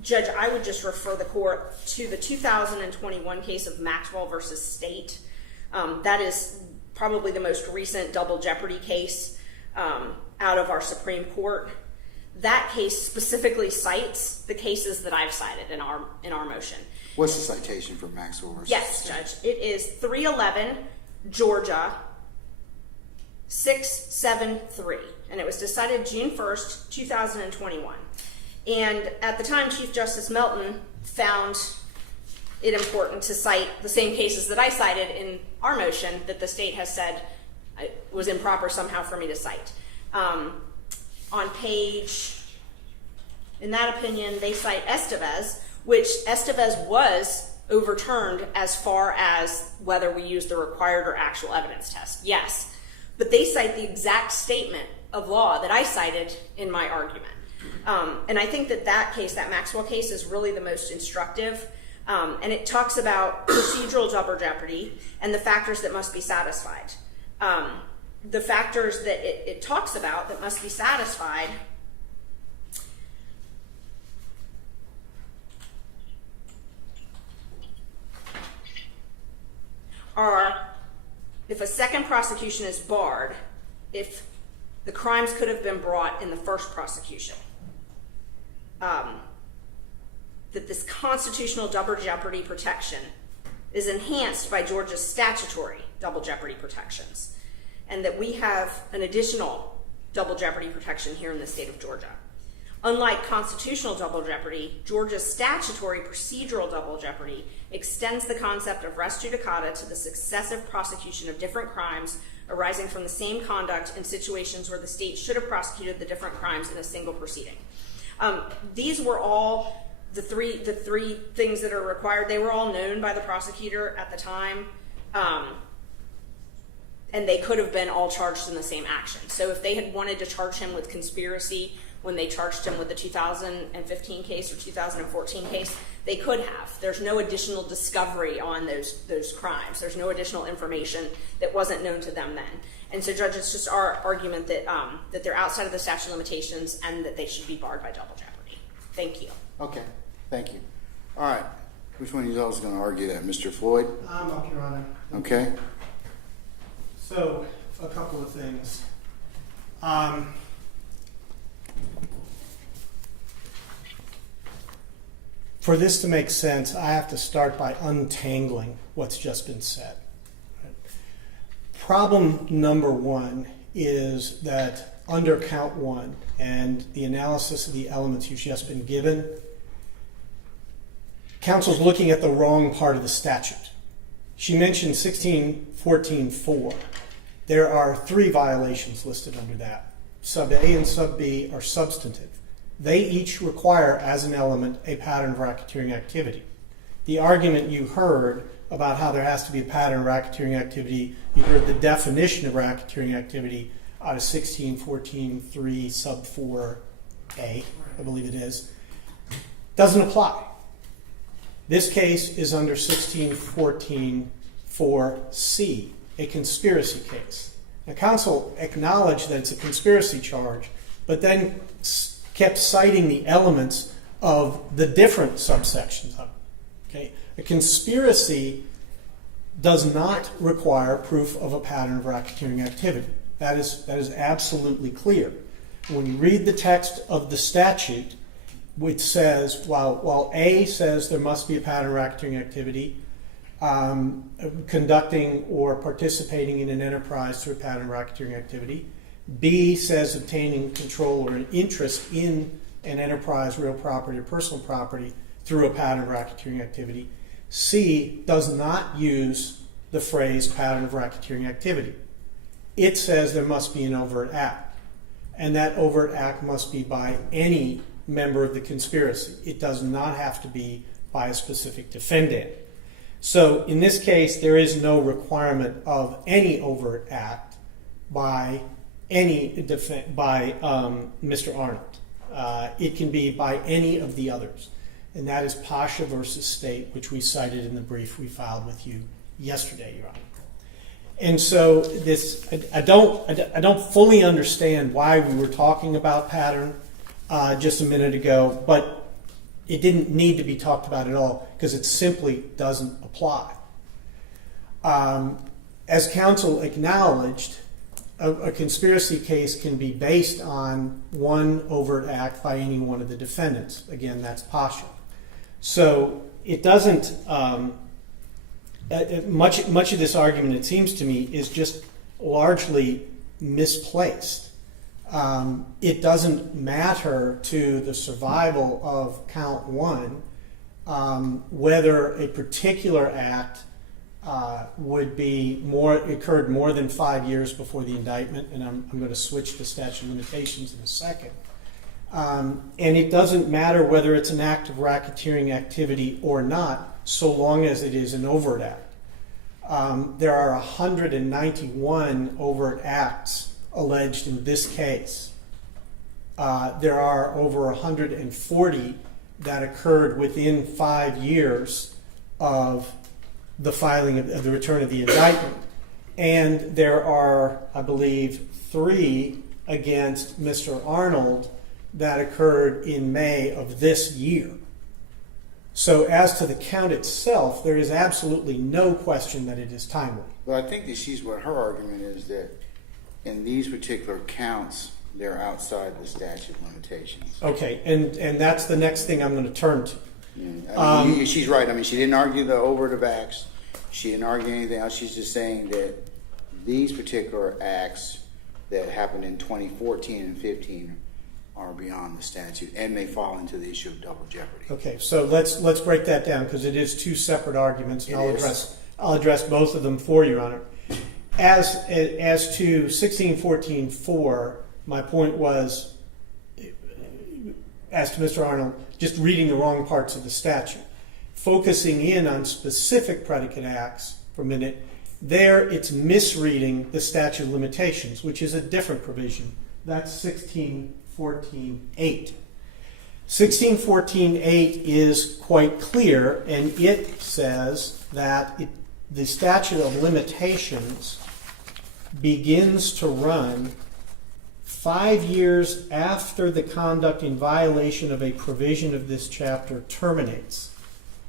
Judge, I would just refer the court to the 2021 case of Maxwell versus State. That is probably the most recent double jeopardy case out of our Supreme Court. That case specifically cites the cases that I've cited in our motion. What's the citation for Maxwell versus? Yes, Judge. It is 311 Georgia 673, and it was decided June 1st, 2021. And at the time, Chief Justice Melton found it important to cite the same cases that I cited in our motion that the state has said it was improper somehow for me to cite. On page, in that opinion, they cite Estevez, which Estevez was overturned as far as whether we use the required or actual evidence test. Yes, but they cite the exact statement of law that I cited in my argument. And I think that case, that Maxwell case, is really the most instructive. And it talks about procedural double jeopardy and the factors that must be satisfied. The factors that it talks about that must be satisfied are if a second prosecution is barred, if the crimes could have been brought in the first prosecution. that this constitutional double jeopardy protection is enhanced by Georgia's statutory double jeopardy protections, and that we have an additional double jeopardy protection here in the state of Georgia. Unlike constitutional double jeopardy, Georgia's statutory procedural double jeopardy extends the concept of res judicata to the successive prosecution of different crimes arising from the same conduct in situations where the state should have prosecuted the different crimes in a single proceeding. These were all the three things that are required. They were all known by the prosecutor at the time, and they could have been all charged in the same action. So if they had wanted to charge him with conspiracy when they charged him with the 2015 case or 2014 case, they could have. There's no additional discovery on those crimes. There's no additional information that wasn't known to them then. And so, Judge, it's just our argument that that they're outside of the statute of limitations and that they should be barred by double jeopardy. Thank you. Okay, thank you. All right, which one of you all is going to argue that? Mr. Floyd? I'm up, Your Honor. Okay. So, a couple of things. For this to make sense, I have to start by untangling what's just been said. Problem number one is that under count one and the analysis of the elements you've just been given, counsel's looking at the wrong part of the statute. She mentioned 1614.4. There are 3 violations listed under that. Sub A and Sub B are substantive. They each require, as an element, a pattern of racketeering activity. The argument you heard about how there has to be a pattern of racketeering activity, you heard the definition of racketeering activity out of 1614.3 sub 4A, I believe it is, doesn't apply. This case is under 1614.4C, a conspiracy case. Now, counsel acknowledged that it's a conspiracy charge, but then kept citing the elements of the different subsections of it. Okay? A conspiracy does not require proof of a pattern of racketeering activity. That is absolutely clear. When you read the text of the statute, which says, while A says there must be a pattern of racketeering activity, conducting or participating in an enterprise through a pattern of racketeering activity, B says obtaining control or an interest in an enterprise, real property or personal property through a pattern of racketeering activity. C does not use the phrase pattern of racketeering activity. It says there must be an overt act, and that overt act must be by any member of the conspiracy. It does not have to be by a specific defendant. So in this case, there is no requirement of any overt act by Mr. Arnold. It can be by any of the others, and that is Pasha versus State, which we cited in the brief we filed with you yesterday, Your Honor. And so this, I don't fully understand why we were talking about pattern just a minute ago, but it didn't need to be talked about at all because it simply doesn't apply. As counsel acknowledged, a conspiracy case can be based on one overt act by any one of the defendants. Again, that's Pasha. So it doesn't, much of this argument, it seems to me, is just largely misplaced. It doesn't matter to the survival of count one whether a particular act occurred more than 5 years before the indictment, and I'm going to switch to statute of limitations in a second. And it doesn't matter whether it's an act of racketeering activity or not, so long as it is an overt act. There are 191 overt acts alleged in this case. There are over 140 that occurred within 5 years of the filing of the return of the indictment. And there are, I believe, 3 against Mr. Arnold that occurred in May of this year. So as to the count itself, there is absolutely no question that it is timely. Well, I think that her argument is that in these particular counts, They're outside the statute of limitations. Okay, and that's the next thing I'm going to turn to. I mean, she's right. I mean, she didn't argue the overt acts. She didn't argue anything else. She's just saying that these particular acts that happened in 2014 and 15 are beyond the statute and may fall into the issue of double jeopardy. Okay, so let's break that down because it is two separate arguments, and I'll address both of them for you, Your Honor. As to 1614.4, my point was, as to Mr. Arnold, just reading the wrong parts of the statute. Focusing in on specific predicate acts for a minute, there it's misreading the statute of limitations, which is a different provision. That's 1614.8. 1614.8 is quite clear, and it says that the statute of limitations begins to run 5 years after the conduct in violation of a provision of this chapter terminates.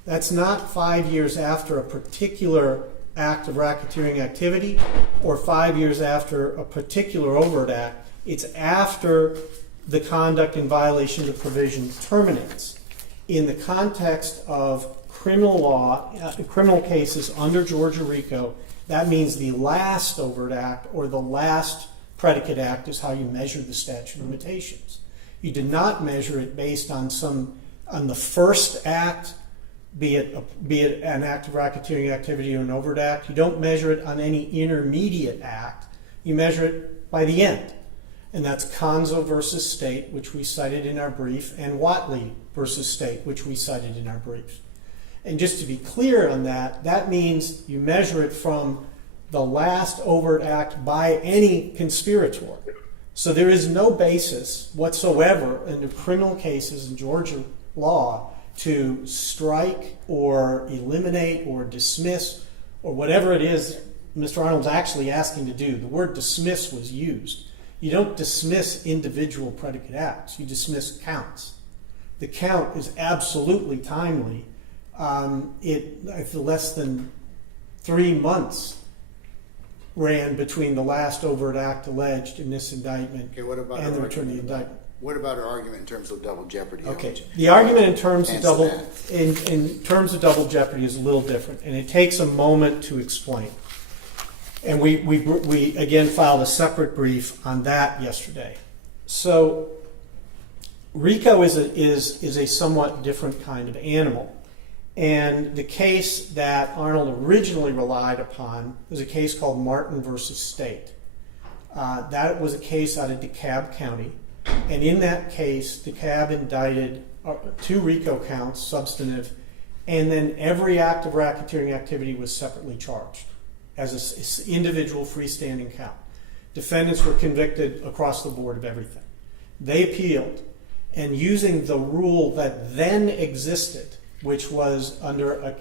That's not 5 years after a particular act of racketeering activity or 5 years after a particular overt act. It's after the conduct in violation of the provision terminates. In the context of criminal law, criminal cases under Georgia RICO, that means the last overt act or the last predicate act is how you measure the statute of limitations. You do not measure it based on the first act, be it an act of racketeering activity or an overt act. You don't measure it on any intermediate act. You measure it by the end. And that's Conzo versus State, which we cited in our brief, and Watley versus State, which we cited in our brief. And just to be clear on that, that means you measure it from the last overt act by any conspirator. So there is no basis whatsoever in the criminal cases in Georgia law to strike or eliminate or dismiss or whatever it is Mr. Arnold's actually asking to do. The word dismiss was used. You don't dismiss individual predicate acts. You dismiss counts. The count is absolutely timely. I feel less than 3 months ran between the last overt act alleged in this indictment and the return of the indictment. What about our argument in terms of double jeopardy? Okay, the argument in terms of double jeopardy is a little different, and it takes a moment to explain. And we again filed a separate brief on that yesterday. So RICO is a somewhat different kind of animal. And the case that Arnold originally relied upon was a case called Martin versus State. That was a case out of DeKalb County. And in that case, DeKalb indicted 2 RICO counts, substantive, and then every act of racketeering activity was separately charged as an individual freestanding count. Defendants were convicted across the board of everything. They appealed, and using the rule that then existed, which was under a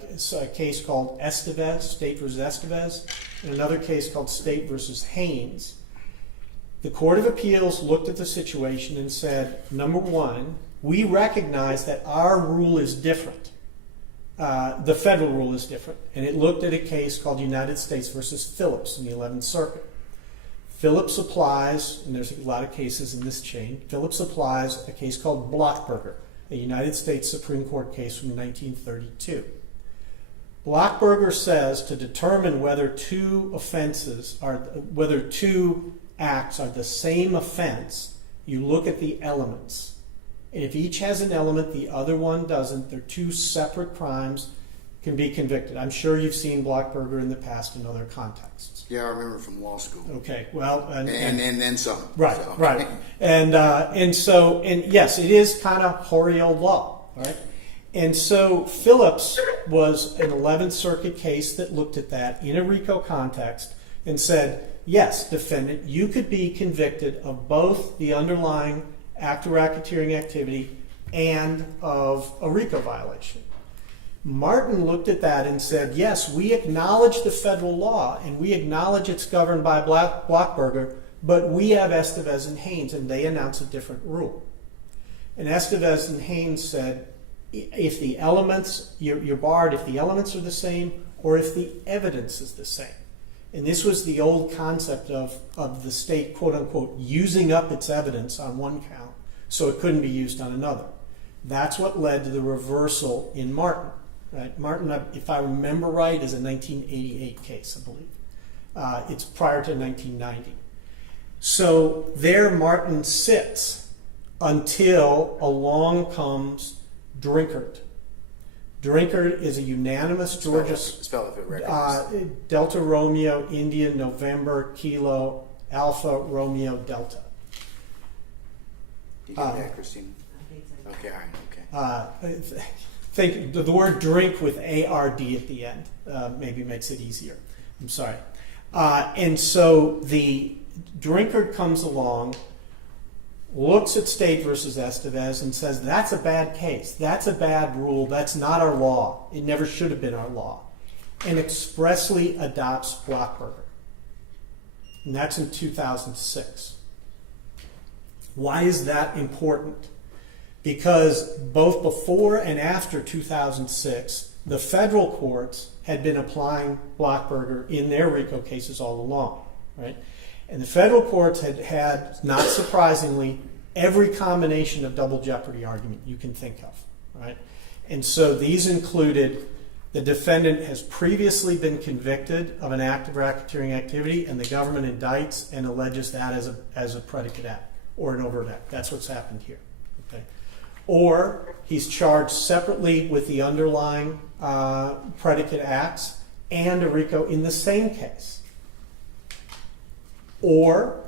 case called Estevez, State versus Estevez, and another case called State versus Haynes, the Court of Appeals looked at the situation and said, number one, we recognize that our rule is different. The federal rule is different. And it looked at a case called United States versus Phillips in the 11th Circuit. Phillips applies, and there's a lot of cases in this chain, Phillips applies a case called Blockberger, a United States Supreme Court case from 1932. Blockberger says to determine whether two acts are the same offense, you look at the elements. And if each has an element, the other one doesn't, they're 2 separate crimes, can be convicted. I'm sure you've seen Blockberger in the past in other contexts. Yeah, I remember from law school. Okay, well, and then some. Right, so. Right. And yes, it is kind of hoary old law, right? And so Phillips was an 11th Circuit case that looked at that in a RICO context and said, yes, defendant, you could be convicted of both the underlying act of racketeering activity and of a RICO violation. Martin looked at that and said, yes, we acknowledge the federal law and we acknowledge it's governed by Blockberger, but we have Estevez and Haynes, and they announced a different rule. And Estevez and Haynes said, if the elements, you're barred if the elements are the same or if the evidence is the same. And this was the old concept of the state, quote unquote, using up its evidence on one count so it couldn't be used on another. That's what led to the reversal in Martin. Right? Martin, if I remember right, is a 1988 case, I believe. It's prior to 1990. So there Martin sits until along comes Drinkard. Drinkard is a unanimous Georgia... Spell it for record. Delta Romeo, India, November, Kilo, Alpha, Romeo, Delta. You got that, Christine? Okay, all right, okay. Think the word drink with ARD at the end maybe makes it easier. I'm sorry. And so the Drinkard comes along, looks at State versus Estevez and says, that's a bad case. That's a bad rule. That's not our law. It never should have been our law. And expressly adopts Blockberger. And that's in 2006. Why is that important? Because both before and after 2006, the federal courts had been applying Blockberger in their RICO cases all along, right? And the federal courts had, not surprisingly, every combination of double jeopardy argument you can think of, right? And so these included the defendant has previously been convicted of an act of racketeering activity, and the government indicts and alleges that as a predicate act or an overt act. That's what's happened here. Okay? Or he's charged separately with the underlying predicate acts and a RICO in the same case. Or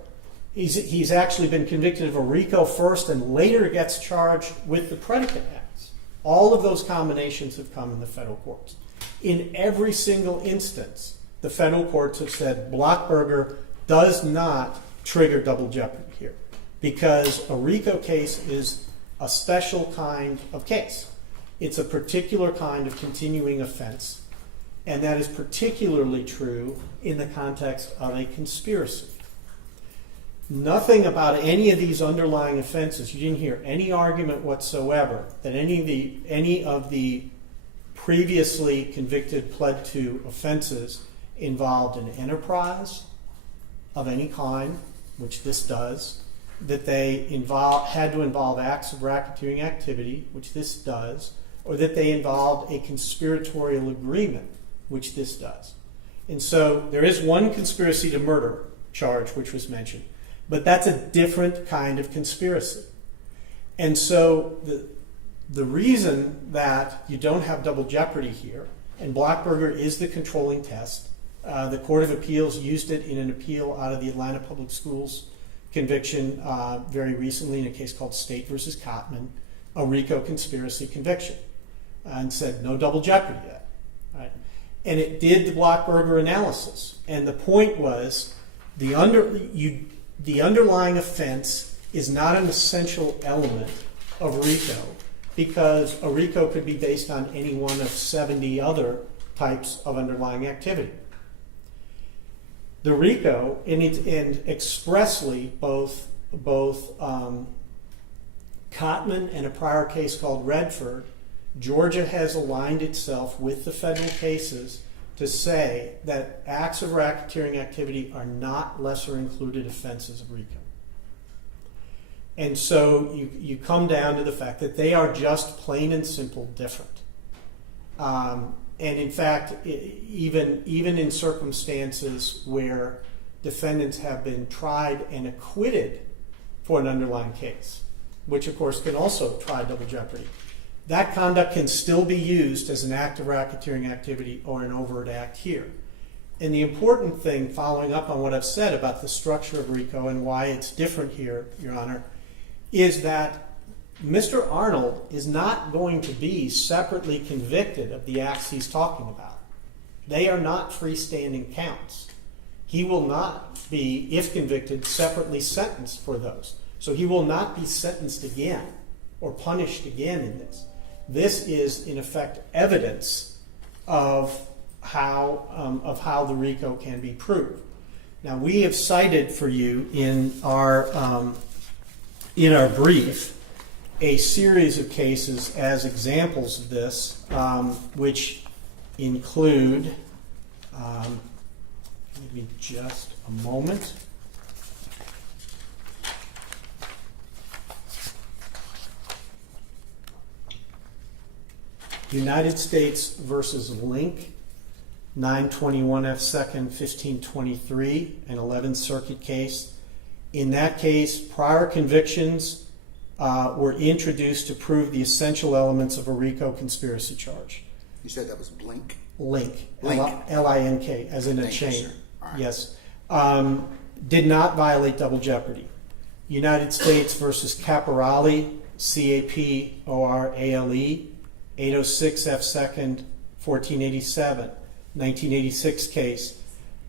he's actually been convicted of a RICO first and later gets charged with the predicate acts. All of those combinations have come in the federal courts. In every single instance, the federal courts have said Blockberger does not trigger double jeopardy here because a RICO case is a special kind of case. It's a particular kind of continuing offense, and that is particularly true in the context of a conspiracy. Nothing about any of these underlying offenses, you didn't hear any argument whatsoever that any of the previously convicted pled to offenses involved an enterprise of any kind, which this does, that they had to involve acts of racketeering activity, which this does, or that they involved a conspiratorial agreement, which this does. And so there is one conspiracy to murder charge, which was mentioned. But that's a different kind of conspiracy. And so the reason that you don't have double jeopardy here, and Blockberger is the controlling test, the Court of Appeals used it in an appeal out of the Atlanta Public Schools conviction very recently in a case called State versus Cotman, a RICO conspiracy conviction, and said no double jeopardy there. Right? And it did the Blockberger analysis. And the point was the underlying offense is not an essential element of RICO because a RICO could be based on any one of 70 other types of underlying activity. The RICO, and expressly both Cotman and a prior case called Redford, Georgia has aligned itself with the federal cases to say that acts of racketeering activity are not lesser included offenses of RICO. And so you come down to the fact that they are just plain and simple different. And in fact, even in circumstances where defendants have been tried and acquitted for an underlying case, which of course can also try double jeopardy, that conduct can still be used as an act of racketeering activity or an overt act here. And the important thing, following up on what I've said about the structure of RICO and why it's different here, Your Honor, is that Mr. Arnold is not going to be separately convicted of the acts he's talking about. They are not freestanding counts. He will not be, if convicted, separately sentenced for those. So he will not be sentenced again or punished again in this. This is, in effect, evidence of how the RICO can be proved. Now, we have cited for you in our brief a series of cases as examples of this, which include Give me just a moment. United States versus Link, 921 F. 2nd, 1523, an 11th Circuit case. In that case, prior convictions were introduced to prove the essential elements of a RICO conspiracy charge. You said that was Blink? Link. Link. L-I-N-K, as in a Thank you, chain. sir. All right. Yes. Did not violate double jeopardy. United States versus Caporale, C-A-P-O-R-A-L-E, 806 F. 2nd, 1487, 1986 case.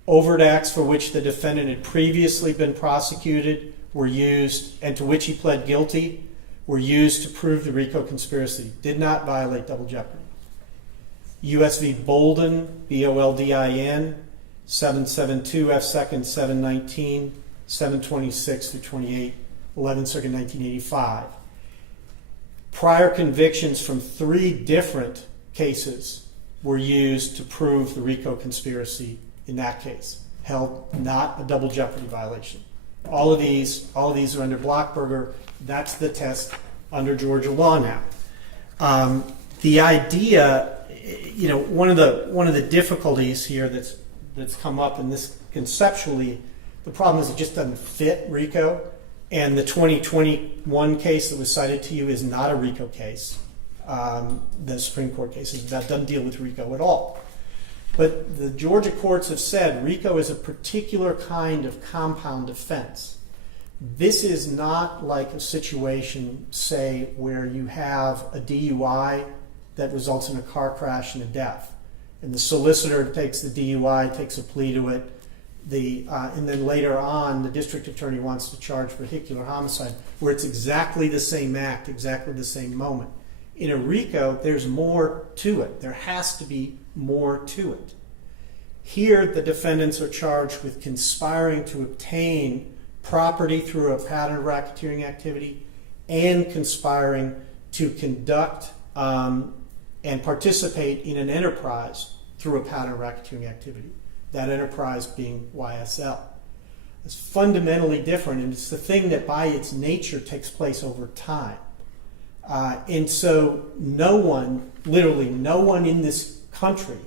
Overt acts for which the defendant had previously been prosecuted were used, and to which he pled guilty, were used to prove the RICO conspiracy. Did not violate double jeopardy. U.S. v. Bolden, B-O-L-D-I-N, 772 F. 2nd, 719, 726 through 28, 11th Circuit, 1985. Prior convictions from 3 different cases were used to prove the RICO conspiracy in that case. Held not a double jeopardy violation. All of these are under Blockberger. That's the test under Georgia law now. The idea, one of the difficulties here that's come up in this conceptually, the problem is it just doesn't fit RICO. And the 2021 case that was cited to you is not a RICO case. The Supreme Court case that doesn't deal with RICO at all. But the Georgia courts have said RICO is a particular kind of compound offense. This is not like a situation, say, where you have a DUI that results in a car crash and a death. And the solicitor takes the DUI, takes a plea to it, and then later on the district attorney wants to charge vehicular homicide, where it's exactly the same act, exactly the same moment. In a RICO, there's more to it. There has to be more to it. Here, the defendants are charged with conspiring to obtain property through a pattern of racketeering activity and conspiring to conduct and participate in an enterprise through a pattern of racketeering activity. That enterprise being YSL. It's fundamentally different, and it's the thing that by its nature takes place over time. And so no one, literally no one in this country,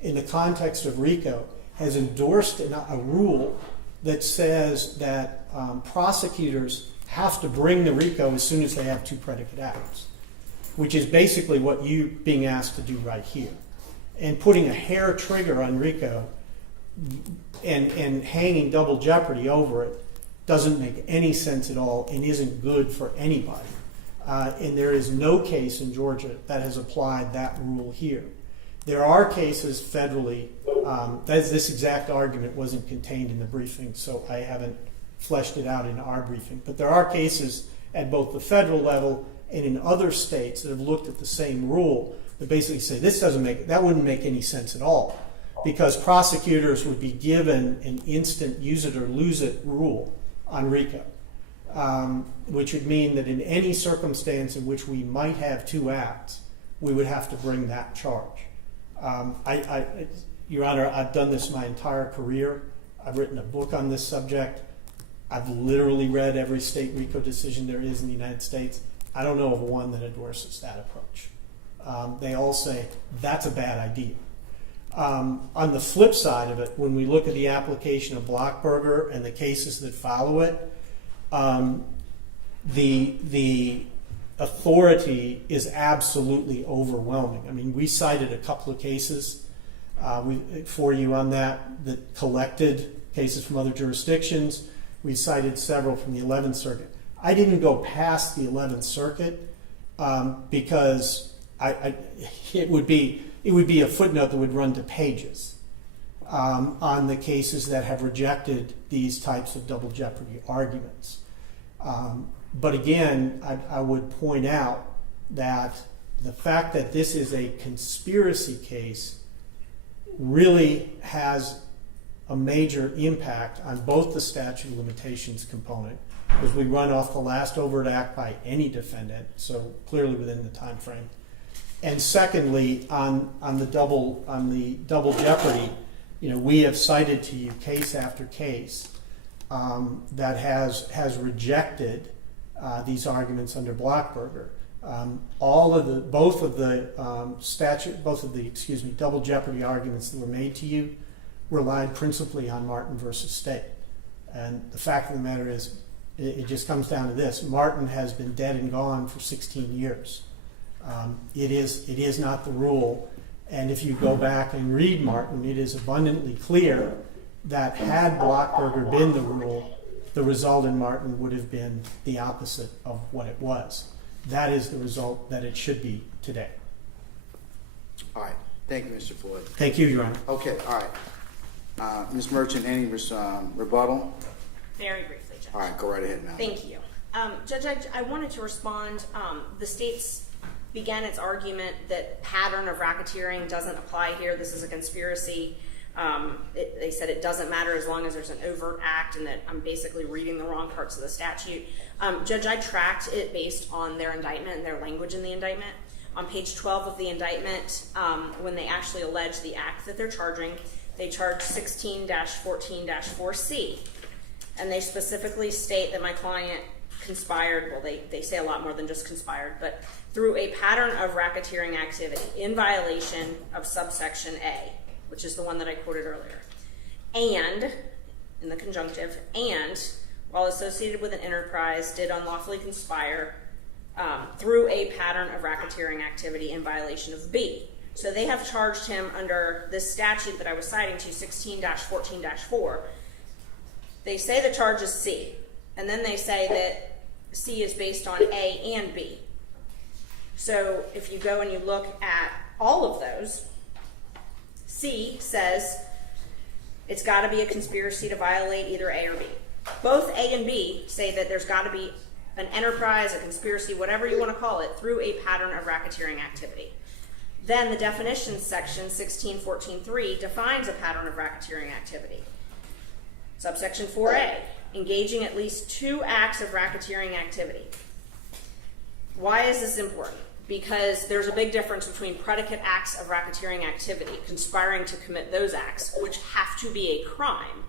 in the context of RICO, has endorsed a rule that says that prosecutors have to bring the RICO as soon as they have 2 predicate acts, which is basically what you're being asked to do right here. And putting a hair trigger on RICO and hanging double jeopardy over it doesn't make any sense at all and isn't good for anybody. And there is no case in Georgia that has applied that rule here. There are cases federally, this exact argument wasn't contained in the briefing, so I haven't fleshed it out in our briefing. But there are cases at both the federal level and in other states that have looked at the same rule that basically say that wouldn't make any sense at all, because prosecutors would be given an instant use it or lose it rule on RICO, which would mean that in any circumstance in which we might have 2 acts, we would have to bring that charge. Your Honor, I've done this my entire career. I've written a book on this subject. I've literally read every state RICO decision there is in the United States. I don't know of one that endorses that approach. They all say that's a bad idea. On the flip side of it, when we look at the application of Blockberger and the cases that follow it, the authority is absolutely overwhelming. I mean, we cited a couple of cases for you on that collected cases from other jurisdictions. We cited several from the 11th Circuit. I didn't go past the 11th Circuit because it would be a footnote that would run to pages on the cases that have rejected these types of double jeopardy arguments. But again, I would point out that the fact that this is a conspiracy case really has a major impact on both the statute of limitations component, because we run off the last overt act by any defendant, so clearly within the time frame. And secondly, on the double jeopardy, we have cited to you case after case that has rejected these arguments under Blockberger. Both of the double jeopardy arguments that were made to you relied principally on Martin versus State. And the fact of the matter is, it just comes down to this: Martin has been dead and gone for 16 years. It is not the rule. And if you go back and read Martin, it is abundantly clear that had Blockberger been the rule, the result in Martin would have been the opposite of what it was. That is the result that it should be today. All right. Thank you, Mr. Floyd. Thank you, Your Honor. Okay, all right. Ms. Merchant, any rebuttal? Very briefly, Judge. All right, go right ahead now. Thank you. Judge, I wanted to respond. The state's began its argument that pattern of racketeering doesn't apply here. This is a conspiracy. They said it doesn't matter as long as there's an overt act, and that I'm basically reading the wrong parts of the statute. Judge, I tracked it based on their indictment and their language in the indictment. On page 12 of the indictment, when they actually allege the act that they're charging, they charge 16-14-4C. And they specifically state that my client conspired, well, they say a lot more than just conspired, but through a pattern of racketeering activity in violation of subsection A, which is the one that I quoted earlier, and, in the conjunctive, and, while associated with an enterprise, did unlawfully conspire through a pattern of racketeering activity in violation of B. So they have charged him under this statute that I was citing to, 16-14-4. They say the charge is C, and then they say that C is based on A and B. So if you go and you look at all of those, C says it's got to be a conspiracy to violate either A or B. Both A and B say that there's got to be an enterprise, a conspiracy, whatever you want to call it, through a pattern of racketeering activity. Then the definitions section, 16-14-3, defines a pattern of racketeering activity. Subsection 4A, engaging at least 2 acts of racketeering activity. Why is this important? Because there's a big difference between predicate acts of racketeering activity, conspiring to commit those acts, which have to be a crime,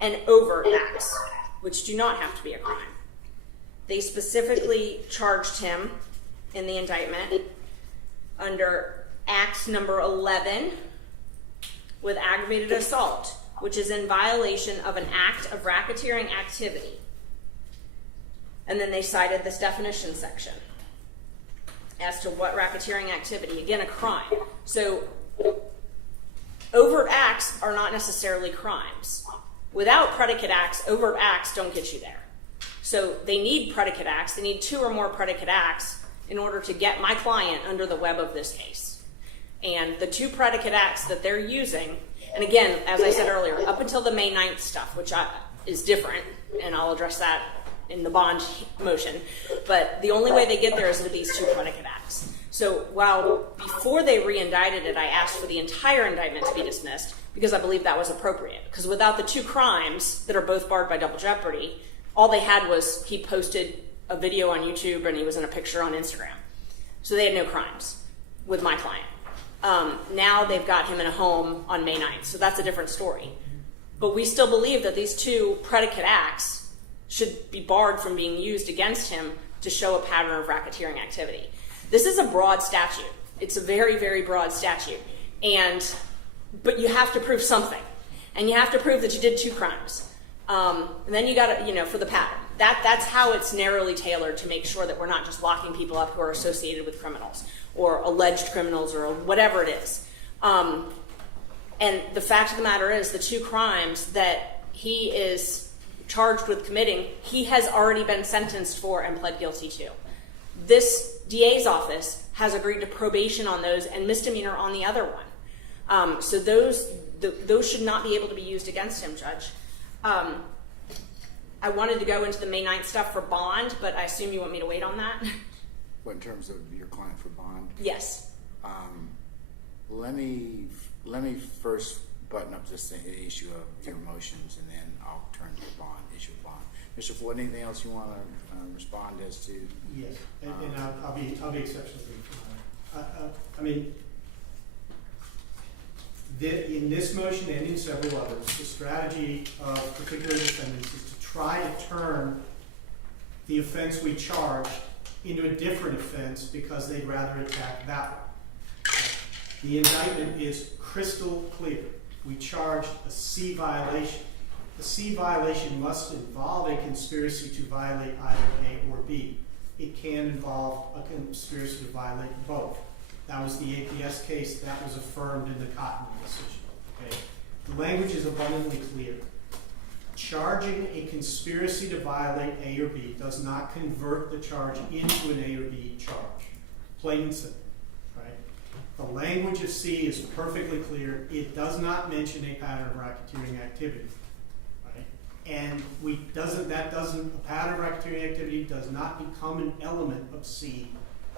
and overt acts, which do not have to be a crime. They specifically charged him in the indictment under Act number 11 with aggravated assault, which is in violation of an act of racketeering activity. And then they cited this definition section as to what racketeering activity, again, a crime. So overt acts are not necessarily crimes. Without predicate acts, overt acts don't get you there. So they need predicate acts. They need 2 or more predicate acts in order to get my client under the web of this case. And the 2 predicate acts that they're using, and again, as I said earlier, up until the May 9th stuff, which is different, and I'll address that in the bond motion, but the only way they get there is with these 2 predicate acts. So while before they re-indicted it, I asked for the entire indictment to be dismissed because I believe that was appropriate. Because without the 2 crimes that are both barred by double jeopardy, all they had was he posted a video on YouTube and he was in a picture on Instagram. So they had no crimes with my client. Now they've got him in a home on May 9th, so that's a different story. But we still believe that these 2 predicate acts should be barred from being used against him to show a pattern of racketeering activity. This is a broad statute. It's a very, very broad statute. But you have to prove something. And you have to prove that you did 2 crimes. And then you got to, for the pattern. That's how it's narrowly tailored to make sure that we're not just locking people up who are associated with criminals or alleged criminals or whatever it is. And the fact of the matter is the 2 crimes that he is charged with committing, he has already been sentenced for and pled guilty to. This DA's office has agreed to probation on those and misdemeanor on the other one. So those should not be able to be used against him, Judge. I wanted to go into the May 9th stuff for bond, but I assume you want me to wait on that? What, in terms of your client for bond? Yes. Let me first button up this issue of your motions, and then I'll turn to the issue of bond. Mr. Floyd, anything else you want to respond as to? Yes, and I'll be exceptionally brief. I mean, In this motion and in several others, the strategy of particular defendants is to try to turn the offense we charge into a different offense because they'd rather attack that one. The indictment is crystal clear. We charged a C violation. A C violation must involve a conspiracy to violate either A or B. It can involve a conspiracy to violate both. That was the APS case. That was affirmed in the Cotton decision. Okay? The language is abundantly clear. Charging a conspiracy to violate A or B does not convert the charge into an A or B charge. Plain and simple. Right? The language of C is perfectly clear. It does not mention a pattern of racketeering activity. Right? And a pattern of racketeering activity does not become an element of C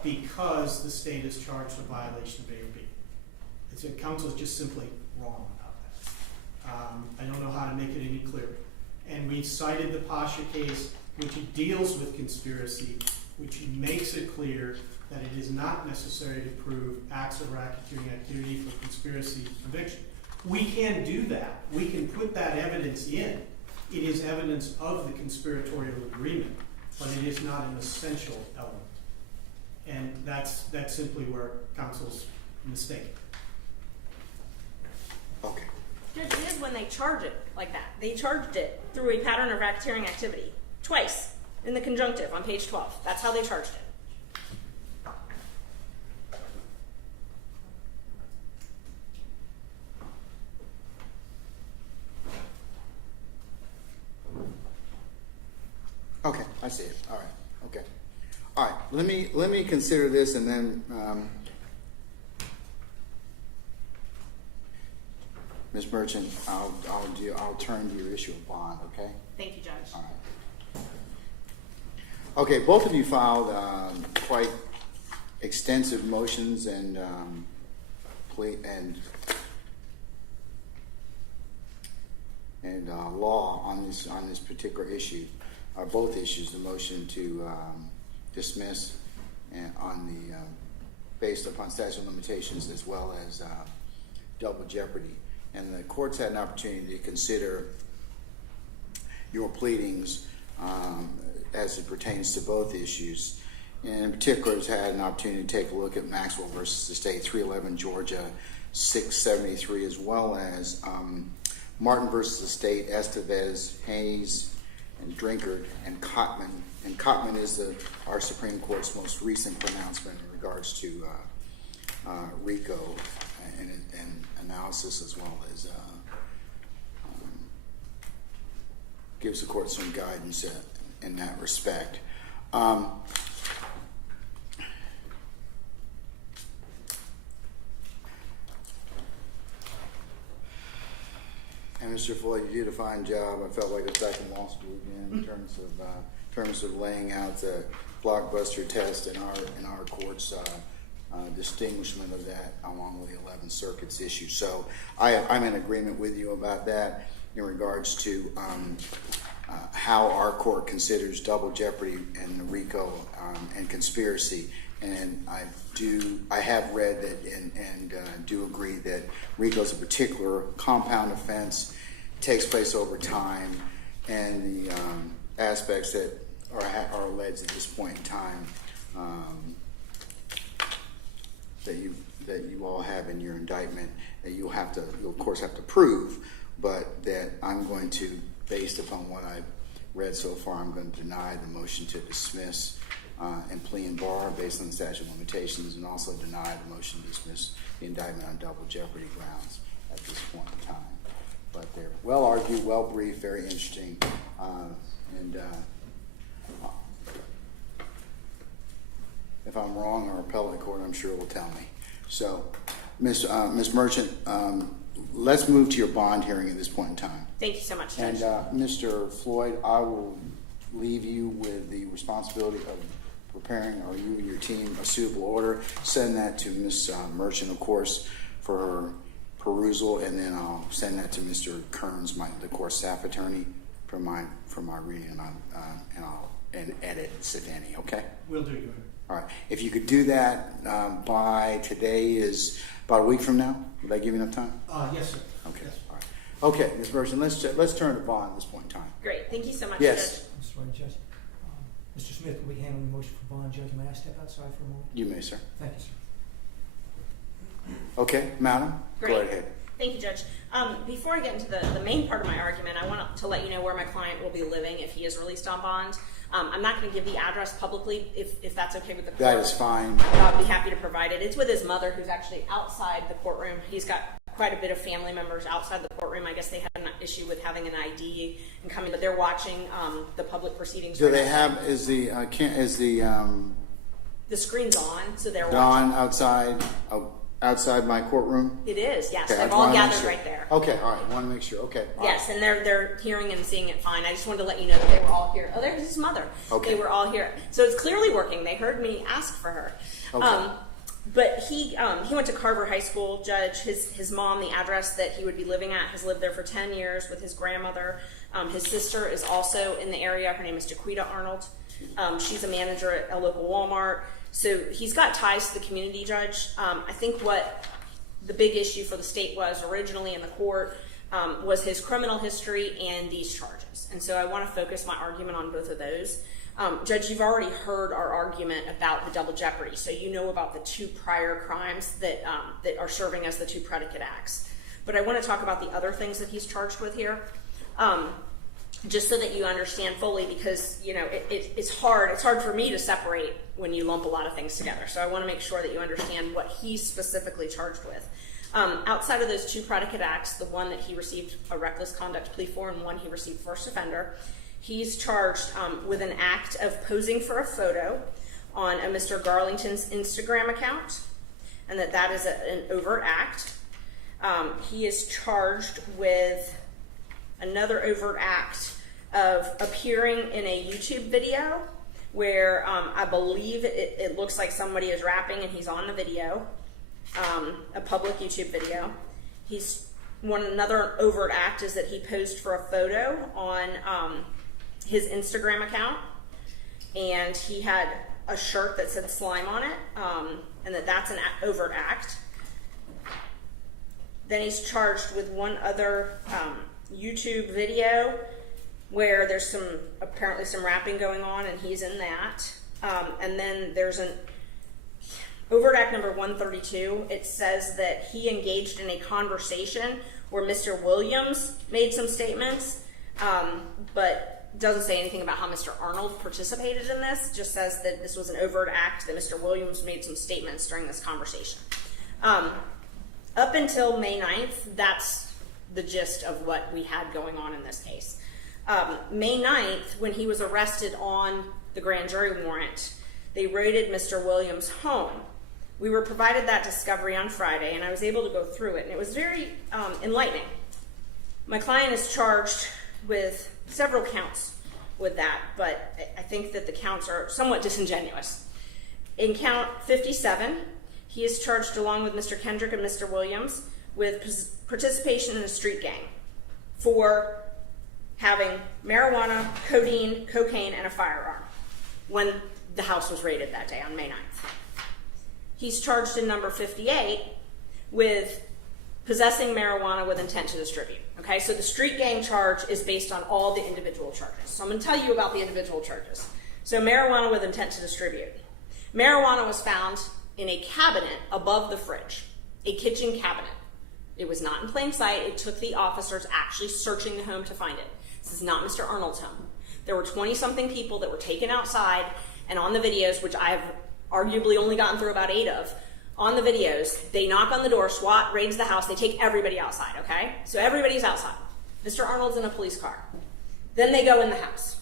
because the state is charged a violation of A or B. Counsel is just simply wrong about that. I don't know how to make it any clearer. And we cited the Pasha case, which deals with conspiracy, which makes it clear that it is not necessary to prove acts of racketeering activity for conspiracy conviction. We can do that. We can put that evidence in. It is evidence of the conspiratorial agreement, but it is not an essential element. And that's simply where counsel's mistaken. Okay. Judge, it is when they charge it like that. They charged it through a pattern of racketeering activity. Twice. In the conjunctive on page 12. That's how they charged it. Okay, I see it. All right. Okay. All right. Let me consider this, and then Ms. Merchant, I'll turn to your issue of bond. Okay. Thank you, Judge. All right. Okay. Both of you filed quite extensive motions and law on this particular issue. Both issues, the motion to dismiss and on the based upon statute of limitations as well as double jeopardy. And the courts had an opportunity to consider your pleadings as it pertains to both issues. And in particular, it's had an opportunity to take a look at Maxwell versus the State, 311 Georgia 673, as well as Martin versus the State, Estevez, Hayes, and Drinkard, and Cotman. And Cotman is our Supreme Court's most recent pronouncement in regards to RICO and analysis, as well as gives the court some guidance in that respect. And Mr. Floyd, you did a fine job. I felt like I was back in law school again in terms of laying out the blockbuster test in our court's distinguishment of that along with the 11th Circuit's issue. So I'm in agreement with you about that in regards to how our court considers double jeopardy and the RICO and conspiracy. And I have read that and do agree that RICO is a particular compound offense, takes place over time, and the aspects that are alleged at this point in time that you all have in your indictment that you'll of course have to prove, but that I'm going to, based upon what I've read so far, I'm going to deny the motion to dismiss and plea and bar based on the statute of limitations, and also deny the motion to dismiss the indictment on double jeopardy grounds at this point in time. But they're well argued, well briefed, very interesting, and if I'm wrong, our appellate court, I'm sure, will tell me. So, Ms. Merchant, let's move to your bond hearing at this point in time. Thank you so much, Judge. And Mr. Floyd, I will leave you with the responsibility of preparing, or you and your team, a suitable order. Send that to Ms. Merchant, of course, for her perusal, and then I'll send that to Mr. Kearns, the court staff attorney, for my reading, and edits, if any. Okay. We'll do. All right. If you could do that by About a week from now? Would that give you enough time? Yes, sir. Okay, all right. Okay, Ms. Burson, let's turn to bond at this point in time. Great, thank you so much, Yes. Judge. I'm sorry, Judge. Mr. Smith will be handling the motion for bond. Judge, may I step outside for a moment? You may, sir. Thank you, sir. Okay, madam, Great. go right ahead. Thank you, Judge. Before I get into the main part of my argument, I want to let you know where my client will be living if he is released on bond. I'm not going to give the address publicly if that's okay with the court. That is fine. I'll be happy to provide it. It's with his mother, who's actually outside the courtroom. He's got quite a bit of family members outside the courtroom. I guess they had an issue with having an ID and coming, but they're watching the public proceedings. Do right they outside. have, is the The screen's on, so they're Dawn watching. outside my courtroom? It is, yes. Okay, I They've just all wanna make gathered sure. right there. Okay, all right, want to make sure, okay. all Yes, right. and they're hearing and seeing it fine. I just wanted to let you know that they were all here. Oh, there's his mother. Okay. They were all here. So it's clearly working. They heard me ask for her. Okay. But he went to Carver High School, Judge. His mom, the address that he would be living at, has lived there for 10 years with his grandmother. His sister is also in the area. Her name is Jaquita Arnold. She's a manager at a local Walmart. So he's got ties to the community, Judge. I think what the big issue for the state was originally in the court was his criminal history and these charges. And so I want to focus my argument on both of those. Judge, you've already heard our argument about the double jeopardy, so you know about the two prior crimes that are serving as the two predicate acts. But I want to talk about the other things that he's charged with here, just so that you understand fully, because it's hard. It's hard for me to separate when you lump a lot of things together. So I want to make sure that you understand what he's specifically charged with. Outside of those two predicate acts, the one that he received a reckless conduct plea for and one he received first offender, he's charged with an act of posing for a photo on a Mr. Garlington's Instagram account, and that is an overt act. He is charged with another overt act of appearing in a YouTube video where I believe it looks like somebody is rapping and he's on the video, a public YouTube video. Another overt act is that he posed for a photo on his Instagram account, and he had a shirt that said slime on it, and that's an overt act. Then he's charged with one other YouTube video where there's apparently some rapping going on, and he's in that. And then there's an overt act number 132. It says that he engaged in a conversation where Mr. Williams made some statements, but doesn't say anything about how Mr. Arnold participated in this. It just says that this was an overt act, that Mr. Williams made some statements during this conversation. Up until May 9th, that's the gist of what we had going on in this case. May 9th, when he was arrested on the grand jury warrant, they raided Mr. Williams' home. We were provided that discovery on Friday, and I was able to go through it, and it was very enlightening. My client is charged with several counts with that, but I think that the counts are somewhat disingenuous. In count 57, he is charged along with Mr. Kendrick and Mr. Williams with participation in a street gang for having marijuana, codeine, cocaine, and a firearm when the house was raided that day on May 9th. He's charged in number 58 with possessing marijuana with intent to distribute. Okay, so the street gang charge is based on all the individual charges. So I'm going to tell you about the individual charges. So marijuana with intent to distribute. Marijuana was found in a cabinet above the fridge, a kitchen cabinet. It was not in plain sight. It took the officers actually searching the home to find it. This is not Mr. Arnold's home. There were 20-something people that were taken outside, and on the videos, which I've arguably only gotten through about 8 of, on the videos, they knock on the door, SWAT raids the house, they take everybody outside, okay? So everybody's outside. Mr. Arnold's in a police car. Then they go in the house.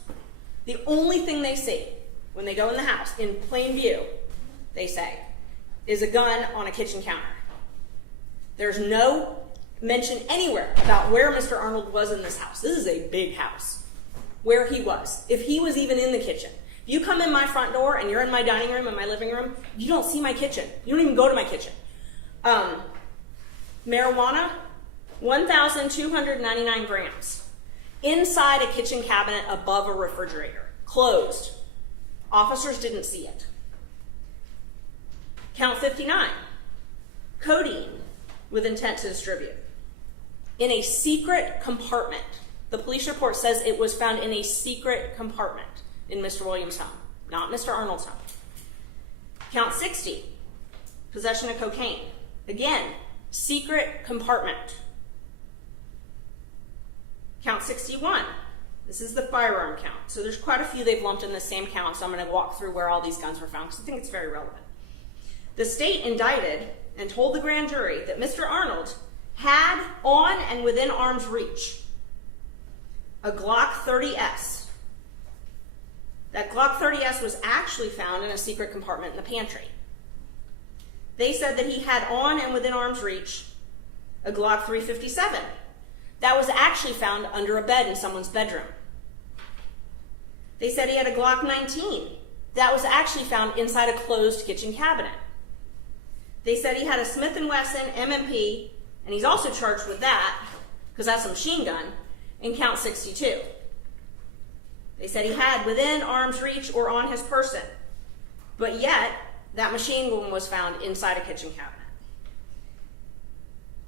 The only thing they see when they go in the house, in plain view, they say, is a gun on a kitchen counter. There's no mention anywhere about where Mr. Arnold was in this house. This is a big house. Where he was. If he was even in the kitchen. If you come in my front door and you're in my dining room and my living room, you don't see my kitchen. You don't even go to my kitchen. Marijuana, 1,299 grams. Inside a kitchen cabinet above a refrigerator. Closed. Officers didn't see it. Count 59. codeine with intent to distribute in a secret compartment. The police report says it was found in a secret compartment in Mr. Williams' home, not Mr. Arnold's home. Count 60, possession of cocaine. Again, secret compartment. Count 61, this is the firearm count. So there's quite a few they've lumped in the same count, so I'm going to walk through where all these guns were found because I think it's very relevant. The state indicted and told the grand jury that Mr. Arnold had on and within arm's reach a Glock 30S. That Glock 30S was actually found in a secret compartment in the pantry. They said that he had on and within arm's reach a Glock 357. That was actually found under a bed in someone's bedroom. They said he had a Glock 19. That was actually found inside a closed kitchen cabinet. They said he had a Smith & Wesson M&P, and he's also charged with that, because that's a machine gun, in count 62. They said he had within arm's reach or on his person, but yet that machine gun was found inside a kitchen cabinet.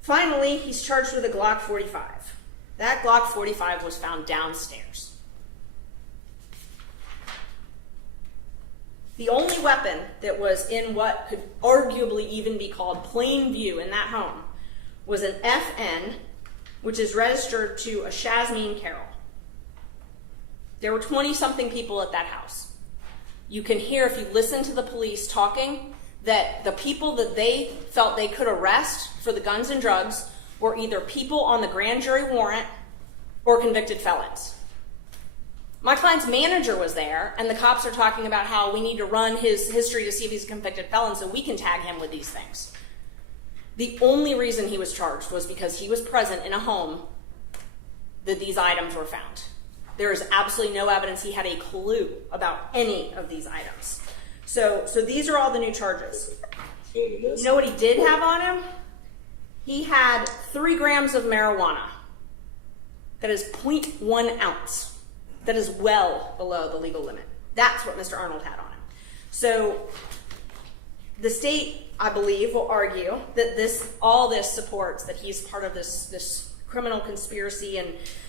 Finally, he's charged with a Glock 45. That Glock 45 was found downstairs. The only weapon that was in what could arguably even be called plain view in that home was an FN, which is registered to a Shazmeen Carroll. There were 20-something people at that house. You can hear, if you listen to the police talking, that the people that they felt they could arrest for the guns and drugs were either people on the grand jury warrant or convicted felons. My client's manager was there, and the cops are talking about how we need to run his history to see if he's a convicted felon so we can tag him with these things. The only reason he was charged was because he was present in a home that these items were found. There is absolutely no evidence he had a clue about any of these items. So these are all the new charges. You know what he did have on him? He had 3 grams of marijuana. That is 0.1 ounce. That is well below the legal limit. That's what Mr. Arnold had on him. So the state, I believe, will argue that all this supports that he's part of this criminal conspiracy and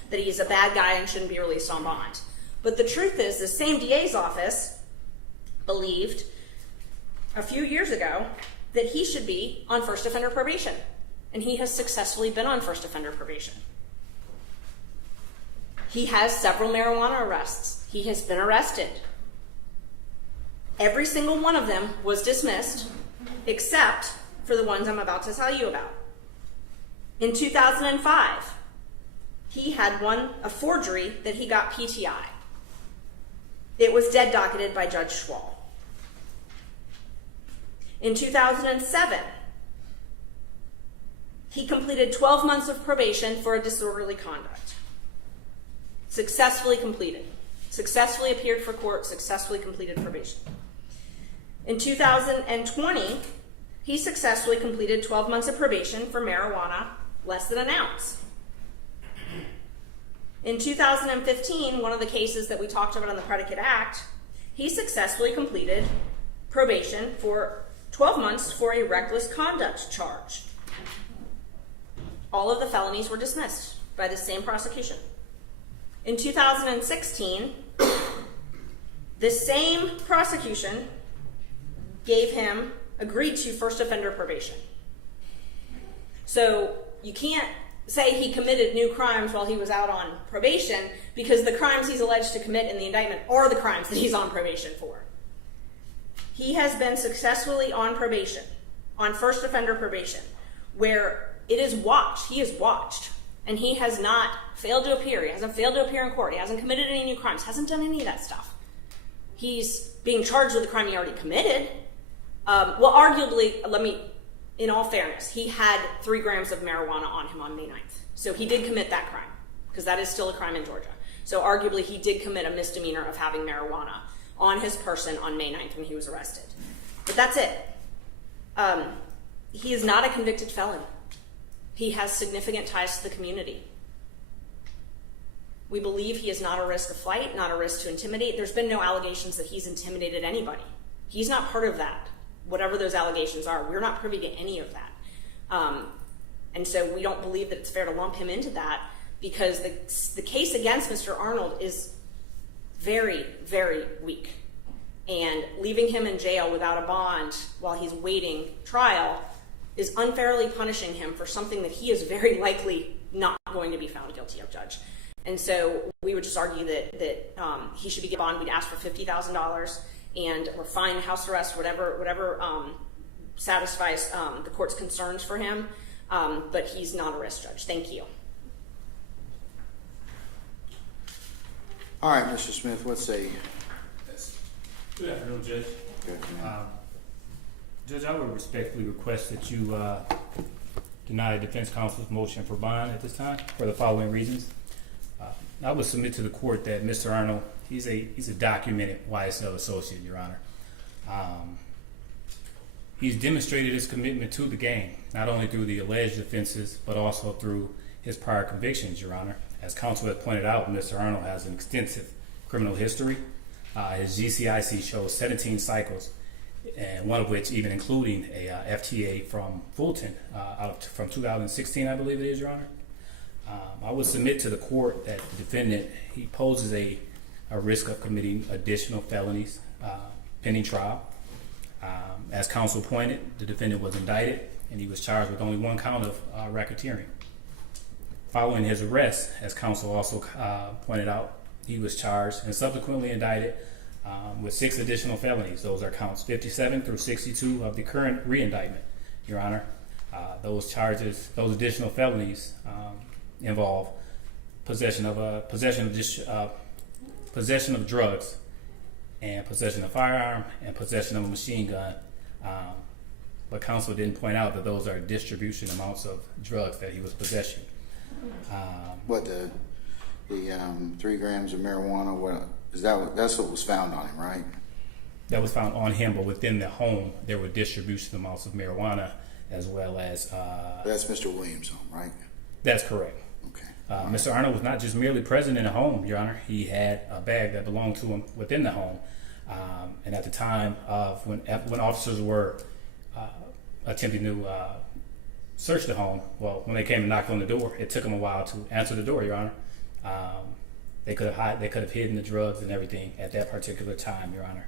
that he's a bad guy and shouldn't be released on bond. But the truth is, the same DA's office believed a few years ago that he should be on first offender probation. And he has successfully been on first offender probation. He has several marijuana arrests. He has been arrested. Every single one of them was dismissed, except for the ones I'm about to tell you about. In 2005, he had a forgery that he got PTI. It was dead docketed by Judge Schwall. In 2007, he completed 12 months of probation for a disorderly conduct. Successfully completed. Successfully appeared for court, successfully completed probation. In 2020, he successfully completed 12 months of probation for marijuana less than an ounce. In 2015, one of the cases that we talked about on the Predicate Act, he successfully completed probation for 12 months for a reckless conduct charge. All of the felonies were dismissed by the same prosecution. In 2016, the same prosecution agreed to first offender probation. So you can't say he committed new crimes while he was out on probation, because the crimes he's alleged to commit in the indictment are the crimes that he's on probation for. He has been successfully on probation, on first offender probation, where it is watched. He is watched. And he has not failed to appear. He hasn't failed to appear in court. He hasn't committed any new crimes. Hasn't done any of that stuff. He's being charged with a crime he already committed. Well, arguably, in all fairness, he had 3 grams of marijuana on him on May 9th. So he did commit that crime, because that is still a crime in Georgia. So arguably, he did commit a misdemeanor of having marijuana on his person on May 9th when he was arrested. But that's it. He is not a convicted felon. He has significant ties to the community. We believe he is not a risk of flight, not a risk to intimidate. There's been no allegations that he's intimidated anybody. He's not part of that, whatever those allegations are. We're not privy to any of that. And so we don't believe that it's fair to lump him into that, because the case against Mr. Arnold is very, very weak. And leaving him in jail without a bond while he's waiting trial is unfairly punishing him for something that he is very likely not going to be found guilty of, Judge. And so we would just argue that he should be given a bond. We'd ask for $50,000 or fine, house arrest, whatever satisfies the court's concerns for him. But he's not a risk, Judge. Thank you. All right, Mr. Smith, what say you? Good afternoon, Judge. Good afternoon. Judge, I would respectfully request that you deny defense counsel's motion for bond at this time for the following reasons. I would submit to the court that Mr. Arnold, he's a documented YSL associate, Your Honor. He's demonstrated his commitment to the gang, not only through the alleged offenses, but also through his prior convictions, Your Honor. As counsel has pointed out, Mr. Arnold has an extensive criminal history. His GCIC shows 17 cycles, and one of which even including a FTA from Fulton from 2016, I believe it is, Your Honor. I would submit to the court that the defendant, he poses a risk of committing additional felonies pending trial. As counsel pointed, the defendant was indicted and he was charged with only one count of racketeering. Following his arrest, as counsel also pointed out, he was charged and subsequently indicted with 6 additional felonies. Those are counts 57 through 62 of the current re-indictment, Your Honor. Those charges, those additional felonies involve possession of drugs, and possession of firearm, and possession of a machine gun. But counsel didn't point out that those are distribution amounts of drugs that he was possessing. What the 3 grams of marijuana? What is that? That's what was found on him, right? That was found on him, but within the home there were distribution amounts of marijuana as well as. That's Mr. Williams' home, right? That's correct. Okay. Mr. Arnold was not just merely present in the home, Your Honor. He had a bag that belonged to him within the home, and at the time of when officers were attempting to search the home, well, when they came and knocked on the door, it took them a while to answer the door, Your Honor. They could have hidden the drugs and everything at that particular time, Your Honor.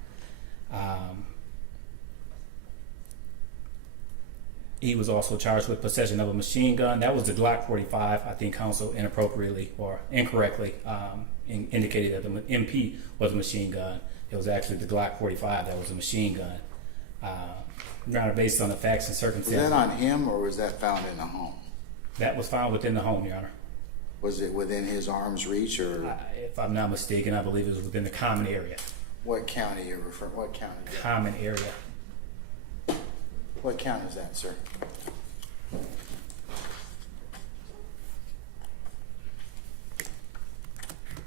He was also charged with possession of a machine gun. That was the Glock 45. I think counsel inappropriately or incorrectly indicated that the MP was a machine gun. It was actually the Glock 45 that was a machine gun. Your Honor, based on the facts and circumstances. Was that on him or was that found in the home? That was found within the home, Your Honor. Was it within his arm's reach, or? If I'm not mistaken, I believe it was within the common area. What county are you referring? What county? Common area. What county is that, sir?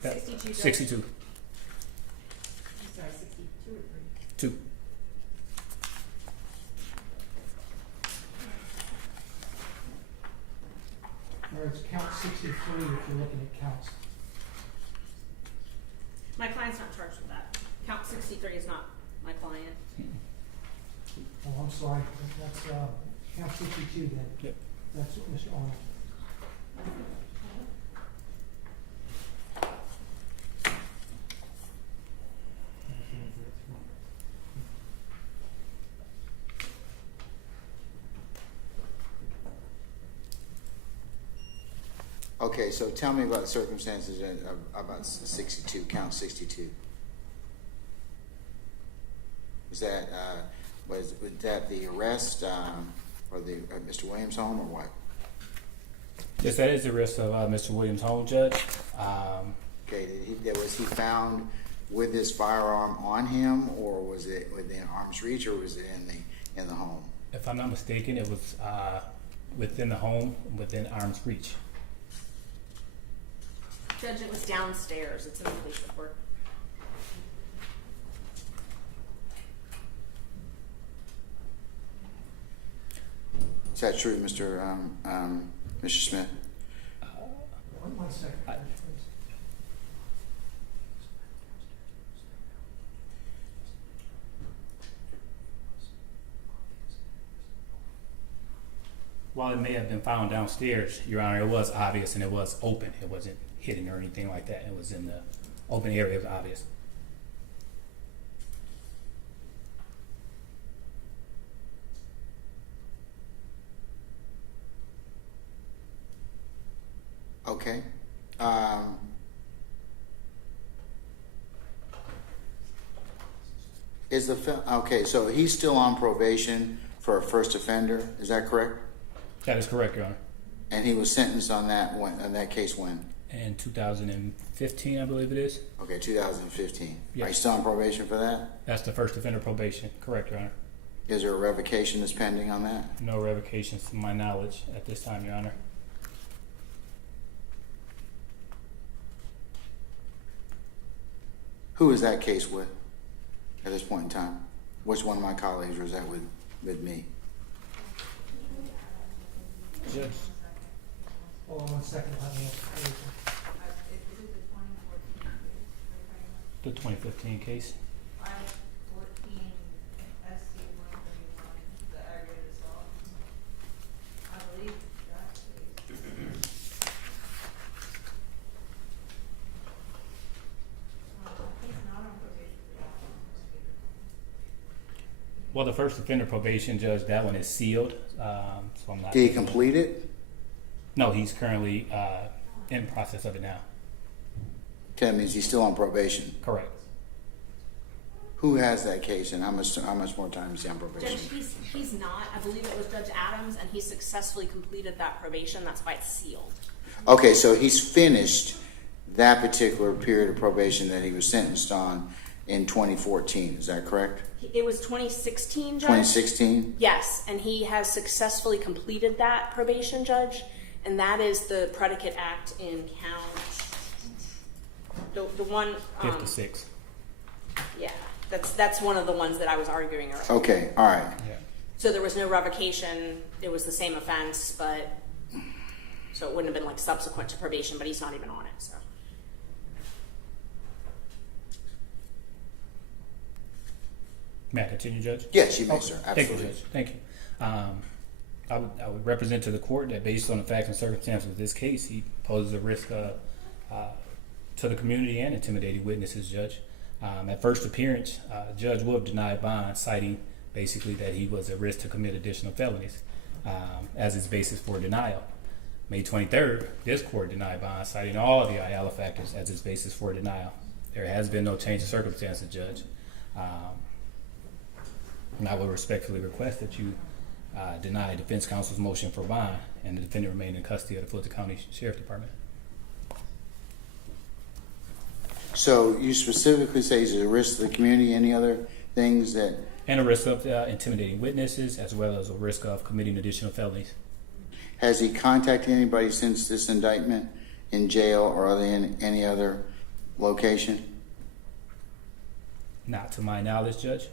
That, 62. 62. I'm sorry, 62 or 3? 2. Or it's count 63 if you're looking at counts. My client's not charged with that. Count 63 is not my client. Oh, I'm sorry. That's count 62 then. Yep. That's Mr. Arnold. Okay, so tell me about the circumstances about 62, count 62. Was that the arrest or the Mr. Williams' home or what? Yes, that is the arrest of Mr. Williams' home, Judge. Okay, was he found with his firearm on him, or was it within arm's reach, or was it in the home? If I'm not mistaken, it was within the home, within arm's reach. Judge, it was downstairs. It's in the police report. Is that true, Mr. Smith? One second, please. While it may have been found downstairs, Your Honor, it was obvious and it was open. It wasn't hidden or anything like that. It was in the open area. It was obvious. Okay. Okay, so he's still on probation for a first offender, is that correct? That is correct, Your Honor. And he was sentenced on that case when? In 2015, I believe it is. Okay, 2015. Yes. Are you still on probation for that? That's the first offender probation. Correct, Your Honor. Is there a revocation that's pending on that? No revocations to my knowledge at this time, Your Honor. Who is that case with at this point in time? Which one of my colleagues, or is that with me? Judge. Hold on one second, let me answer. The 2015 case. Well, the first offender probation, Judge, that one is sealed. So I'm not. Did he complete it? No, he's currently in process of it now. Okay, that means he's still on probation. Correct. Who has that case, and how much more time is he on probation? Judge, he's not. I believe it was Judge Adams, and he successfully completed that probation. That's why it's sealed. Okay, so he's finished that particular period of probation that he was sentenced on in 2014. Is that correct? It was 2016, Judge. 2016? Yes, and he has successfully completed that probation, Judge, and that is the predicate act in count. The one. 56. Yeah, that's one of the ones that I was arguing earlier. Okay, all right. Yeah. So there was no revocation. It was the same offense, but so it wouldn't have been like subsequent to probation. But he's not even on it. So. May I continue, Judge? Yes, you may, sir. Absolutely. Thank you, Judge. Thank you. I would represent to the court that based on the facts and circumstances of this case, he poses a risk to the community and intimidating witnesses, Judge. At first appearance, Judge Wolf denied bond, citing basically that he was at risk to commit additional felonies as his basis for denial. May 23rd, this court denied bond, citing all of the Ayala factors as its basis for denial. There has been no change in circumstances, Judge. And I would respectfully request that you deny defense counsel's motion for bond and the defendant remain in custody of the Fulton County Sheriff's Department. So you specifically say he's a risk to the community. Any other things that? And a risk of intimidating witnesses, as well as a risk of committing additional felonies. Has he contacted anybody since this indictment in jail, or are they in any other location? Not to my knowledge, Judge.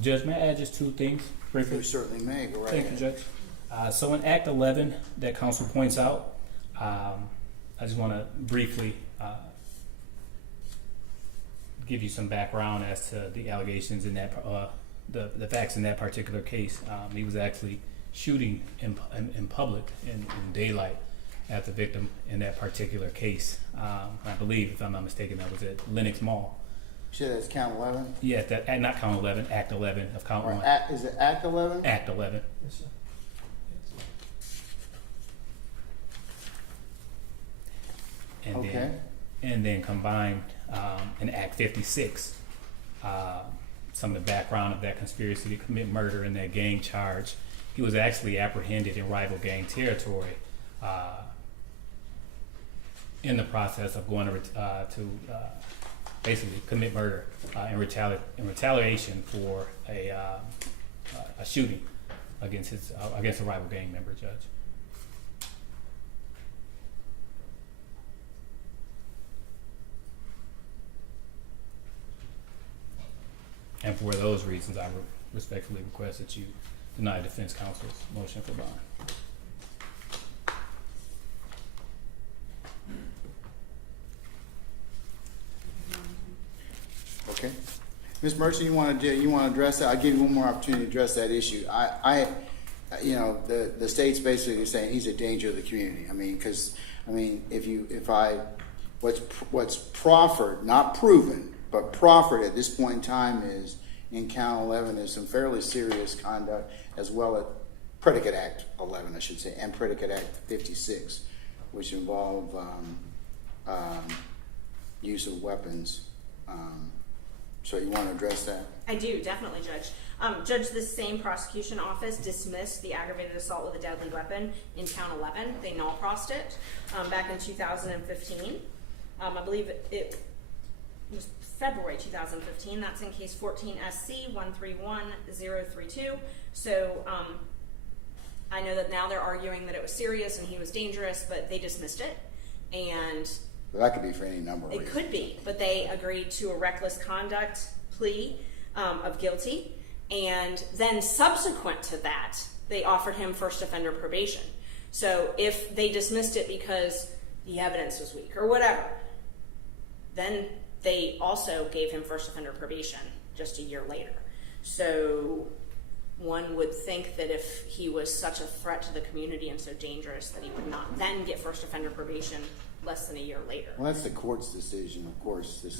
Judge, may I add just two things briefly? You certainly may. Go right Thank ahead. you, Judge. So in Act 11 that counsel points out, I just want to briefly give you some background as to the allegations in that, the facts in that particular case. He was actually shooting in public in daylight at the victim in that particular case. I believe, if I'm not mistaken, that was at Lenox Mall. You said that's count 11? Yeah, not count 11, Act 11 of count 1. Is it Act 11? Act 11. Yes, sir. And then combined in Act 56, some of the background of that conspiracy to commit murder and that gang charge. He was actually apprehended in rival gang territory in the process of going to basically commit murder in retaliation for a shooting against a rival gang member, Judge. And for those reasons, I respectfully request that you deny defense counsel's motion for bond. Okay. Ms. Merchant, you want to address that? I'll give you one more opportunity to address that issue. The state's basically saying he's a danger to the community. I mean, because what's proffered, not proven, but proffered at this point in time is in count 11 is some fairly serious conduct, as well as Predicate Act 11, I should say, and Predicate Act 56, which involve use of weapons. So you want to address that? I do, definitely, Judge. Judge, the same prosecution office dismissed the aggravated assault with a deadly weapon in count 11. They null-prossed it back in 2015. I believe it was February 2015. That's in case 14 SC 131032. So I know that now they're arguing that it was serious and he was dangerous, but they dismissed it. And But that could be for any number of reasons. it could be, but they agreed to a reckless conduct plea of guilty. And then subsequent to that, they offered him first offender probation. So if they dismissed it because the evidence was weak or whatever, then they also gave him first offender probation just a year later. So one would think that if he was such a threat to the community and so dangerous that he would not then get first offender probation less than a year later. Well, that's the court's decision, of course. The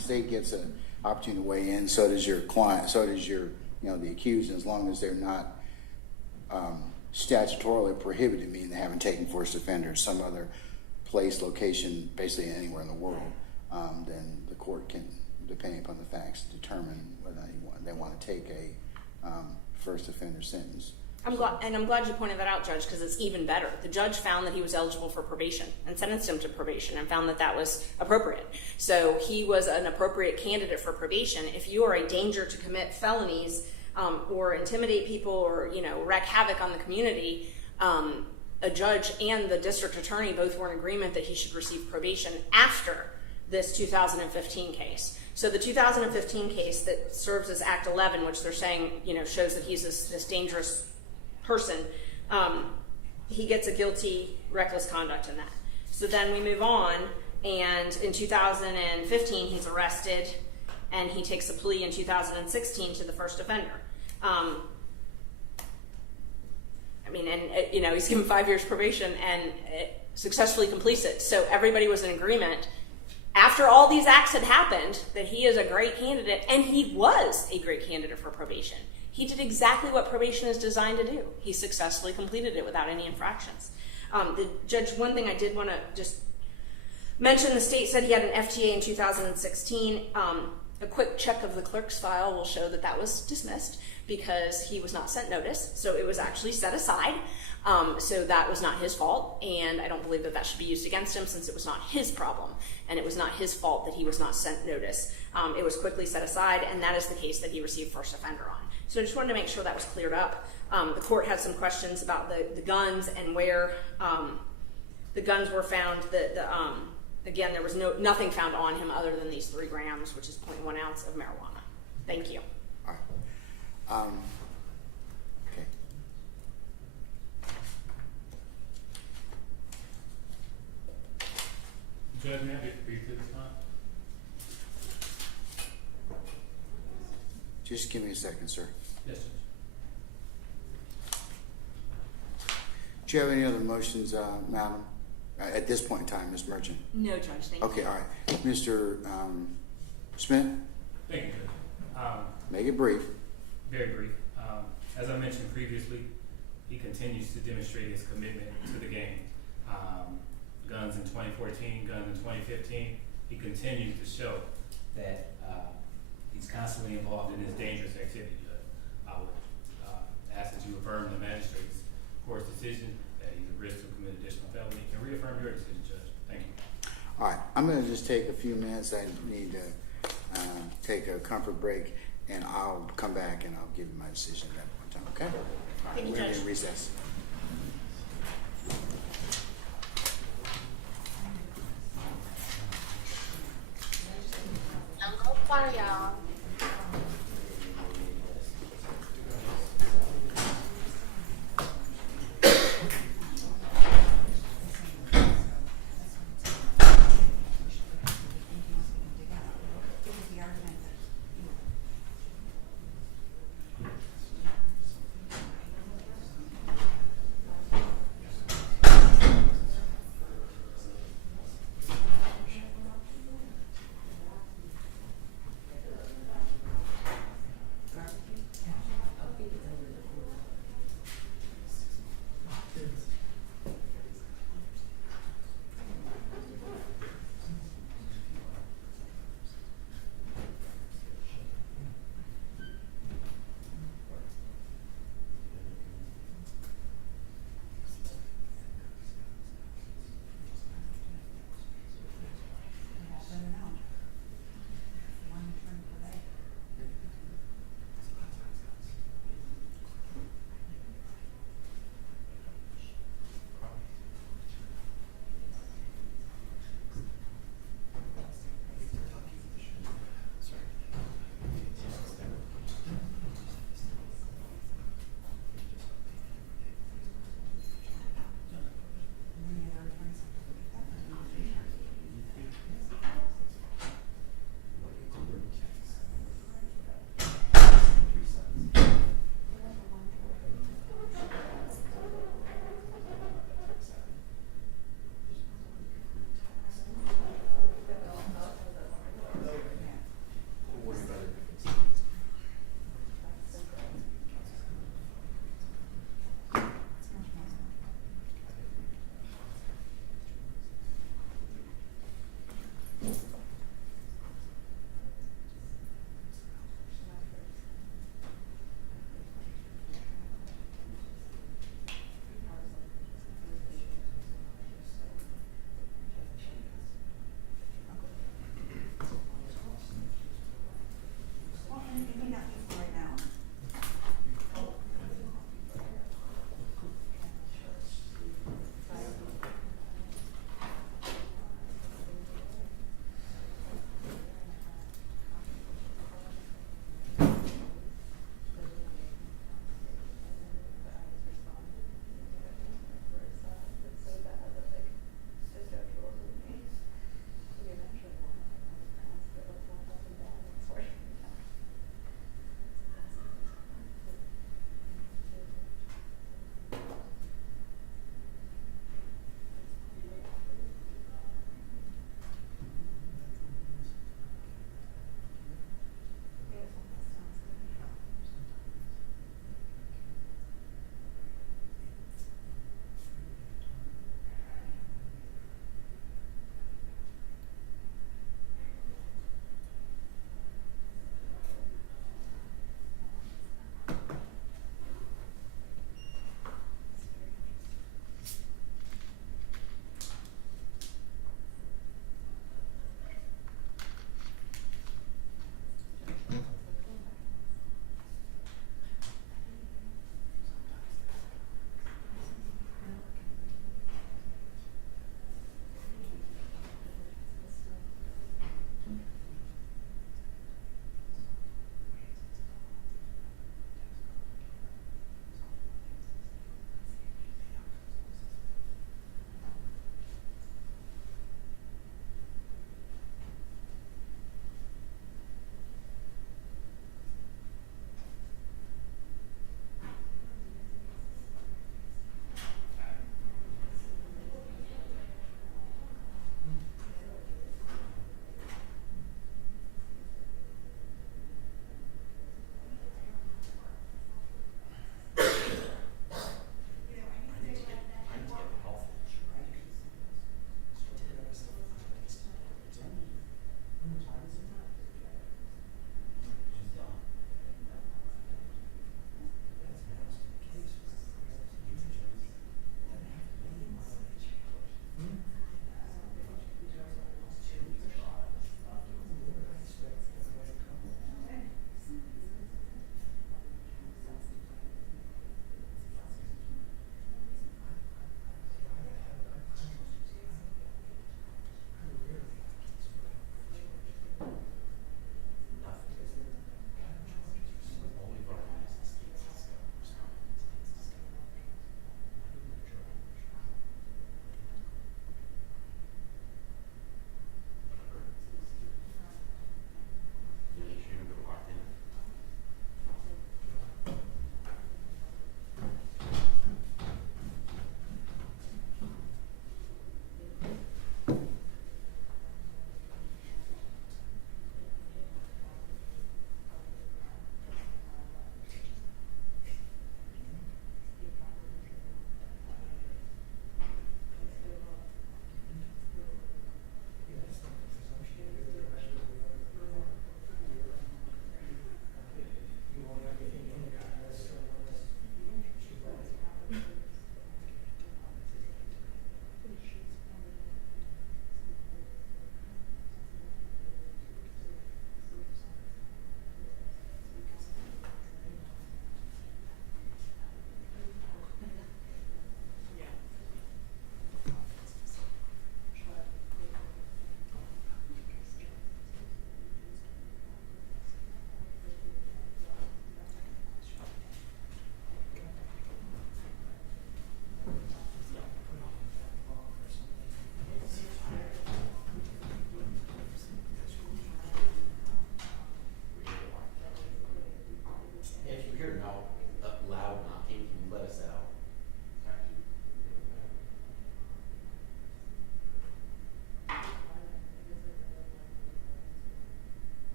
state gets an opportunity to weigh in. So does your client. So does the accused, as long as they're not statutorily prohibited, meaning they haven't taken first offender some other place, location, basically anywhere in the world. Then the court can, depending upon the facts, determine whether they want to take a first offender sentence. I'm glad you pointed that out, Judge, because it's even better. The judge found that he was eligible for probation and sentenced him to probation and found that that was appropriate. So he was an appropriate candidate for probation. If you are a danger to commit felonies or intimidate people or wreak havoc on the community, a judge and the district attorney both were in agreement that he should receive probation after this 2015 case. So the 2015 case that serves as Act 11, which they're saying shows that he's this dangerous person, he gets a guilty reckless conduct in that. So then we move on, and in 2015 he's arrested, and he takes a plea in 2016 to the first offender. He's given 5 years probation and successfully completes it. So everybody was in agreement after all these acts had happened that he is a great candidate, and he was a great candidate for probation. He did exactly what probation is designed to do. He successfully completed it without any infractions. The judge, one thing I did want to just mention, the state said he had an FTA in 2016. A quick check of the clerk's file will show that that was dismissed because he was not sent notice. So it was actually set aside. So that was not his fault, and I don't believe that that should be used against him since it was not his problem, and it was not his fault that he was not sent notice. It was quickly set aside, and that is the case that he received first offender on. So I just wanted to make sure that was cleared up. The court had some questions about the guns and where the guns were found. Again, there was nothing found on him other than these 3 grams, which is 0.1 ounce of marijuana. Thank you. All right. Okay. Judge, may I get brief this time? Just give me a second, sir. Yes, Judge. Do you have any other motions, madam? At this point in time, Ms. Merchant? No, Judge, thank you. Okay, all right. Mr. Smith? Thank you, Judge. Make it brief. Very brief. As I mentioned previously, he continues to demonstrate his commitment to the game. Guns in 2014, guns in 2015. He continues to show that he's constantly involved in this dangerous activity, Judge. I would ask that you affirm the magistrate's court's decision that he's a risk to commit additional felony and reaffirm your decision, Judge. Thank you. All right, I'm going to just take a few minutes. I need to take a comfort break, and I'll come back and I'll give you my decision at that point in time, okay? All right, Thank you, we're Judge. in recess. Don't go far, y'all.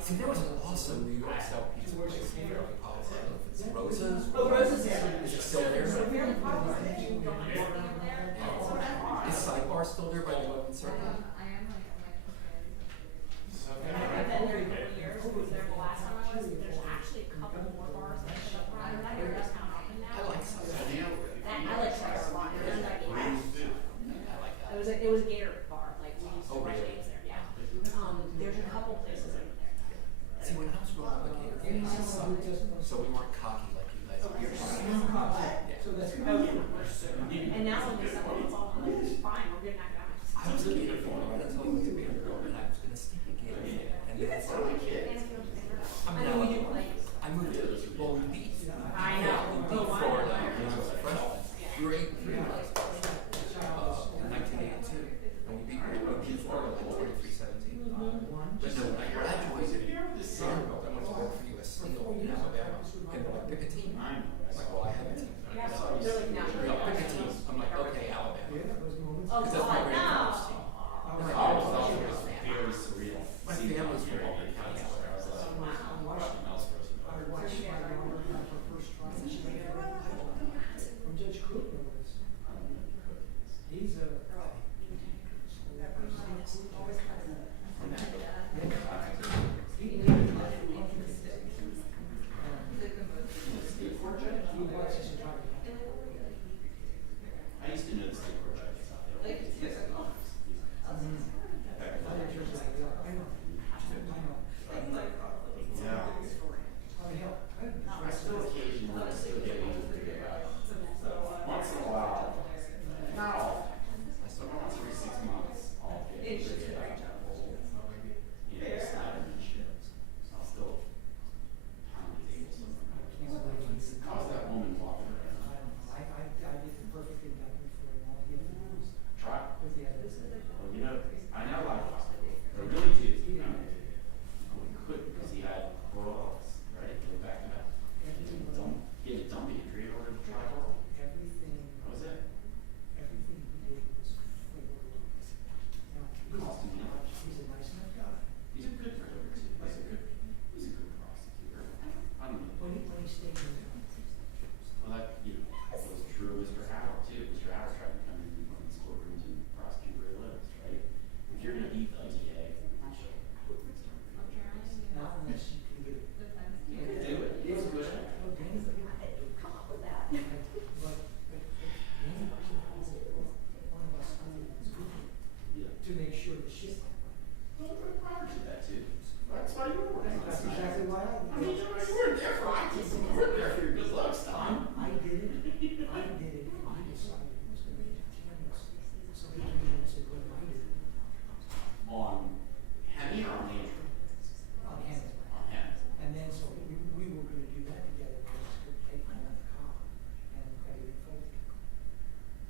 See, there was an awesome New York style pizza place here. I don't know if it's Rosa's. Oh, Rosa's, yeah. Is it still there? Is Sidebar still there by the 11th Circle? I've been there a couple years. Was there the last time I was? There's actually a couple more bars that put up around that area. That's kind of open now. I like Sidebar. I like Sidebar a lot. It was like it was a Gator bar. Like we used to watch games there. Yeah. There's a couple places over there. See, when I was growing up, like, so we weren't cocky like you guys. We were just And now when there's something that's all like, it's fine, we're good academics. I was a Gator fan, right? That's how I went to Gator Girl, and I was going to stay a Gator fan. And then I said, I know we do play. I moved to well, we beat. I know. We beat Florida when I was a freshman. We were 8-3 in 1982. And we beat Florida like 43-17. But no, when I graduated, Vanderbilt, I went to work for USC in Alabama. And they're like, pick a team. I'm like, well, I have a team. Yeah, they're like, no. Pick a team. I'm like, okay, Alabama. Oh, Because that's my God, grandfather's team. no. Very surreal. My family's from Albany County. From Judge Cook, he's a. I used to know the state court judges out there. I still occasionally get once in a while. Not often. I still once every 6 months. I'll get it's not in the shit. I'll still pound the table somewhere. How's that woman walking around? I did the perfect thing back before you all get it. Try. With the others. Well, you know, I know a lot of hospitals. I really do. You know, we could because he had oral office, right? Go back to that. He had a dummy entry in order to try oral. Everything. What was it? Everything he did was favorable. Now, Cost him much. he's a nice enough guy. He's a good lawyer too. He's a good prosecutor. I don't know. When he stayed in the Well, that, you know, was true of Mr. Howard too. Mr. Howard tried to come into one of these courtrooms and prosecute where he lives, right? If you're gonna beat the DA, not unless you can get it. you could do it. He's good. Come up with that. But one of us to make sure the shit. Well, we're proud of that too. That's why you were there. That's exactly why I mean, you weren't there for autism. You weren't there for your good looks, Tom. I did it, and he decided it was gonna be cameras. So he came in and said, what do I do? On Hemi or on Andrew? On him. On Hemi. And then so we were gonna do that together, and I was gonna take him out the car and credit it for.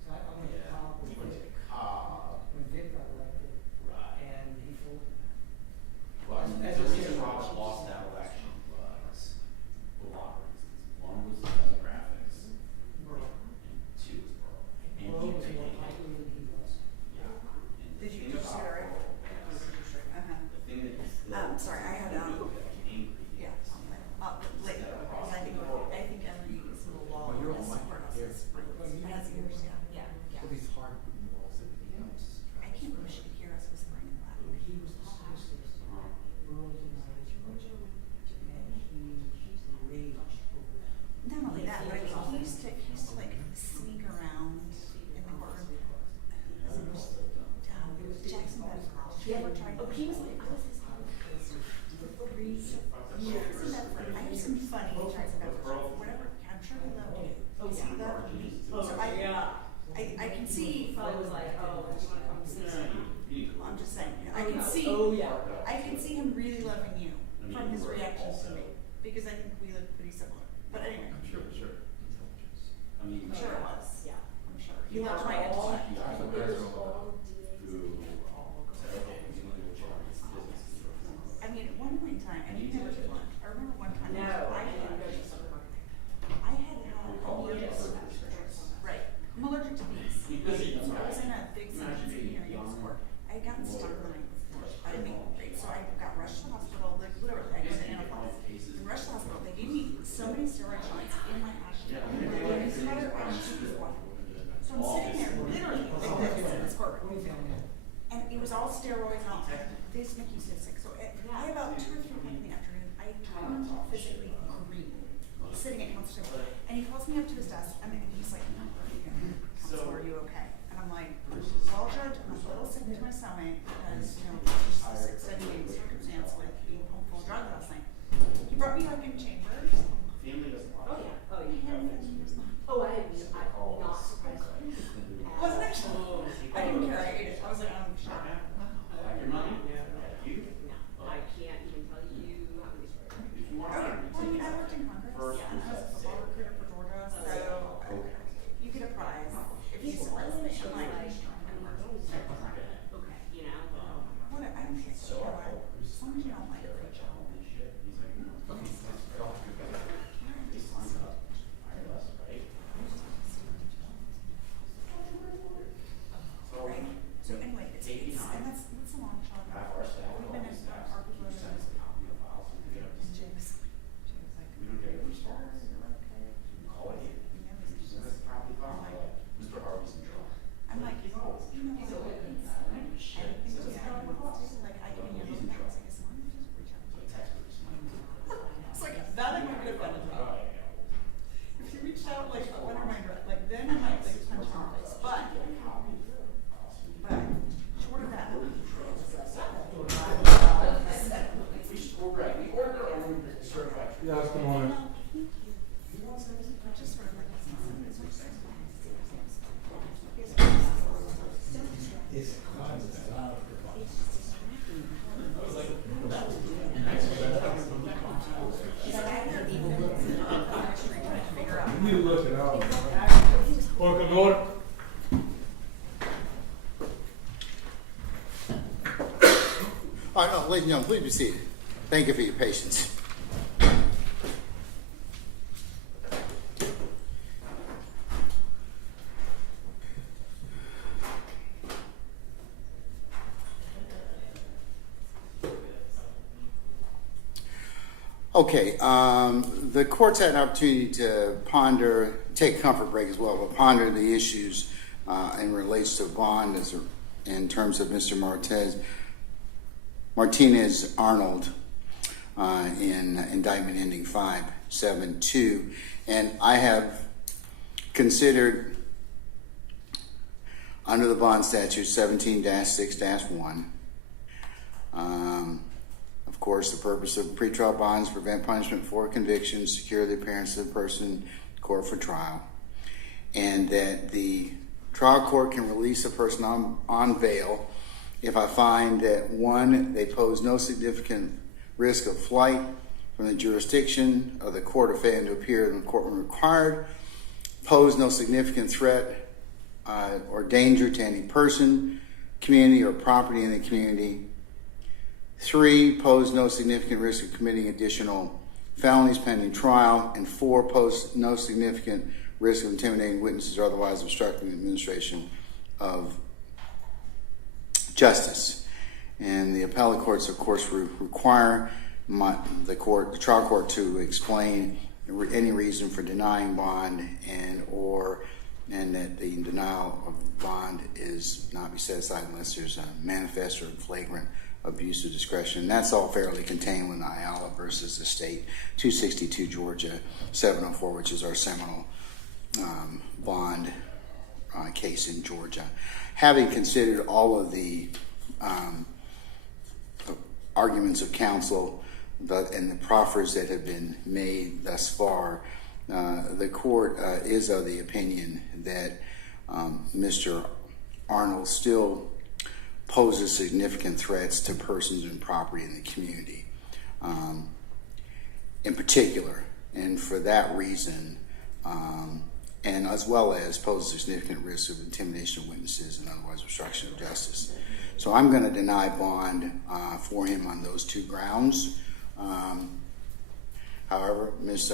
So I went to Cobb He went to Cobb. when Vic got elected, Right. and he folded. Well, As the a reason citizen. Robert lost that election was a lot of reasons. One was the demographics, and two was Burrow. And Burrow he was picked more him. popular than he was. Yeah. And Did you the thing just about get it right? Burrow was the thing that Sorry, I had, angry. yeah, later, because I think every single law Well, you're in all this right. courthouse Here. has ears, yeah. It'll be hard with walls and everything else. I can't believe she could hear us whispering in the lab. He was the socialist. Burrow denied his budget, and he raged over that. Not only that, but he used to like sneak around in the courtroom. Jackson Bedford. Did you ever try? Oh, he was like, I was his I have some funny Jackson Bedford. Whatever, I'm sure he loved you. You see that? So I can see. I was like, oh, do you want to come see? I'm just saying. I can see. I can see him really loving you from his reactions to me because I think we look pretty similar. But anyway. I'm sure. Intelligence. I mean, I'm sure it was. Yeah, I'm sure. He You loved are my all attitude. who said, okay, he's going to go charge his business. I mean, at one point in time, and you never did one. I remember one time I had allergic to right. I'm allergic to bees. So I was in a big they just make you so sick. So I about 2 or 3 o'clock in the afternoon, I turned physically green, sitting at counsel's table, and he calls me up to his desk, and he's like, "No, counsel, are you okay?" And I'm like, "Well, Judge, I'm a little sick to my stomach because just this extenuating circumstance with being home full of drugs last night." He brought me like in chambers. Wasn't actually. I didn't care. I ate it. I was like, I'm sure. I can't even tell you how many stories. Okay. Well, I mean, I worked in Congress and I was a football recruiter for Georgia, so you get a prize if you surprise me. I'm like, Okay, you know. what? I don't care. You know what? As long as you don't like it. Right. So anyway, it's and that's a long shot. We've been in our people and James like, "Are you sure you're okay?" I'm like, you know, anything to happen, like I can handle it. I was like, as long as you just reach out. It's like that I might get offended about. If you reached out like under my breath, like then I might like punch you in the face. But short of that. Yeah, come on. Just sort of like You look it up. Welcome to order. All right, no, ladies and gentlemen, please be seated. Thank you for your patience. Okay, the court's had an opportunity to take a comfort break as well, but ponder the issues in relates to bond in terms of Mr. Martinez Arnold in indictment ending 572. And I have considered under the bond statute 17-6-1, of course, the purpose of pretrial bonds prevent punishment for conviction, secure the appearance of the person in court for trial, and that the trial court can release a person on bail if I find that 1, they pose no significant risk of flight from the jurisdiction of the court or failing to appear in the courtroom required, pose no significant threat or danger to any person, community, or property in the community. 3, pose no significant risk of committing additional felonies pending trial. And 4, pose no significant risk of intimidating witnesses or otherwise obstructing the administration of justice. And the appellate courts, of course, require the trial court to explain any reason for denying bond and that the denial of bond is not be set aside unless there's a manifest or flagrant abuse of discretion. And that's all fairly contained with Ayala versus the state 262 Georgia 704, which is our seminal bond case in Georgia. Having considered all of the arguments of counsel and the proffers that have been made thus far, the court is of the opinion that Mr. Arnold still poses significant threats to persons and property in the community in particular, and for that reason, and as well as poses a significant risk of intimidation of witnesses and otherwise obstruction of justice. So I'm going to deny bond for him on those 2 grounds. However, Ms.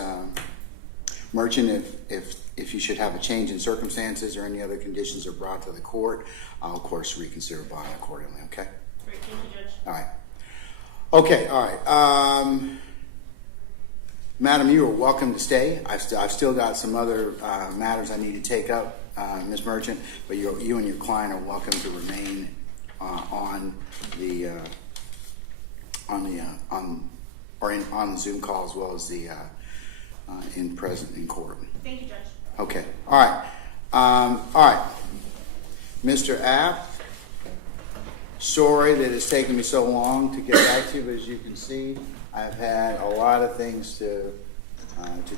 Merchant, if you should have a change in circumstances or any other conditions are brought to the court, I'll of course reconsider bond accordingly. Okay. Great, thank you, Judge. All right. Okay. All right. Madam, you are welcome to stay. I've still got some other matters I need to take up, Ms. Merchant, but you and your client are welcome to remain on the Zoom call as well as the in court. Thank you, Judge. Okay. All right. All right. Mr. App, sorry that it's taken me so long to get back to you, but as you can see, I've had a lot of things to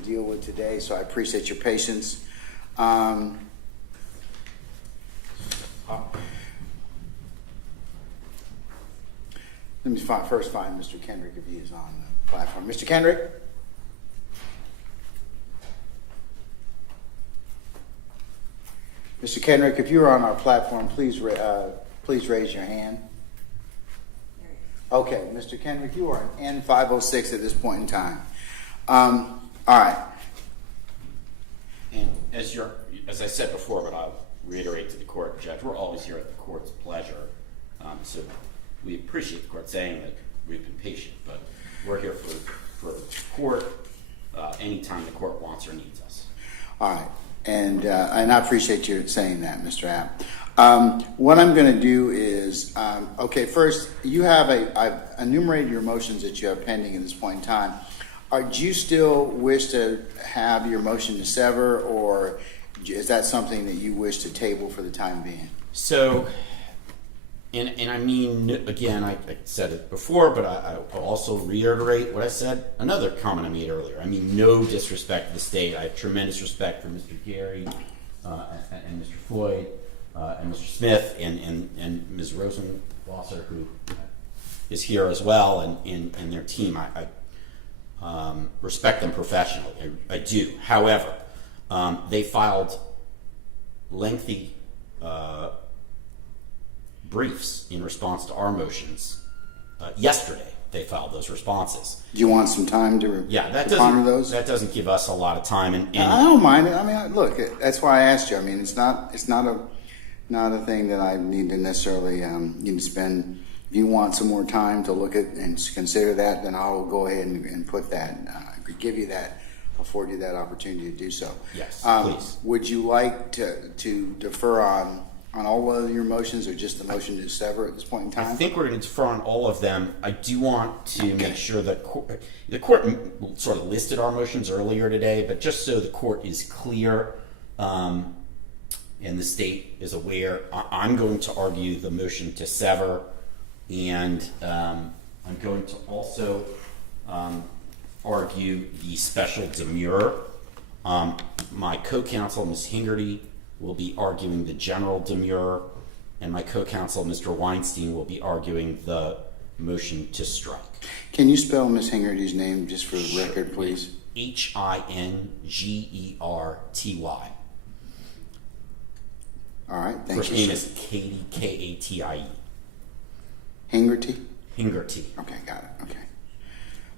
deal with today, so I appreciate your patience. Let me first find Mr. Kendrick if he is on the platform. Mr. Kendrick? Mr. Kendrick, if you're on our platform, please raise your hand. Okay, Mr. Kendrick, you are an N506 at this point in time. All right. And as I said before, but I'll reiterate to the court, Judge, we're always here at the court's pleasure. So we appreciate the court saying that we've been patient, but we're here for the court anytime the court wants or needs us. All right. And I appreciate you saying that, Mr. App. What I'm going to do is, okay, first, you have I've enumerated your motions that you have pending at this point in time. Do you still wish to have your motion to sever, or is that something that you wish to table for the time being? So, and I mean, again, I said it before, but I'll also reiterate what I said, another comment I made earlier. I mean, no disrespect to the state. I have tremendous respect for Mr. Gary and Mr. Floyd and Mr. Smith and Ms. Rosenwasser, who is here as well, and their team. I respect them professionally. I do. However, they filed lengthy briefs in response to our motions. Yesterday, they filed those responses. Do you want some time to ponder those? That doesn't give us a lot of time. And I don't mind it. I mean, look, that's why I asked you. I mean, it's not a thing that I need to necessarily need to spend. If you want some more time to look at and consider that, then I'll go ahead and put that, afford you that opportunity to do so. Yes, please. Would you like to defer on all of your motions, or just the motion to sever at this point in time? I think we're going to defer on all of them. I do want to make sure that the court sort of listed our motions earlier today, but just so the court is clear and the state is aware, I'm going to argue the motion to sever, and I'm going to also argue the special demurrer. My co-counsel, Ms. Hingerty, will be arguing the general demurrer, and my co-counsel, Mr. Weinstein, will be arguing the motion to strike. Can you spell Ms. Hingerty's name just for the record, please? Hingerty. All right, thank you. First name is Katie, Katie. Hingerty? Hingerty. Okay, got it. Okay.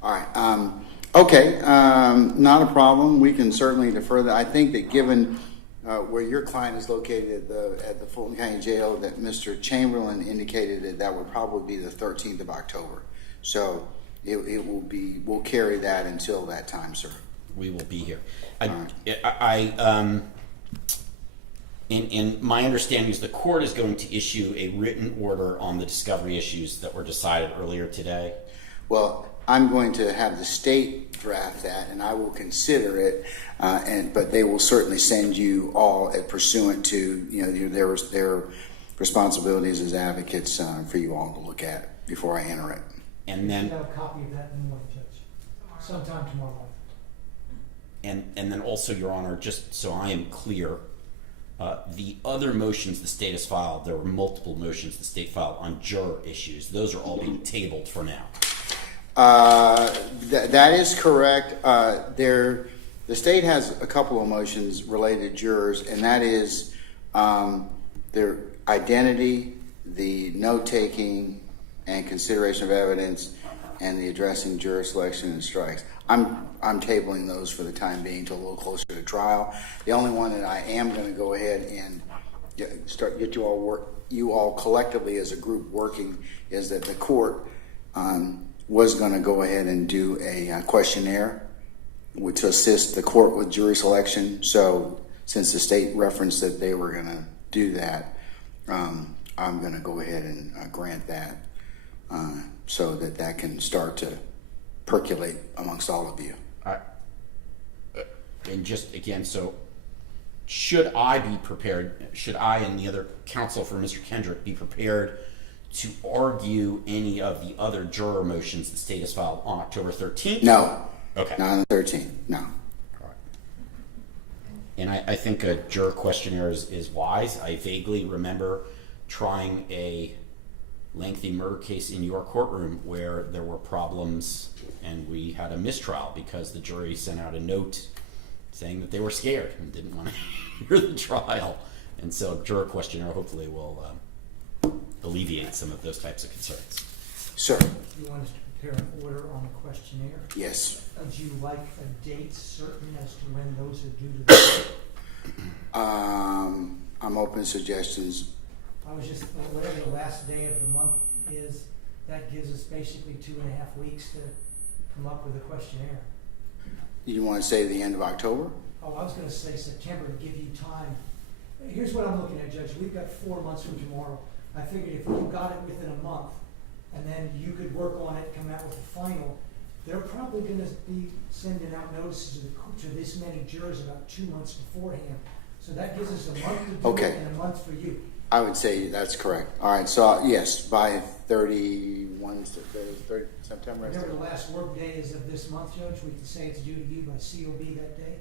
All right. Okay, not a problem. We can certainly defer that. I think that given where your client is located at the Fulton County Jail, that Mr. Chamberlain indicated that would probably be the 13th of October. So it will be, we'll carry that until that time, sir. We will be here. And my understanding is the court is going to issue a written order on the discovery issues that were decided earlier today. Well, I'm going to have the state draft that, and I will consider it. But they will certainly send you all pursuant to their responsibilities as advocates for you all to look at before I enter it. And then you should have a copy of that in the morning, Judge, sometime tomorrow morning. And then also, Your Honor, just so I am clear, the other motions the state has filed, there were multiple motions the state filed on juror issues. Those are all being tabled for now. That is correct. The state has a couple of motions related to jurors, and that is their identity, the note-taking and consideration of evidence, and the addressing juror selection and strikes. I'm tabling those for the time being till a little closer to trial. The only one that I am going to go ahead and get you all collectively as a group working is that the court was going to go ahead and do a questionnaire to assist the court with jury selection. So since the state referenced that they were going to do that, I'm going to go ahead and grant that so that that can start to percolate amongst all of you. And just again, so should I be prepared, should I and the other counsel for Mr. Kendrick be prepared to argue any of the other juror motions the state has filed on October 13th? No. Okay. Not on the 13th, no. All right. And I think a juror questionnaire is wise. I vaguely remember trying a lengthy murder case in your courtroom where there were problems and we had a mistrial because the jury sent out a note saying that they were scared and didn't want to hear the trial. And so a juror questionnaire hopefully will alleviate some of those types of concerns. Sir. You want us to prepare an order on the questionnaire? Yes. Would you like a date certain as to when those are due to the I'm open to suggestions. I was just, whatever the last day of the month is, that gives us basically 2.5 weeks to come up with a questionnaire. You want to say the end of October? Oh, I was going to say September to give you time. Here's what I'm looking at, Judge. We've got 4 months from tomorrow. I figured if you got it within a month, and then you could work on it, come out with a final, they're probably going to be sending out notices to this many jurors about 2 months beforehand. So that gives us a month to do it and a month for you. I would say that's correct. All right, so yes, by 31 September. Whatever the last work day is of this month, Judge, we can say it's due to you by COB that day?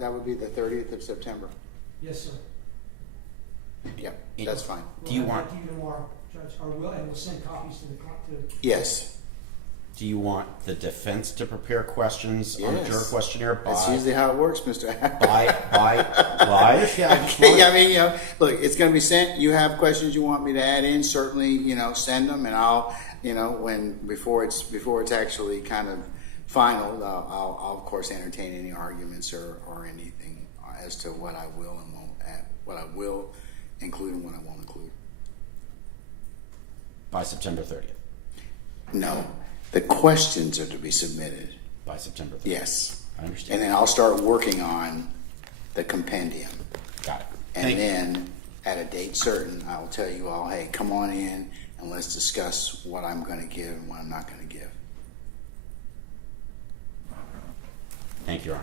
That would be the 30th of September. Yes, sir. Yep, that's fine. Do you want? You tomorrow, Judge, or we'll send copies to the court too. Yes. Do you want the defense to prepare questions on the juror questionnaire? That's usually how it works, Mr. I mean, you know, look, it's going to be sent. You have questions you want me to add in, certainly, you know, send them, and I'll, you know, before it's actually kind of final, I'll of course entertain any arguments or anything as to what I will and won't add, what I will include and what I won't include. By September 30th? No. The questions are to be submitted. By September 30th? Yes. I understand. And then I'll start working on the compendium. Got it. And then at a date certain, I'll tell you all, hey, come on in and let's discuss what I'm going to give and what I'm not going to give. Thank you, Your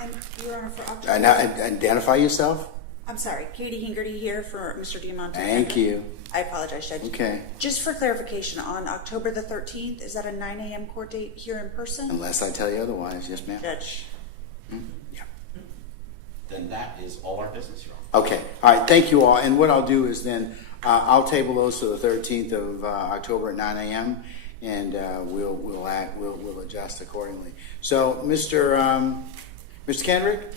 Honor. And Your Honor, for October. Now, identify yourself. I'm sorry, Katie Hingerty here for Mr. Diamante. Thank you. I apologize, Judge. Okay. Just for clarification, on October the 13th, is that a 9 a.m. court date here in person? Unless I tell you otherwise, yes, ma'am. Judge. Yeah. Then that is all our business, Your Honor. Okay. All right. Thank you all. And what I'll do is then I'll table those to the 13th of October at 9 a.m. and we'll adjust accordingly. So, Mr. Kendrick.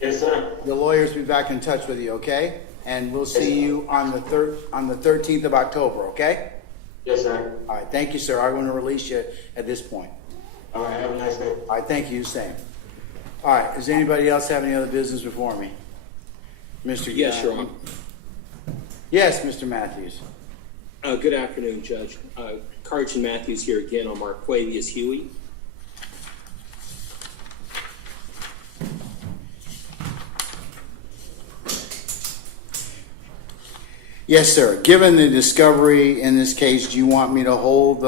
Yes, sir. The lawyers will be back in touch with you, okay? And we'll see you on the 13th of October, okay? Yes, sir. All right, thank you, sir. I'm going to release you at this point. All right, have a nice day. All right, thank you, same. All right, does anybody else have any other business before me? Mr. Yes, Your Honor. Yes, Mr. Matthews. Good afternoon, Judge. Christian Matthews here again on Marquavius Huey. Yes, sir. Given the discovery in this case, do you want me to hold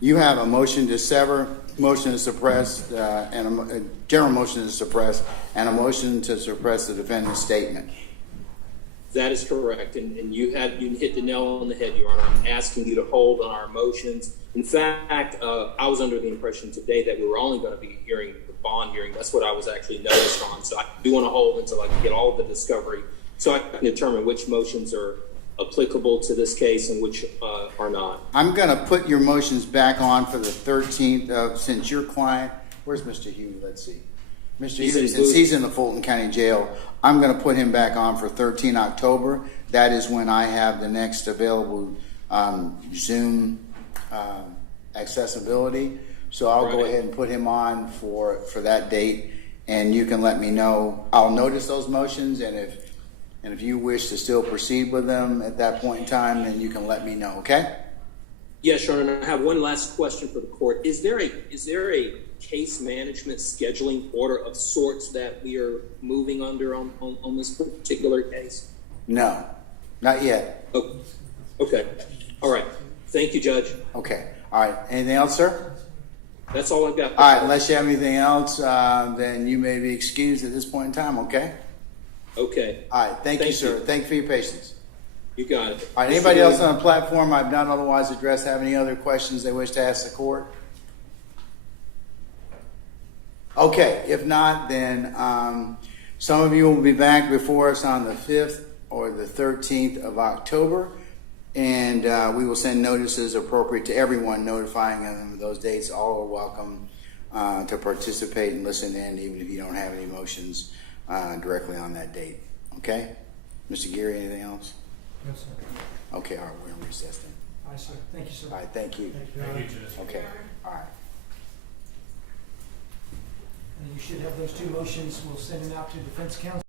you have a motion to sever, motion to suppress, and a general motion to suppress, and a motion to suppress the defendant's statement? That is correct, and you hit the nail on the head, Your Honor. I'm asking you to hold on our motions. In fact, I was under the impression today that we were only going to be hearing the bond hearing. That's what I was actually noticed on. So I do want to hold until I can get all of the discovery so I can determine which motions are applicable to this case and which are not. I'm going to put your motions back on for the 13th of, since your client, where's Mr. Huey? Let's see. Mr. Huey, since he's in the Fulton County Jail, I'm going to put him back on for 13 October. That is when I have the next available Zoom accessibility. So I'll go ahead and put him on for that date, and you can let me know. I'll notice those motions, and if you wish to still proceed with them at that point in time, then you can let me know, okay? Yes, Your Honor. I have one last question for the court. Is there a case management scheduling order of sorts that we are moving under on this particular case? No. Not yet. Oh, okay. All right. Thank you, Judge. Okay. All right. Anything else, sir? That's all I've got. All right. Unless you have anything else, then you may be excused at this point in time. Okay. Okay. All right. Thank you, sir. Thank you for your patience. You got it. All right. Anybody else on the platform I've not otherwise addressed have any other questions they wish to ask the court? Okay. If not, then some of you will be back before us on the 5th or the 13th of October, and we will send notices appropriate to everyone, notifying them of those dates. All are welcome to participate and listen in, even if you don't have any motions directly on that date. Okay? Mr. Geary, anything else? No, sir. Okay, all right, we're in recess then. All right, sir. Thank you, sir. All right, thank you. Thank you, Judge. Okay, all right. And you should have those two motions. We'll send them out to defense counsel.